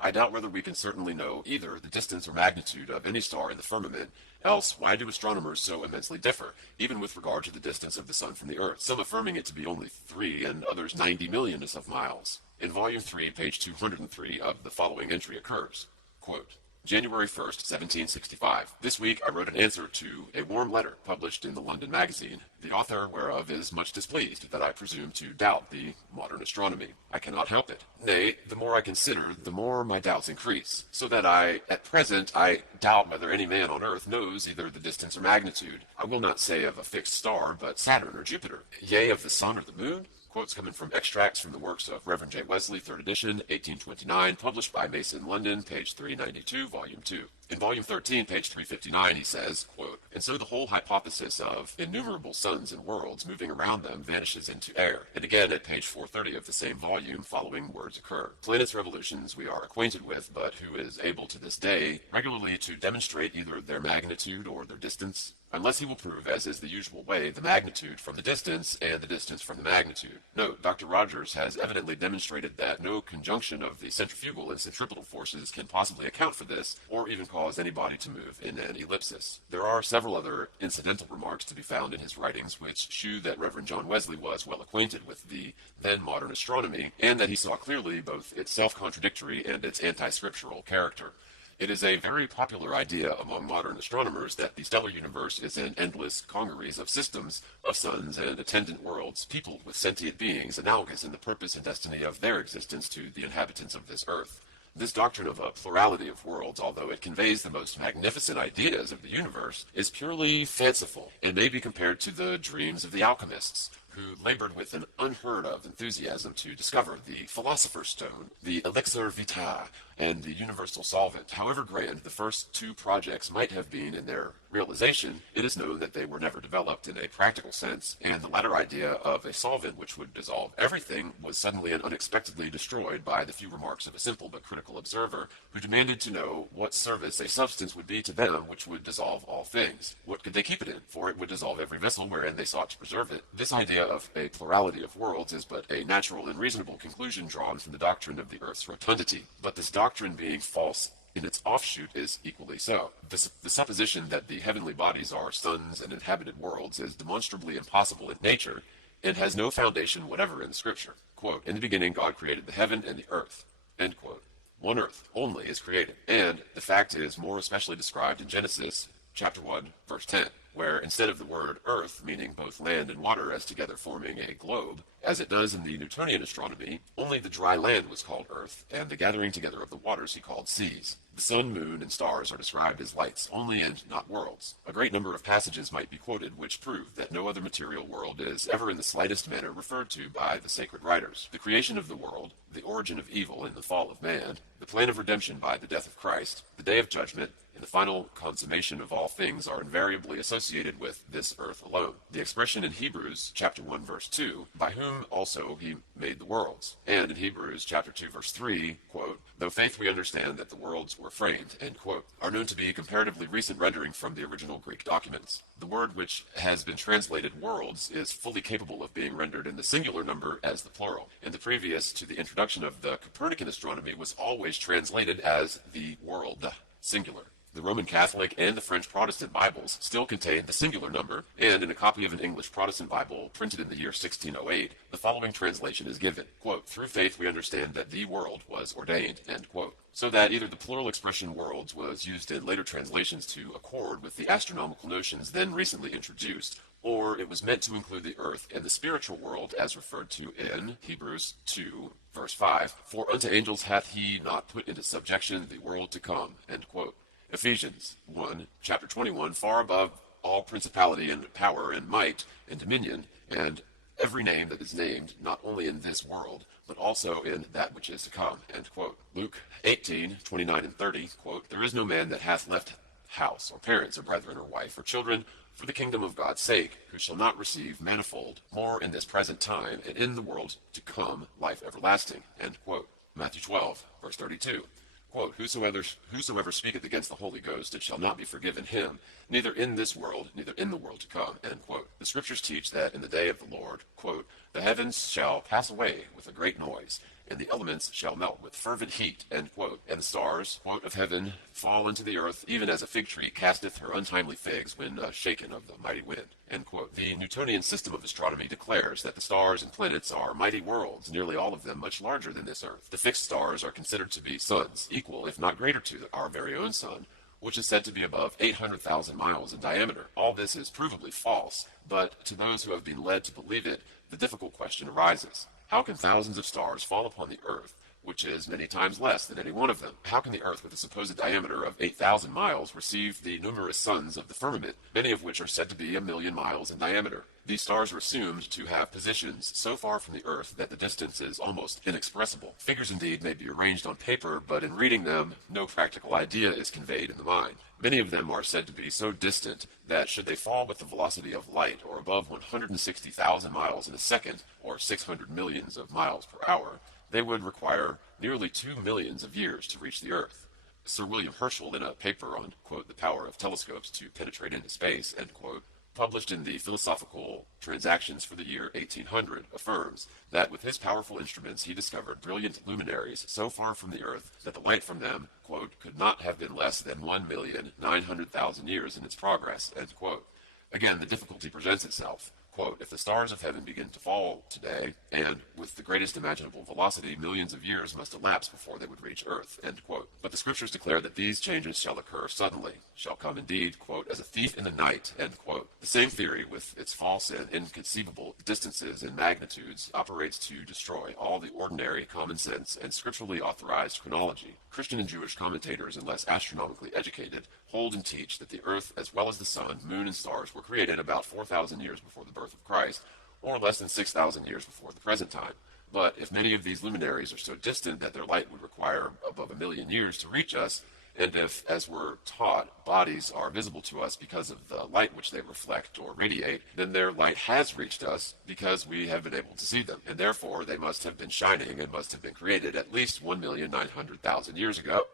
I doubt whether we can certainly know either the distance or magnitude of any star in the firmament, else why do astronomers so immensely differ, even with regard to the distance of the sun from the earth, some affirming it to be only 3 and others 90 millions of miles. In volume 3, page 203 of the following entry occurs, quote, January 1st, 1765. This week I wrote an answer to a warm letter published in the London Magazine, the author whereof is much displeased that I presume to doubt the modern astronomy. I cannot help it. Nay, the more I consider, the more my doubts increase, so that at present I doubt whether any man on earth knows either the distance or magnitude. I will not say of a fixed star, but Saturn or Jupiter, yea, of the sun or the moon. Quotes coming from extracts from the works of Reverend J. Wesley, 3rd edition, 1829, published by Mason, London, page 392, volume 2. In volume 13, page 359, he says, quote, and so the whole hypothesis of innumerable suns and worlds moving around them vanishes into air. And again, at page 430 of the same volume, following words occur. Planets' revolutions we are acquainted with, but who is able to this day regularly to demonstrate either their magnitude or their distance, unless he will prove, as is the usual way, the magnitude from the distance and the distance from the magnitude. Note, Dr. Rogers has evidently demonstrated that no conjunction of the centrifugal and centripetal forces can possibly account for this, or even cause any body to move in an ellipsis. There are several other incidental remarks to be found in his writings which shew that Reverend John Wesley was well acquainted with the then modern astronomy, and that he saw clearly both its self-contradictory and its anti-scriptural character. It is a very popular idea among modern astronomers that the stellar universe is an endless congeries of systems of suns and attendant worlds peopled with sentient beings analogous in the purpose and destiny of their existence to the inhabitants of this earth. This doctrine of a plurality of worlds, although it conveys the most magnificent ideas of the universe, is purely fanciful and may be compared to the dreams of the alchemists, who labored with an unheard of enthusiasm to discover the philosopher's stone, the elixir vitae, and the universal solvent. However grand the first 2 projects might have been in their realization, it is known that they were never developed in a practical sense, and the latter idea of a solvent which would dissolve everything was suddenly and unexpectedly destroyed by the few remarks of a simple but critical observer, who demanded to know what service a substance would be to them which would dissolve all things. What could they keep it in? For it would dissolve every vessel wherein they sought to preserve it. This idea idea of a plurality of worlds is but a natural and reasonable conclusion drawn from the doctrine of the Earth's rotundity. But this doctrine being false in its offshoot is equally so. The supposition that the heavenly bodies are suns and inhabited worlds is demonstrably impossible in nature, and has no foundation whatever in the Scripture. Quote, "In the beginning God created the heaven and the earth." End quote. One earth only is created, and the fact is more especially described in Genesis chapter 1, verse 10, where instead of the word earth meaning both land and water as together forming a globe, as it does in the Newtonian astronomy, only the dry land was called earth, and the gathering together of the waters he called seas. The sun, moon, and stars are described as lights only and not worlds. A great number of passages might be quoted which prove that no other material world is ever in the slightest manner referred to by the sacred writers. The creation of the world, the origin of evil and the fall of man, the plan of redemption by the death of Christ, the day of judgment, and the final consummation of all things are invariably associated with this earth alone. The expression in Hebrews chapter 1 verse 2, "by whom also he made the worlds," and in Hebrews chapter 2 verse 3, quote, "though faith we understand that the worlds were framed," end quote, are known to be a comparatively recent rendering from the original Greek documents. The word which has been translated worlds is fully capable of being rendered in the singular number as the plural, and the previous to the introduction of the Copernican astronomy was always translated as the world, singular. The Roman Catholic and the French Protestant Bibles still contain the singular number, and in a copy of an English Protestant Bible printed in the year 1608, the following translation is given, quote, "Through faith we understand that the world was ordained," end quote. So that either the plural expression worlds was used in later translations to accord with the astronomical notions then recently introduced, or it was meant to include the earth and the spiritual world as referred to in Hebrews 2, verse 5, "For unto angels hath he not put into subjection the world to come," end quote. Ephesians 1, chapter 21, "far above all principality and power and might and dominion, and every name that is named, not only in this world, but also in that which is to come," end quote. Luke 18, 29 and 30, quote, "There is no man that hath left house, or parents, or brethren, or wife, or children, for the kingdom of God's sake, who shall not receive manifold more in this present time, and in the world to come life everlasting," end quote. Matthew 12, verse 32. Quote, whosoever speaketh against the Holy Ghost, it shall not be forgiven him, neither in this world, neither in the world to come, end quote. The scriptures teach that in the day of the Lord, quote, "the heavens shall pass away with a great noise, and the elements shall melt with fervent heat," end quote. "And the stars, quote, of heaven fall into the earth, even as a fig tree casteth her untimely figs when shaken of the mighty wind," end quote. The Newtonian system of astronomy declares that the stars and planets are mighty worlds, nearly all of them much larger than this earth. The fixed stars are considered to be suns, equal, if not greater to our very own sun, which is said to be above 800,000 miles in diameter. All this is provably false, but to those who have been led to believe it, the difficult question arises. How can thousands of stars fall upon the earth, which is many times less than any one of them? How can the earth with a supposed diameter of 8,000 miles receive the numerous suns of the firmament, many of which are said to be 1,000,000 miles in diameter? These stars are assumed to have positions so far from the earth that the distance is almost inexpressible. Figures indeed may be arranged on paper, but in reading them, no practical idea is conveyed in the mind. Many of them are said to be so distant that should they fall with the velocity of light, or above 160,000 miles in a second, or 600 millions of miles per hour, they would require nearly 2 millions of years to reach the earth. Sir William Herschel, in a paper on, quote, "the power of telescopes to penetrate into space," end quote, published in the Philosophical Transactions for the year 1800, affirms that with his powerful instruments he discovered brilliant luminaries so far from the earth that the light from them, quote, "could not have been less than 1,900,000 years in its progress," end quote. Again, the difficulty presents itself. Quote, "If the stars of heaven begin to fall today, and with the greatest imaginable velocity, millions of years must elapse before they would reach earth," end quote. But the scriptures declare that these changes shall occur suddenly, shall come indeed, quote, "as a thief in the night," end quote. The same theory, with its false and inconceivable distances and magnitudes, operates to destroy all the ordinary common sense and scripturally authorized chronology. Christian and Jewish commentators, unless astronomically educated, hold and teach that the earth, as well as the sun, moon, and stars, were created about 4,000 years before the birth of Christ, or less than 6,000 years before the present time. But if many of these luminaries are so distant that their light would require above 1,000,000 years to reach us, and if, as we're taught, bodies are visible to us because of the light which they reflect or radiate, then their light has reached us because we have been able to see them, and therefore they must have been shining and must have been created at least 1,900,000 years ago.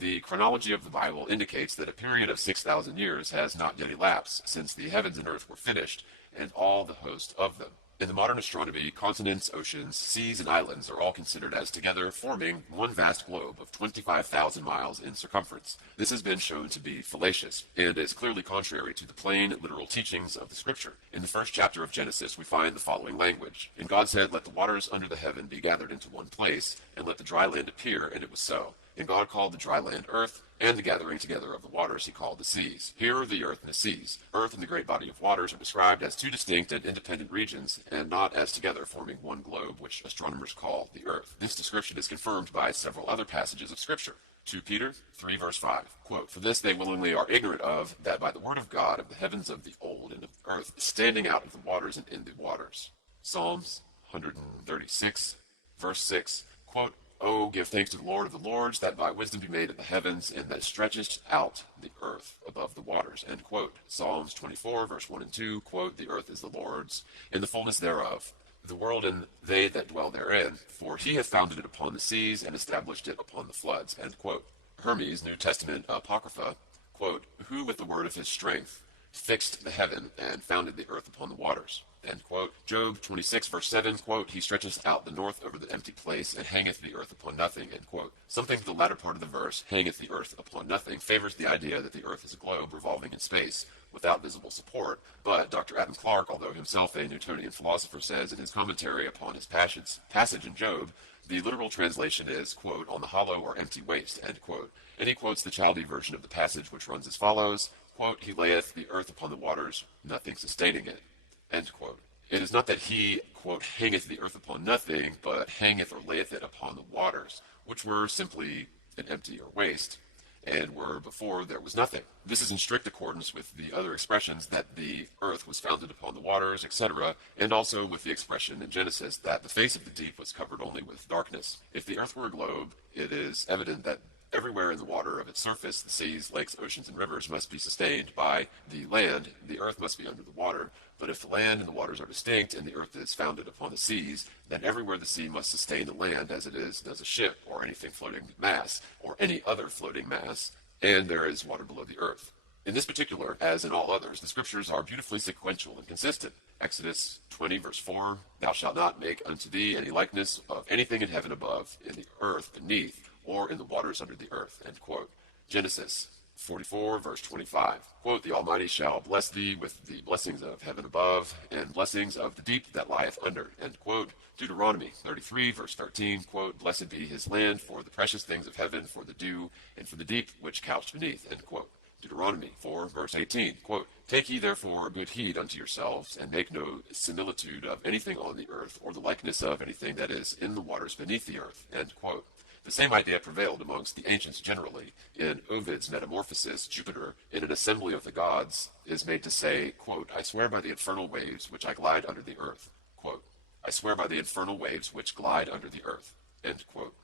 The chronology of the Bible indicates that a period of 6,000 years has not yet elapsed since the heavens and earth were finished and all the host of them. In the modern astronomy, continents, oceans, seas, and islands are all considered as together forming one vast globe of 25,000 miles in circumference. This has been shown to be fallacious and is clearly contrary to the plain, literal teachings of the Scripture. In the first chapter of Genesis, we find the following language. And God said, "Let the waters under the heaven be gathered into one place, and let the dry land appear, and it was so. And God called the dry land earth, and the gathering together of the waters he called the seas. Here are the earth and the seas. Earth and the great body of waters are described as two distinct and independent regions, and not as together forming one globe, which astronomers call the earth. This description is confirmed by several other passages of Scripture. 2 Peter 3 verse 5, quote, "For this they willingly are ignorant of, that by the word of God of the heavens of the old and of the earth, standing out of the waters and in the waters." Psalms 136 verse 6, quote, "Oh, give thanks to the Lord of the Lords, that by wisdom be made in the heavens, and that stretchest out the earth above the waters." End quote. Psalms 24, verse 1 and 2, quote, "The earth is the Lord's, and the fullness thereof, the world and they that dwell therein. For he hath founded it upon the seas, and established it upon the floods." End quote. Hermes, New Testament Apocrypha, quote, "Who with the word of his strength fixed the heaven, and founded the earth upon the waters." End quote. Job 26 verse 7, quote, "He stretcheth out the north over the empty place, and hangeth the earth upon nothing." End quote. Something to the latter part of the verse, "hangeth the earth upon nothing," favors the idea that the earth is a globe revolving in space without visible support. But Dr. Adam Clarke, although himself a Newtonian philosopher, says in his commentary upon his passage in Job, the literal translation is, quote, "on the hollow or empty waste," end quote. And he quotes the childy version of the passage, which runs as follows, quote, "He layeth the earth upon the waters, nothing sustaining it," end quote. It is not that he, quote, "hangeth the earth upon nothing," but hangeth or layeth it upon the waters, which were simply an empty or waste, and were before there was nothing. This is in strict accordance with the other expressions that the earth was founded upon the waters, etc., and also with the expression in Genesis that the face of the deep was covered only with darkness. If the earth were a globe, it is evident that everywhere in the water of its surface, the seas, lakes, oceans, and rivers must be sustained by the land. The earth must be under the water. But if the land and the waters are distinct, and the earth is founded upon the seas, then everywhere the sea must sustain the land, as it is does a ship, or anything floating mass, or any other floating mass, and there is water below the earth. In this particular, as in all others, the Scriptures are beautifully sequential and consistent. Exodus 20 verse 4, "Thou shalt not make unto thee any likeness of anything in heaven above, in the earth beneath, or in the waters under the earth." End quote. Genesis 44 verse 25, quote, "The Almighty shall bless thee with the blessings of heaven above, and blessings of the deep that lieth under." End quote. Deuteronomy 33 verse 13, quote, "Blessed be his land for the precious things of heaven, for the dew, and for the deep which couched beneath." End quote. Deuteronomy 4 verse 18, quote, "Take ye therefore good heed unto yourselves, and make no similitude of anything on the earth, or the likeness of anything that is in the waters beneath the earth." End quote. The same idea prevailed amongst the ancients generally. In Ovid's Metamorphoses, Jupiter, in an assembly of the gods, is made to say, quote, "I swear by the infernal waves which I glide under the earth." Quote, "I swear by the infernal waves which glide under the earth." End quote.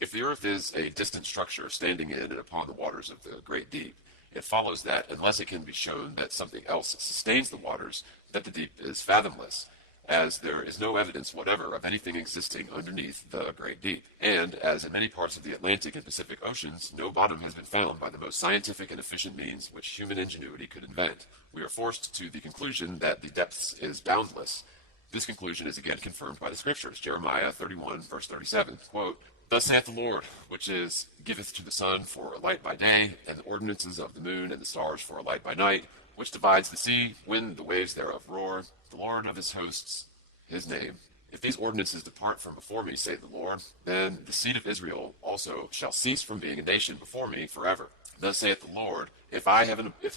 If the earth is a distant structure standing in and upon the waters of the great deep, it follows that, unless it can be shown that something else sustains the waters, that the deep is fathomless, as there is no evidence whatever of anything existing underneath the great deep. And, as in many parts of the Atlantic and Pacific Oceans, no bottom has been found by the most scientific and efficient means which human ingenuity could invent, we are forced to the conclusion that the depths is boundless. This conclusion is again confirmed by the Scriptures. Jeremiah 31, verse 37, quote, "Thus saith the Lord, which is giveth to the sun for a light by day, and the ordinances of the moon and the stars for a light by night, which divides the sea, when the waves thereof roar, the Lord of his hosts, his name. If these ordinances depart from before me, saith the Lord, then the seed of Israel also shall cease from being a nation before me forever. Thus saith the Lord, if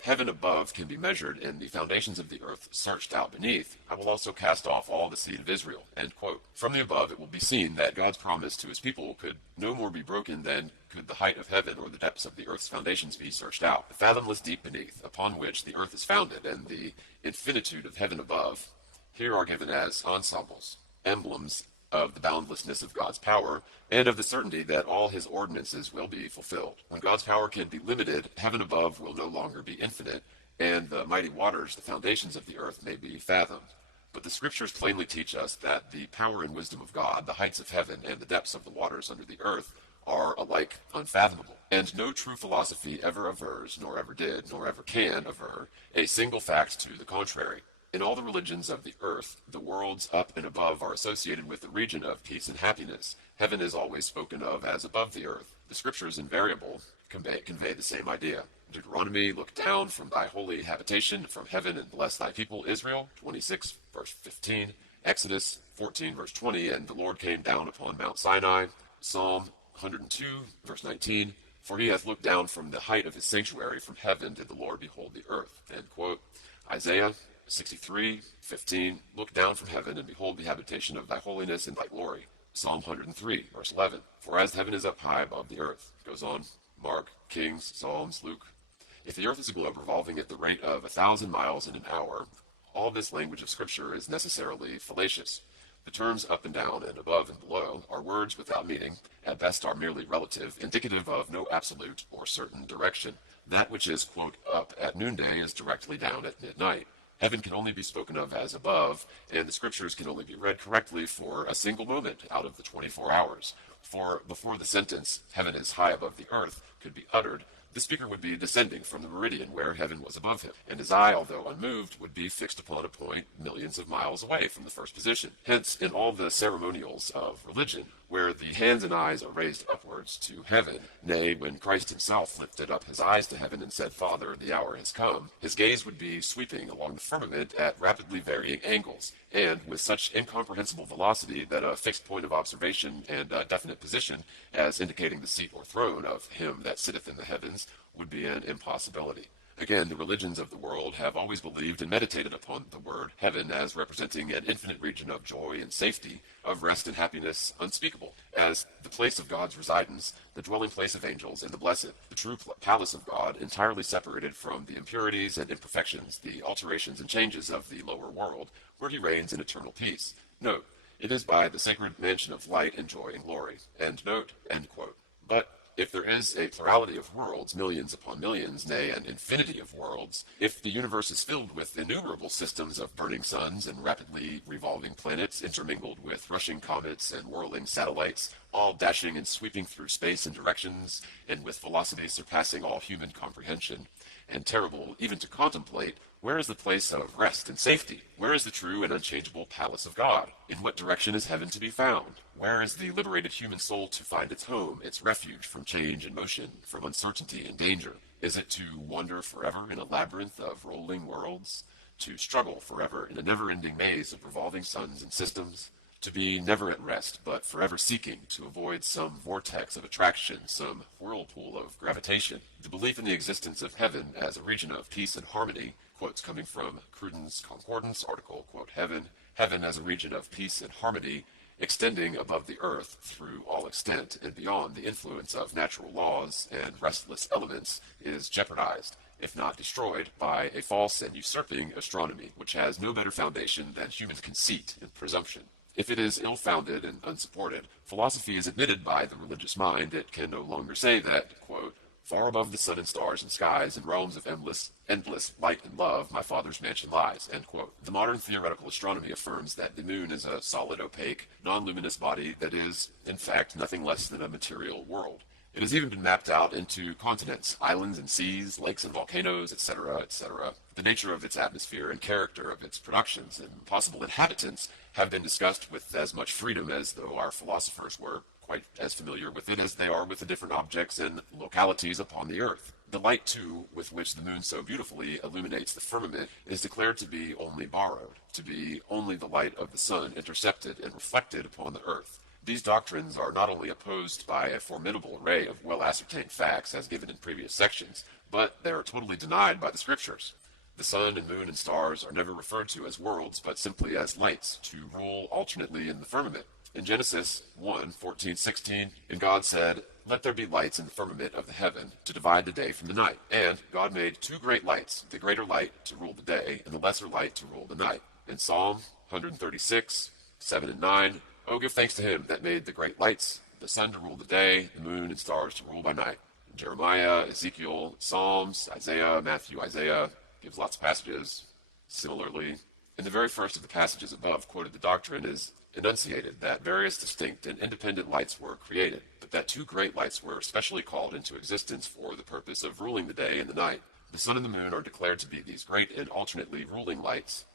heaven above can be measured, and the foundations of the earth searched out beneath, I will also cast off all the seed of Israel." End quote. From the above, it will be seen that God's promise to his people could no more be broken than could the height of heaven or the depths of the earth's foundations be searched out. The fathomless deep beneath, upon which the earth is founded, and the infinitude of heaven above, here are given as ensembles, emblems of the boundlessness of God's power, and of the certainty that all his ordinances will be fulfilled. When God's power can be limited, heaven above will no longer be infinite, and the mighty waters, the foundations of the earth, may be fathomed. But the Scriptures plainly teach us that the power and wisdom of God, the heights of heaven, and the depths of the waters under the earth, are alike unfathomable. And no true philosophy ever avers, nor ever did, nor ever can aver, a single fact to the contrary. In all the religions of the earth, the worlds up and above are associated with the region of peace and happiness. Heaven is always spoken of as above the earth. The scriptures invariable convey the same idea. Deuteronomy, look down from thy holy habitation from heaven and bless thy people Israel, 26, verse 15. Exodus 14, verse 20, and the Lord came down upon Mount Sinai. Psalm 102, verse 19, for he hath looked down from the height of his sanctuary, from heaven did the Lord behold the earth. End quote. Isaiah 63, 15, look down from heaven and behold the habitation of thy holiness and thy glory. Psalm 103, verse 11, for as heaven is up high above the earth. Goes on. Mark, Kings, Psalms, Luke. If the earth is a globe revolving at the rate of 1,000 miles in an hour, all this language of Scripture is necessarily fallacious. The terms up and down and above and below are words without meaning, at best are merely relative, indicative of no absolute or certain direction. That which is, quote, up at noonday is directly down at midnight. Heaven can only be spoken of as above, and the Scriptures can only be read correctly for a single moment out of the 24 hours. For before the sentence, heaven is high above the earth, could be uttered, the speaker would be descending from the meridian where heaven was above him, and his eye, although unmoved, would be fixed upon a point millions of miles away from the first position. Hence, in all the ceremonials of religion, where the hands and eyes are raised upwards to heaven, nay, when Christ himself lifted up his eyes to heaven and said, Father, the hour has come, his gaze would be sweeping along the firmament at rapidly varying angles, and with such incomprehensible velocity that a fixed point of observation and a definite position, as indicating the seat or throne of him that sitteth in the heavens, would be an impossibility. Again, the religions of the world have always believed and meditated upon the word heaven as representing an infinite region of joy and safety, of rest and happiness unspeakable, as the place of God's residence, the dwelling place of angels and the blessed, the true palace of God, entirely separated from the impurities and imperfections, the alterations and changes of the lower world, where he reigns in eternal peace. Note, it is by the sacred mansion of light and joy and glory. End note, end quote. But if there is a plurality of worlds, millions upon millions, nay, an infinity of worlds, if the universe is filled with innumerable systems of burning suns and rapidly revolving planets intermingled with rushing comets and whirling satellites, all dashing and sweeping through space and directions, and with velocities surpassing all human comprehension, and terrible even to contemplate, where is the place of rest and safety? Where is the true and unchangeable palace of God? In what direction is heaven to be found? Where is the liberated human soul to find its home, its refuge from change and motion, from uncertainty and danger? Is it to wander forever in a labyrinth of rolling worlds? To struggle forever in a never-ending maze of revolving suns and systems? To be never at rest, but forever seeking to avoid some vortex of attraction, some whirlpool of gravitation? The belief in the existence of heaven as a region of peace and harmony, quotes coming from Cruden's Concordance article, quote, heaven as a region of peace and harmony, extending above the earth through all extent and beyond the influence of natural laws and restless elements, is jeopardized, if not destroyed, by a false and usurping astronomy, which has no better foundation than human conceit and presumption. If it is ill-founded and unsupported, philosophy is admitted by the religious mind. It can no longer say that, quote, far above the sun and stars and skies and realms of endless light and love, my Father's mansion lies, end quote. The modern theoretical astronomy affirms that the moon is a solid, opaque, non-luminous body that is, in fact, nothing less than a material world. It has even been mapped out into continents, islands and seas, lakes and volcanoes, etc., etc. The nature of its atmosphere and character of its productions and possible inhabitants have been discussed with as much freedom as though our philosophers were quite as familiar with it as they are with the different objects and localities upon the earth. The light, too, with which the moon so beautifully illuminates the firmament is declared to be only borrowed, to be only the light of the sun intercepted and reflected upon the earth. These doctrines are not only opposed by a formidable array of well-ascertained facts as given in previous sections, but they are totally denied by the scriptures. The sun and moon and stars are never referred to as worlds, but simply as lights, to rule alternately in the firmament. In Genesis 1:14-16, and God said, let there be lights in the firmament of the heaven, to divide the day from the night. And God made two great lights, the greater light to rule the day, and the lesser light to rule the night. In Psalm 136:7-9, oh, give thanks to him that made the great lights, the sun to rule the day, the moon and stars to rule by night. In Jeremiah, Ezekiel, Psalms, Isaiah, Matthew, Isaiah, gives lots of passages. Similarly, In the very first of the passages above quoted, the doctrine is enunciated that various distinct and independent lights were created, but that two great lights were specially called into existence for the purpose of ruling the day and the night. The sun and the moon are declared to be these great and alternately ruling lights.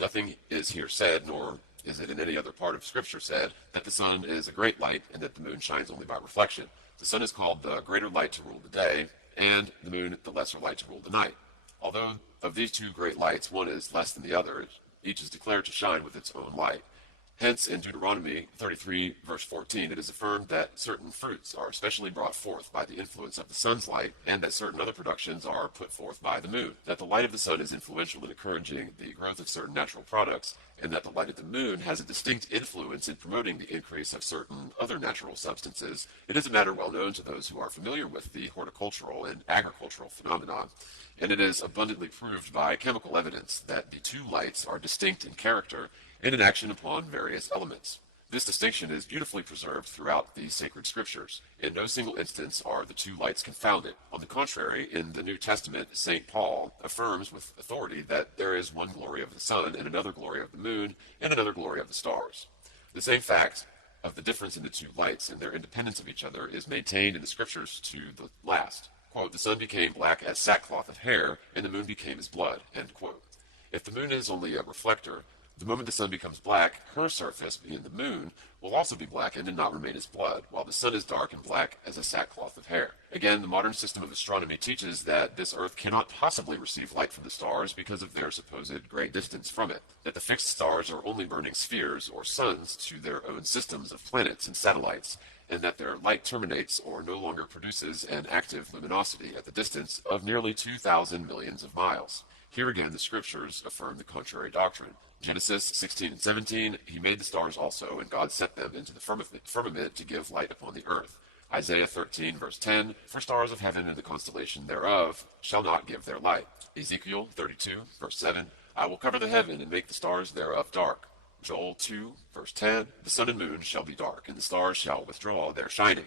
Nothing is here said, nor is it in any other part of Scripture said, that the sun is a great light and that the moon shines only by reflection. The sun is called the greater light to rule the day, and the moon the lesser light to rule the night. Although of these two great lights one is less than the other, each is declared to shine with its own light. Hence, in Deuteronomy 33, verse 14, it is affirmed that certain fruits are especially brought forth by the influence of the sun's light, and that certain other productions are put forth by the moon. That the light of the sun is influential in encouraging the growth of certain natural products, and that the light of the moon has a distinct influence in promoting the increase of certain other natural substances. It is a matter well known to those who are familiar with the horticultural and agricultural phenomenon, and it is abundantly proved by chemical evidence that the two lights are distinct in character and in action upon various elements. This distinction is beautifully preserved throughout the sacred scriptures. In no single instance are the two lights confounded. On the contrary, in the New Testament, St. Paul affirms with authority that there is one glory of the sun, and another glory of the moon, and another glory of the stars. The same fact of the difference in the two lights and their independence of each other is maintained in the scriptures to the last. Quote, "The sun became black as sackcloth of hair, and the moon became as blood." End quote. If the moon is only a reflector, the moment the sun becomes black, her surface, being the moon, will also be blackened and not remain as blood, while the sun is dark and black as a sackcloth of hair. Again, the modern system of astronomy teaches that this earth cannot possibly receive light from the stars because of their supposed great distance from it, that the fixed stars are only burning spheres or suns to their own systems of planets and satellites, and that their light terminates or no longer produces an active luminosity at the distance of nearly 2,000 millions of miles. Here again the scriptures affirm the contrary doctrine. Genesis 16 and 17, he made the stars also, and God set them into the firmament to give light upon the earth. Isaiah 13, verse 10, for stars of heaven and the constellation thereof shall not give their light. Ezekiel 32, verse 7, I will cover the heaven and make the stars thereof dark. Joel 2, verse 10, the sun and moon shall be dark, and the stars shall withdraw their shining.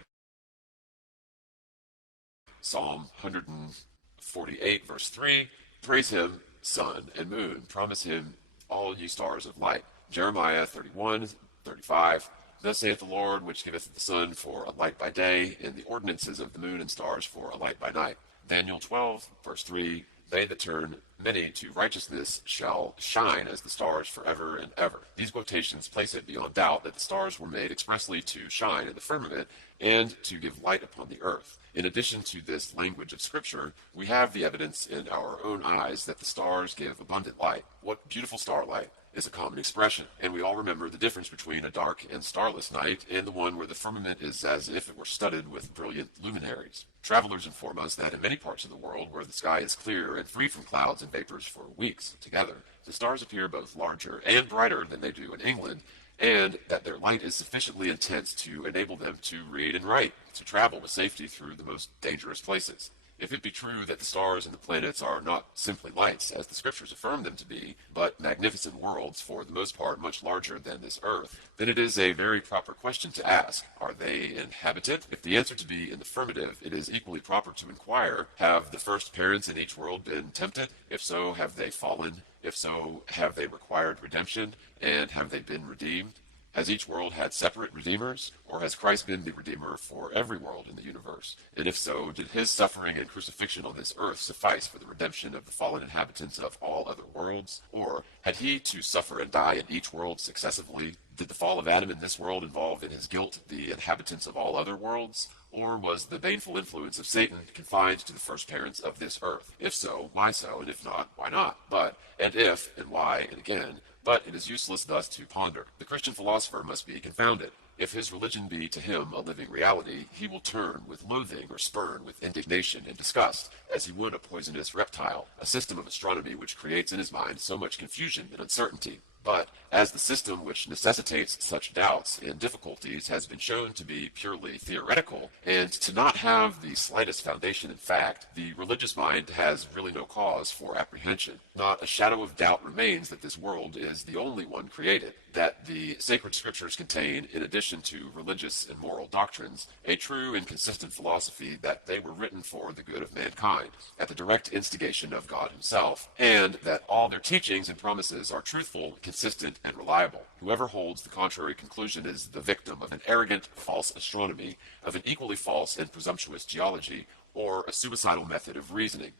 Psalm 148, verse 3, praise him, sun and moon, promise him all ye stars of light. Jeremiah 31, 35, thus saith the Lord, which giveth the sun for a light by day, and the ordinances of the moon and stars for a light by night. Daniel 12, verse 3, they that turn many to righteousness shall shine as the stars forever and ever. These quotations place it beyond doubt that the stars were made expressly to shine in the firmament and to give light upon the earth. In addition to this language of Scripture, we have the evidence in our own eyes that the stars give abundant light. What beautiful starlight is a common expression, and we all remember the difference between a dark and starless night and the one where the firmament is as if it were studded with brilliant luminaries. Travelers inform us that in many parts of the world where the sky is clear and free from clouds and vapors for weeks together, the stars appear both larger and brighter than they do in England, and that their light is sufficiently intense to enable them to read and write, to travel with safety through the most dangerous places. If it be true that the stars and the planets are not simply lights, as the scriptures affirm them to be, but magnificent worlds, for the most part much larger than this earth, then it is a very proper question to ask, are they inhabited? If the answer to be in the affirmative, it is equally proper to inquire, have the first parents in each world been tempted? If so, have they fallen? If so, have they required redemption? And have they been redeemed? Has each world had separate redeemers, or has Christ been the redeemer for every world in the universe? And if so, did his suffering and crucifixion on this earth suffice for the redemption of the fallen inhabitants of all other worlds? Or had he to suffer and die in each world successively? Did the fall of Adam in this world involve in his guilt the inhabitants of all other worlds? Or was the baneful influence of Satan confined to the first parents of this earth? If so, why so? And if not, why not? But, and if, and why, and again, but it is useless thus to ponder. The Christian philosopher must be confounded. If his religion be to him a living reality, he will turn with loathing or spurn with indignation and disgust, as he would a poisonous reptile, a system of astronomy which creates in his mind so much confusion and uncertainty. But, as the system which necessitates such doubts and difficulties has been shown to be purely theoretical, and to not have the slightest foundation in fact, the religious mind has really no cause for apprehension. Not a shadow of doubt remains that this world is the only one created. that the sacred scriptures contain, in addition to religious and moral doctrines, a true and consistent philosophy that they were written for the good of mankind, at the direct instigation of God himself, and that all their teachings and promises are truthful, consistent, and reliable. Whoever holds the contrary conclusion is the victim of an arrogant, false astronomy, of an equally false and presumptuous geology, or a suicidal method of reasoning,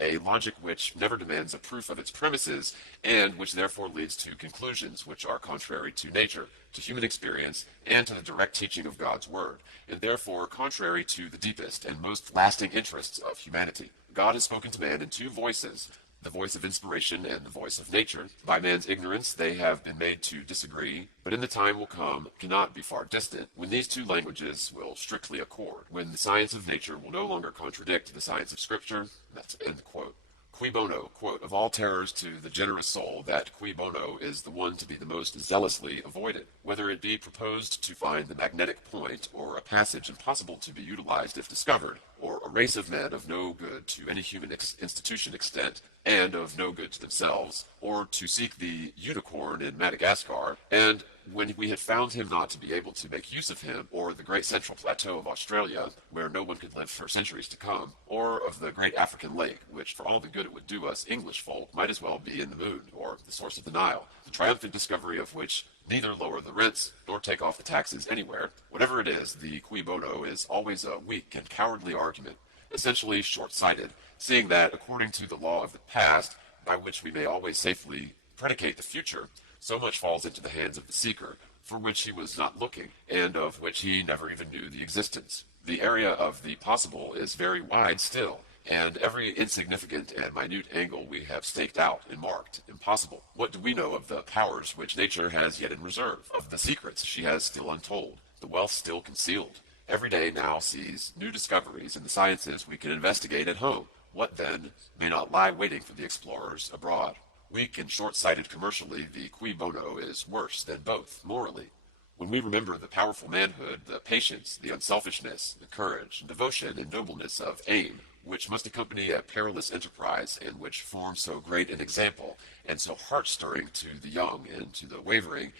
a logic which never demands a proof of its premises, and which therefore leads to conclusions which are contrary to nature, to human experience, and to the direct teaching of God's Word, and therefore contrary to the deepest and most lasting interests of humanity. God has spoken to man in two voices, the voice of inspiration and the voice of nature. By man's ignorance they have been made to disagree, but in the time will come, cannot be far distant, when these two languages will strictly accord, when the science of nature will no longer contradict the science of Scripture. That's end quote. Cui bono, quote, of all terrors to the generous soul, that cui bono is the one to be the most zealously avoided, whether it be proposed to find the magnetic point, or a passage impossible to be utilized if discovered, or a race of men of no good to any human institution extent, and of no good to themselves, or to seek the unicorn in Madagascar, and when we had found him not to be able to make use of him, or the great central plateau of Australia, where no one could live for centuries to come, or of the great African lake, which for all the good it would do us English folk might as well be in the moon, or the source of the Nile, the triumphant discovery of which neither lower the rents nor take off the taxes anywhere. Whatever it is, the cui bono is always a weak and cowardly argument, essentially short-sighted, seeing that according to the law of the past, by which we may always safely predicate the future, so much falls into the hands of the seeker, for which he was not looking, and of which he never even knew the existence. The area of the possible is very wide still, and every insignificant and minute angle we have staked out and marked impossible. What do we know of the powers which nature has yet in reserve, of the secrets she has still untold, the wealth still concealed? Every day now sees new discoveries in the sciences we can investigate at home. What, then, may not lie waiting for the explorers abroad? Weak and short-sighted commercially, the cui bono is worse than both, morally. When we remember the powerful manhood, the patience, the unselfishness, the courage, and devotion, and nobleness of aim, which must accompany a perilous enterprise, and which form so great an example, and so heart-stirring to the young and to the wavering,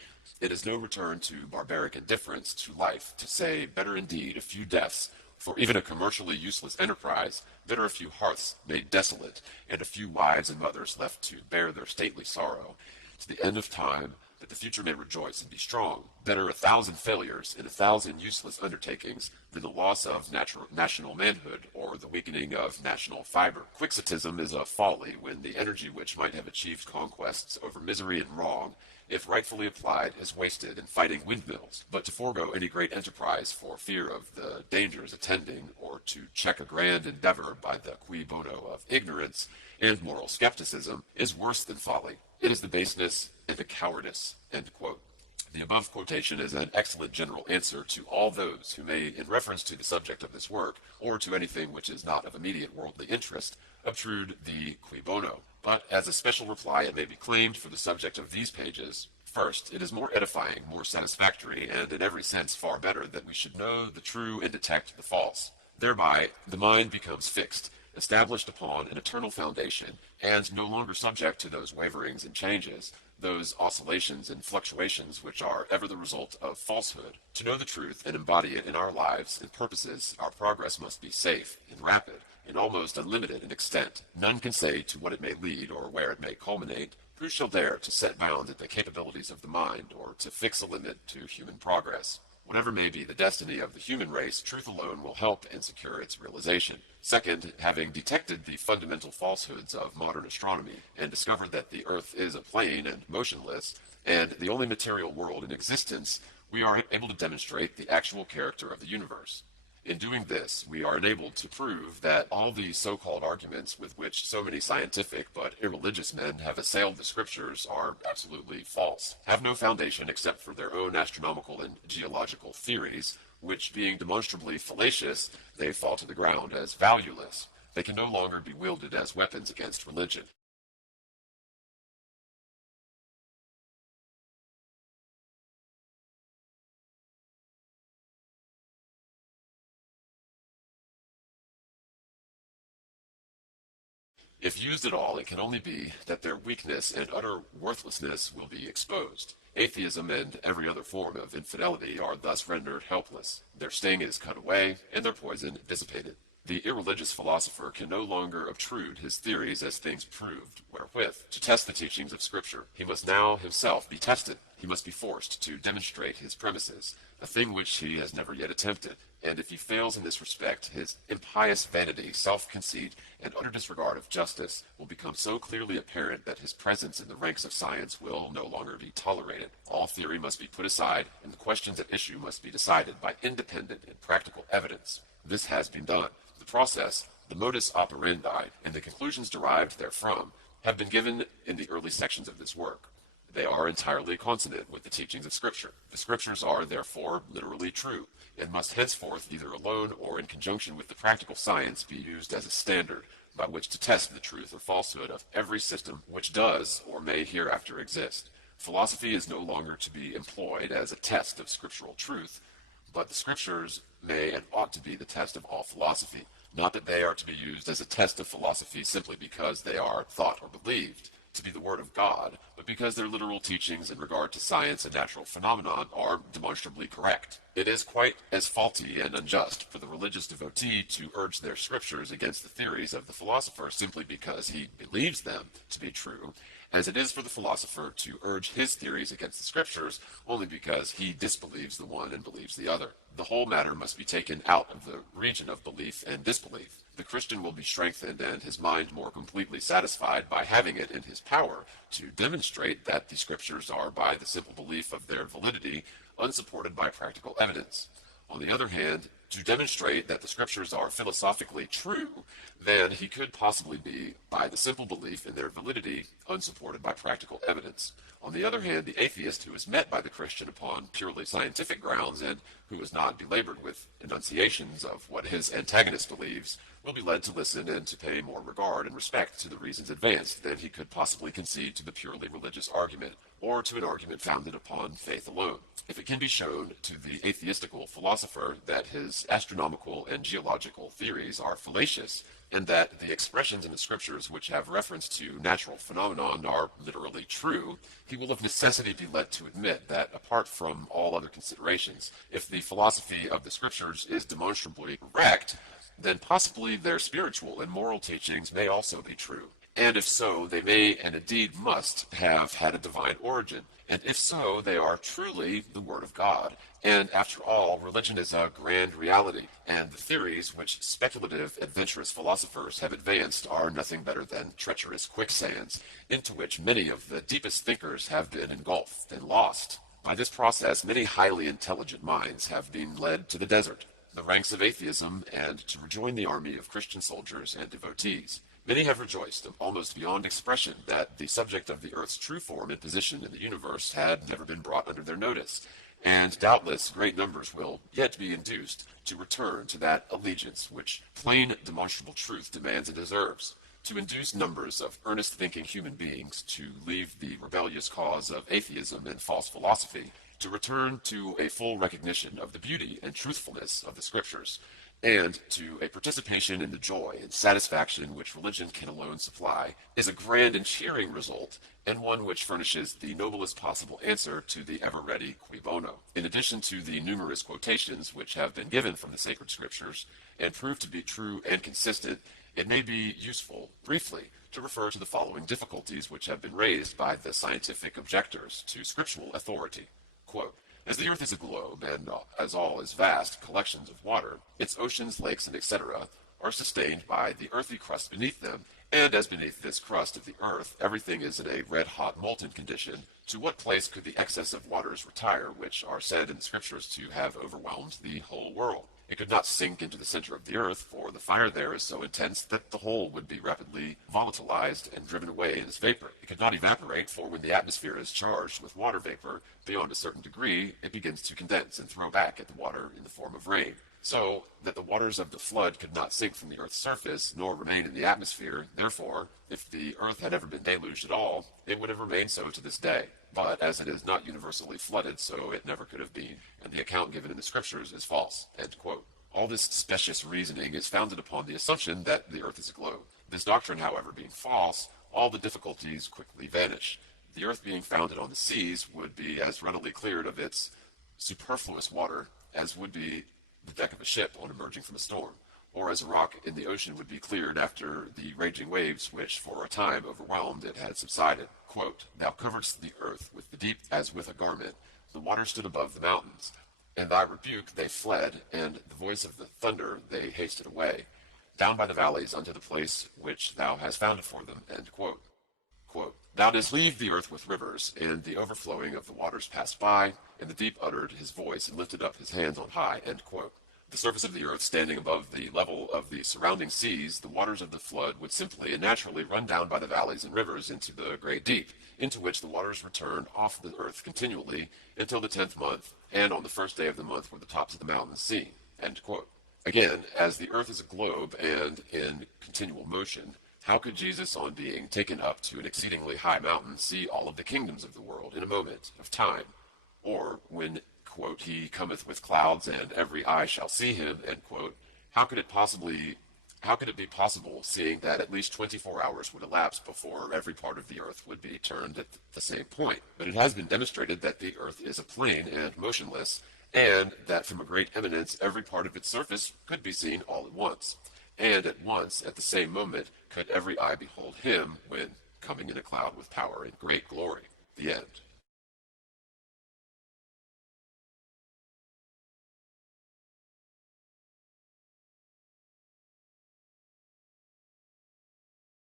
it is no return to barbaric indifference to life to say, better indeed a few deaths, for even a commercially useless enterprise, better a few hearths made desolate, and a few wives and mothers left to bear their stately sorrow, to the end of time, that the future may rejoice and be strong. Better 1,000 failures in 1,000 useless undertakings than the loss of national manhood or the weakening of national fiber. Quixotism is a folly when the energy which might have achieved conquests over misery and wrong, if rightfully applied, is wasted in fighting windmills. But to forego any great enterprise for fear of the dangers attending, or to check a grand endeavor by the cui bono of ignorance and moral skepticism, is worse than folly. It is the baseness and the cowardice. End quote. The above quotation is an excellent general answer to all those who may, in reference to the subject of this work, or to anything which is not of immediate worldly interest, obtrude the cui bono. But as a special reply it may be claimed for the subject of these pages. First, it is more edifying, more satisfactory, and in every sense far better that we should know the true and detect the false. Thereby the mind becomes fixed, established upon an eternal foundation, and no longer subject to those waverings and changes, those oscillations and fluctuations which are ever the result of falsehood. To know the truth and embody it in our lives and purposes, our progress must be safe and rapid, and almost unlimited in extent. None can say to what it may lead or where it may culminate. Who shall dare to set bounds at the capabilities of the mind, or to fix a limit to human progress? Whatever may be the destiny of the human race, truth alone will help and secure its realization. Second, having detected the fundamental falsehoods of modern astronomy and discovered that the earth is a plane and motionless, and the only material world in existence, we are able to demonstrate the actual character of the universe. In doing this, we are enabled to prove that all the so-called arguments with which so many scientific but irreligious men have assailed the scriptures are absolutely false, have no foundation except for their own astronomical and geological theories, which, being demonstrably fallacious, they fall to the ground as valueless. They can no longer be wielded as weapons against religion. If used at all, it can only be that their weakness and utter worthlessness will be exposed. Atheism and every other form of infidelity are thus rendered helpless. Their sting is cut away, and their poison dissipated. The irreligious philosopher can no longer obtrude his theories as things proved, wherewith to test the teachings of Scripture. He must now himself be tested. He must be forced to demonstrate his premises, a thing which he has never yet attempted. And if he fails in this respect, his impious vanity, self-conceit, and utter disregard of justice will become so clearly apparent that his presence in the ranks of science will no longer be tolerated. All theory must be put aside, and the questions at issue must be decided by independent and practical evidence. This has been done. The process, the modus operandi, and the conclusions derived therefrom have been given in the early sections of this work. They are entirely consonant with the teachings of Scripture. The Scriptures are, therefore, literally true, and must henceforth, either alone or in conjunction with the practical science, be used as a standard by which to test the truth or falsehood of every system which does or may hereafter exist. Philosophy is no longer to be employed as a test of scriptural truth, but the Scriptures may and ought to be the test of all philosophy. Not that they are to be used as a test of philosophy simply because they are thought or believed to be the Word of God, but because their literal teachings in regard to science and natural phenomenon are demonstrably correct. It is quite as faulty and unjust for the religious devotee to urge their Scriptures against the theories of the philosopher simply because he believes them to be true, as it is for the philosopher to urge his theories against the Scriptures only because he disbelieves the one and believes the other. The whole matter must be taken out of the region of belief and disbelief. The Christian will be strengthened and his mind more completely satisfied by having it in his power to demonstrate that the Scriptures are, by the simple belief of their validity, unsupported by practical evidence. On the other hand, to demonstrate that the Scriptures are philosophically true, then he could possibly be, by the simple belief in their validity, unsupported by practical evidence. On the other hand, the atheist who is met by the Christian upon purely scientific grounds and who is not belabored with enunciations of what his antagonist believes will be led to listen and to pay more regard and respect to the reasons advanced than he could possibly concede to the purely religious argument, or to an argument founded upon faith alone. If it can be shown to the atheistical philosopher that his astronomical and geological theories are fallacious, and that the expressions in the Scriptures which have reference to natural phenomenon are literally true, he will of necessity be led to admit that, apart from all other considerations, if the philosophy of the Scriptures is demonstrably correct, then possibly their spiritual and moral teachings may also be true. And if so, they may and indeed must have had a divine origin. And if so, they are truly the Word of God. And after all, religion is a grand reality, and the theories which speculative, adventurous philosophers have advanced are nothing better than treacherous quicksands, into which many of the deepest thinkers have been engulfed and lost. By this process, many highly intelligent minds have been led to the desert, the ranks of atheism, and to rejoin the army of Christian soldiers and devotees. Many have rejoiced, almost beyond expression, that the subject of the Earth's true form and position in the universe had never been brought under their notice, and doubtless great numbers will yet be induced to return to that allegiance which plain demonstrable truth demands and deserves, to induce numbers of earnest-thinking human beings to leave the rebellious cause of atheism and false philosophy, to return to a full recognition of the beauty and truthfulness of the Scriptures, and to a participation in the joy and satisfaction which religion can alone supply, is a grand and cheering result, and one which furnishes the noblest possible answer to the ever-ready cui bono. In addition to the numerous quotations which have been given from the sacred Scriptures, and proved to be true and consistent, it may be useful, briefly, to refer to the following difficulties which have been raised by the scientific objectors to scriptural authority. Quote, as the earth is a globe, and as all is vast collections of water, its oceans, lakes, and etc. are sustained by the earthy crust beneath them, and as beneath this crust of the earth everything is in a red-hot molten condition, to what place could the excess of waters retire, which are said in the Scriptures to have overwhelmed the whole world? It could not sink into the center of the earth, for the fire there is so intense that the whole would be rapidly volatilized and driven away as vapor. It could not evaporate, for when the atmosphere is charged with water vapor beyond a certain degree, it begins to condense and throw back at the water in the form of rain. So that the waters of the flood could not sink from the earth's surface, nor remain in the atmosphere. Therefore, if the earth had ever been deluged at all, it would have remained so to this day. But as it is not universally flooded, so it never could have been, and the account given in the Scriptures is false. End quote. All this specious reasoning is founded upon the assumption that the earth is a globe. This doctrine, however, being false, all the difficulties quickly vanish. The earth being founded on the seas would be as readily cleared of its superfluous water as would be the deck of a ship on emerging from a storm, or as a rock in the ocean would be cleared after the raging waves which for a time overwhelmed it had subsided. Quote, Thou coveredst the earth with the deep as with a garment, the water stood above the mountains, and thy rebuke they fled, and the voice of the thunder they hasted away, down by the valleys unto the place which thou hast founded for them. End quote. Quote, Thou didst leave the earth with rivers, and the overflowing of the waters passed by, and the deep uttered his voice and lifted up his hands on high. End quote. The surface of the earth standing above the level of the surrounding seas, the waters of the flood would simply and naturally run down by the valleys and rivers into the great deep, into which the waters returned off the earth continually until the 10th month, and on the first day of the month were the tops of the mountains seen. End quote. Again, as the earth is a globe and in continual motion, how could Jesus, on being taken up to an exceedingly high mountain, see all of the kingdoms of the world in a moment of time? Or when, quote, he cometh with clouds and every eye shall see him, end quote, how could it be possible, seeing that at least 24 hours would elapse before every part of the earth would be turned at the same point? But it has been demonstrated that the earth is a plane and motionless, and that from a great eminence every part of its surface could be seen all at once. And at once, at the same moment, could every eye behold him when coming in a cloud with power and great glory. The end.